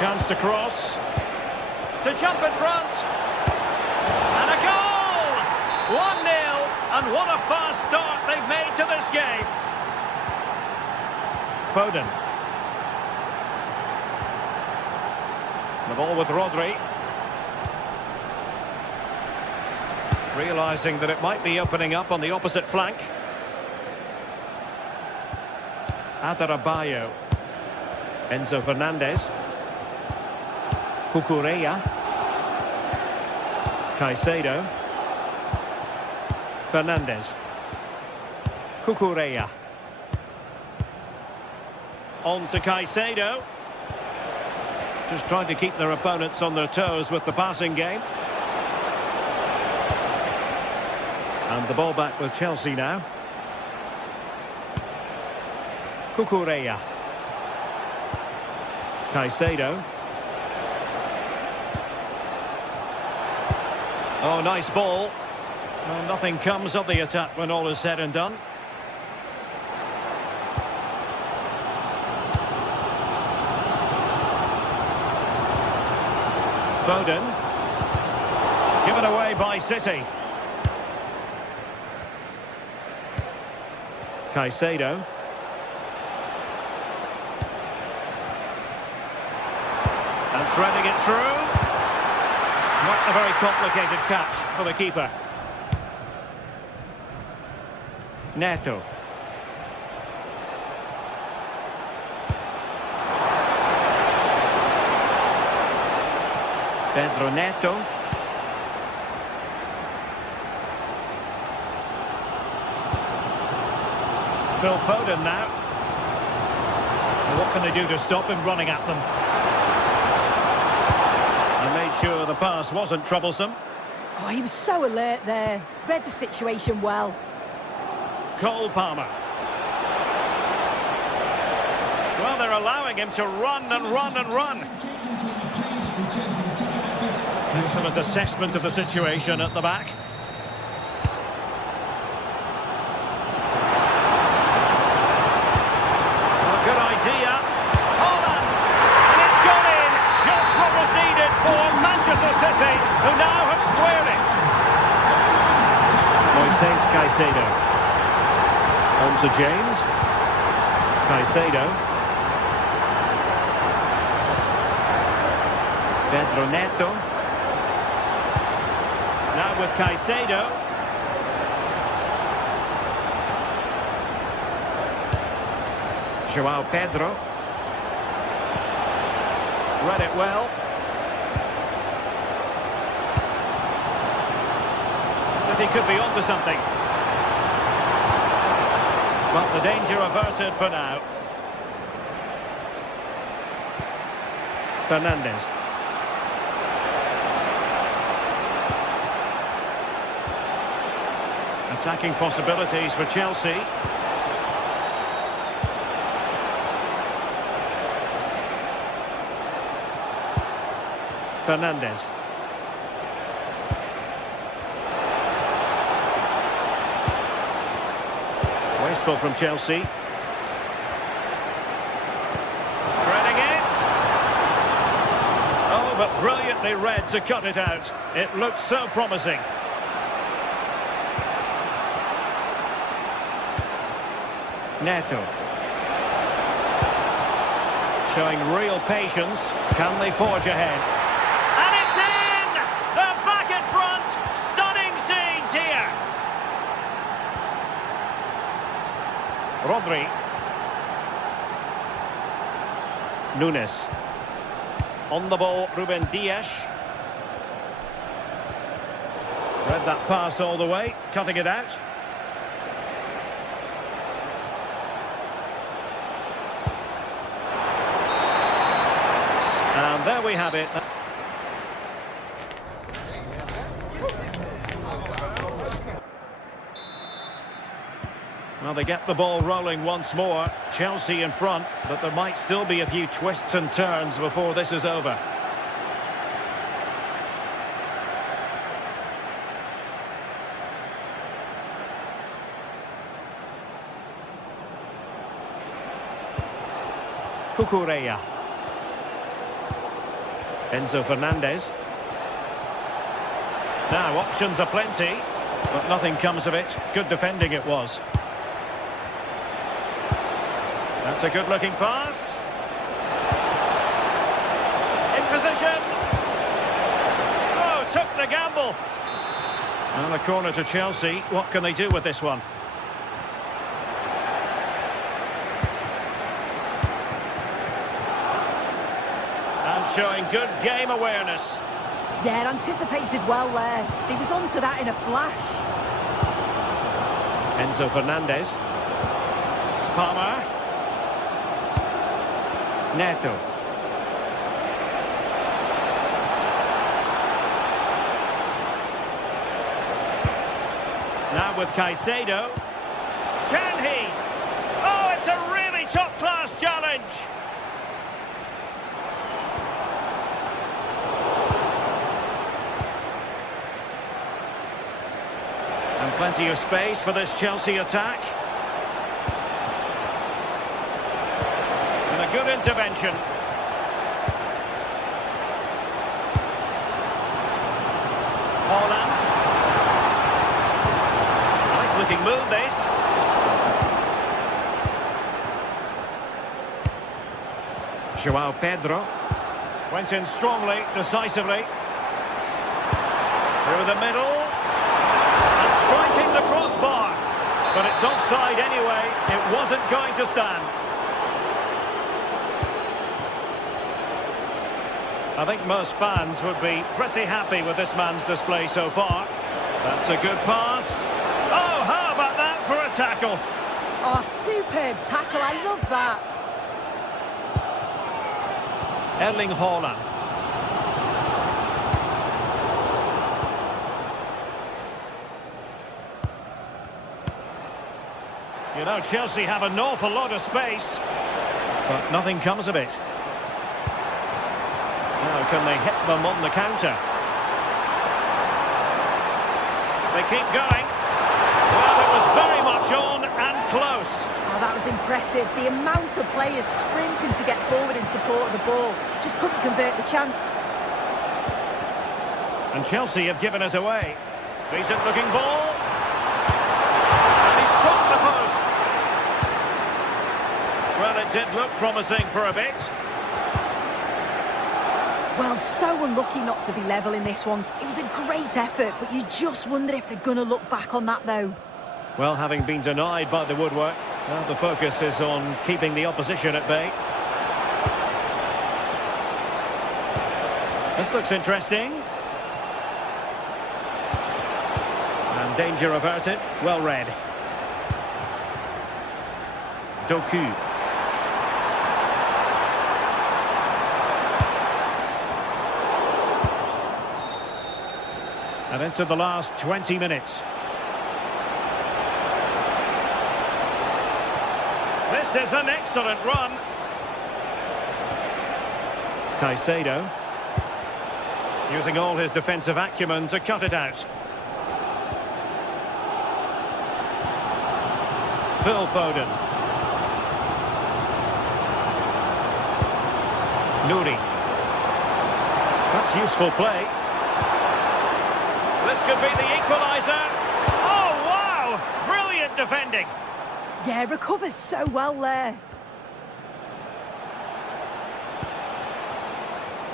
Chance to cross. To jump in front. And a goal! 1-0. And what a fast start they've made to this game. Foden. The ball with Rodri. Realising that it might be opening up on the opposite flank. Adarabioyo. Enzo Fernandez. Cucurella. Caicedo. Fernandez. Cucurella. On to Caicedo. Just trying to keep their opponents on their toes with the passing game. And the ball back with Chelsea now. Cucurella. Caicedo. Oh, nice ball. Well, nothing comes of the attack when all is said and done. Foden. Given away by City. Caicedo. And threading it through. Not a very complicated catch for the keeper. Neto. Pedro Neto. Phil Foden now. And what can they do to stop him running at them? And made sure the pass wasn't troublesome. Oh, he was so alert there. Read the situation well. Cole Palmer. Well, they're allowing him to run and run and run. Excellent assessment of the situation at the back. Well, good idea. Haaland! And it's gone in. Just what was needed for Manchester City, who now have squared it. Moises Caicedo. On to James. Caicedo. Pedro Neto. Now with Caicedo. João Pedro. Read it well. Said he could be onto something. But the danger averted for now. Fernandez. Attacking possibilities for Chelsea. Fernandes. Wasteful from Chelsea. Threading it. Oh, but brilliantly read to cut it out. It looked so promising. Neto. Showing real patience. Can they forge ahead? And it's in! They're back in front! Stunning scenes here! Rodri. Nunes. On the ball, Ruben Dias. Read that pass all the way, cutting it out. And there we have it. Well, they get the ball rolling once more. Chelsea in front, but there might still be a few twists and turns before this is over. Cucurella. Enzo Fernandez. Now, options are plenty, but nothing comes of it. Good defending it was. That's a good-looking pass. In position. Oh, took the gamble. And a corner to Chelsea. What can they do with this one? Showing good game awareness. Yeah, anticipated well there. He was onto that in a flash. Enzo Fernandez. Palmer. Neto. Now with Caicedo. Can he? Oh, it's a really top-class challenge. And plenty of space for this Chelsea attack. And a good intervention. Haaland. Nice looking move, this. João Pedro. Went in strongly, decisively. Through the middle. Striking the crossbar, but it's offside anyway. It wasn't going to stand. I think most fans would be pretty happy with this man's display so far. That's a good pass. Oh, how about that for a tackle? Oh, superb tackle. I love that. Erling Haaland. You know, Chelsea have an awful lot of space, but nothing comes of it. Now, can they hit them on the counter? They keep going. Well, it was very much on and close. Oh, that was impressive. The amount of players sprinting to get forward in support of the ball. Just couldn't convert the chance. And Chelsea have given us away. Decent looking ball. Well, it did look promising for a bit. Well, so unlucky not to be level in this one. It was a great effort, but you just wonder if they're going to look back on that, though. Well, having been denied by the woodwork, now the focus is on keeping the opposition at bay. This looks interesting. And danger averted. Well read. Doku. And into the last 20 minutes. This is an excellent run. Caicedo. Using all his defensive acumen to cut it out. Phil Foden. Nouri. That's useful play. This could be the equaliser. Oh, wow! Brilliant defending. Yeah, recovers so well there.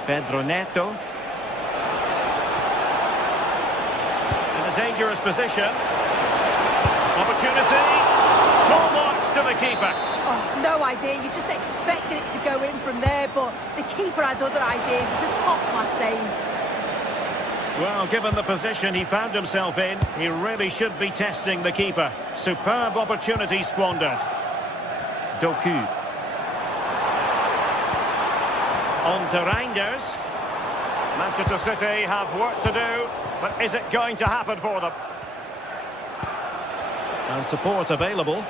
Pedro Neto. In a dangerous position. Opportunity. Full marks to the keeper. Oh, no idea. You just expected it to go in from there, but the keeper had other ideas. It's a top-class save. Well, given the position he found himself in, he really should be testing the keeper. Superb opportunity squandered. Doku. On to Reinders. Manchester City have work to do, but is it going to happen for them? And support available.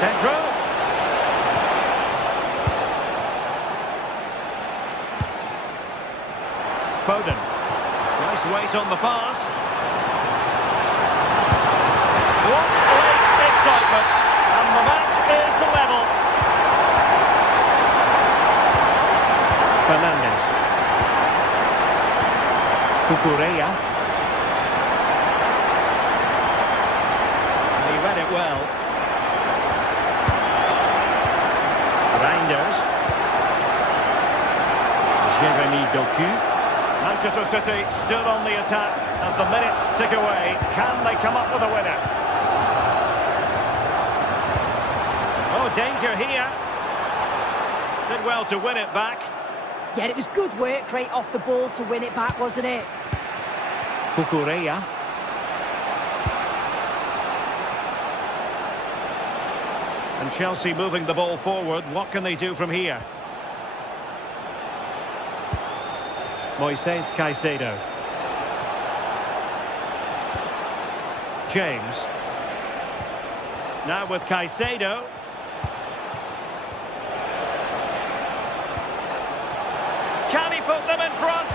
Pedro. Foden. Nice weight on the pass. What great excitement. And the match is level. Fernandes. Cucurella. He read it well. Reinders. Jeremy Doku. Manchester City still on the attack as the minutes tick away. Can they come up with a winner? Oh, danger here. Did well to win it back. Yeah, it was good work right off the ball to win it back, wasn't it? Cucurella. And Chelsea moving the ball forward. What can they do from here? Moises Caicedo. James. Now with Caicedo. Can he put them in front?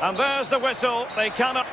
And there's the whistle. They cannot...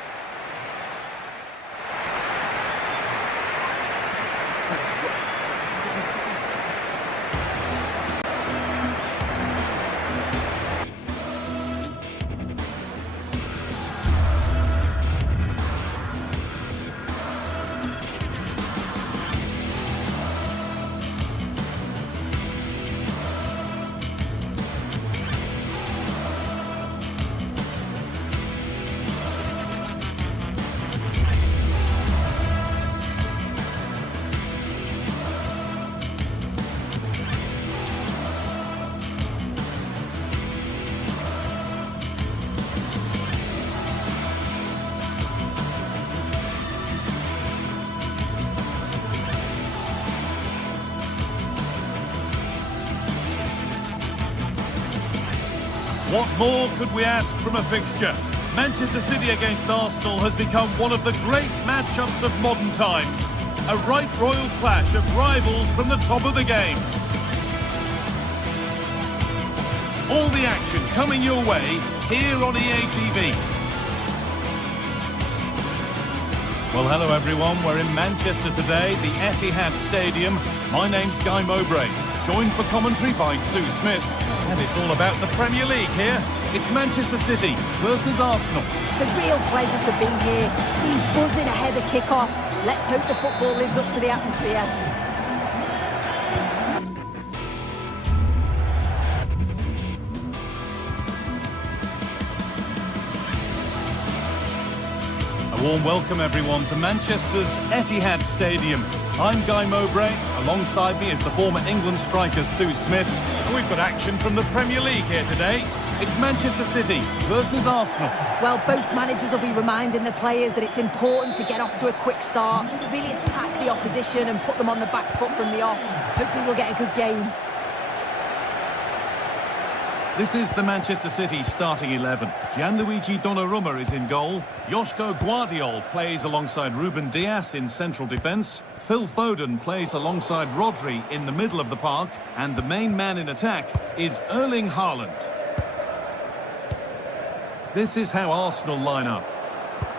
What more could we ask from a fixture? Manchester City against Arsenal has become one of the great matchups of modern times. A right royal clash of rivals from the top of the game. All the action coming your way here on EA TV. Well, hello everyone. We're in Manchester today, the Etihad Stadium. My name's Guy Mowbray, joined for commentary by Sue Smith. And it's all about the Premier League here. It's Manchester City versus Arsenal. It's a real pleasure to be here. Team buzzing ahead of kick-off. Let's hope the football lives up to the atmosphere. A warm welcome everyone to Manchester's Etihad Stadium. I'm Guy Mowbray. Alongside me is the former England striker Sue Smith. And we've got action from the Premier League here today. It's Manchester City versus Arsenal. Well, both managers will be reminding the players that it's important to get off to a quick start, really attack the opposition and put them on the back foot from the off. Hopefully we'll get a good game. This is the Manchester City starting 11. Gianluigi Donnarumma is in goal. Joško Guardiol plays alongside Ruben Dias in central defence. Phil Foden plays alongside Rodri in the middle of the park, and the main man in attack is Erling Haaland. This is how Arsenal line up.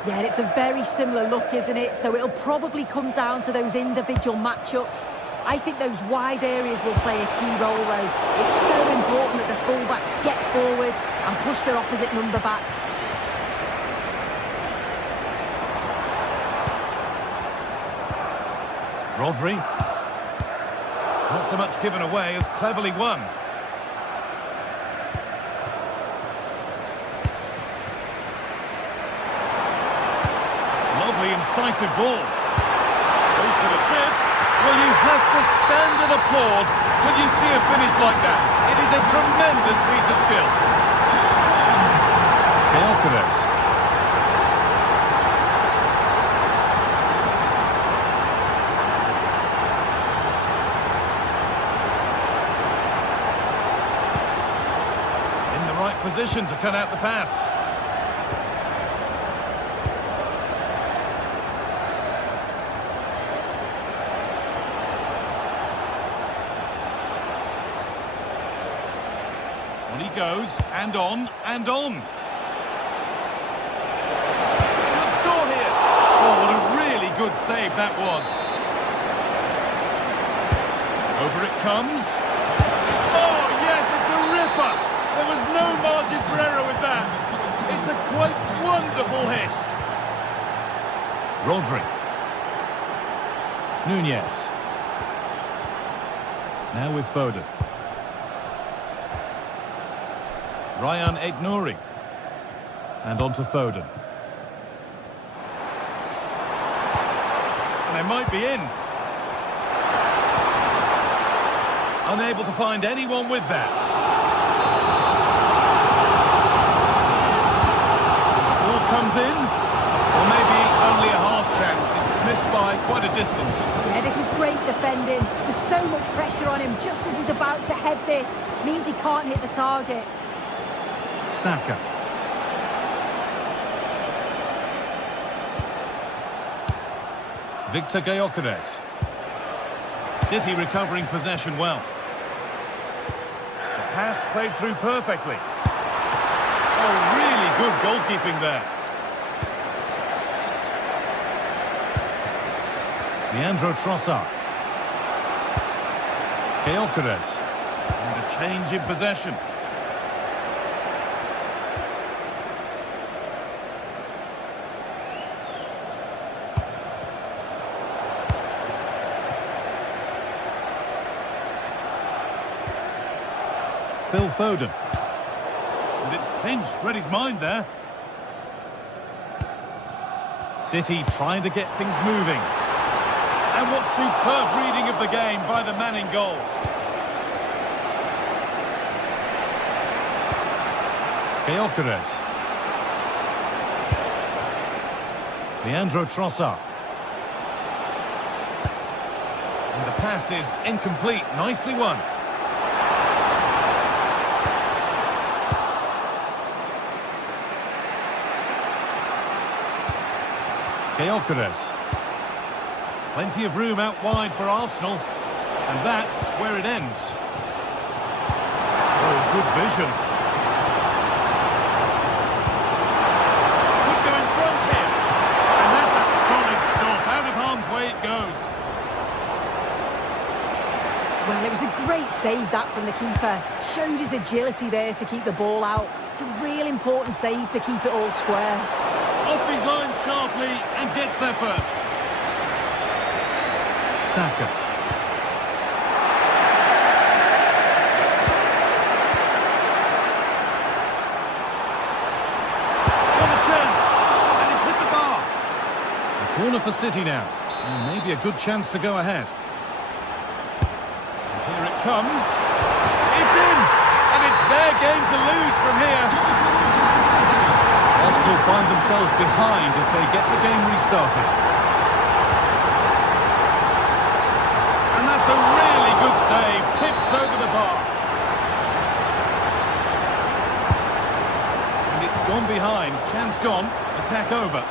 Yeah, and it's a very similar look, isn't it? So it'll probably come down to those individual matchups. I think those wide areas will play a key role, though. It's so important that the fullbacks get forward and push their opposite number back. Rodri. Not so much given away as cleverly won. Lovely incisive ball. Goes for the chip. Well, you have to stand and applaud when you see a finish like that. It is a tremendous piece of skill. Gyökeres. In the right position to cut out the pass. On he goes, and on, and on. Should score here. Oh, what a really good save that was. Over it comes. Oh, yes, it's a ripper. There was no margin for error with that. It's a quite wonderful hit. Rodri. Nunez. Now with Foden. Ryan Aït-Nouri. And on to Foden. And they might be in. Unable to find anyone with that. Ball comes in. Or maybe only a half chance. It's missed by quite a distance. Yeah, this is great defending. There's so much pressure on him just as he's about to head this. Means he can't hit the target. Saka. Victor Gyökeres. City recovering possession well. The pass played through perfectly. Oh, really good goalkeeping there. Leandro Trossard. Gyökeres. And a change in possession. Phil Foden. And it's pinched, read his mind there. City trying to get things moving. And what superb reading of the game by the man in goal. Gyökeres. Leandro Trossard. And the pass is incomplete, nicely won. Gyökeres. Plenty of room out wide for Arsenal. And that's where it ends. Oh, good vision. Could go in front here. And that's a solid stop. Out of harm's way it goes. Well, it was a great save, that, from the keeper. Showed his agility there to keep the ball out. It's a real important save to keep it all square. Off his line sharply and gets there first. Saka. Got a chance, and it's hit the bar. A corner for City now, and maybe a good chance to go ahead. And here it comes. It's in, and it's their game to lose from here. Arsenal find themselves behind as they get the game restarted. And that's a really good save, tipped over the bar. And it's gone behind, chance gone, attack over.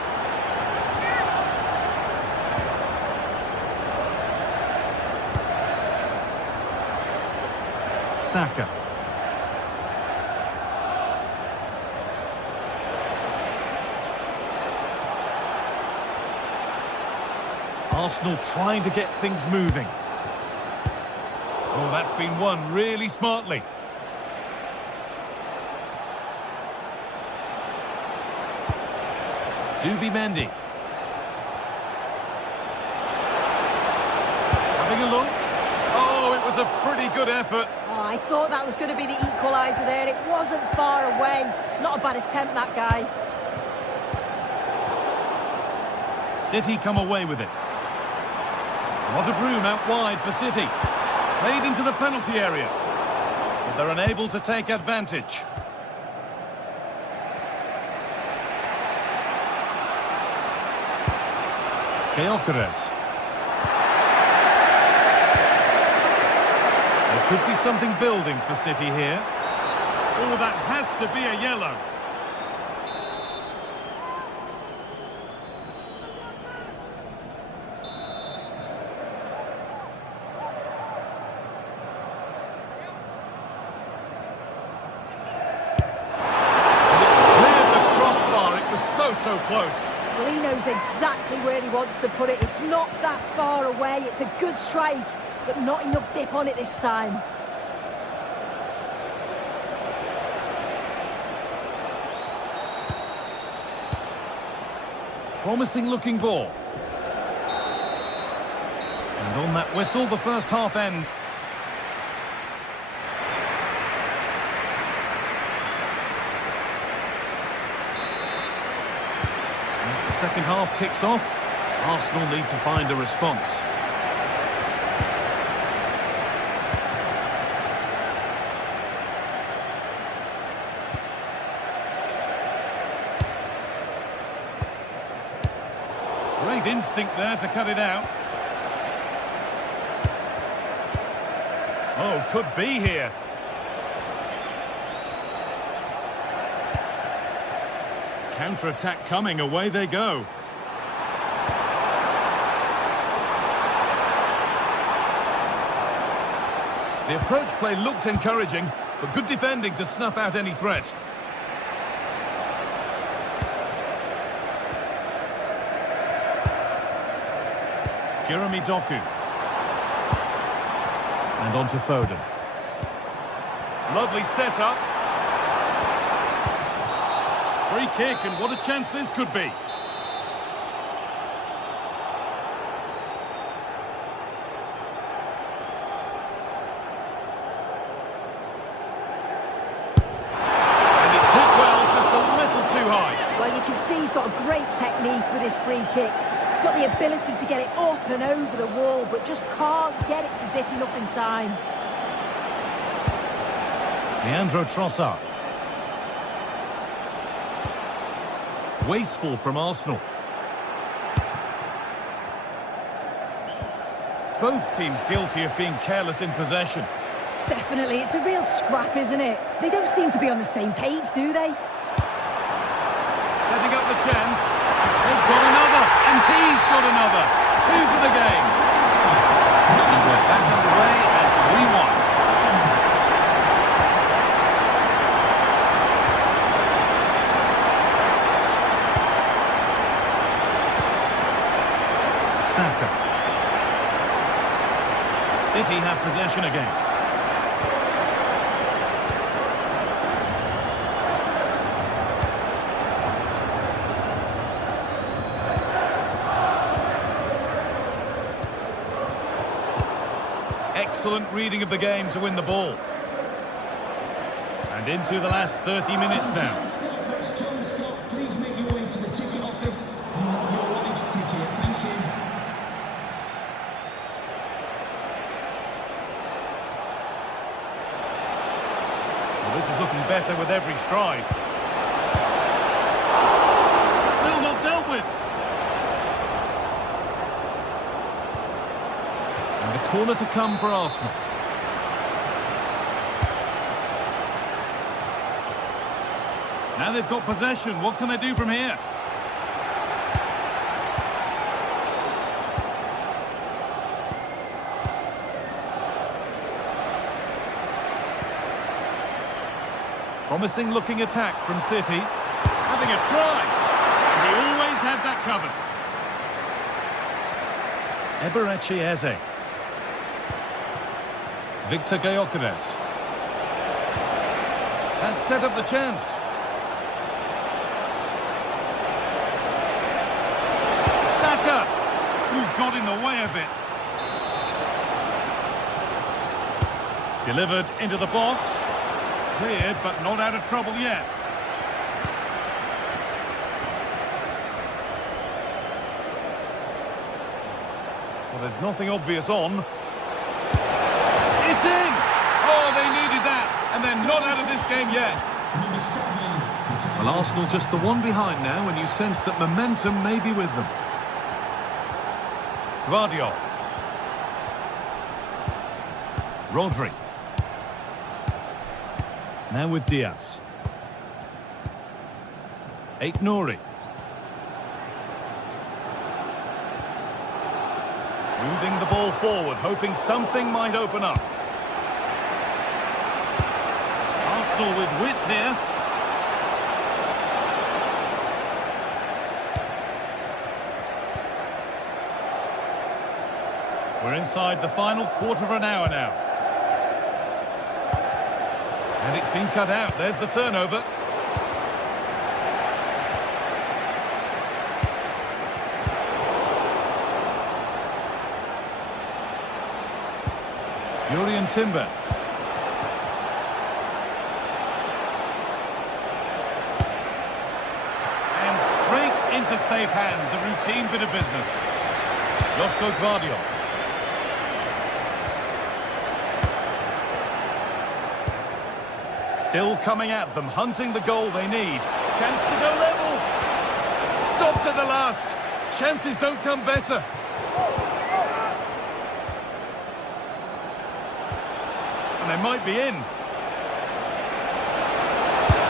Saka. Arsenal trying to get things moving. Oh, that's been won really smartly. Zubimendi. Having a look. Oh, it was a pretty good effort. Oh, I thought that was going to be the equaliser there. It wasn't far away. Not a bad attempt, that guy. City come away with it. A lot of room out wide for City. Played into the penalty area. But they're unable to take advantage. Gyökeres. There could be something building for City here. Oh, that has to be a yellow. So close. Well, he knows exactly where he wants to put it. It's not that far away. It's a good strike, but not enough dip on it this time. Promising looking ball. And on that whistle, the first half ends. Second half kicks off. Arsenal need to find a response. Great instinct there to cut it out. Oh, could be here. Counter-attack coming, away they go. The approach play looked encouraging, but good defending to snuff out any threat. Jeremy Doku. And on to Foden. Lovely setup. Free kick, and what a chance this could be. And it's hit well, just a little too high. Well, you can see he's got a great technique with his free kicks. He's got the ability to get it up and over the wall, but just can't get it to dip enough in time. Leandro Trossard. Wasteful from Arsenal. Both teams guilty of being careless in possession. Definitely, it's a real scrap, isn't it? They don't seem to be on the same page, do they? Setting up the chance. They've got another, and he's got another. 2 for the game. And we're back underway at 3-1. Saka. City have possession again. Excellent reading of the game to win the ball. And into the last 30 minutes now. Please make your way to the ticket office. You have your life's ticket. Thank you. Well, this is looking better with every stride. Still not dealt with. And the corner to come for Arsenal. Now they've got possession. What can they do from here? Promising looking attack from City. Having a try. And he always had that covered. Eberechi Eze. Victor Gyökeres. And set up the chance. Saka. Who got in the way of it. Delivered into the box. Cleared, but not out of trouble yet. Well, there's nothing obvious on. It's in! Oh, they needed that. And they're not out of this game yet. Well, Arsenal just the one behind now, and you sense that momentum may be with them. Guardiola. Rodri. Now with Diaz. Aït-Nouri. Moving the ball forward, hoping something might open up. Arsenal with width here. We're inside the final quarter of an hour now. And it's been cut out. There's the turnover. Jurriën Timber. And straight into safe hands. A routine bit of business. Josko Gvardiol. Still coming at them, hunting the goal they need. Chance to go level. Stop to the last. Chances don't come better. And they might be in.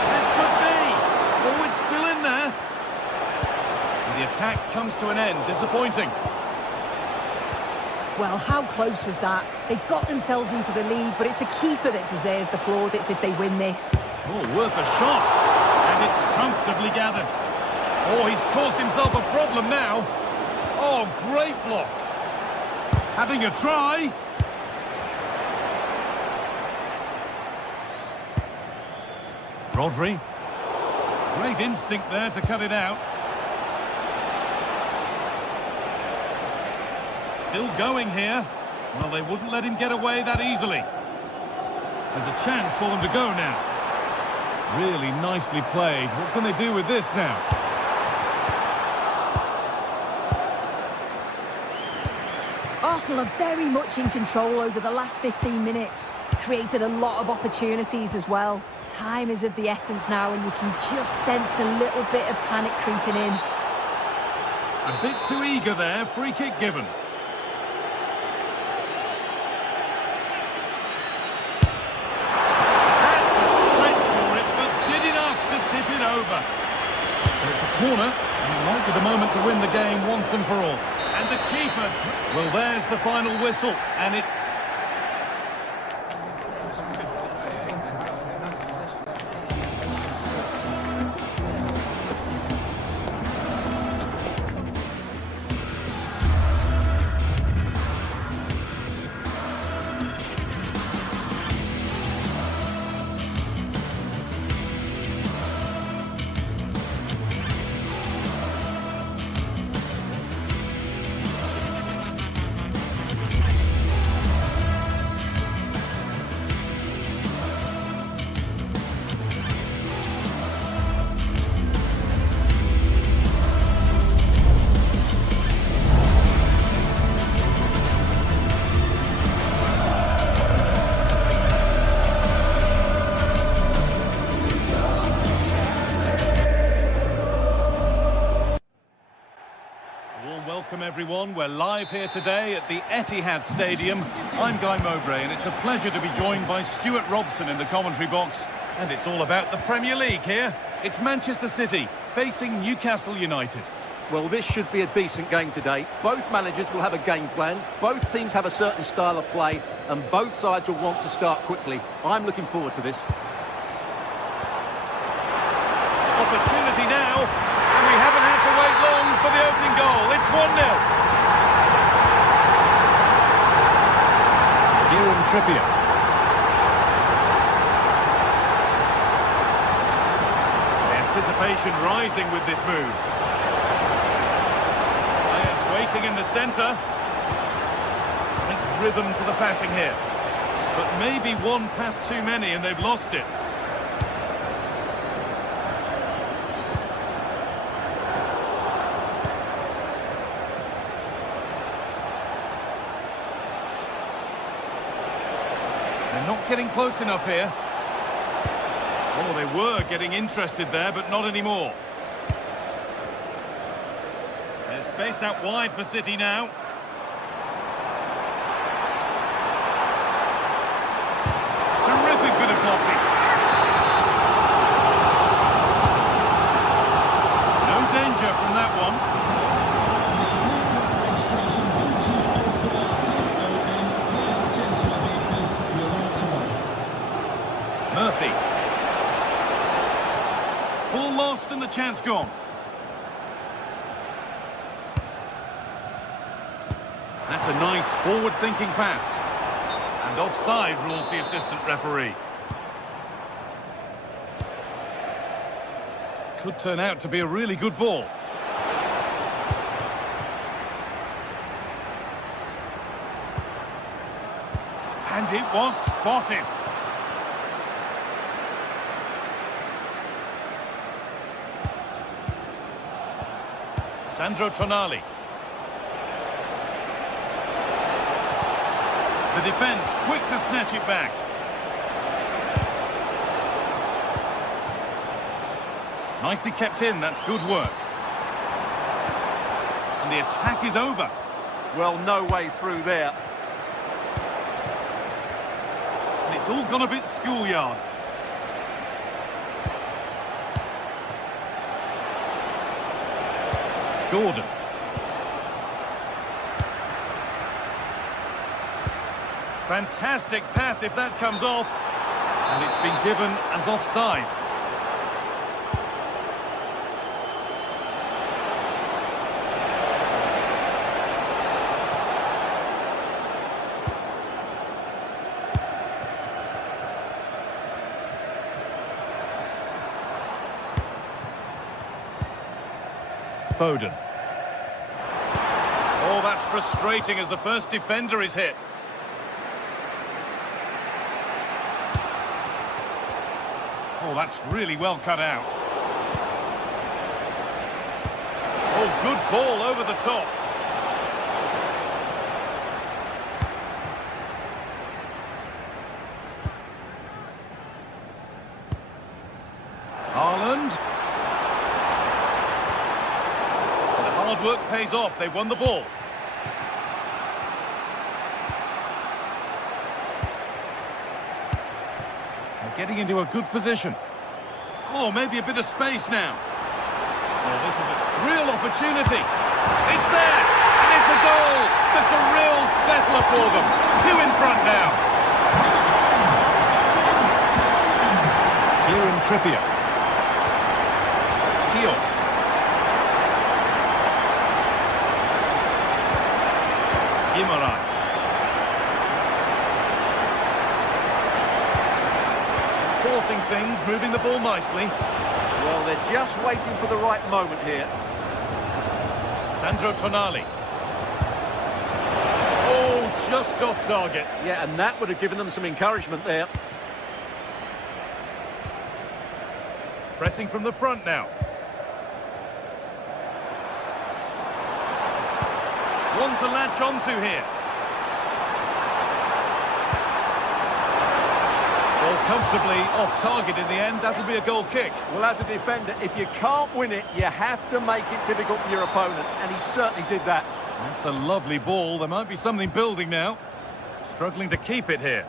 This could be. Oh, it's still in there. And the attack comes to an end. Disappointing. Well, how close was that? They've got themselves into the lead, but it's the keeper that deserves the plaudits if they win this. Oh, worth a shot. And it's comfortably gathered. Oh, he's caused himself a problem now. Oh, great block. Having a try. Rodri. Great instinct there to cut it out. Still going here. Well, they wouldn't let him get away that easily. There's a chance for them to go now. Really nicely played. What can they do with this now? Arsenal are very much in control over the last 15 minutes. Created a lot of opportunities as well. Time is of the essence now, and you can just sense a little bit of panic creeping in. A bit too eager there. Free kick given. Over. So it's a corner, and it might be the moment to win the game once and for all. And the keeper, well, there's the final whistle, and it... Welcome everyone, we're live here today at the Etihad Stadium. I'm Guy Mowbray and it's a pleasure to be joined by Stuart Robson in the commentary box. And it's all about the Premier League here. It's Manchester City facing Newcastle United. Well, this should be a decent game today. Both managers will have a game plan, both teams have a certain style of play, and both sides will want to start quickly. I'm looking forward to this. opportunity now, and we haven't had to wait long for the opening goal. It's 1-0. Kieran Trippier. Anticipation rising with this move. Players waiting in the centre. It's rhythm to the passing here. But maybe one pass too many and they've lost it. They're not getting close enough here. Oh, they were getting interested there, but not anymore. There's space out wide for City now. Terrific bit of blocking. No danger from that one. Murphy. Ball lost and the chance gone. That's a nice forward-thinking pass. And offside rules the assistant referee. Could turn out to be a really good ball. And it was spotted. Sandro Tonali. The defence quick to snatch it back. Nicely kept in, that's good work. And the attack is over. Well, no way through there. And it's all gone a bit schoolyard. Gordon. Fantastic pass if that comes off. And it's been given as offside. Foden. Oh, that's frustrating as the first defender is hit. Oh, that's really well cut out. Oh, good ball over the top. Haaland. And the hard work pays off. They won the ball. Getting into a good position. Oh, maybe a bit of space now. Oh, this is a real opportunity. It's there, and it's a goal. That's a real settler for them. 2 in front now. Kieran Trippier. Tio. Guimaraes. Forcing things, moving the ball nicely. Well, they're just waiting for the right moment here. Sandro Tonali. Oh, just off target. Yeah, and that would have given them some encouragement there. Pressing from the front now. One to latch onto here. Well, comfortably off target in the end. That'll be a goal kick. Well, as a defender, if you can't win it, you have to make it difficult for your opponent, and he certainly did that. That's a lovely ball. There might be something building now. Struggling to keep it here.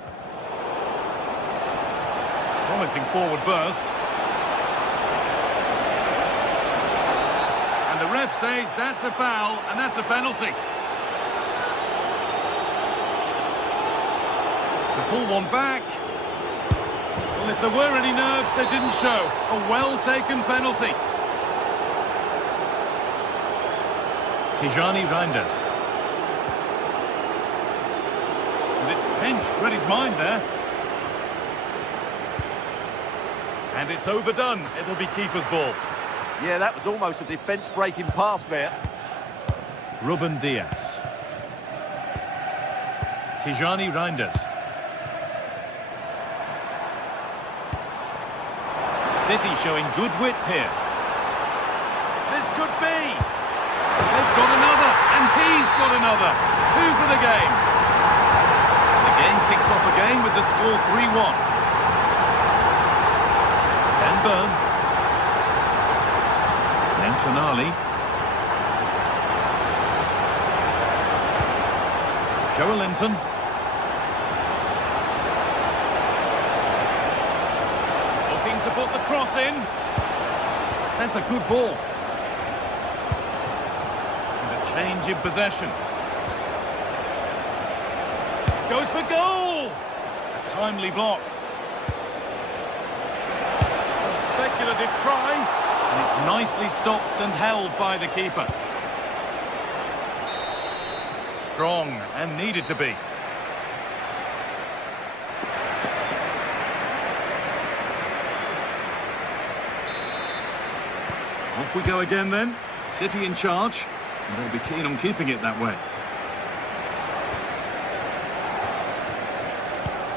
Promising forward burst. And the ref says that's a foul, and that's a penalty. To pull one back. Well, if there were any nerves, they didn't show. A well-taken penalty. Tijani Reinders. And it's pinched, read his mind there. And it's overdone. It'll be keeper's ball. Yeah, that was almost a defence-breaking pass there. Ruben Diaz. Tijani Reinders. City showing good wit here. This could be. They've got another, and he's got another. 2 for the game. The game kicks off again with the score 3-1. Ben Byrne. Then Tonali. Joelinton. Looking to put the cross in. That's a good ball. And a change in possession. Goes for goal! A timely block. A speculative try. And it's nicely stopped and held by the keeper. Strong and needed to be. Off we go again then. City in charge, and they'll be keen on keeping it that way.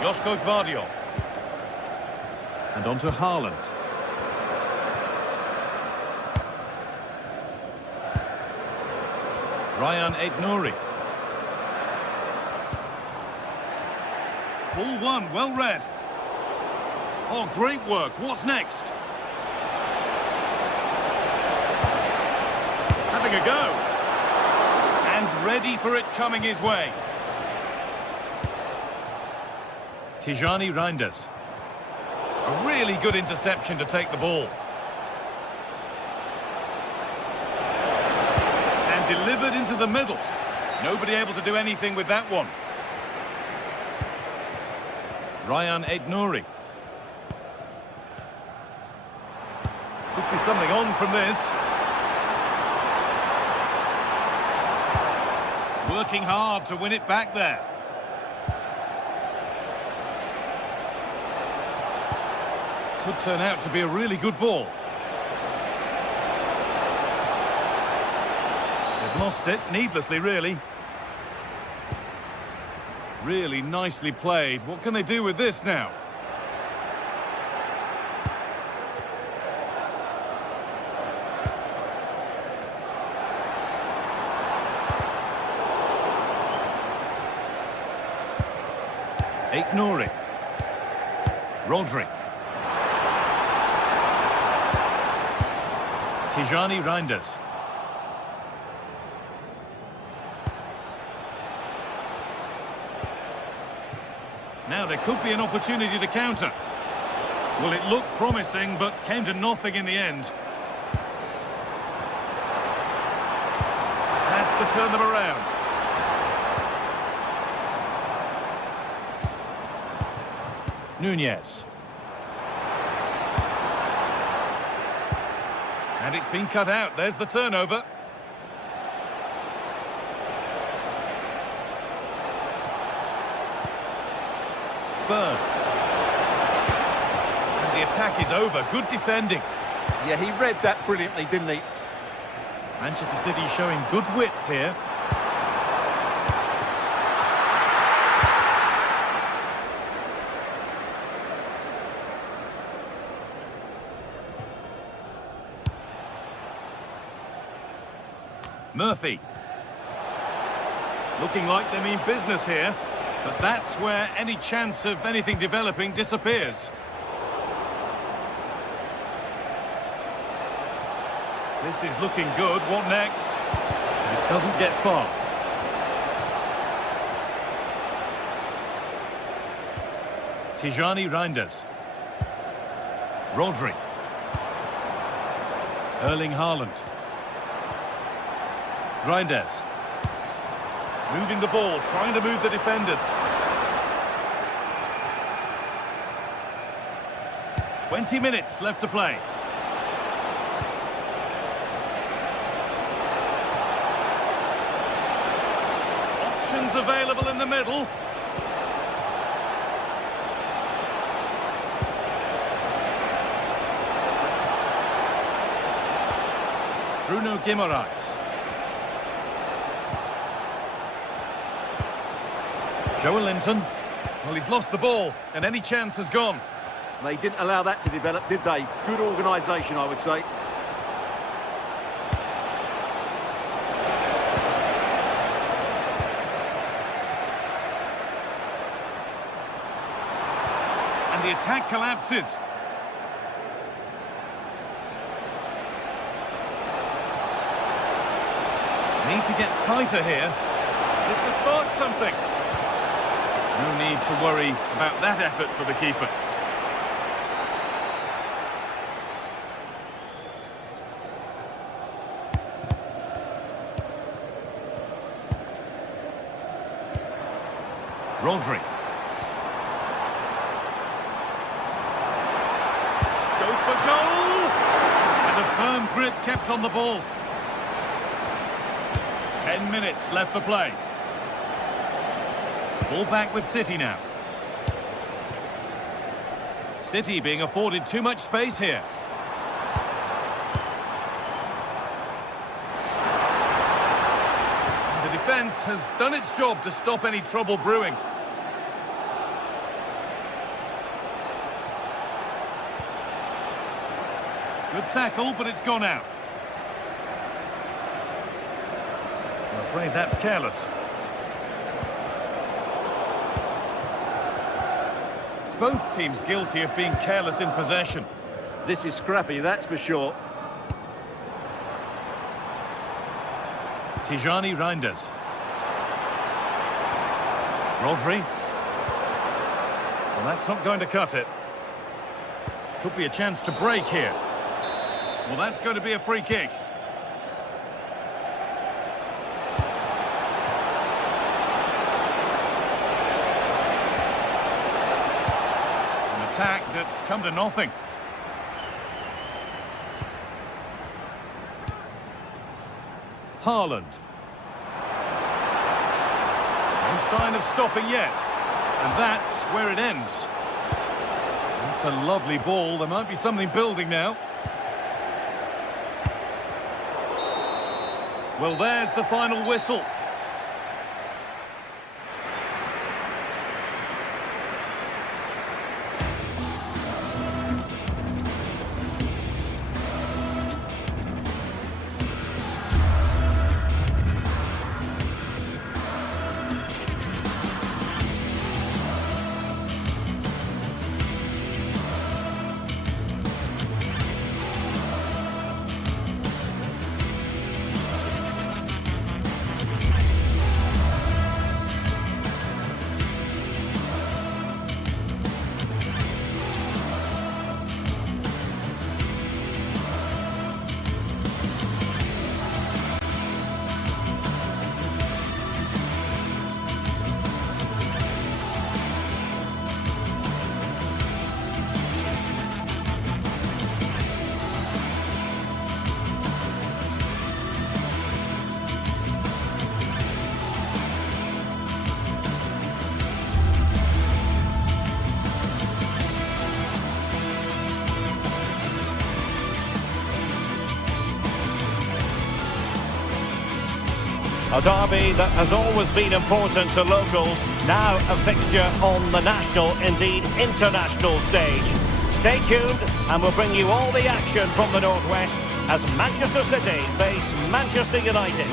Josko Gvardiol. And on to Haaland. Ryan Aït-Nouri. Ball one, well read. Oh, great work. What's next? Having a go. And ready for it coming his way. Tijani Reinders. A really good interception to take the ball. And delivered into the middle. Nobody able to do anything with that one. Ryan Aït-Nouri. Could be something on from this. Working hard to win it back there. Could turn out to be a really good ball. They've lost it, needlessly really. Really nicely played. What can they do with this now? Aït-Nouri. Rodri. Tijani Reinders. Now there could be an opportunity to counter. Well, it looked promising, but came to nothing in the end. Has to turn them around. Nunez. And it's been cut out. There's the turnover. Byrne. And the attack is over. Good defending. Yeah, he read that brilliantly, didn't he? Manchester City showing good width here. Murphy. Looking like they mean business here, but that's where any chance of anything developing disappears. This is looking good. What next? It doesn't get far. Tijani Reinders. Rodri. Erling Haaland. Reinders. Moving the ball, trying to move the defenders. 20 minutes left to play. Options available in the middle. Bruno Guimaraes. Joe Linton. Well, he's lost the ball, and any chance has gone. They didn't allow that to develop, did they? Good organisation, I would say. And the attack collapses. Need to get tighter here. Just to spark something. No need to worry about that effort for the keeper. Rodri. Goes for goal! And a firm grip kept on the ball. 10 minutes left for play. Ball back with City now. City being afforded too much space here. And the defence has done its job to stop any trouble brewing. Good tackle, but it's gone out. I'm afraid that's careless. Both teams guilty of being careless in possession. This is scrappy, that's for sure. Tijani Reinders. Rodri. Well, that's not going to cut it. Could be a chance to break here. Well, that's going to be a free kick. Attack that's come to nothing. Haaland. No sign of stopping yet. And that's where it ends. That's a lovely ball. There might be something building now. Well, there's the final whistle. A derby that has always been important to locals, now a fixture on the national, indeed international stage. Stay tuned and we'll bring you all the action from the Northwest as Manchester City face Manchester United.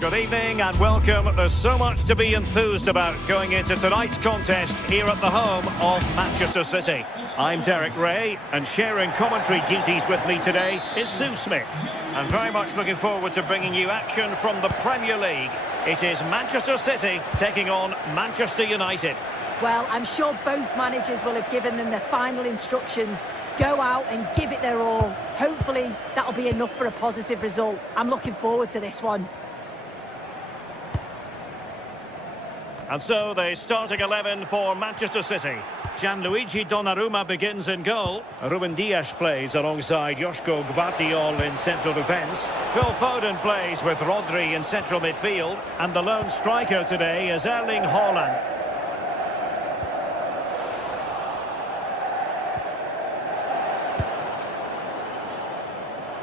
Good evening and welcome. There's so much to be enthused about going into tonight's contest here at the home of Manchester City. I'm Derek Ray, and sharing commentary duties with me today is Sue Smith. I'm very much looking forward to bringing you action from the Premier League. It is Manchester City taking on Manchester United. Well, I'm sure both managers will have given them their final instructions. Go out and give it their all. Hopefully, that'll be enough for a positive result. I'm looking forward to this one. And so the starting 11 for Manchester City. Gianluigi Donnarumma begins in goal. Ruben Dias plays alongside Joško Gvardiol in central defence. Phil Foden plays with Rodri in central midfield. And the lone striker today is Erling Haaland.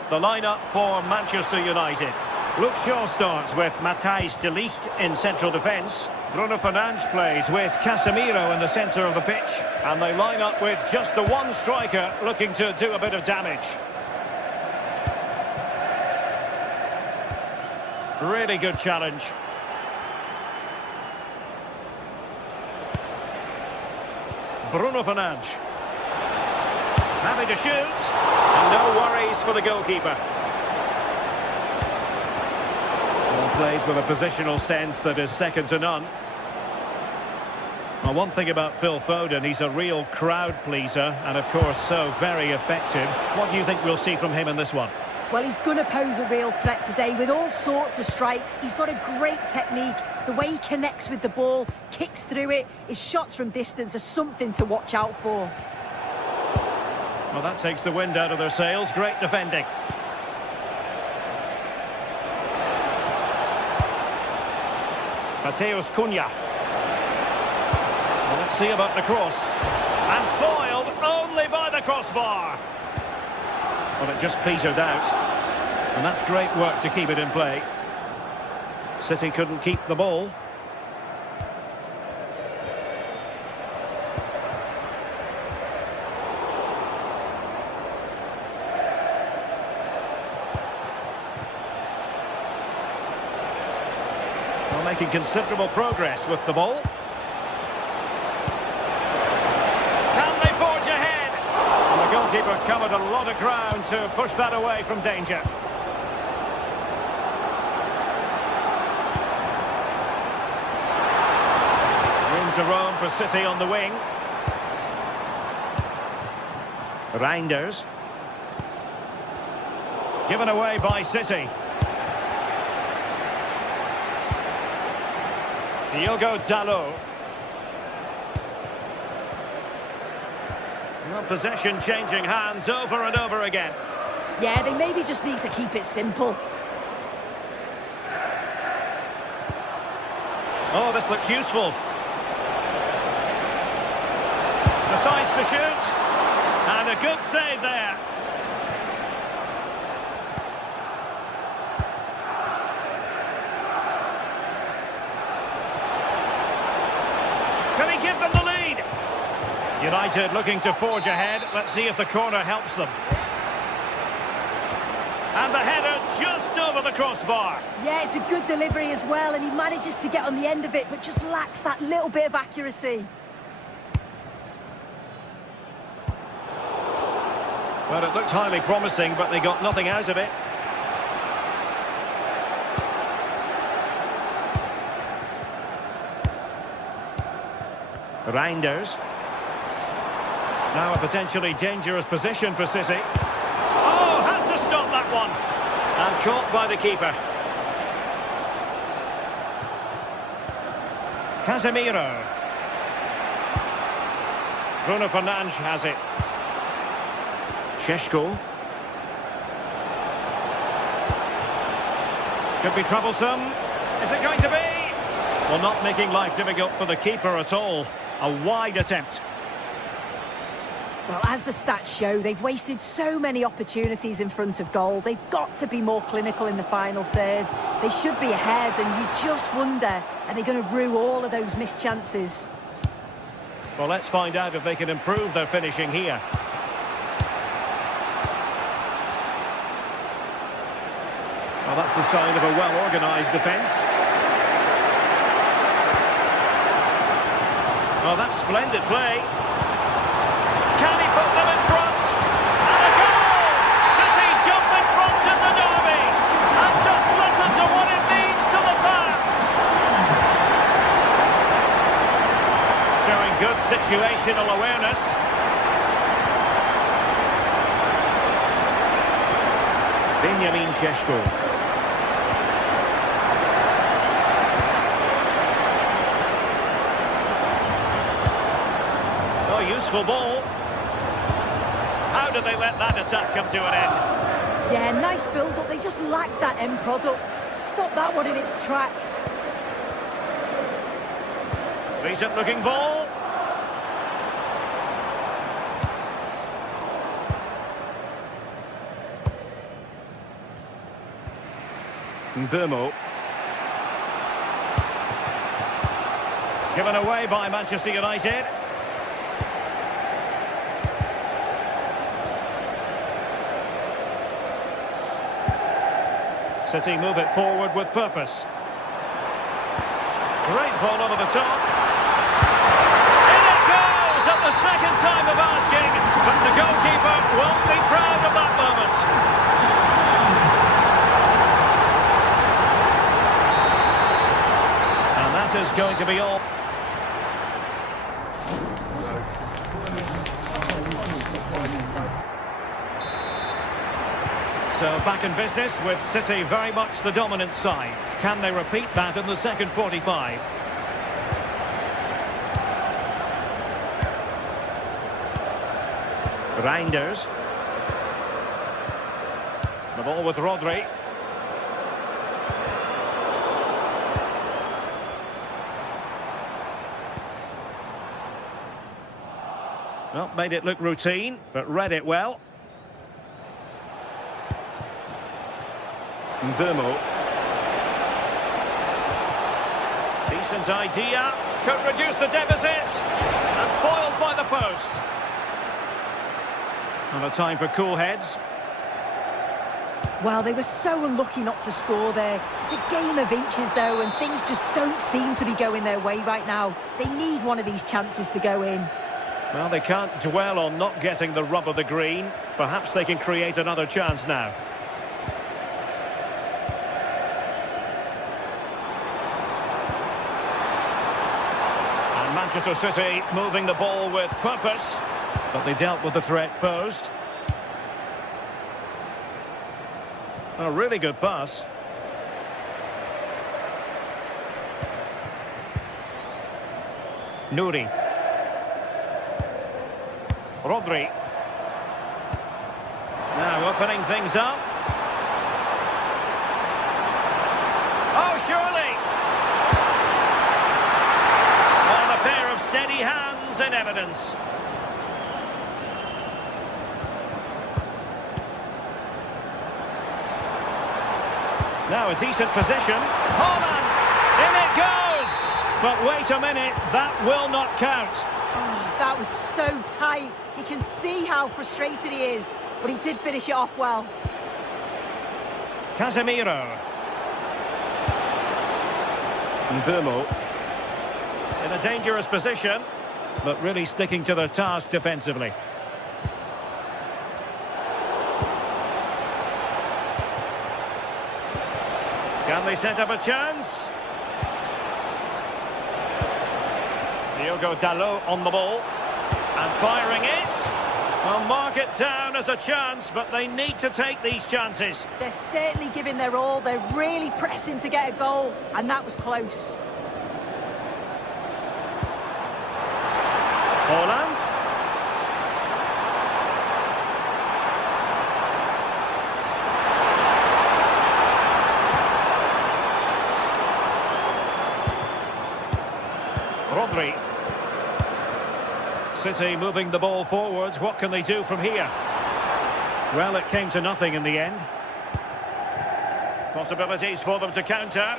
The lineup for Manchester United. Luke Shaw starts with Matthijs de Ligt in central defence. Bruno Fernandes plays with Casemiro in the centre of the pitch. And they line up with just the one striker looking to do a bit of damage. Really good challenge. Bruno Fernandes. Having to shoot. And no worries for the goalkeeper. Plays with a positional sense that is second to none. Well, one thing about Phil Foden, he's a real crowd pleaser and of course so very effective. What do you think we'll see from him in this one? Well, he's going to pose a real threat today with all sorts of strikes. He's got a great technique. The way he connects with the ball, kicks through it, his shots from distance are something to watch out for. Well, that takes the wind out of their sails. Great defending. Mateus Cunha. Well, let's see about the cross. And foiled only by the crossbar. Well, it just petered out. And that's great work to keep it in play. City couldn't keep the ball. Making considerable progress with the ball. Can they forge ahead? And the goalkeeper covered a lot of ground to push that away from danger. Room to roam for City on the wing. Reinders. Given away by City. Diogo Dalot. Well, possession changing hands over and over again. Yeah, they maybe just need to keep it simple. Oh, this looks useful. Decides to shoot. And a good save there. Can he give them the lead? United looking to forge ahead. Let's see if the corner helps them. And the header just over the crossbar. Yeah, it's a good delivery as well, and he manages to get on the end of it, but just lacks that little bit of accuracy. Well, it looked highly promising, but they got nothing out of it. Reinders. Now a potentially dangerous position for City. Oh, had to stop that one. And caught by the keeper. Casemiro. Bruno Fernandes has it. Šeško. Could be troublesome. Is it going to be? Well, not making life difficult for the keeper at all. A wide attempt. Well, as the stats show, they've wasted so many opportunities in front of goal. They've got to be more clinical in the final third. They should be ahead, and you just wonder, are they going to rue all of those missed chances? Well, let's find out if they can improve their finishing here. Well, that's the sign of a well-organised defence. Well, that's splendid play. Can he put them in front? And a goal! City jump in front in the derby. And just listen to what it means to the fans. Showing good situational awareness. Benjamin Šeško. a useful ball. How do they let that attack come to an end? Yeah, nice build-up. They just lack that end product. Stop that one in its tracks. Decent looking ball. Burmo. Given away by Manchester United. City move it forward with purpose. Great ball over the top. In it goes at the second time of asking, but the goalkeeper won't be proud of that moment. And that is going to be all. So back in business with City very much the dominant side. Can they repeat that in the second 45? Reinders. The ball with Rodri. Well, made it look routine, but read it well. Burmo. Decent idea. Could reduce the deficit. And foiled by the post. And a time for cool heads. Well, they were so unlucky not to score there. It's a game of inches, though, and things just don't seem to be going their way right now. They need one of these chances to go in. Well, they can't dwell on not getting the rub of the green. Perhaps they can create another chance now. Manchester City moving the ball with purpose, but they dealt with the threat posed. A really good pass. Nouri. Rodri. Now opening things up. Oh, surely! Steady hands in evidence. Now a decent position. Holland! In it goes! But wait a minute, that will not count. Oh, that was so tight. You can see how frustrated he is, but he did finish it off well. Casemiro. Burmo. In a dangerous position, but really sticking to their task defensively. Can they set up a chance? Diogo Dalot on the ball. And firing it. Well, mark it down as a chance, but they need to take these chances. They're certainly giving their all. They're really pressing to get a goal, and that was close. Holland. Rodri. City moving the ball forwards. What can they do from here? Well, it came to nothing in the end. Possibilities for them to counter.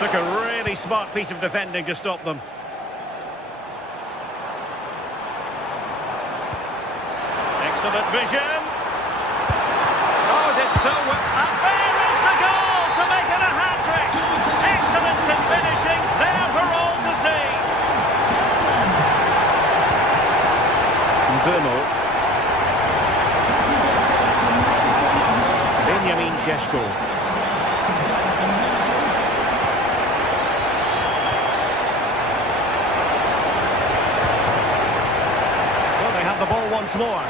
Took a really smart piece of defending to stop them. Excellent vision. Oh, did so well. And there is the goal to make it a hat-trick. Excellence in finishing, there for all to see. Burmo. Benjamin Šeško. The ball once more.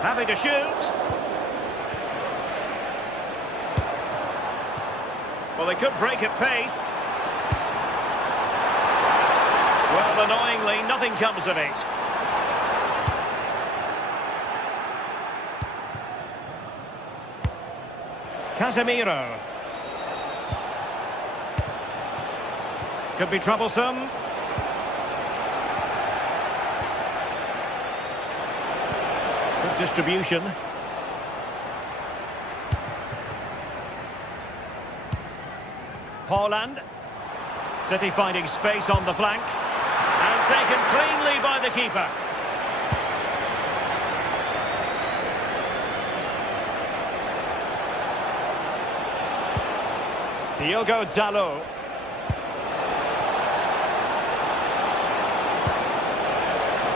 Happy to shoot. Well, they could break at pace. Well, annoyingly, nothing comes of it. Casemiro. Could be troublesome. Good distribution. Haaland. City finding space on the flank. And taken cleanly by the keeper. Diogo Dalot.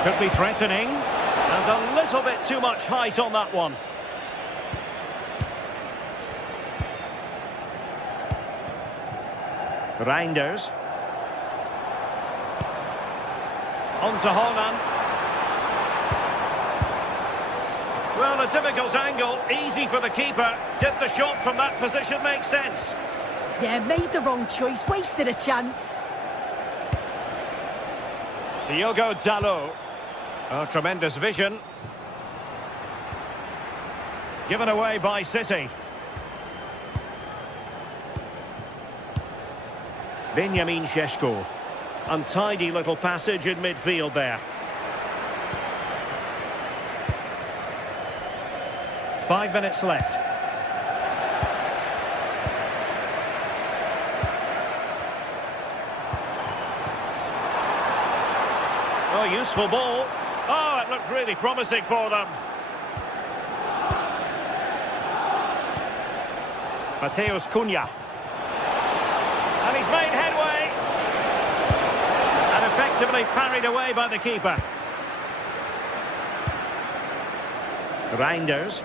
Could be threatening. And a little bit too much height on that one. Reinders. On to Haaland. Well, a difficult angle. Easy for the keeper. Did the shot from that position make sense? Yeah, made the wrong choice. Wasted a chance. Diogo Dalot. Oh, tremendous vision. Given away by City. Benjamin Šeško. Untidy little passage in midfield there. Five minutes left. Oh, useful ball. Oh, it looked really promising for them. Mateus Cunha. And he's made headway. And effectively parried away by the keeper. Reinders.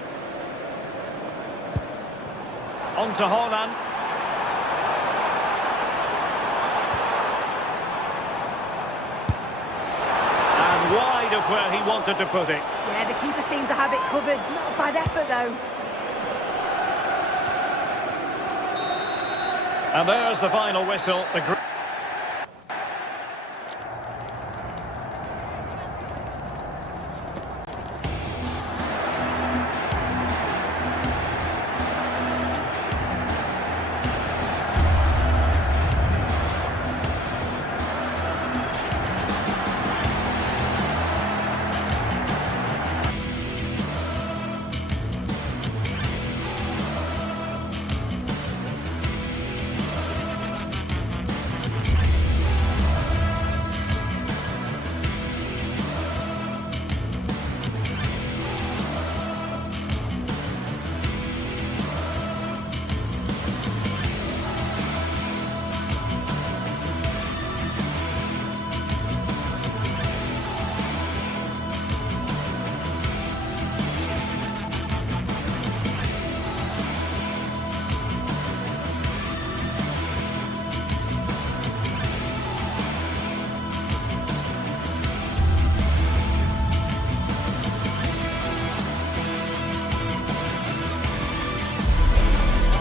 On to Haaland. And wide of where he wanted to put it. Yeah, the keeper seemed to have it covered. Not a bad effort, though. And there's the final whistle.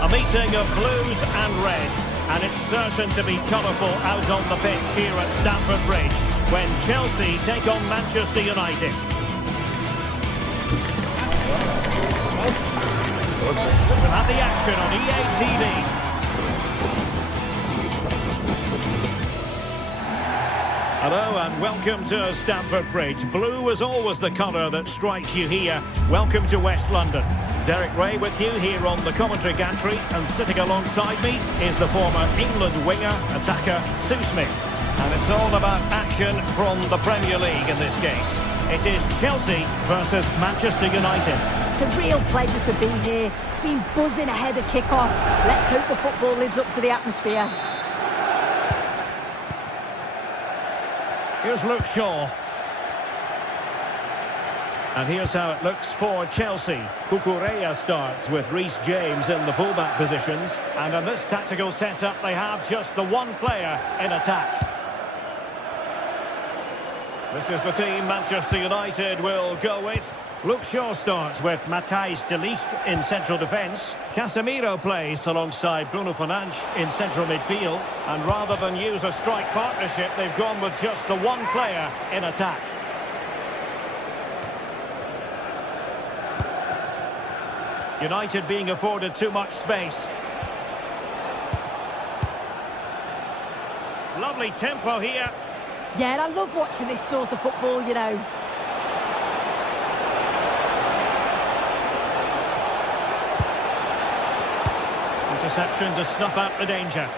A meeting of blues and reds, and it's certain to be colourful out on the pitch here at Stamford Bridge when Chelsea take on Manchester United. We'll have the action on EA TV. Hello and welcome to Stamford Bridge. Blue is always the colour that strikes you here. Welcome to West London. Derek Ray with you here on the commentary gantry, and sitting alongside me is the former England winger, attacker, Sue Smith. And it's all about action from the Premier League in this case. It is Chelsea versus Manchester United. It's a real pleasure to be here. It's been buzzing ahead of kick-off. Let's hope the football lives up to the atmosphere. Here's Luke Shaw. And here's how it looks for Chelsea. Cucurella starts with Reece James in the fullback positions. And in this tactical setup, they have just the one player in attack. This is the team Manchester United will go with. Luke Shaw starts with Matthijs de Ligt in central defence. Casemiro plays alongside Bruno Fernandes in central midfield. And rather than use a strike partnership, they've gone with just the one player in attack. United being afforded too much space. Lovely tempo here. Yeah, and I love watching this sort of football, you know. Interception to snuff out the danger.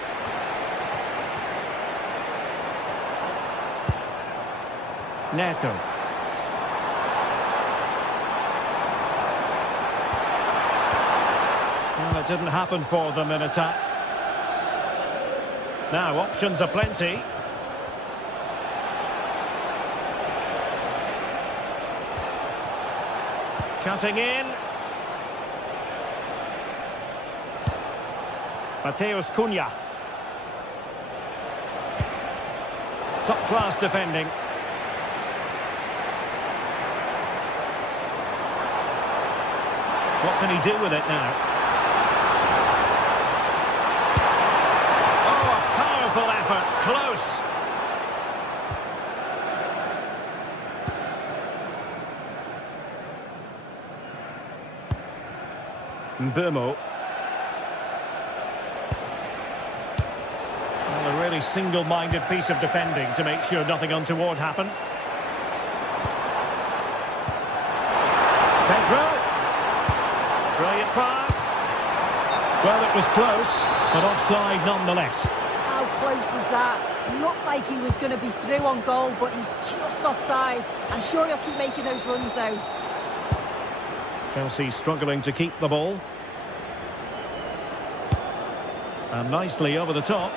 Neto. Well, it didn't happen for them in attack. Now, options are plenty. Cutting in. Mateus Cunha. Top-class defending. What can he do with it now? Oh, a powerful effort. Close. Mbeumo. Well, a really single-minded piece of defending to make sure nothing untoward happened. Pedro. Brilliant pass. Well, it was close, but offside nonetheless. How close was that? Looked like he was going to be through on goal, but he's just offside. I'm sure he'll keep making those runs, though. Chelsea struggling to keep the ball. And nicely over the top.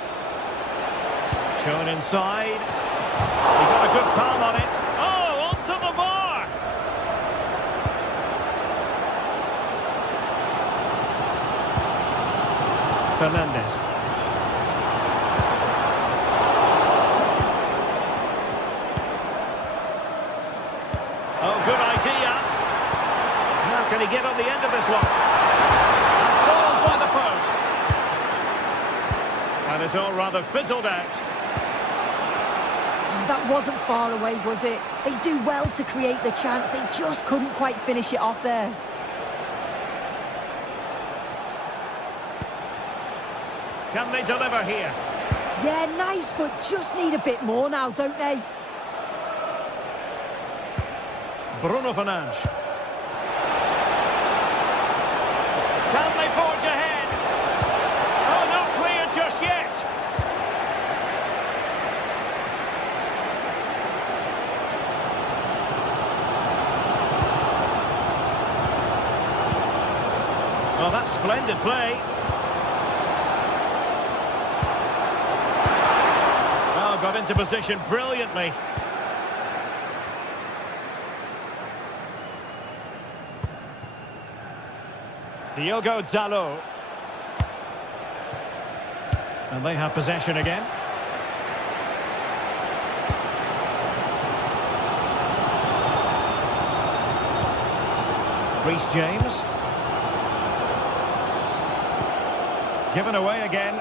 Shown inside. He got a good palm on it. Oh, onto the bar! Fernandes. Oh, good idea. How can he get on the end of this one? And ball by the post. And it's all rather fizzled out. That wasn't far away, was it? They do well to create the chance. They just couldn't quite finish it off there. Can they deliver here? Yeah, nice, but just need a bit more now, don't they? Bruno Fernandes. Can they forge ahead? Oh, not clear just yet. Well, that's splendid play. Oh, got into position brilliantly. Diogo Dalot. And they have possession again. Reece James. Given away again.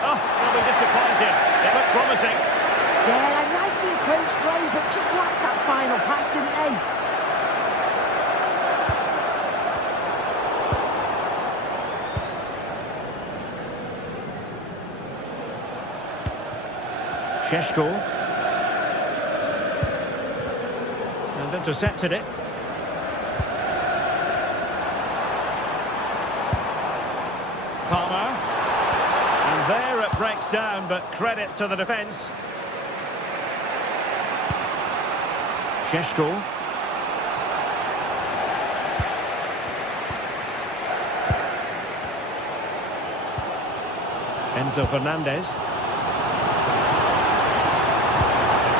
Oh, they'll be disappointed. It looked promising. Yeah, I like the approach play, but just like that final pass, didn't they? Šeško. And intercepted it. Palmer. And there it breaks down, but credit to the defence. Šeško. Enzo Fernandez.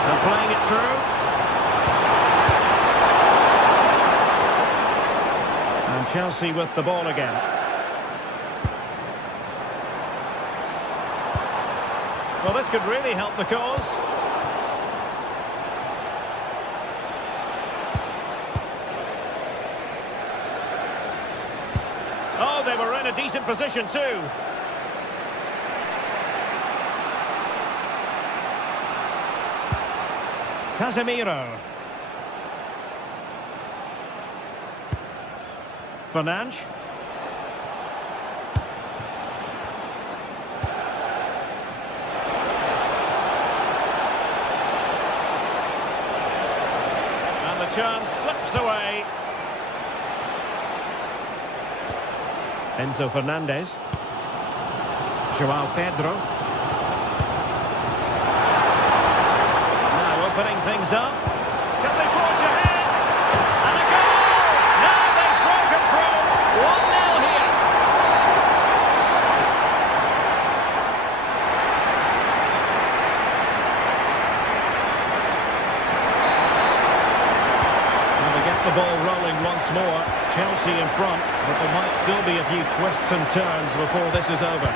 And playing it through. And Chelsea with the ball again. Well, this could really help the cause. Oh, they were in a decent position too. Casemiro. Fernandes. And the chance slips away. Enzo Fernandez. Joao Pedro. Now opening things up. Can they forge ahead? And a goal! Now they've broken through. 1-0 here. And they get the ball rolling once more. Chelsea in front, but there might still be a few twists and turns before this is over.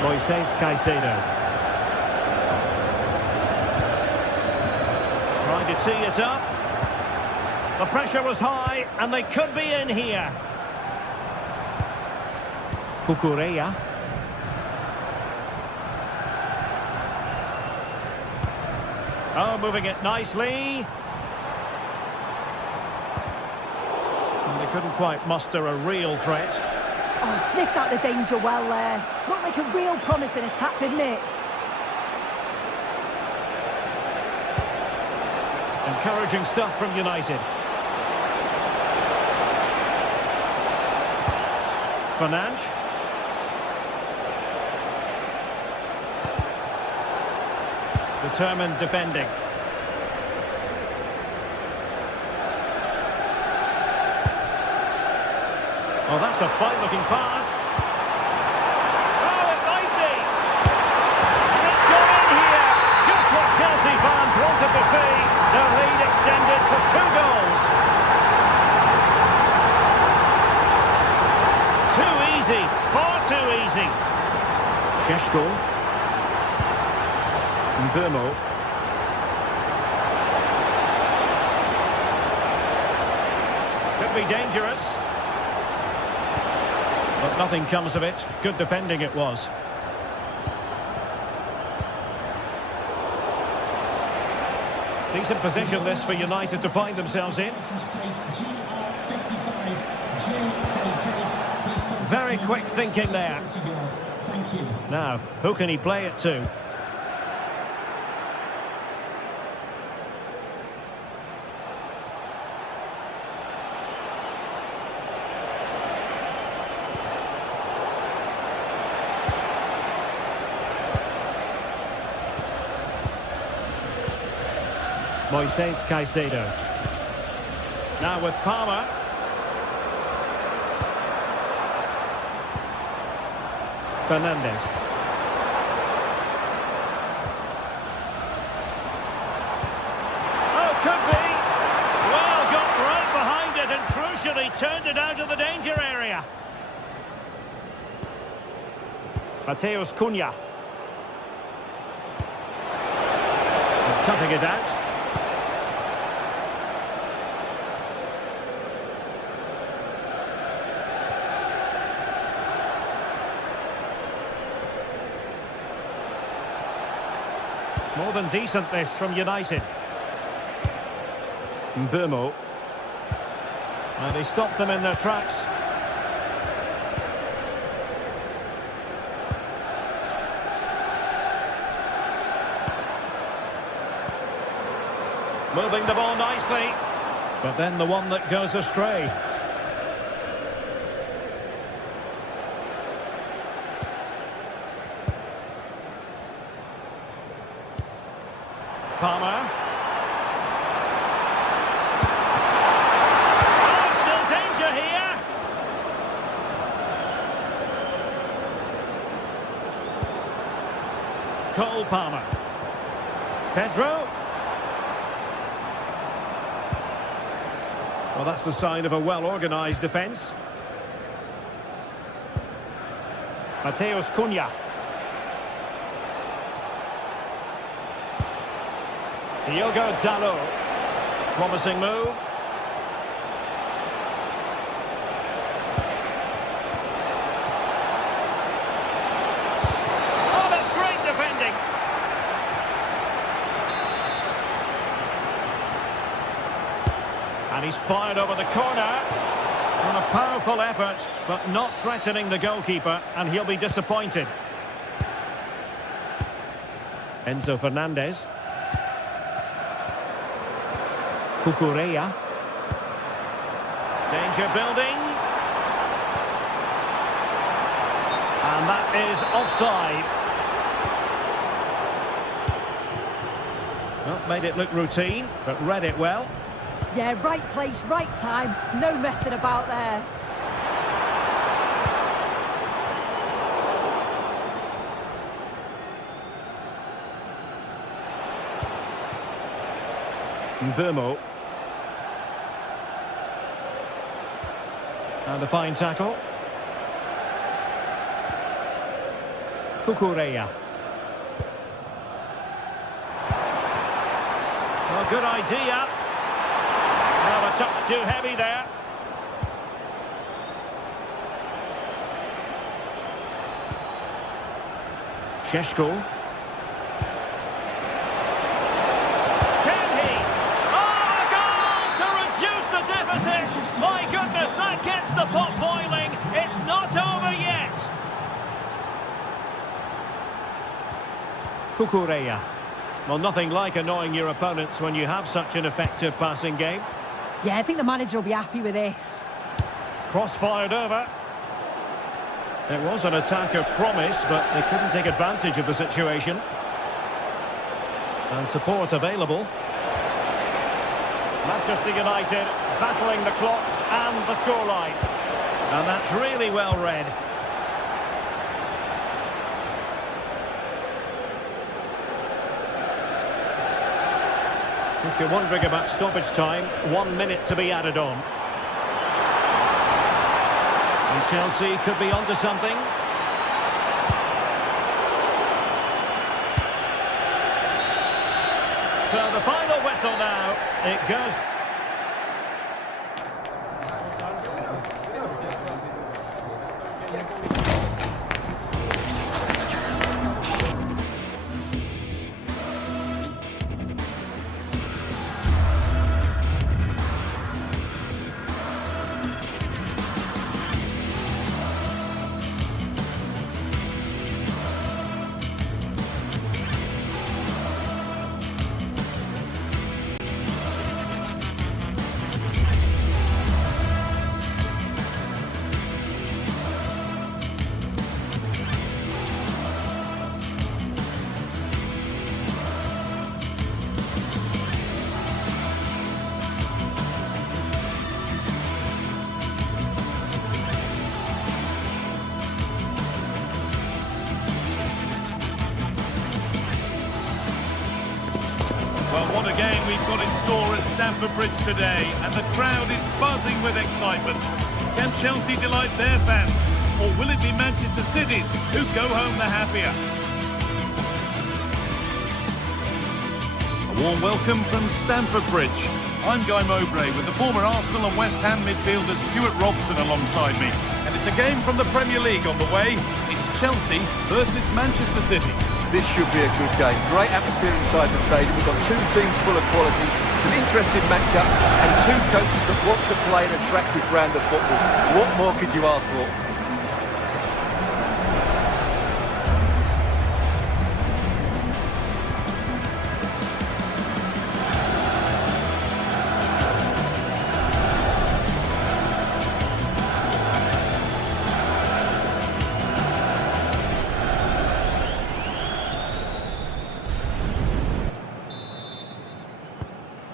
Moises Caicedo. Trying to tee it up. The pressure was high, and they could be in here. Cucurella. Oh, moving it nicely. And they couldn't quite muster a real threat. Oh, sniffed out the danger well there. Looked like a real promising attack, didn't it? Encouraging stuff from United. Fernandes. Determined defending. Oh, that's a fine-looking pass. Oh, it might be. It's gone in here. Just what Chelsea fans wanted to see. Their lead extended to 2 goals. Too easy. Far too easy. Šeško. Mbeumo. Could be dangerous. But nothing comes of it. Good defending it was. Decent position this for United to find themselves in. Very quick thinking there. Now, who can he play it to? Moises Caicedo. Now with Palmer. Fernandes. Oh, could be. Well, got right behind it and crucially turned it out of the danger area. Mateus Cunha. Cutting it out. More than decent this from United. Mbeumo. And he stopped them in their tracks. Moving the ball nicely. But then the one that goes astray. Palmer. Oh, still danger here. Cole Palmer. Pedro. Well, that's the sign of a well-organised defence. Mateus Cunha. Diogo Dalot. Promising move. Oh, that's great defending. And he's fired over the corner. On a powerful effort, but not threatening the goalkeeper, and he'll be disappointed. Enzo Fernandez. Cucurella. Danger building. And that is offside. Well, made it look routine, but read it well. Yeah, right place, right time. No messing about there. Mbeumo. And a fine tackle. Cucurella. Well, good idea. Well, a touch too heavy there. Šeško. Can he? Oh, a goal to reduce the deficit. My goodness, that gets the pot boiling. It's not over yet. Cucurella. Well, nothing like annoying your opponents when you have such an effective passing game. Yeah, I think the manager will be happy with this. Cross fired over. It was an attack of promise, but they couldn't take advantage of the situation. And support available. Manchester United battling the clock and the scoreline. And that's really well read. If you're wondering about stoppage time, 1 minute to be added on. And Chelsea could be onto something. So the final whistle now. It goes. Well, what a game we've got in store at Stamford Bridge today, and the crowd is buzzing with excitement. Can Chelsea delight their fans, or will it be Manchester City's who go home the happier? A warm welcome from Stamford Bridge. I'm Guy Mowbray with the former Arsenal and West Ham midfielder Stuart Robson alongside me. And it's a game from the Premier League on the way. It's Chelsea versus Manchester City. This should be a good game. Great atmosphere inside the stadium. We've got two teams full of quality. It's an interesting matchup and two coaches that want to play an attractive brand of football. What more could you ask for?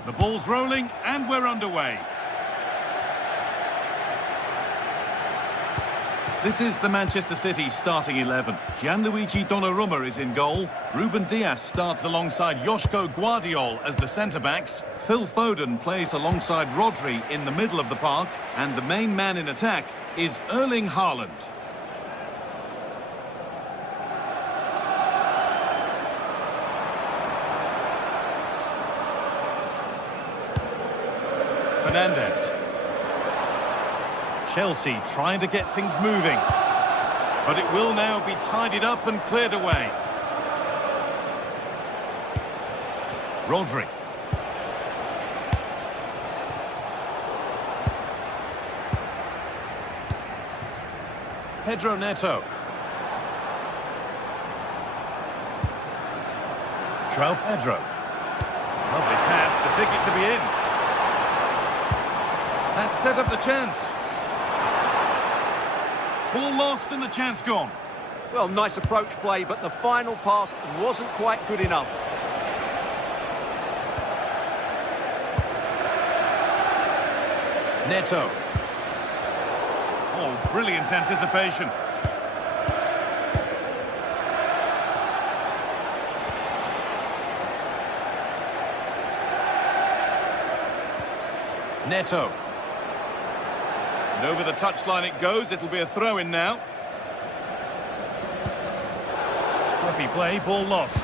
The ball's rolling and we're underway. This is the Manchester City starting 11. Gianluigi Donnarumma is in goal. Ruben Dias starts alongside Joško Guardiol as the centre-backs. Phil Foden plays alongside Rodri in the middle of the park. And the main man in attack is Erling Haaland. Fernandez. Chelsea trying to get things moving. But it will now be tidied up and cleared away. Rodri. Pedro Neto. João Pedro. Lovely pass, the ticket to be in. That set up the chance. Ball lost and the chance gone. Well, nice approach play, but the final pass wasn't quite good enough. Neto. Oh, brilliant anticipation. Neto. And over the touchline it goes. It'll be a throw-in now. Scruffy play, ball lost.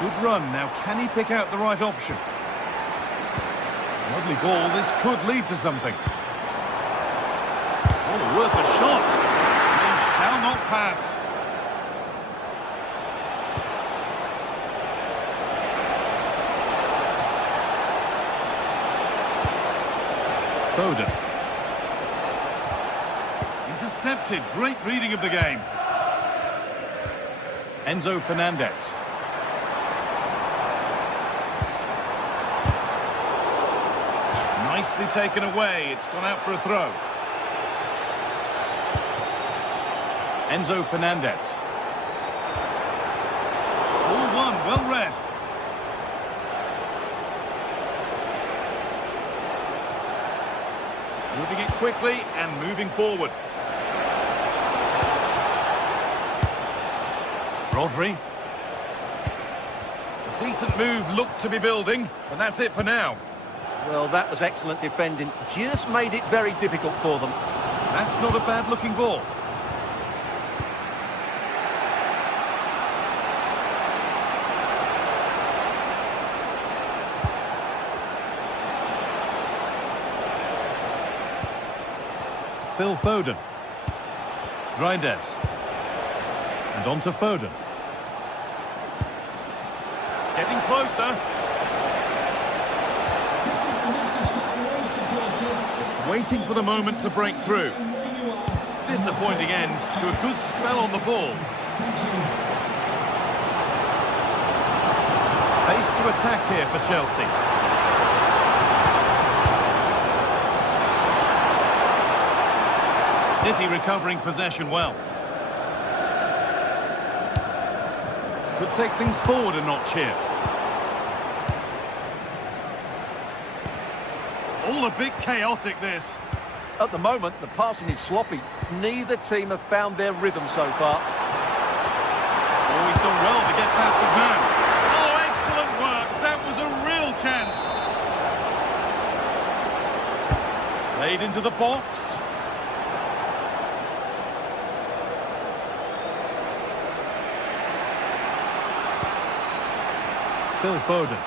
Good run. Now, can he pick out the right option? Lovely ball. This could lead to something. Oh, worth a shot. He shall not pass. Foden. Intercepted. Great reading of the game. Enzo Fernandez. Nicely taken away. It's gone out for a throw. Enzo Fernandez. Ball one, well read. Moving it quickly and moving forward. Rodri. A decent move looked to be building, but that's it for now. Well, that was excellent defending. Just made it very difficult for them. That's not a bad-looking ball. Phil Foden. Reinders. And on to Foden. Getting closer. Waiting for the moment to break through. Disappointing end to a good spell on the ball. Space to attack here for Chelsea. City recovering possession well. Could take things forward a notch here. All a bit chaotic, this. At the moment, the passing is sloppy. Neither team have found their rhythm so far. Oh, he's done well to get past his man. Oh, excellent work. That was a real chance. Played into the box. Phil Foden.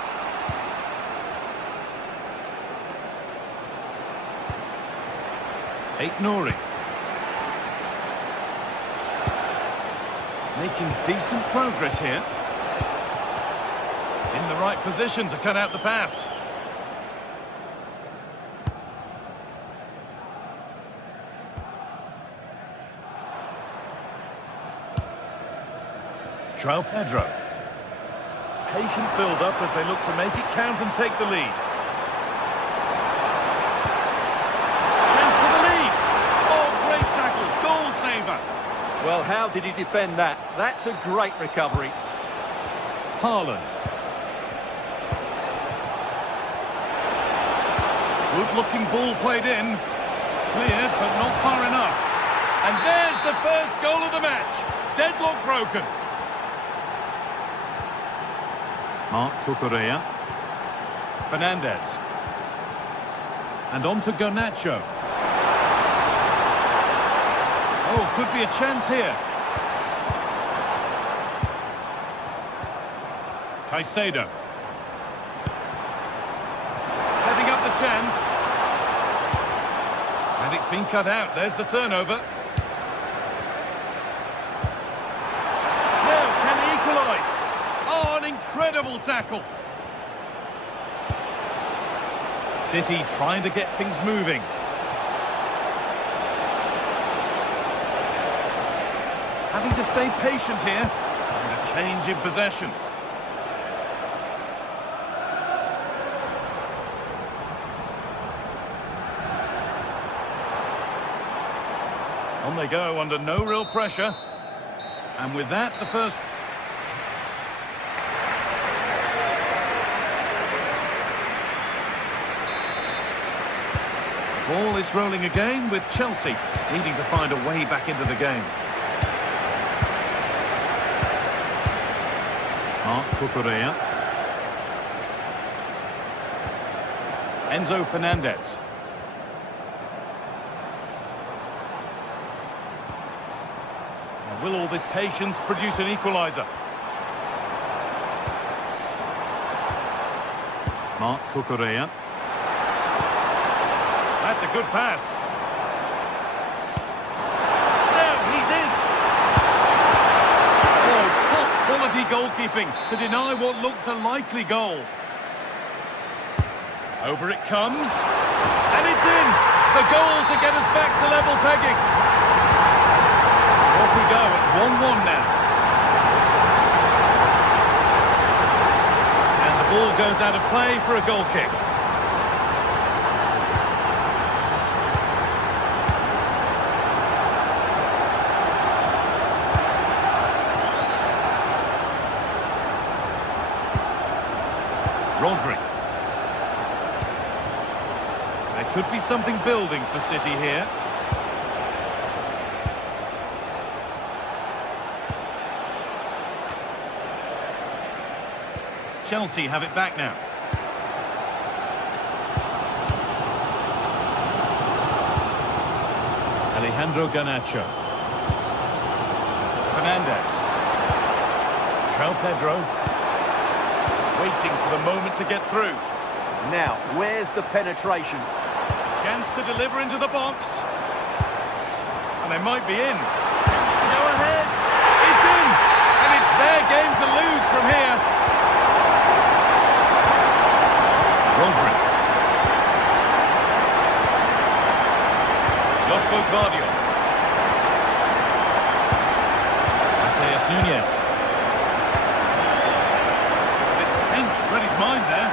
Nouri. Making decent progress here. In the right position to cut out the pass. João Pedro. Patient build-up as they look to make it count and take the lead. Well, how did he defend that? That's a great recovery. Haaland. Good-looking ball played in. Cleared, but not far enough. And there's the first goal of the match. Deadlock broken. Marc Cucurella. Fernandez. And on to Garnacho. Oh, could be a chance here. Caicedo. Setting up the chance. And it's been cut out. There's the turnover. Now, can he equalise? Oh, an incredible tackle. City trying to get things moving. Having to stay patient here. And a change in possession. On they go under no real pressure. And with that, the first... Ball is rolling again with Chelsea needing to find a way back into the game. Marc Cucurella. Enzo Fernandez. Will all this patience produce an equaliser? Marc Cucurella. That's a good pass. Now he's in. Oh, top quality goalkeeping to deny what looked a likely goal. Over it comes. And it's in. The goal to get us back to level pegging. Off we go at 1-1 now. And the ball goes out of play for a goal kick. Rodri. There could be something building for City here. Chelsea have it back now. Alejandro Garnacho. Fernandez. João Pedro. Waiting for the moment to get through. Now, where's the penetration? Chance to deliver into the box. And they might be in. Chance to go ahead. It's in! And it's their game to lose from here. Rodri. Josko Gvardiol. Mateus Nunes. It's pinched Reddy's mind there.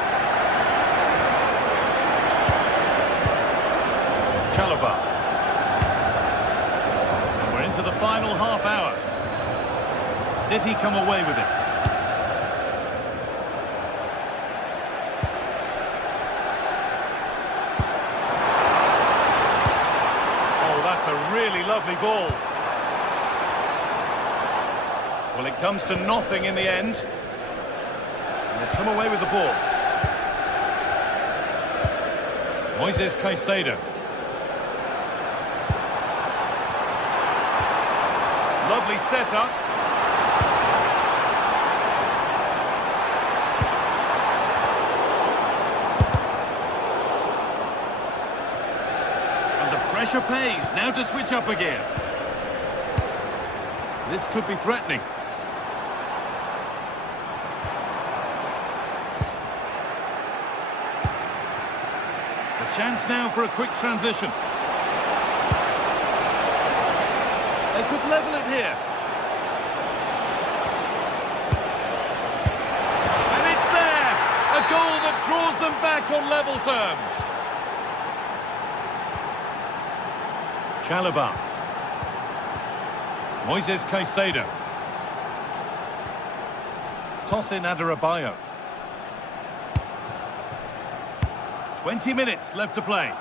Chalobah. And we're into the final half hour. City come away with it. A really lovely ball. Well, it comes to nothing in the end. And they come away with the ball. Moises Caicedo. Lovely setup. Pressure pays, now to switch up again. This could be threatening. A chance now for a quick transition. They could level it here. And it's there! A goal that draws them back on level terms. Chalobah. Moises Caicedo. Tosin Adarabioyo. 20 minutes left to play.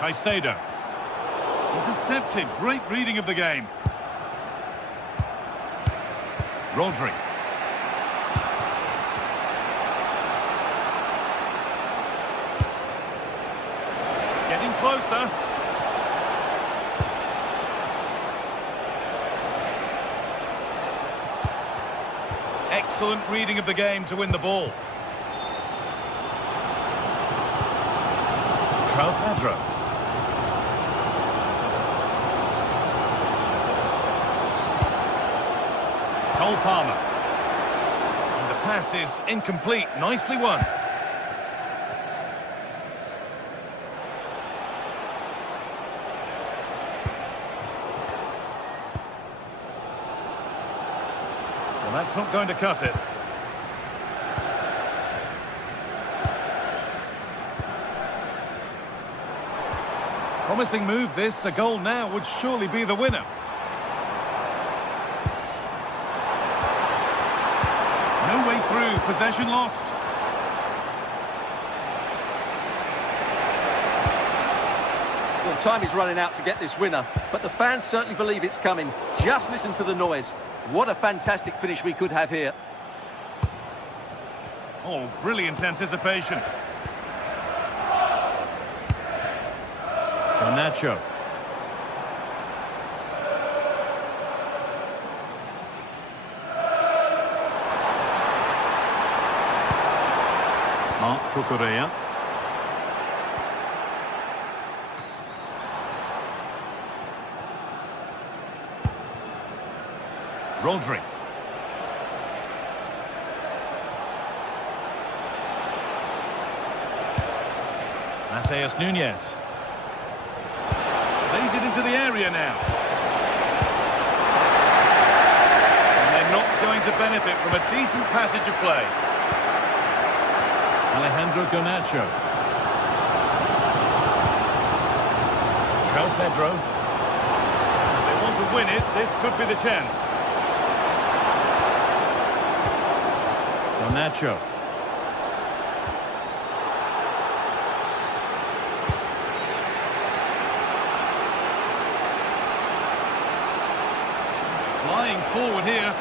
Caicedo. Intercepted. Great reading of the game. Rodri. Getting closer. excellent reading of the game to win the ball. Pedro. Cole Palmer. And the pass is incomplete. Nicely won. Well, that's not going to cut it. Promising move this. A goal now would surely be the winner. No way through. Possession lost. Well, time is running out to get this winner, but the fans certainly believe it's coming. Just listen to the noise. What a fantastic finish we could have here. Oh, brilliant anticipation. Nacho. Mark Cucurella. Rodri. Mateus Nunes. Lays it into the area now. And they're not going to benefit from a decent passage of play. Alejandro Garnacho. João Pedro. If they want to win it, this could be the chance. Garnacho. Flying forward here.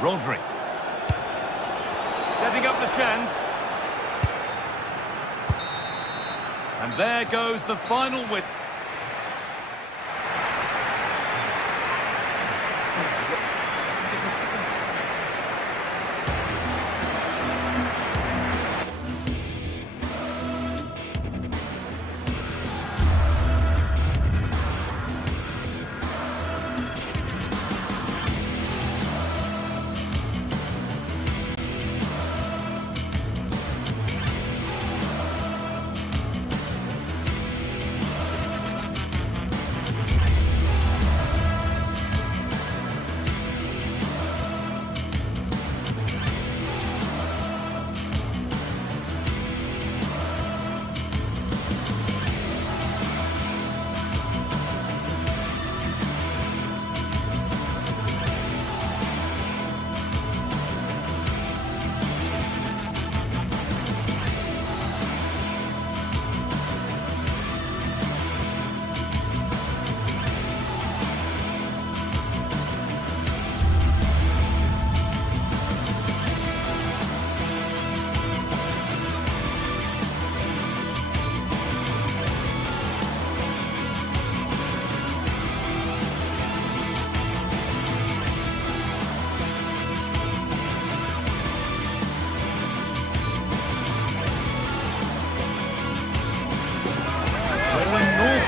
Rodri. Setting up the chance. And there goes the final whistle.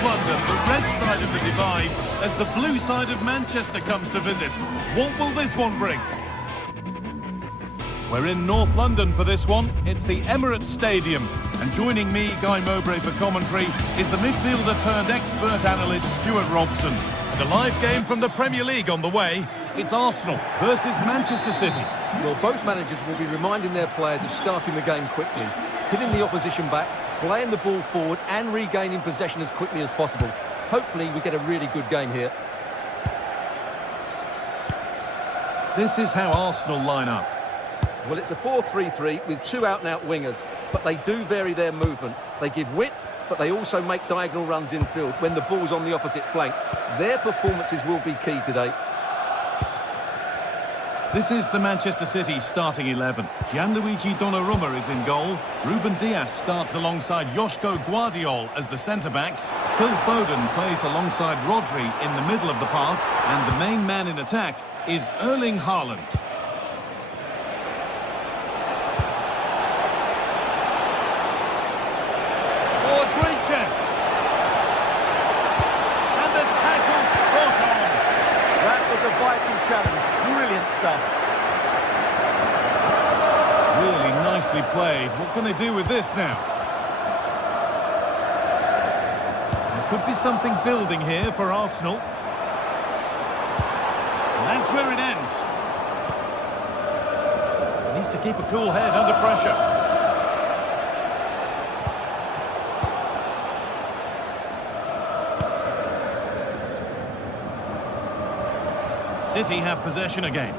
London, the red side of the divide, as the blue side of Manchester comes to visit. What will this one bring? We're in North London for this one. It's the Emirates Stadium. And joining me, Guy Mowbray, for commentary, is the midfielder turned expert analyst Stuart Robson. And a live game from the Premier League on the way. It's Arsenal versus Manchester City. Well, both managers will be reminding their players of starting the game quickly, hitting the opposition back, playing the ball forward and regaining possession as quickly as possible. Hopefully we get a really good game here. This is how Arsenal line up. Well, it's a 4-3-3 with two out-and-out wingers, but they do vary their movement. They give width, but they also make diagonal runs infield when the ball's on the opposite flank. Their performances will be key today. This is the Manchester City starting 11. Gianluigi Donnarumma is in goal. Ruben Dias starts alongside Joško Guardiol as the centre-backs. Phil Foden plays alongside Rodri in the middle of the park. And the main man in attack is Erling Haaland. Oh, a great chance. And the tackle spot on. That was a vital challenge. Brilliant stuff. Really nicely played. What can they do with this now? There could be something building here for Arsenal. And that's where it ends. Needs to keep a cool head under pressure. City have possession again.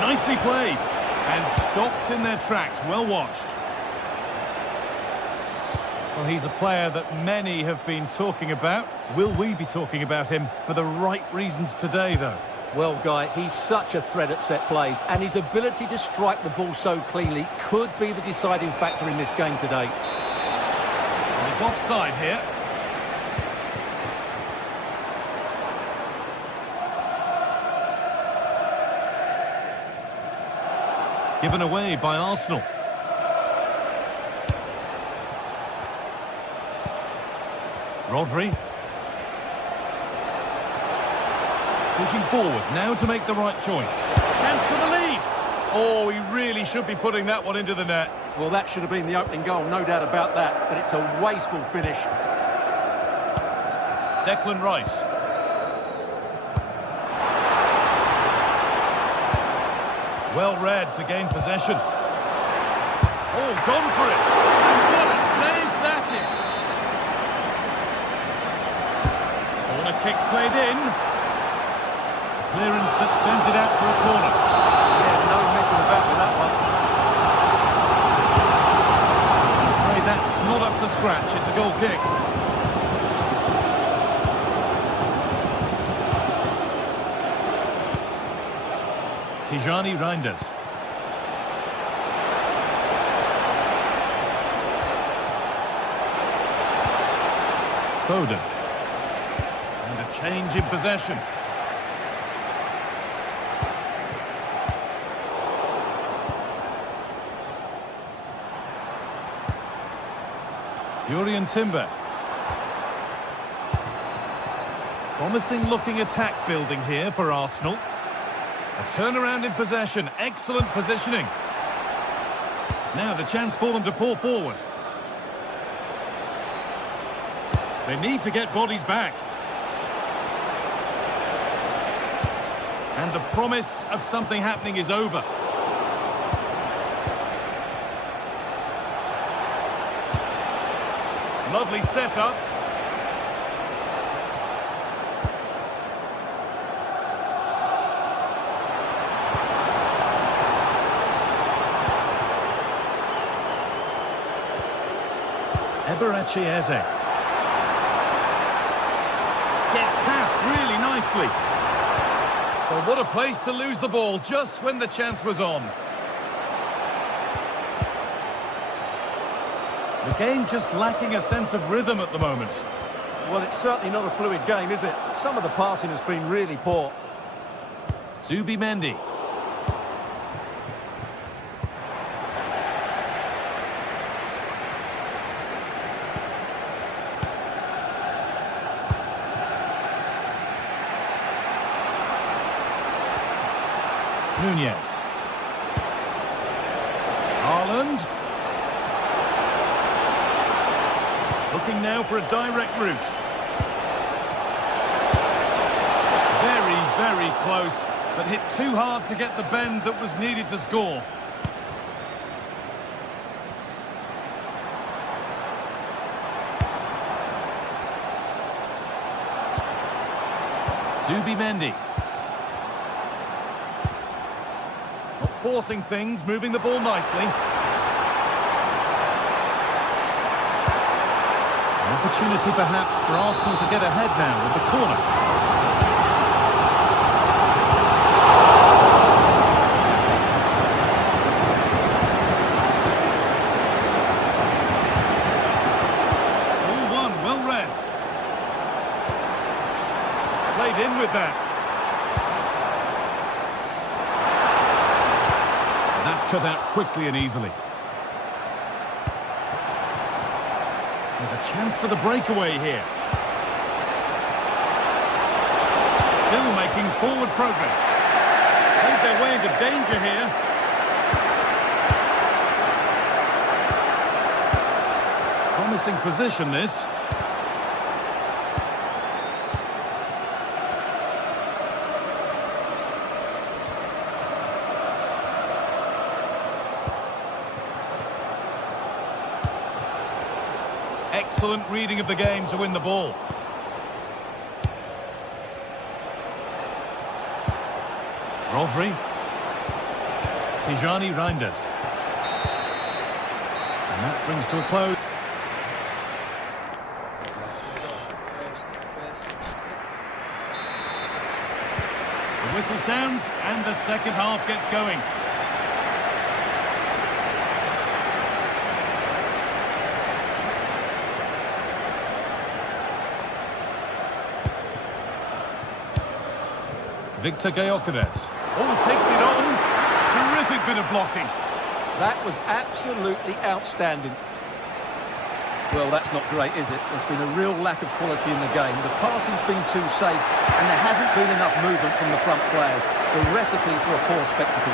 Nicely played and stopped in their tracks. Well watched. Well, he's a player that many have been talking about. Will we be talking about him for the right reasons today, though? Well, Guy, he's such a threat at set plays, and his ability to strike the ball so cleanly could be the deciding factor in this game today. And it's offside here. Given away by Arsenal. Rodri. Pushing forward now to make the right choice. Chance for the lead. Oh, he really should be putting that one into the net. Well, that should have been the opening goal, no doubt about that, but it's a wasteful finish. Declan Rice. Well read to gain possession. Oh, gone for it. And what a save that is. Corner kick played in. Clearance that sends it out for a corner. Yeah, no messing about with that one. I'm afraid that's not up to scratch. It's a goal kick. Tijani Reinders. Foden. And a change in possession. Jurrien Timber. Promising looking attack building here for Arsenal. A turnaround in possession, excellent positioning. Now the chance for them to pull forward. They need to get bodies back. And the promise of something happening is over. Lovely setup. Eberechi Eze. Gets past really nicely. Well, what a place to lose the ball just when the chance was on. The game just lacking a sense of rhythm at the moment. Well, it's certainly not a fluid game, is it? Some of the passing has been really poor. Zubimendi. Nunez. Haaland. Looking now for a direct route. Very, very close, but hit too hard to get the bend that was needed to score. Zubimendi. Not forcing things, moving the ball nicely. Opportunity perhaps for Arsenal to get ahead now with the corner. All one, well read. Played in with that. That's cut out quickly and easily. There's a chance for the breakaway here. Still making forward progress. Made their way into danger here. Promising position, this. Excellent reading of the game to win the ball. Rodri. Tijani Reinders. And that brings to a close. The whistle sounds and the second half gets going. Victor Gyökeres. Oh, takes it on. Terrific bit of blocking. That was absolutely outstanding. Well, that's not great, is it? There's been a real lack of quality in the game. The passing's been too safe, and there hasn't been enough movement from the front players. The recipe for a poor spectacle.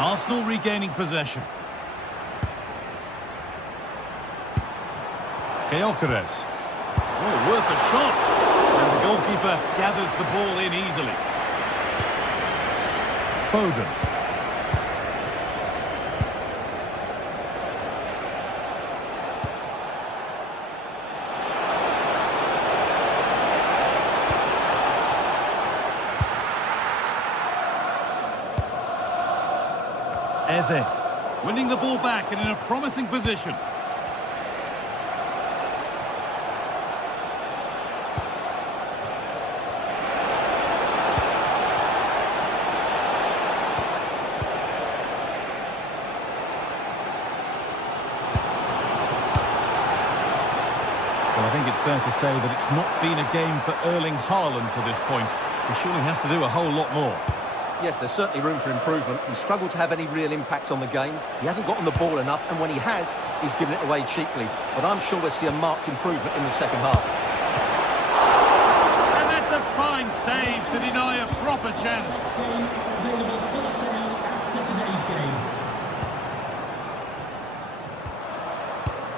Arsenal regaining possession. Gyökeres. Oh, worth a shot. And the goalkeeper gathers the ball in easily. Foden. Eze. Winning the ball back and in a promising position. Well, I think it's fair to say that it's not been a game for Erling Haaland to this point. He surely has to do a whole lot more. Yes, there's certainly room for improvement. He's struggled to have any real impact on the game. He hasn't gotten the ball enough, and when he has, he's given it away cheaply. But I'm sure we'll see a marked improvement in the second half. And that's a fine save to deny a proper chance. Game available for sale after today's game.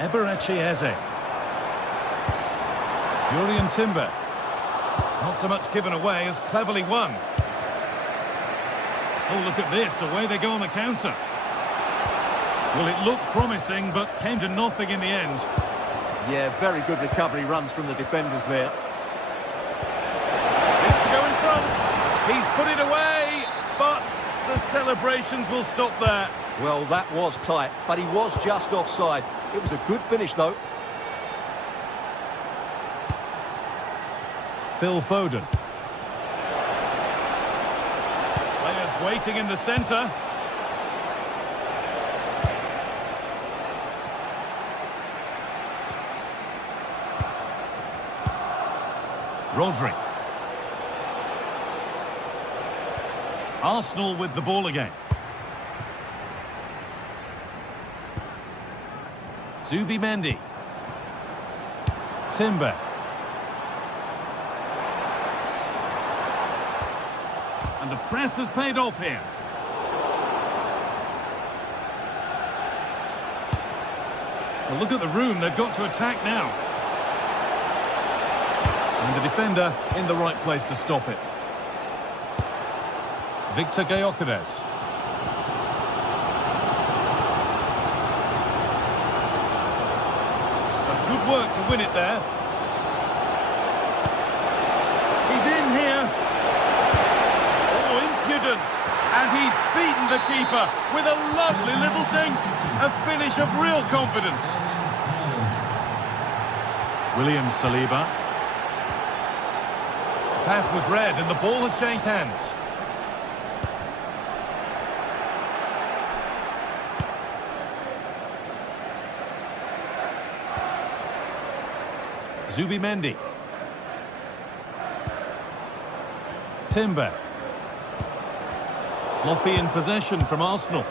Eberechi Eze. Jurriën Timber. Not so much given away as cleverly won. Oh, look at this. Away they go on the counter. Well, it looked promising, but came to nothing in the end. Yeah, very good recovery runs from the defenders there. This to go in front. He's put it away, but the celebrations will stop there. Well, that was tight, but he was just offside. It was a good finish, though. Phil Foden. Players waiting in the centre. Rodri. Arsenal with the ball again. Zubimendi. Timber. And the press has paid off here. Well, look at the room they've got to attack now. And the defender in the right place to stop it. Victor Gyökeres. Some good work to win it there. He's in here. Oh, impudent. And he's beaten the keeper with a lovely little dink. A finish of real confidence. William Saliba. Pass was read and the ball has changed hands. Zubimendi. Timber. Sloppy in possession from Arsenal.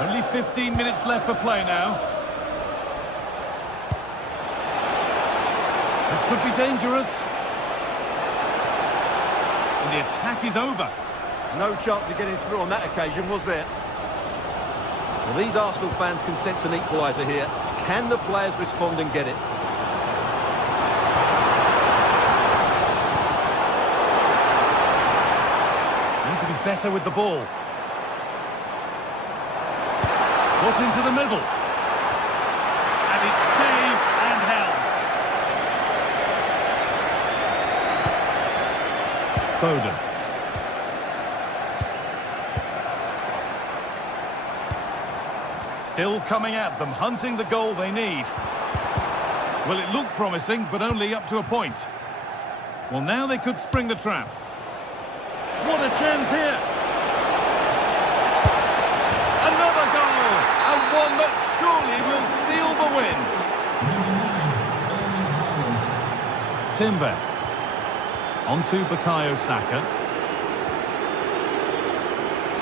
Only 15 minutes left for play now. This could be dangerous. And the attack is over. No chance of getting through on that occasion, was there? Well, these Arsenal fans can sense an equaliser here. Can the players respond and get it? Need to be better with the ball. Got into the middle. And it's saved and held. Foden. Still coming at them, hunting the goal they need. Well, it looked promising, but only up to a point. Well, now they could spring the trap. What a chance here! Another goal! And one that surely will seal the win. Timber. Onto Bukayo Saka.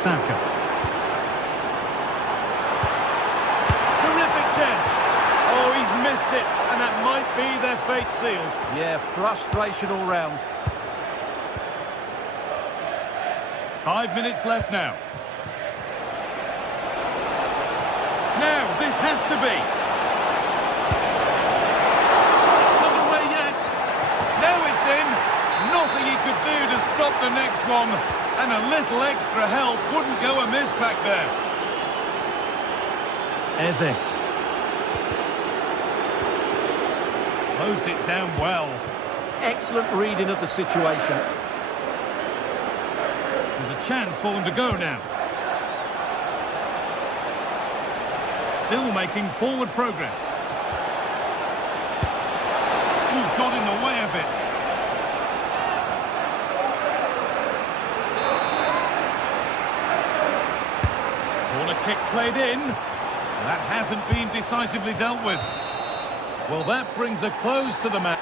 Saka. Oh, he's missed it, and that might be their fate sealed. Yeah, frustration all round. 5 minutes left now. Now, this has to be. It's not away yet. Now it's in. Nothing he could do to stop the next one. And a little extra help wouldn't go amiss back there. Eze. Closed it down well. Excellent reading of the situation. There's a chance for them to go now. Still making forward progress. Ooh, got in the way of it. Corner kick played in. That hasn't been decisively dealt with. Well, that brings a close to the match.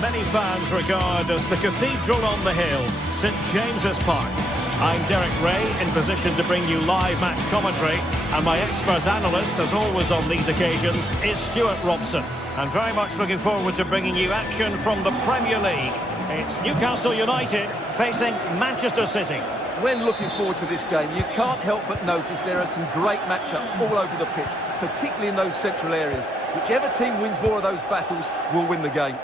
Many fans regard as the cathedral on the hill, St James's Park. I'm Derek Ray, in position to bring you live match commentary, and my expert analyst, as always on these occasions, is Stuart Robson. And very much looking forward to bringing you action from the Premier League. It's Newcastle United facing Manchester City. When looking forward to this game, you can't help but notice there are some great matchups all over the pitch, particularly in those central areas. Whichever team wins more of those battles will win the game.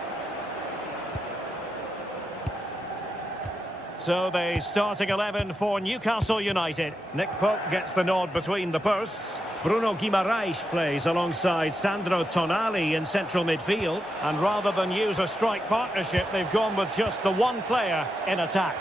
So the starting 11 for Newcastle United. Nick Pope gets the nod between the posts. Bruno Guimaraes plays alongside Sandro Tonali in central midfield. And rather than use a strike partnership, they've gone with just the one player in attack.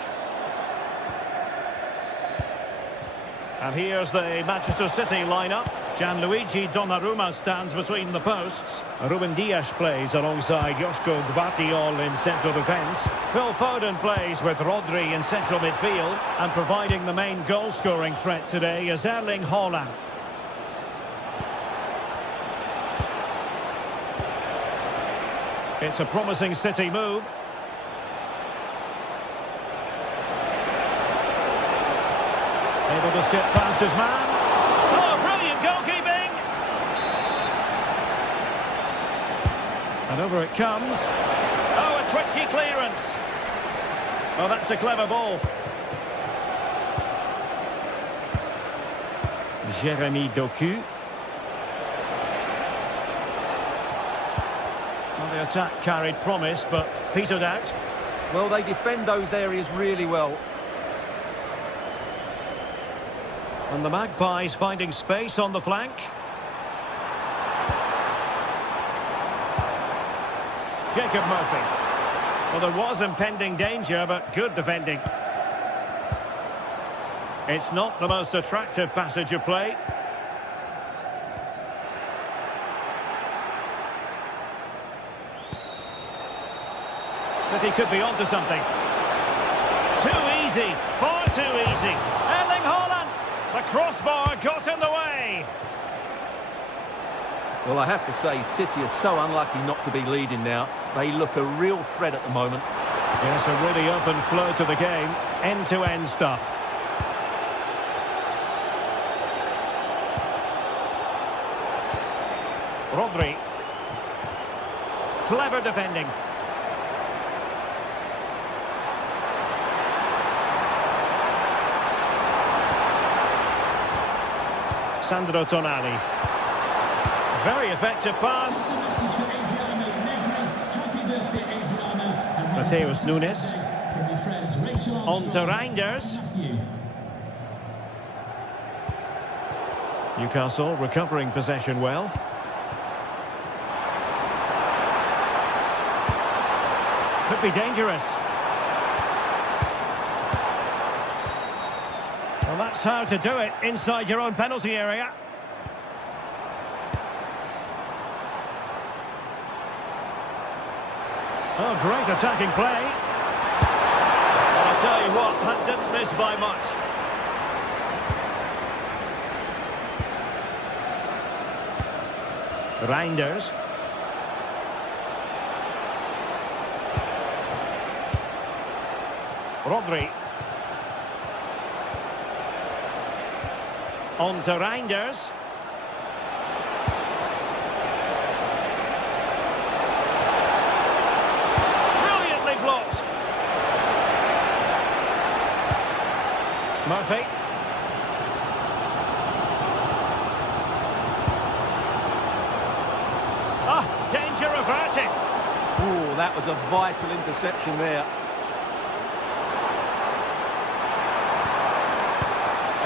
And here's the Manchester City lineup. Gianluigi Donnarumma stands between the posts. Ruben Dias plays alongside Joško Gvardiol in central defence. Phil Foden plays with Rodri in central midfield. And providing the main goal-scoring threat today is Erling Haaland. It's a promising City move. Able to skip past his man. Oh, brilliant goalkeeping! And over it comes. Oh, a twitchy clearance. Oh, that's a clever ball. Jeremy Doku. Well, the attack carried promise, but petered out. Well, they defend those areas really well. And the Magpies finding space on the flank. Jacob Murphy. Well, there was impending danger, but good defending. It's not the most attractive passage of play. City could be onto something. Too easy, far too easy. Erling Haaland, the crossbar got in the way. Well, I have to say, City are so unlucky not to be leading now. They look a real threat at the moment. Yes, a really open flow to the game. End-to-end stuff. Rodri. Clever defending. Sandro Tonali. Very effective pass. Mateus Nunes. On to Reinders. Newcastle recovering possession well. Could be dangerous. Well, that's how to do it inside your own penalty area. Oh, great attacking play. Well, I tell you what, that didn't miss by much. Reinders. Rodri. On to Reinders. Brilliantly blocked. Murphy. Ah, danger averted. Oh, that was a vital interception there.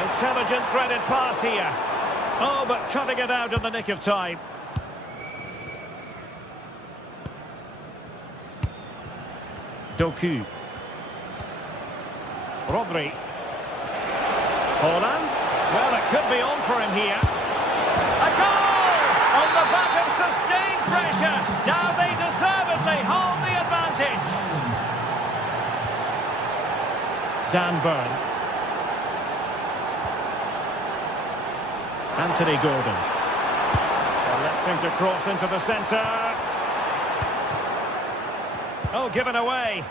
Intelligent threaded pass here. Oh, but cutting it out in the nick of time. Doku. Rodri. Haaland. Well, it could be on for him here. A goal! On the back of sustained pressure. Now they deservedly hold the advantage. Dan Burn. Anthony Gordon. Electing to cross into the centre. Oh, given away.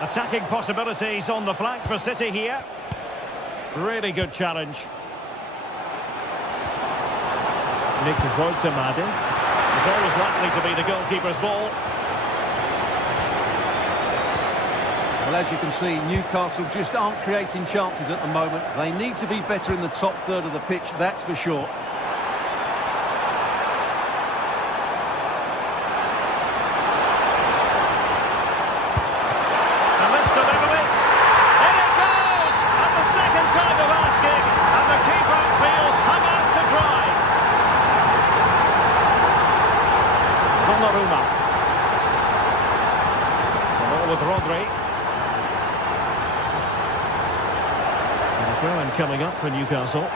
Attacking possibilities on the flank for City here. Really good challenge. Nick Woltemade is always likely to be the goalkeeper's ball. Well, as you can see, Newcastle just aren't creating chances at the moment. They need to be better in the top third of the pitch, that's for sure. Donnarumma. The ball with Rodri. And a throw-in coming up for Newcastle.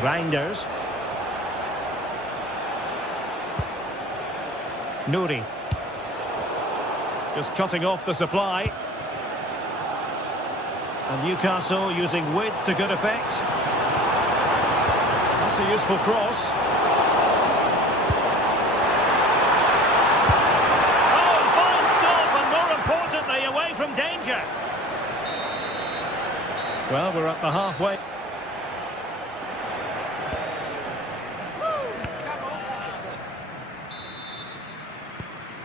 Reinders. Nouri. Just cutting off the supply. And Newcastle using width to good effect. That's a useful cross. Oh, fine stop, and more importantly, away from danger. Well, we're at the halfway.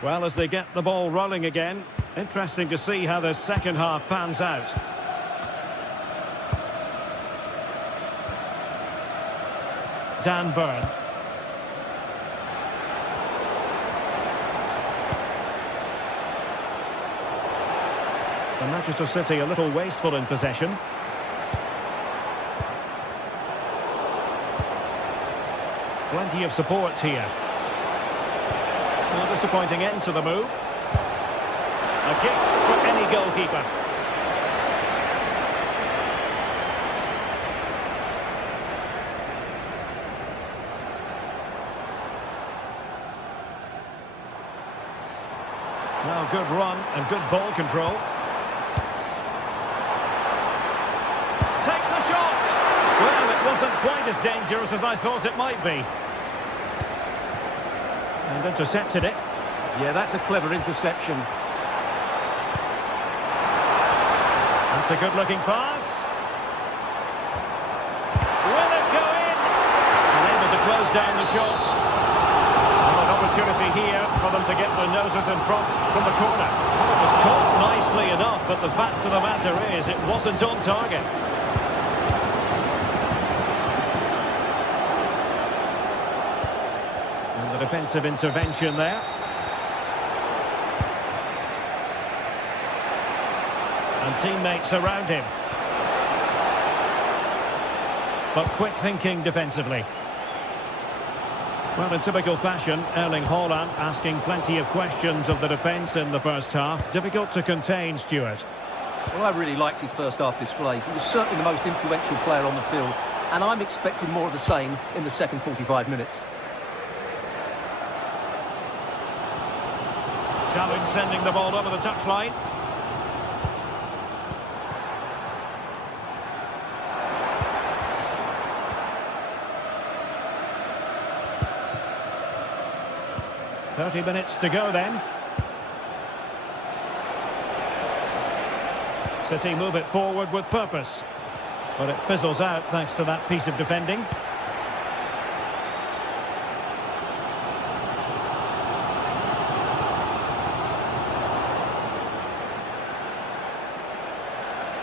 Well, as they get the ball rolling again, interesting to see how the second half pans out. Dan Burn. And Manchester City a little wasteful in possession. Plenty of support here. A disappointing end to the move. A gift for any goalkeeper. Now good run and good ball control. Takes the shot! Well, it wasn't quite as dangerous as I thought it might be. And intercepted it. Yeah, that's a clever interception. That's a good-looking pass. Will it go in? And able to close down the shot. And an opportunity here for them to get their noses in front from the corner. Well, it was caught nicely enough, but the fact of the matter is it wasn't on target. The defensive intervention there. And teammates around him. But quick thinking defensively. Well, in typical fashion, Erling Haaland asking plenty of questions of the defence in the first half. Difficult to contain, Stuart. Well, I really liked his first half display. He was certainly the most influential player on the field. And I'm expecting more of the same in the second 45 minutes. Challenge sending the ball over the touchline. "30 minutes to go then. City move it forward with purpose. But it fizzles out thanks to that piece of defending.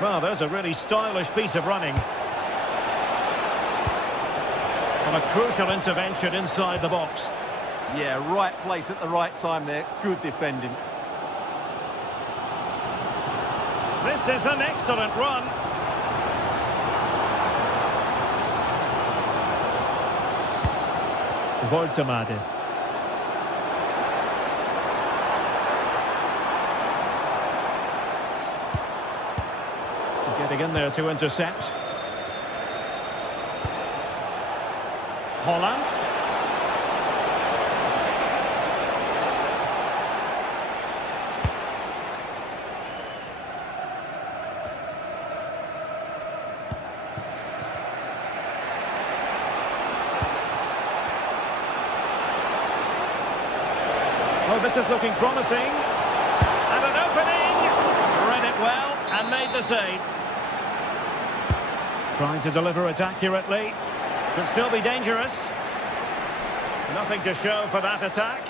Well, there's a really stylish piece of running. And a crucial intervention inside the box. Yeah, right place at the right time there. Good defending. This is an excellent run. Voltemade. Getting in there to intercept. Haaland. Oh, this is looking promising. And an opening. Read it well and made the save. Trying to deliver it accurately. Could still be dangerous. Nothing to show for that attack.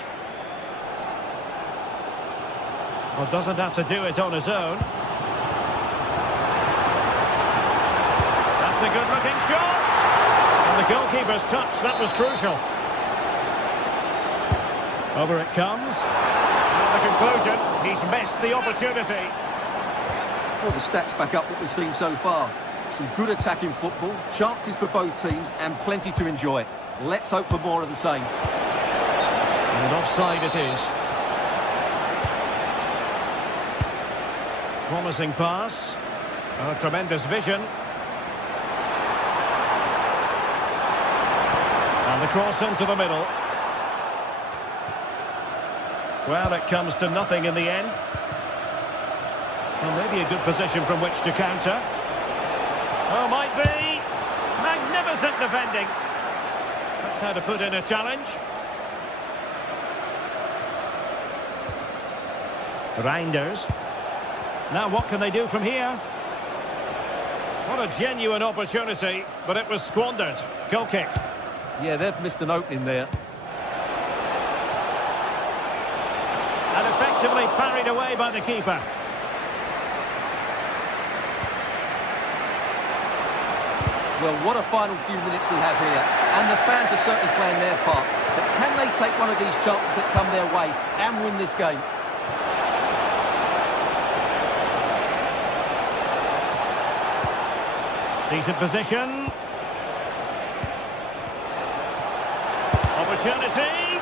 Well, doesn't have to do it on his own. That's a good-looking shot. And the goalkeeper's touch, that was crucial. Over it comes. And the conclusion, he's missed the opportunity. Well, the stats back up what we've seen so far. Some good attacking football, chances for both teams, and plenty to enjoy. Let's hope for more of the same. And offside it is. Promising pass. Oh, tremendous vision. And the cross into the middle. Well, it comes to nothing in the end. Well, maybe a good position from which to counter. Oh, might be. Magnificent defending. That's how to put in a challenge. Reinders. Now what can they do from here? What a genuine opportunity, but it was squandered. Goal kick. Yeah, they've missed an opening there. And effectively parried away by the keeper. Well, what a final few minutes we have here. And the fans are certainly playing their part. But can they take one of these chances that come their way and win this game? Decent position. Opportunity.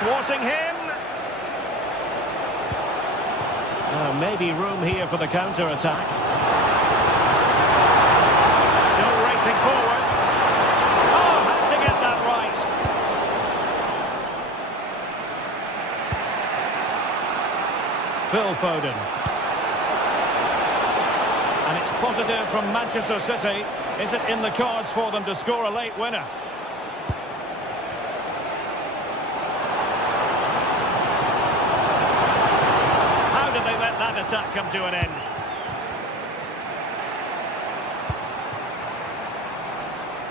Thwarting him. Maybe room here for the counter-attack. Still racing forward. Oh, had to get that right. Phil Foden. And it's positive from Manchester City. Is it in the cards for them to score a late winner? How did they let that attack come to an end?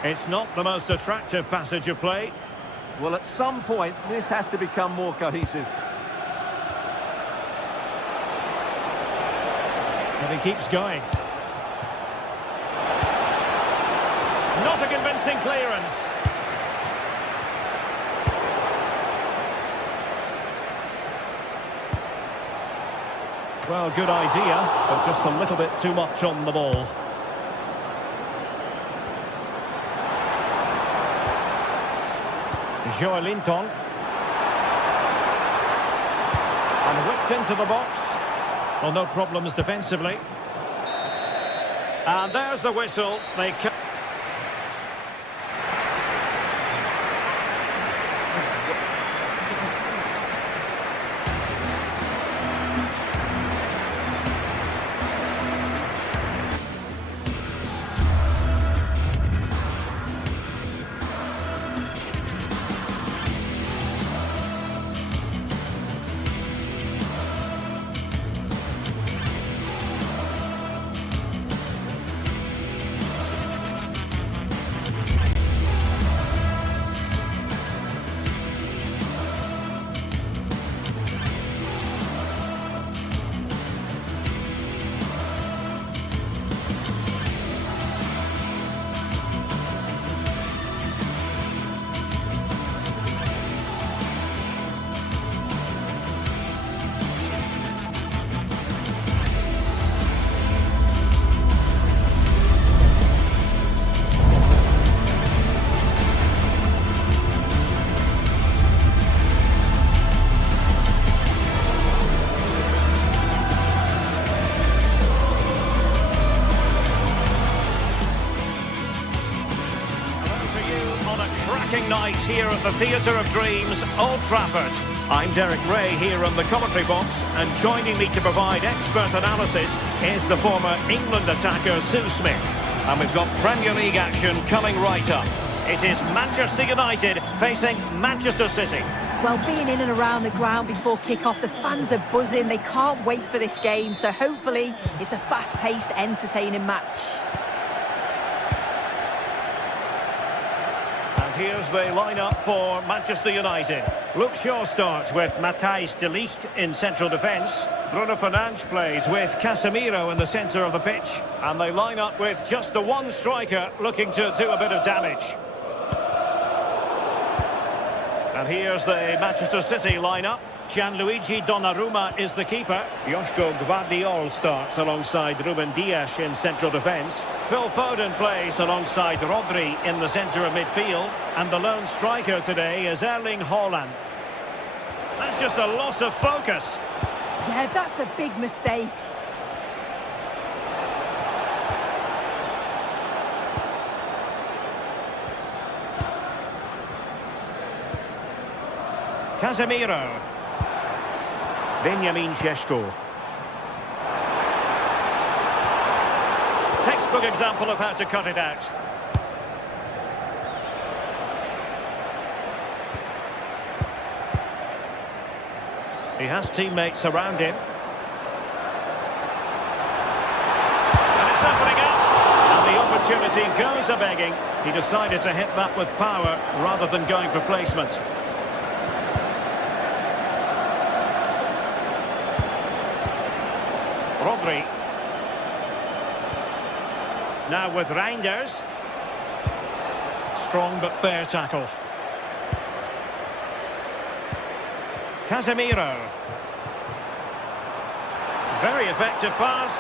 It's not the most attractive passage of play. Well, at some point, this has to become more cohesive. And he keeps going. Not a convincing clearance. Well, good idea, but just a little bit too much on the ball. Joelinton. And whipped into the box. Well, no problems defensively. And there's the whistle. They night here at the Theatre of Dreams, Old Trafford. I'm Derek Ray here on the commentary box, and joining me to provide expert analysis is the former England attacker Sue Smith. And we've got Premier League action coming right up. It is Manchester United facing Manchester City. Well, being in and around the ground before kick-off, the fans are buzzing. They can't wait for this game, so hopefully it's a fast-paced, entertaining match. Here's the lineup for Manchester United. Luke Shaw starts with Matthijs de Ligt in central defence. Bruno Fernandes plays with Casemiro in the centre of the pitch. And they line up with just the one striker looking to do a bit of damage. And here's the Manchester City lineup. Gianluigi Donnarumma is the keeper. Joško Gvardiol starts alongside Ruben Dias in central defence. Phil Foden plays alongside Rodri in the centre of midfield. And the lone striker today is Erling Haaland. That's just a loss of focus. Yeah, that's a big mistake. Casemiro. Benjamin Šeško. Textbook example of how to cut it out. He has teammates around him. And it's opening up. And the opportunity goes a-begging. He decided to hit that with power rather than going for placement. Rodri. Now with Reinders. Strong but fair tackle. Casemiro. Very effective pass.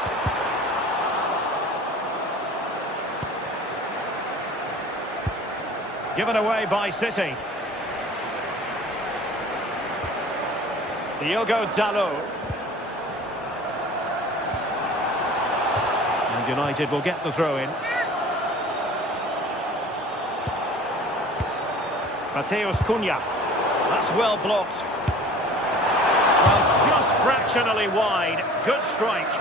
Given away by City. Diogo Dalot. And United will get the throw-in. Mateus Cunha. That's well blocked. Well, just fractionally wide. Good strike.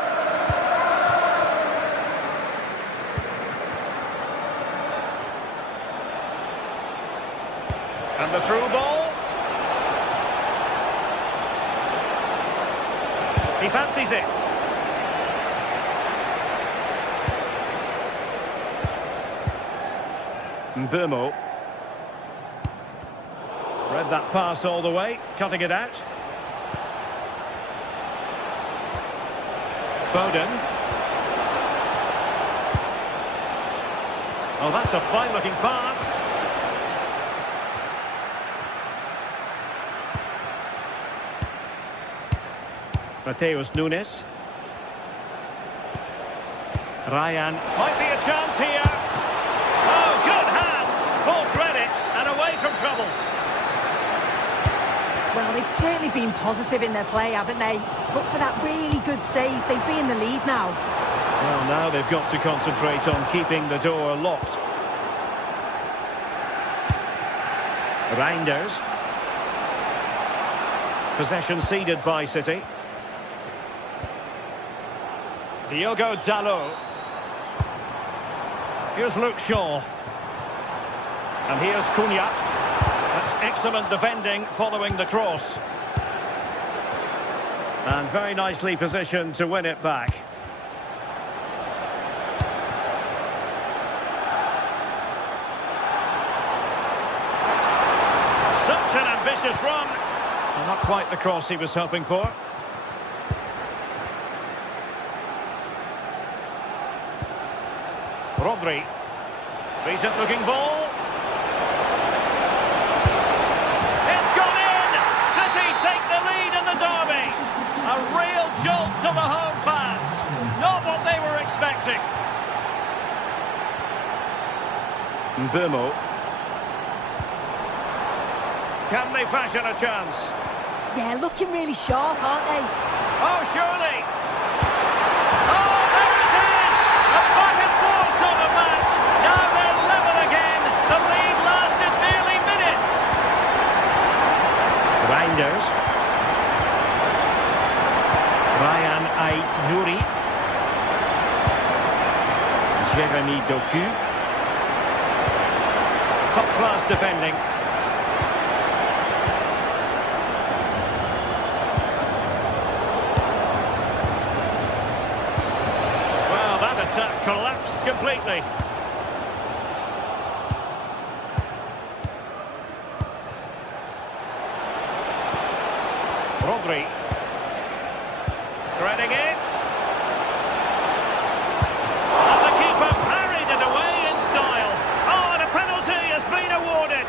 And the through ball. He fancies it. Mbeumo. Read that pass all the way, cutting it out. Foden. Oh, that's a fine-looking pass. Mateus Nunes. Ryan. Might be a chance here. Oh, good hands. Full credit and away from trouble. Well, they've certainly been positive in their play, haven't they? But for that really good save, they'd be in the lead now. Well, now they've got to concentrate on keeping the door locked. Reinders. Possession ceded by City. Diogo Dalot. Here's Luke Shaw. And here's Cunha. That's excellent defending following the cross. And very nicely positioned to win it back. Such an ambitious run. Well, not quite the cross he was hoping for. Rodri. Decent looking ball. It's gone in! City take the lead in the derby. A real jolt to the home fans. Not what they were expecting. Mbeumo. Can they fashion a chance? Yeah, looking really sharp, aren't they? Oh, surely. Oh, there it is! A back and forth sort of match. Now they're level again. The lead lasted nearly minutes. Reinders. Ryan Ait-Nouri. Jeremy Doku. Top-class defending. Well, that attack collapsed completely. Rodri. Threading it. And the keeper parried it away in style. Oh, and a penalty has been awarded.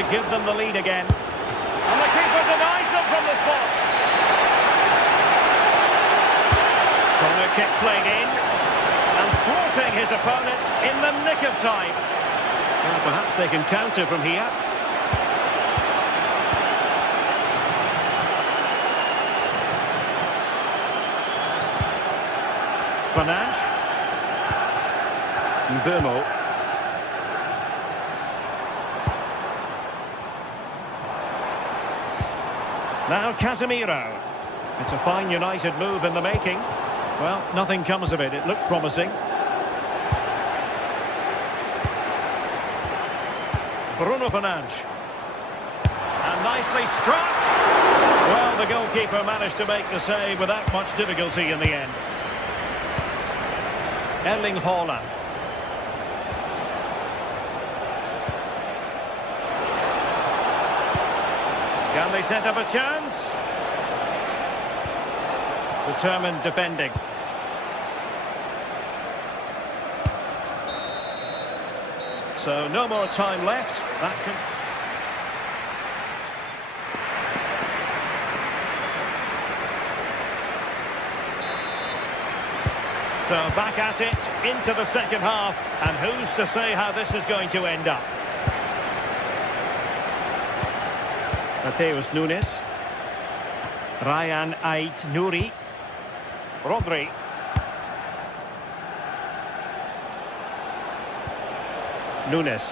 to give them the lead again. And the keeper denies them from the spot. Corner kick played in. And thwarting his opponent in the nick of time. Well, perhaps they can counter from here. Fernandes. Mbeumo. Now Casemiro. It's a fine United move in the making. Well, nothing comes of it. It looked promising. Bruno Fernandes. And nicely struck. Well, the goalkeeper managed to make the save without much difficulty in the end. Erling Haaland. Can they set up a chance? Determined defending. So no more time left. That can... So back at it, into the second half, and who's to say how this is going to end up? Mateus Nunes. Ryan Ait-Nouri. Rodri. Nunes.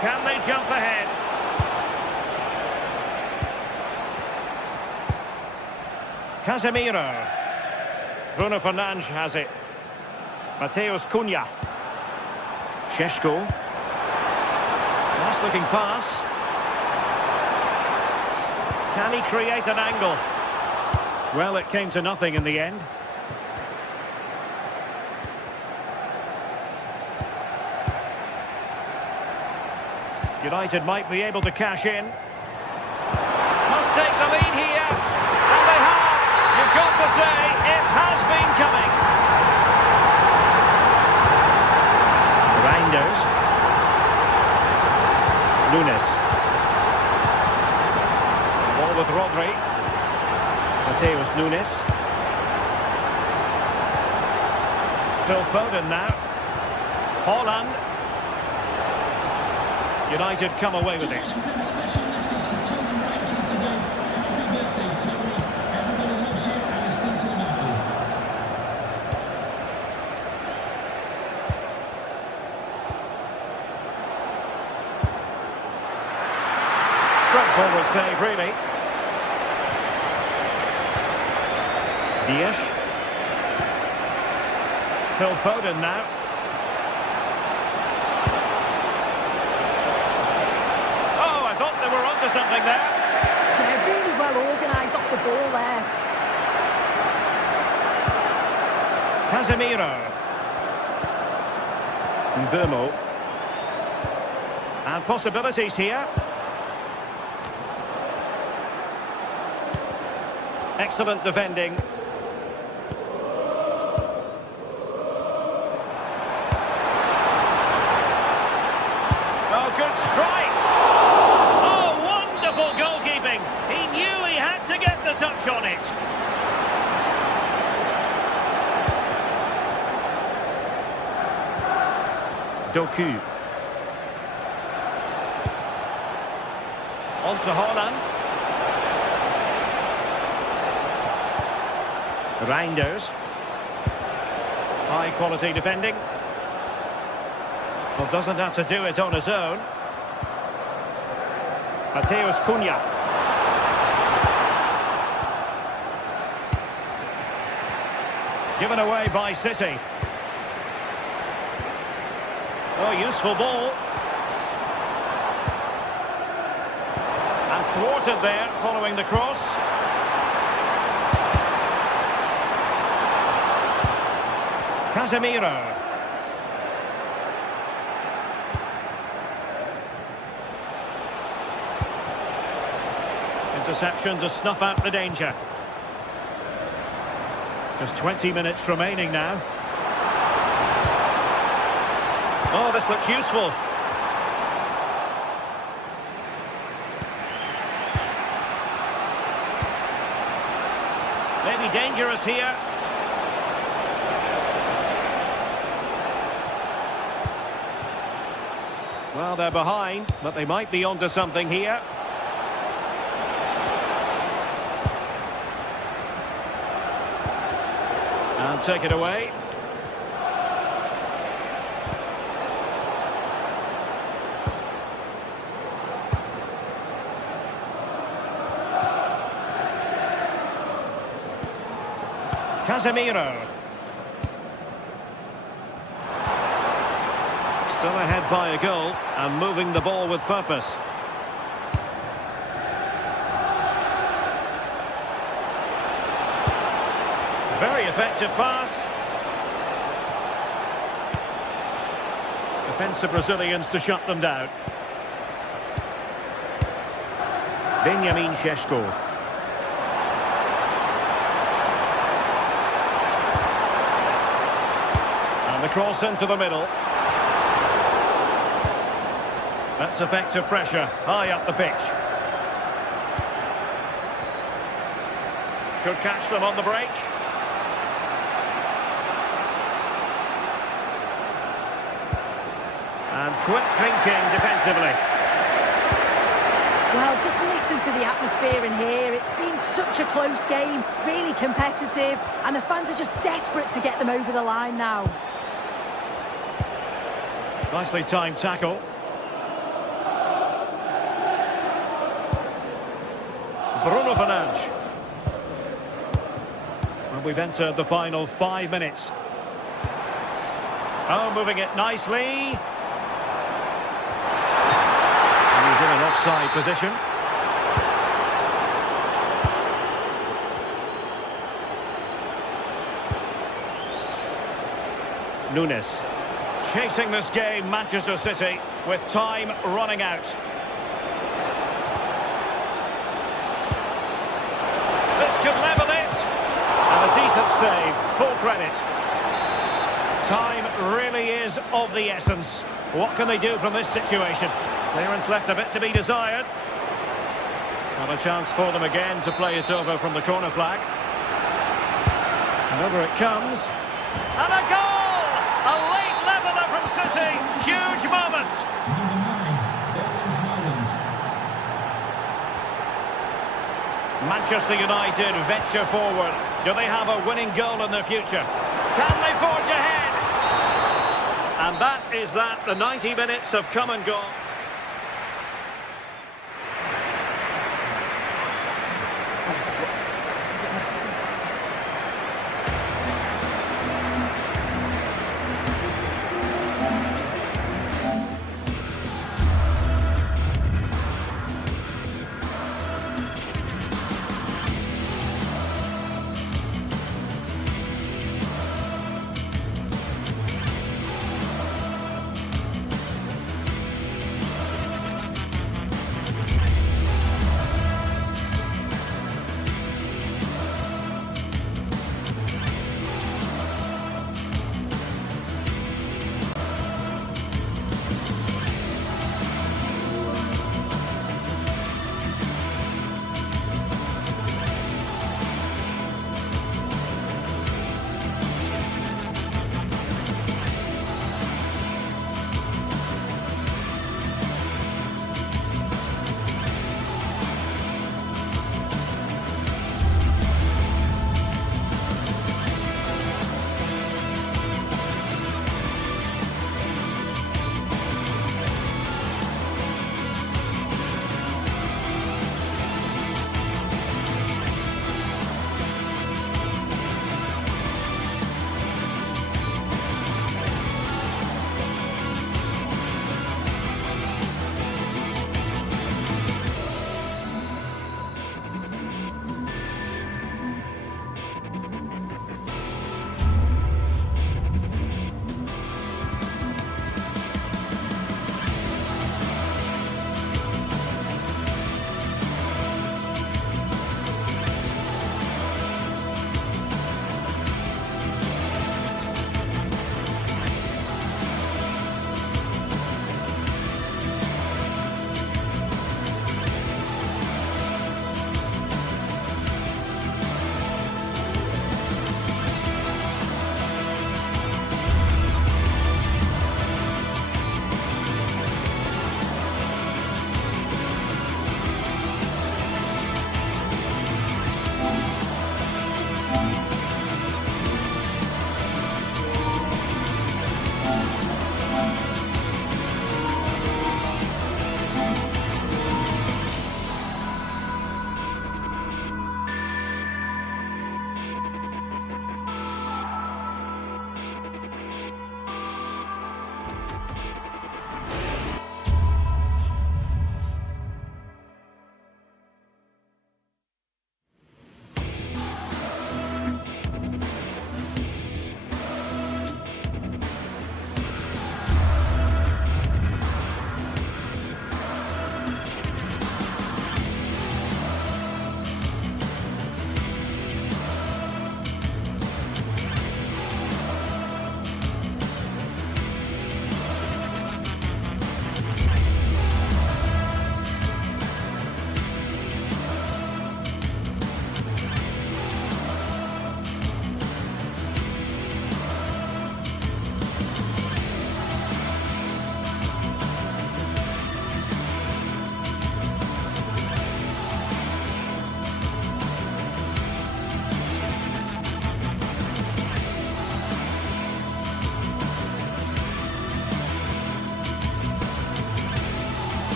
Can they jump ahead? Casemiro. Bruno Fernandes has it. Mateus Cunha. Šeško. Nice looking pass. Can he create an angle? Well, it came to nothing in the end. United might be able to cash in. Must take the lead here. And they have. You've got to say, it has been coming. Reinders. Nunes. Ball with Rodri. Mateus Nunes. Phil Foden now. Haaland. United come away with it. Straightforward save, really. Dias. Phil Foden now. They were onto something there. They're really well organised off the ball there. Casemiro. Mbeumo. And possibilities here. Excellent defending. Oh, good strike. Goalkeeping. He knew he had to get the touch on it. Doku. On to Haaland. Reinders. High quality defending. Well, doesn't have to do it on his own. Mateus Cunha. Given away by City. Oh, useful ball. And thwarted there following the cross. Casemiro. Interception to snuff out the danger. Just 20 minutes remaining now. Oh, this looks useful. be dangerous here. Well, they're behind, but they might be onto something here. And take it away. Casemiro. Still ahead by a goal and moving the ball with purpose. Very effective pass. Defensive Brazilians to shut them down. Benjamin Šeško. And the cross into the middle. That's effective pressure, high up the pitch. Could catch them on the break. And quick thinking defensively. Well, just listen to the atmosphere in here. It's been such a close game, really competitive, and the fans are just desperate to get them over the line now. Nicely timed tackle. Bruno Fernandes. And we've entered the final 5 minutes. Oh, moving it nicely. And he's in an offside position. Nunes. Chasing this game, Manchester City, with time running out. Could level it, and a decent save, full credit. Time really is of the essence. What can they do from this situation? Clearance left a bit to be desired. Not a chance for them again to play it over from the corner flag. And over it comes. And a goal! A late leveller from City. Huge moment. Number 9, Manchester United venture forward. Do they have a winning goal in their future? Can they forge ahead? And that is that. The 90 minutes have come and gone.